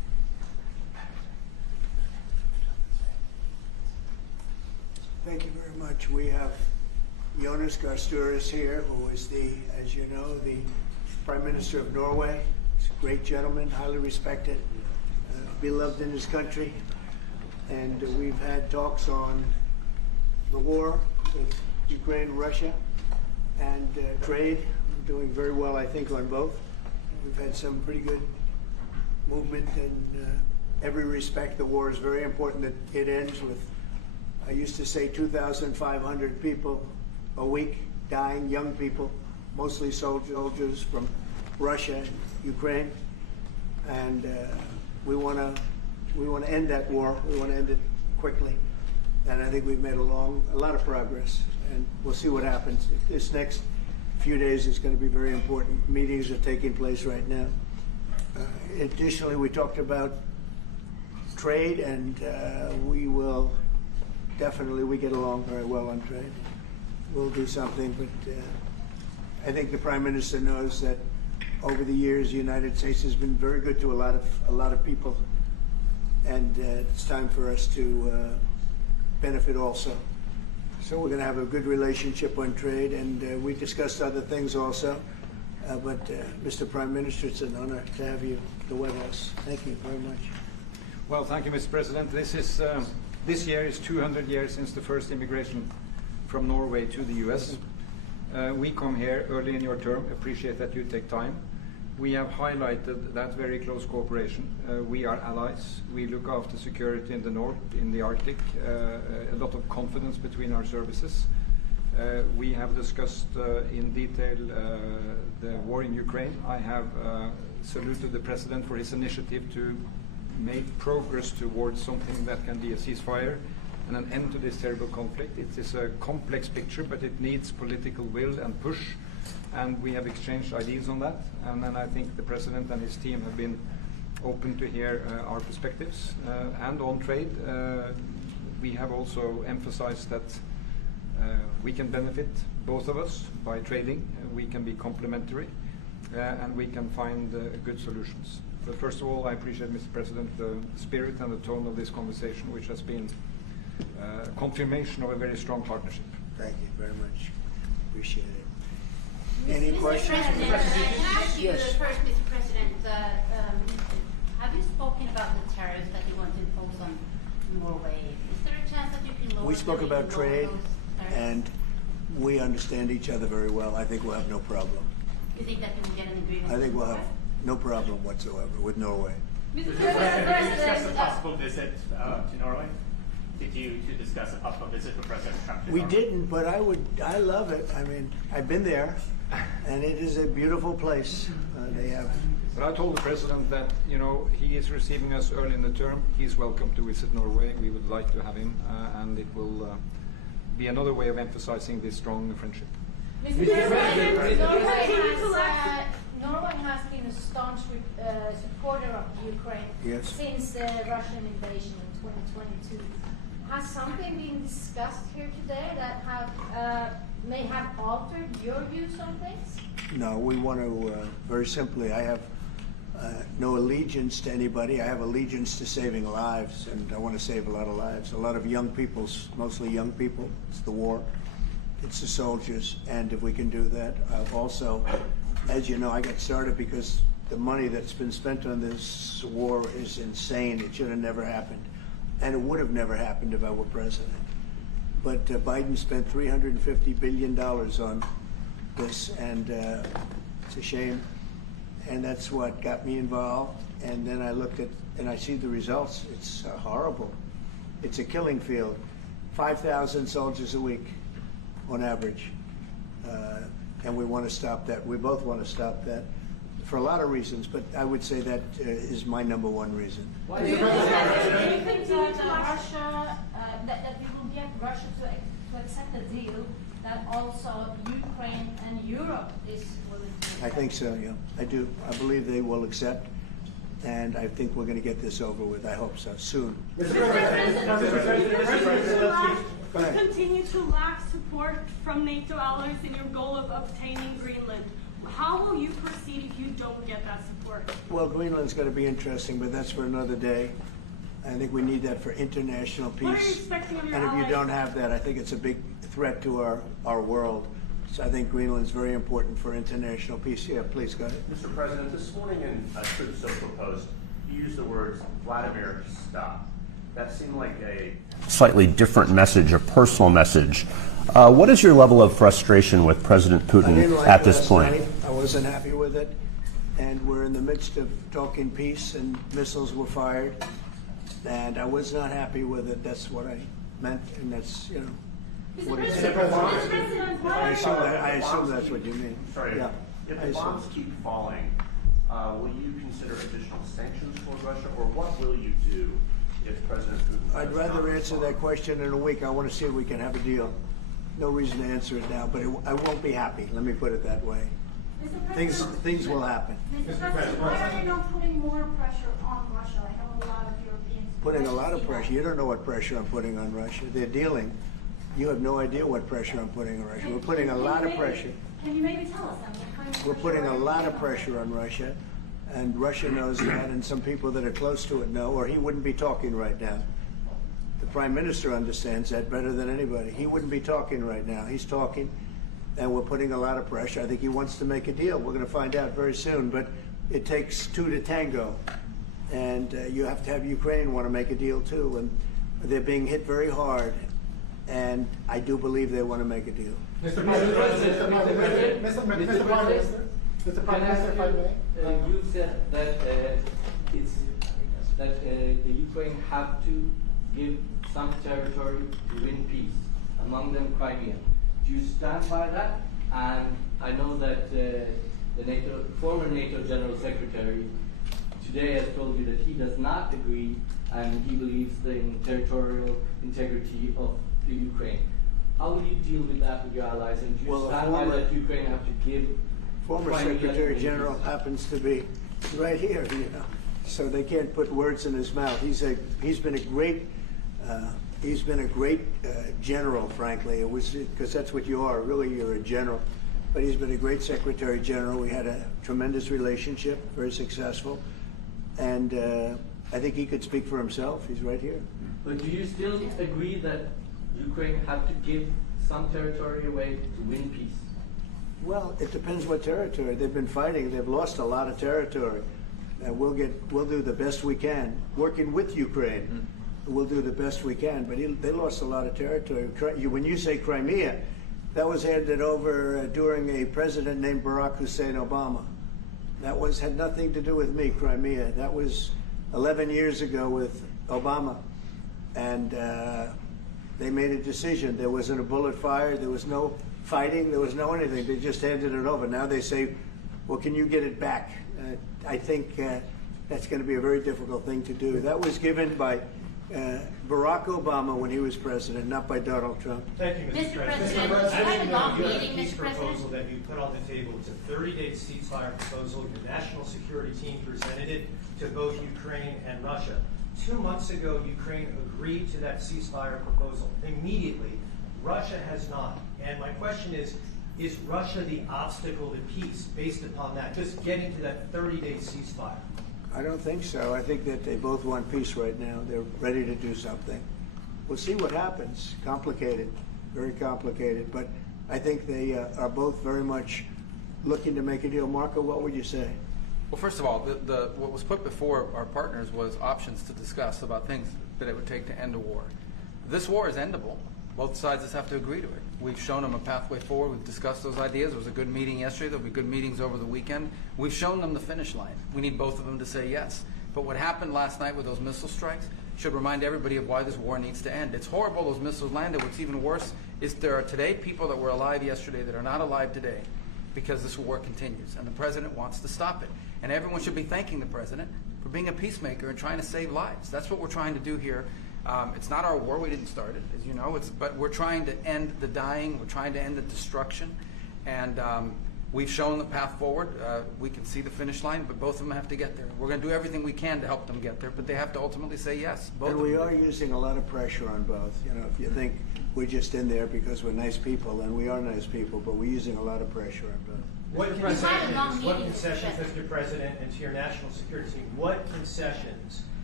Thank you very much. We have Jonas Gahr here, who is as you know, the Prime Minister of Norway. He's a great gentleman, highly respected, beloved in his country. And we've had talks on the war with Ukraine and Russia and trade. We're doing very well, I think, on both. We've had some pretty good movement in every respect. The war is very important that it ends with, I used to say, 2,500 people a week dying, young people, mostly soldiers from Russia and Ukraine. And we want to end that war. We want to end it quickly. And I think we've made a lot of progress. And we'll see what happens. This next few days is going to be very important. Meetings are taking place right now. Additionally, we talked about trade, and we get along very well on trade. We'll do something, but I think the Prime Minister knows that over the years, the United States has been very good to a lot of people, and it's time for us to benefit also. So we're going to have a good relationship on trade, and we discussed other things also. But Mr. Prime Minister, it's an honor to have you at the White House. Thank you very much. Well, thank you, Mr. President. This year is 200 years since the first immigration from Norway to the U.S. We come here early in your term. Appreciate that you take time. We have highlighted that very close cooperation. We are allies. We look after security in the north, in the Arctic. A lot of confidence between our services. We have discussed in detail the war in Ukraine. I have saluted the President for his initiative to make progress towards something that can be a ceasefire and an end to this terrible conflict. It is a complex picture, but it needs political will and push, and we have exchanged ideas on that. And then I think the President and his team have been open to hear our perspectives. And on trade, we have also emphasized that we can benefit, both of us, by trading. We can be complementary, and we can find good solutions. But first of all, I appreciate, Mr. President, the spirit and the tone of this conversation, which has been confirmation of a very strong partnership. Thank you very much. Appreciate it. Any Mr. questions? President, can I ask you Yes. first, Mr. President, have you spoken about the tariffs that you want to impose on Norway? Is there a chance that you can lower We spoke them, about you can lower trade, those tariffs? and we understand each other very well. I think we'll have no problem. You think that you can get an agreement? I think we'll with have no problem whatsoever with Norway. Did you discuss a possible visit to Norway? Did you discuss a possible visit for President Trump to We Norway? didn't, but I love it. I mean, I've been there, and it is a beautiful place. They have. But I told the President that, you know, he is receiving us early in the term. He's welcome to visit Norway. We would like to have him, and it will be another way of emphasizing this strong friendship. Mr. President, Norway has been a staunch supporter of Ukraine since the Russian invasion in 2022. Has something been discussed here today that may have altered your views on things? No, we want to, very simply, I have no allegiance to anybody. I have allegiance to saving lives, and I want to save a lot of lives. A lot of young people, mostly young people. It's the war. It's the soldiers, and if we can do that. Also, as you know, I got started because the money that's been spent on this war is insane. It should have never happened. And it would have never happened if I were president. But Biden spent $350 billion on this, and it's a shame. And that's what got me involved. And then I looked at, and I see the results. It's horrible. It's a killing field. 5,000 soldiers a week on average. And we want to stop that. We both want to stop that for a lot of reasons, but I would say that is my number one reason. Do you think that Russia, that we will get Russia to accept a deal that also Ukraine and Europe is willing to? I think so, yeah. I do. I believe they will accept, and I think we're going to get this over with. I hope so, soon. Continue to lack support from NATO allies in your goal of obtaining Greenland. How will you proceed if you don't get that support? Well, Greenland's going to be interesting, but that's for another day. I think we need that for international peace. What are you expecting of your And if you allies? don't have that, I think it's a big threat to our world. So I think Greenland's very important for international peace. Yeah, please go ahead. Mr. President, this morning in a Truth Social post, you used the words Vladimir, stop. That seemed like a slightly different message, a personal message. What is your level of frustration with President I Putin didn't like at this last point? night. I wasn't happy with it. And we're in the midst of talking peace, and missiles were fired. And I was not happy with it. That's what I meant, and that's, you know. What it is. I assume that's what you mean. Sorry, Yeah, if I the assume. bombs keep falling, will you consider additional sanctions toward Russia, or what will you do if President Putin? I'd rather answer that question in a week. I want to see if we can have a deal. No reason to answer it now, but I won't be happy. Let me put it that way. Things will happen. Mr. President, why are you not putting more pressure on Russia? I know a lot of Europeans. Putting a lot of pressure. You don't know what pressure I'm putting on Russia. They're dealing. You have no idea what pressure I'm putting on Russia. We're putting a lot of pressure. Can you maybe tell us then what kind of We're pressure putting are a you lot putting of on pressure on Russia, and Russia knows that, and some people that are close to it know, or he wouldn't be talking right now. The Prime Minister understands that better than anybody. He wouldn't be talking right now. He's talking, and we're putting a lot of pressure. I think he wants to make a deal. We're going to find out very soon, but it takes two to tango, and you have to have Ukraine want to make a deal too, and they're being hit very hard, and I do believe they want to make a deal. Mr. President, Mr. Prime Minister, if I may. You said that the Ukraine have to give some territory to win peace, among them Crimea. Do you stand by that? And I know that the former NATO General Secretary today has told you that he does not agree, and he believes in territorial integrity of the Ukraine. How will you deal with that with your allies? And do you stand by that Ukraine have to give? Former Crimea Secretary to General happens to be right here, you know, so they can't put words in his mouth. He's been a great general, frankly. It was because that's what you are. Really, you're a general. But he's been a great Secretary General. We had a tremendous relationship, very successful, and I think he could speak for himself. He's right here. But do you still agree that Ukraine have to give some territory away to win peace? Well, it depends what territory. They've been fighting. They've lost a lot of territory. We'll do the best we can, working with Ukraine. We'll do the best we can. But they lost a lot of territory. When you say Crimea, that was handed over during a president named Barack Hussein Obama. That had nothing to do with me, Crimea. That was 11 years ago with Obama. And they made a decision. There wasn't a bullet fired. There was no fighting. There was no anything. They just handed it over. Now they say, well, can you get it back? I think that's going to be a very difficult thing to do. That was given by Barack Obama when he was president, not by Donald Trump. Thank you, Mr. President. you had a long You have meeting, a peace Mr. President. proposal that you put on the table. It's a 30-day ceasefire proposal. Your national security team presented it to both Ukraine and Russia. 2 months ago, Ukraine agreed to that ceasefire proposal. Immediately, Russia has not. And my question is Russia the obstacle to peace based upon that, just getting to that 30-day ceasefire? I don't think so. I think that they both want peace right now. They're ready to do something. We'll see what happens. Complicated, very complicated. But I think they are both very much looking to make a deal. Marco, what would you say? Well, first of all, what was put before our partners was options to discuss about things that it would take to end a war. This war is endable. Both sides just have to agree to it. We've shown them a pathway forward. We've discussed those ideas. There was a good meeting yesterday. There'll be good meetings over the weekend. We've shown them the finish line. We need both of them to say yes. But what happened last night with those missile strikes should remind everybody of why this war needs to end. It's horrible those missiles landed. What's even worse is there are today people that were alive yesterday that are not alive today because this war continues. And the president wants to stop it. And everyone should be thanking the president for being a peacemaker and trying to save lives. That's what we're trying to do here. It's not our war. We didn't start it, as you know. But we're trying to end the dying. We're trying to end the destruction. And we've shown the path forward. We can see the finish line, but both of them have to get there. We're going to do everything we can to help them get there, but they have to ultimately say yes. And we are using a lot of pressure on both. You know, if you think we're just in there because we're nice people, and we are nice people, but we're using a lot of pressure on both. What concessions, Mr. President, and to your national security team, what concessions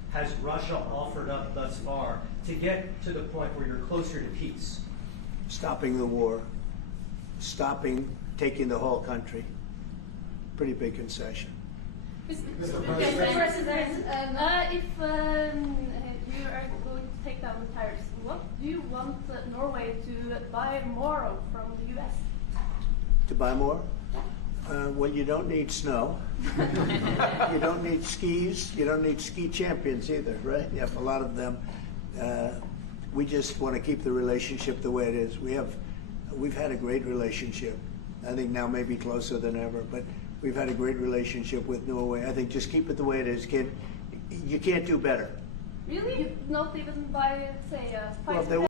has Russia offered up thus far to get to the point where you're closer to peace? Stopping the war, stopping taking the whole country. Pretty big concession. Mr. President, if you are going to take down the tariffs, what do you want Norway to buy more of from the U.S.? To buy more? Well, you don't need snow. You don't need skis. You don't need ski champions either, right? You have a lot of them. We just want to keep the relationship the way it is. We've had a great relationship. I think now maybe closer than ever, but we've had a great relationship with Norway. I think just keep it the way it is, kid. You can't do better. Really? Not even by, say, Well, if they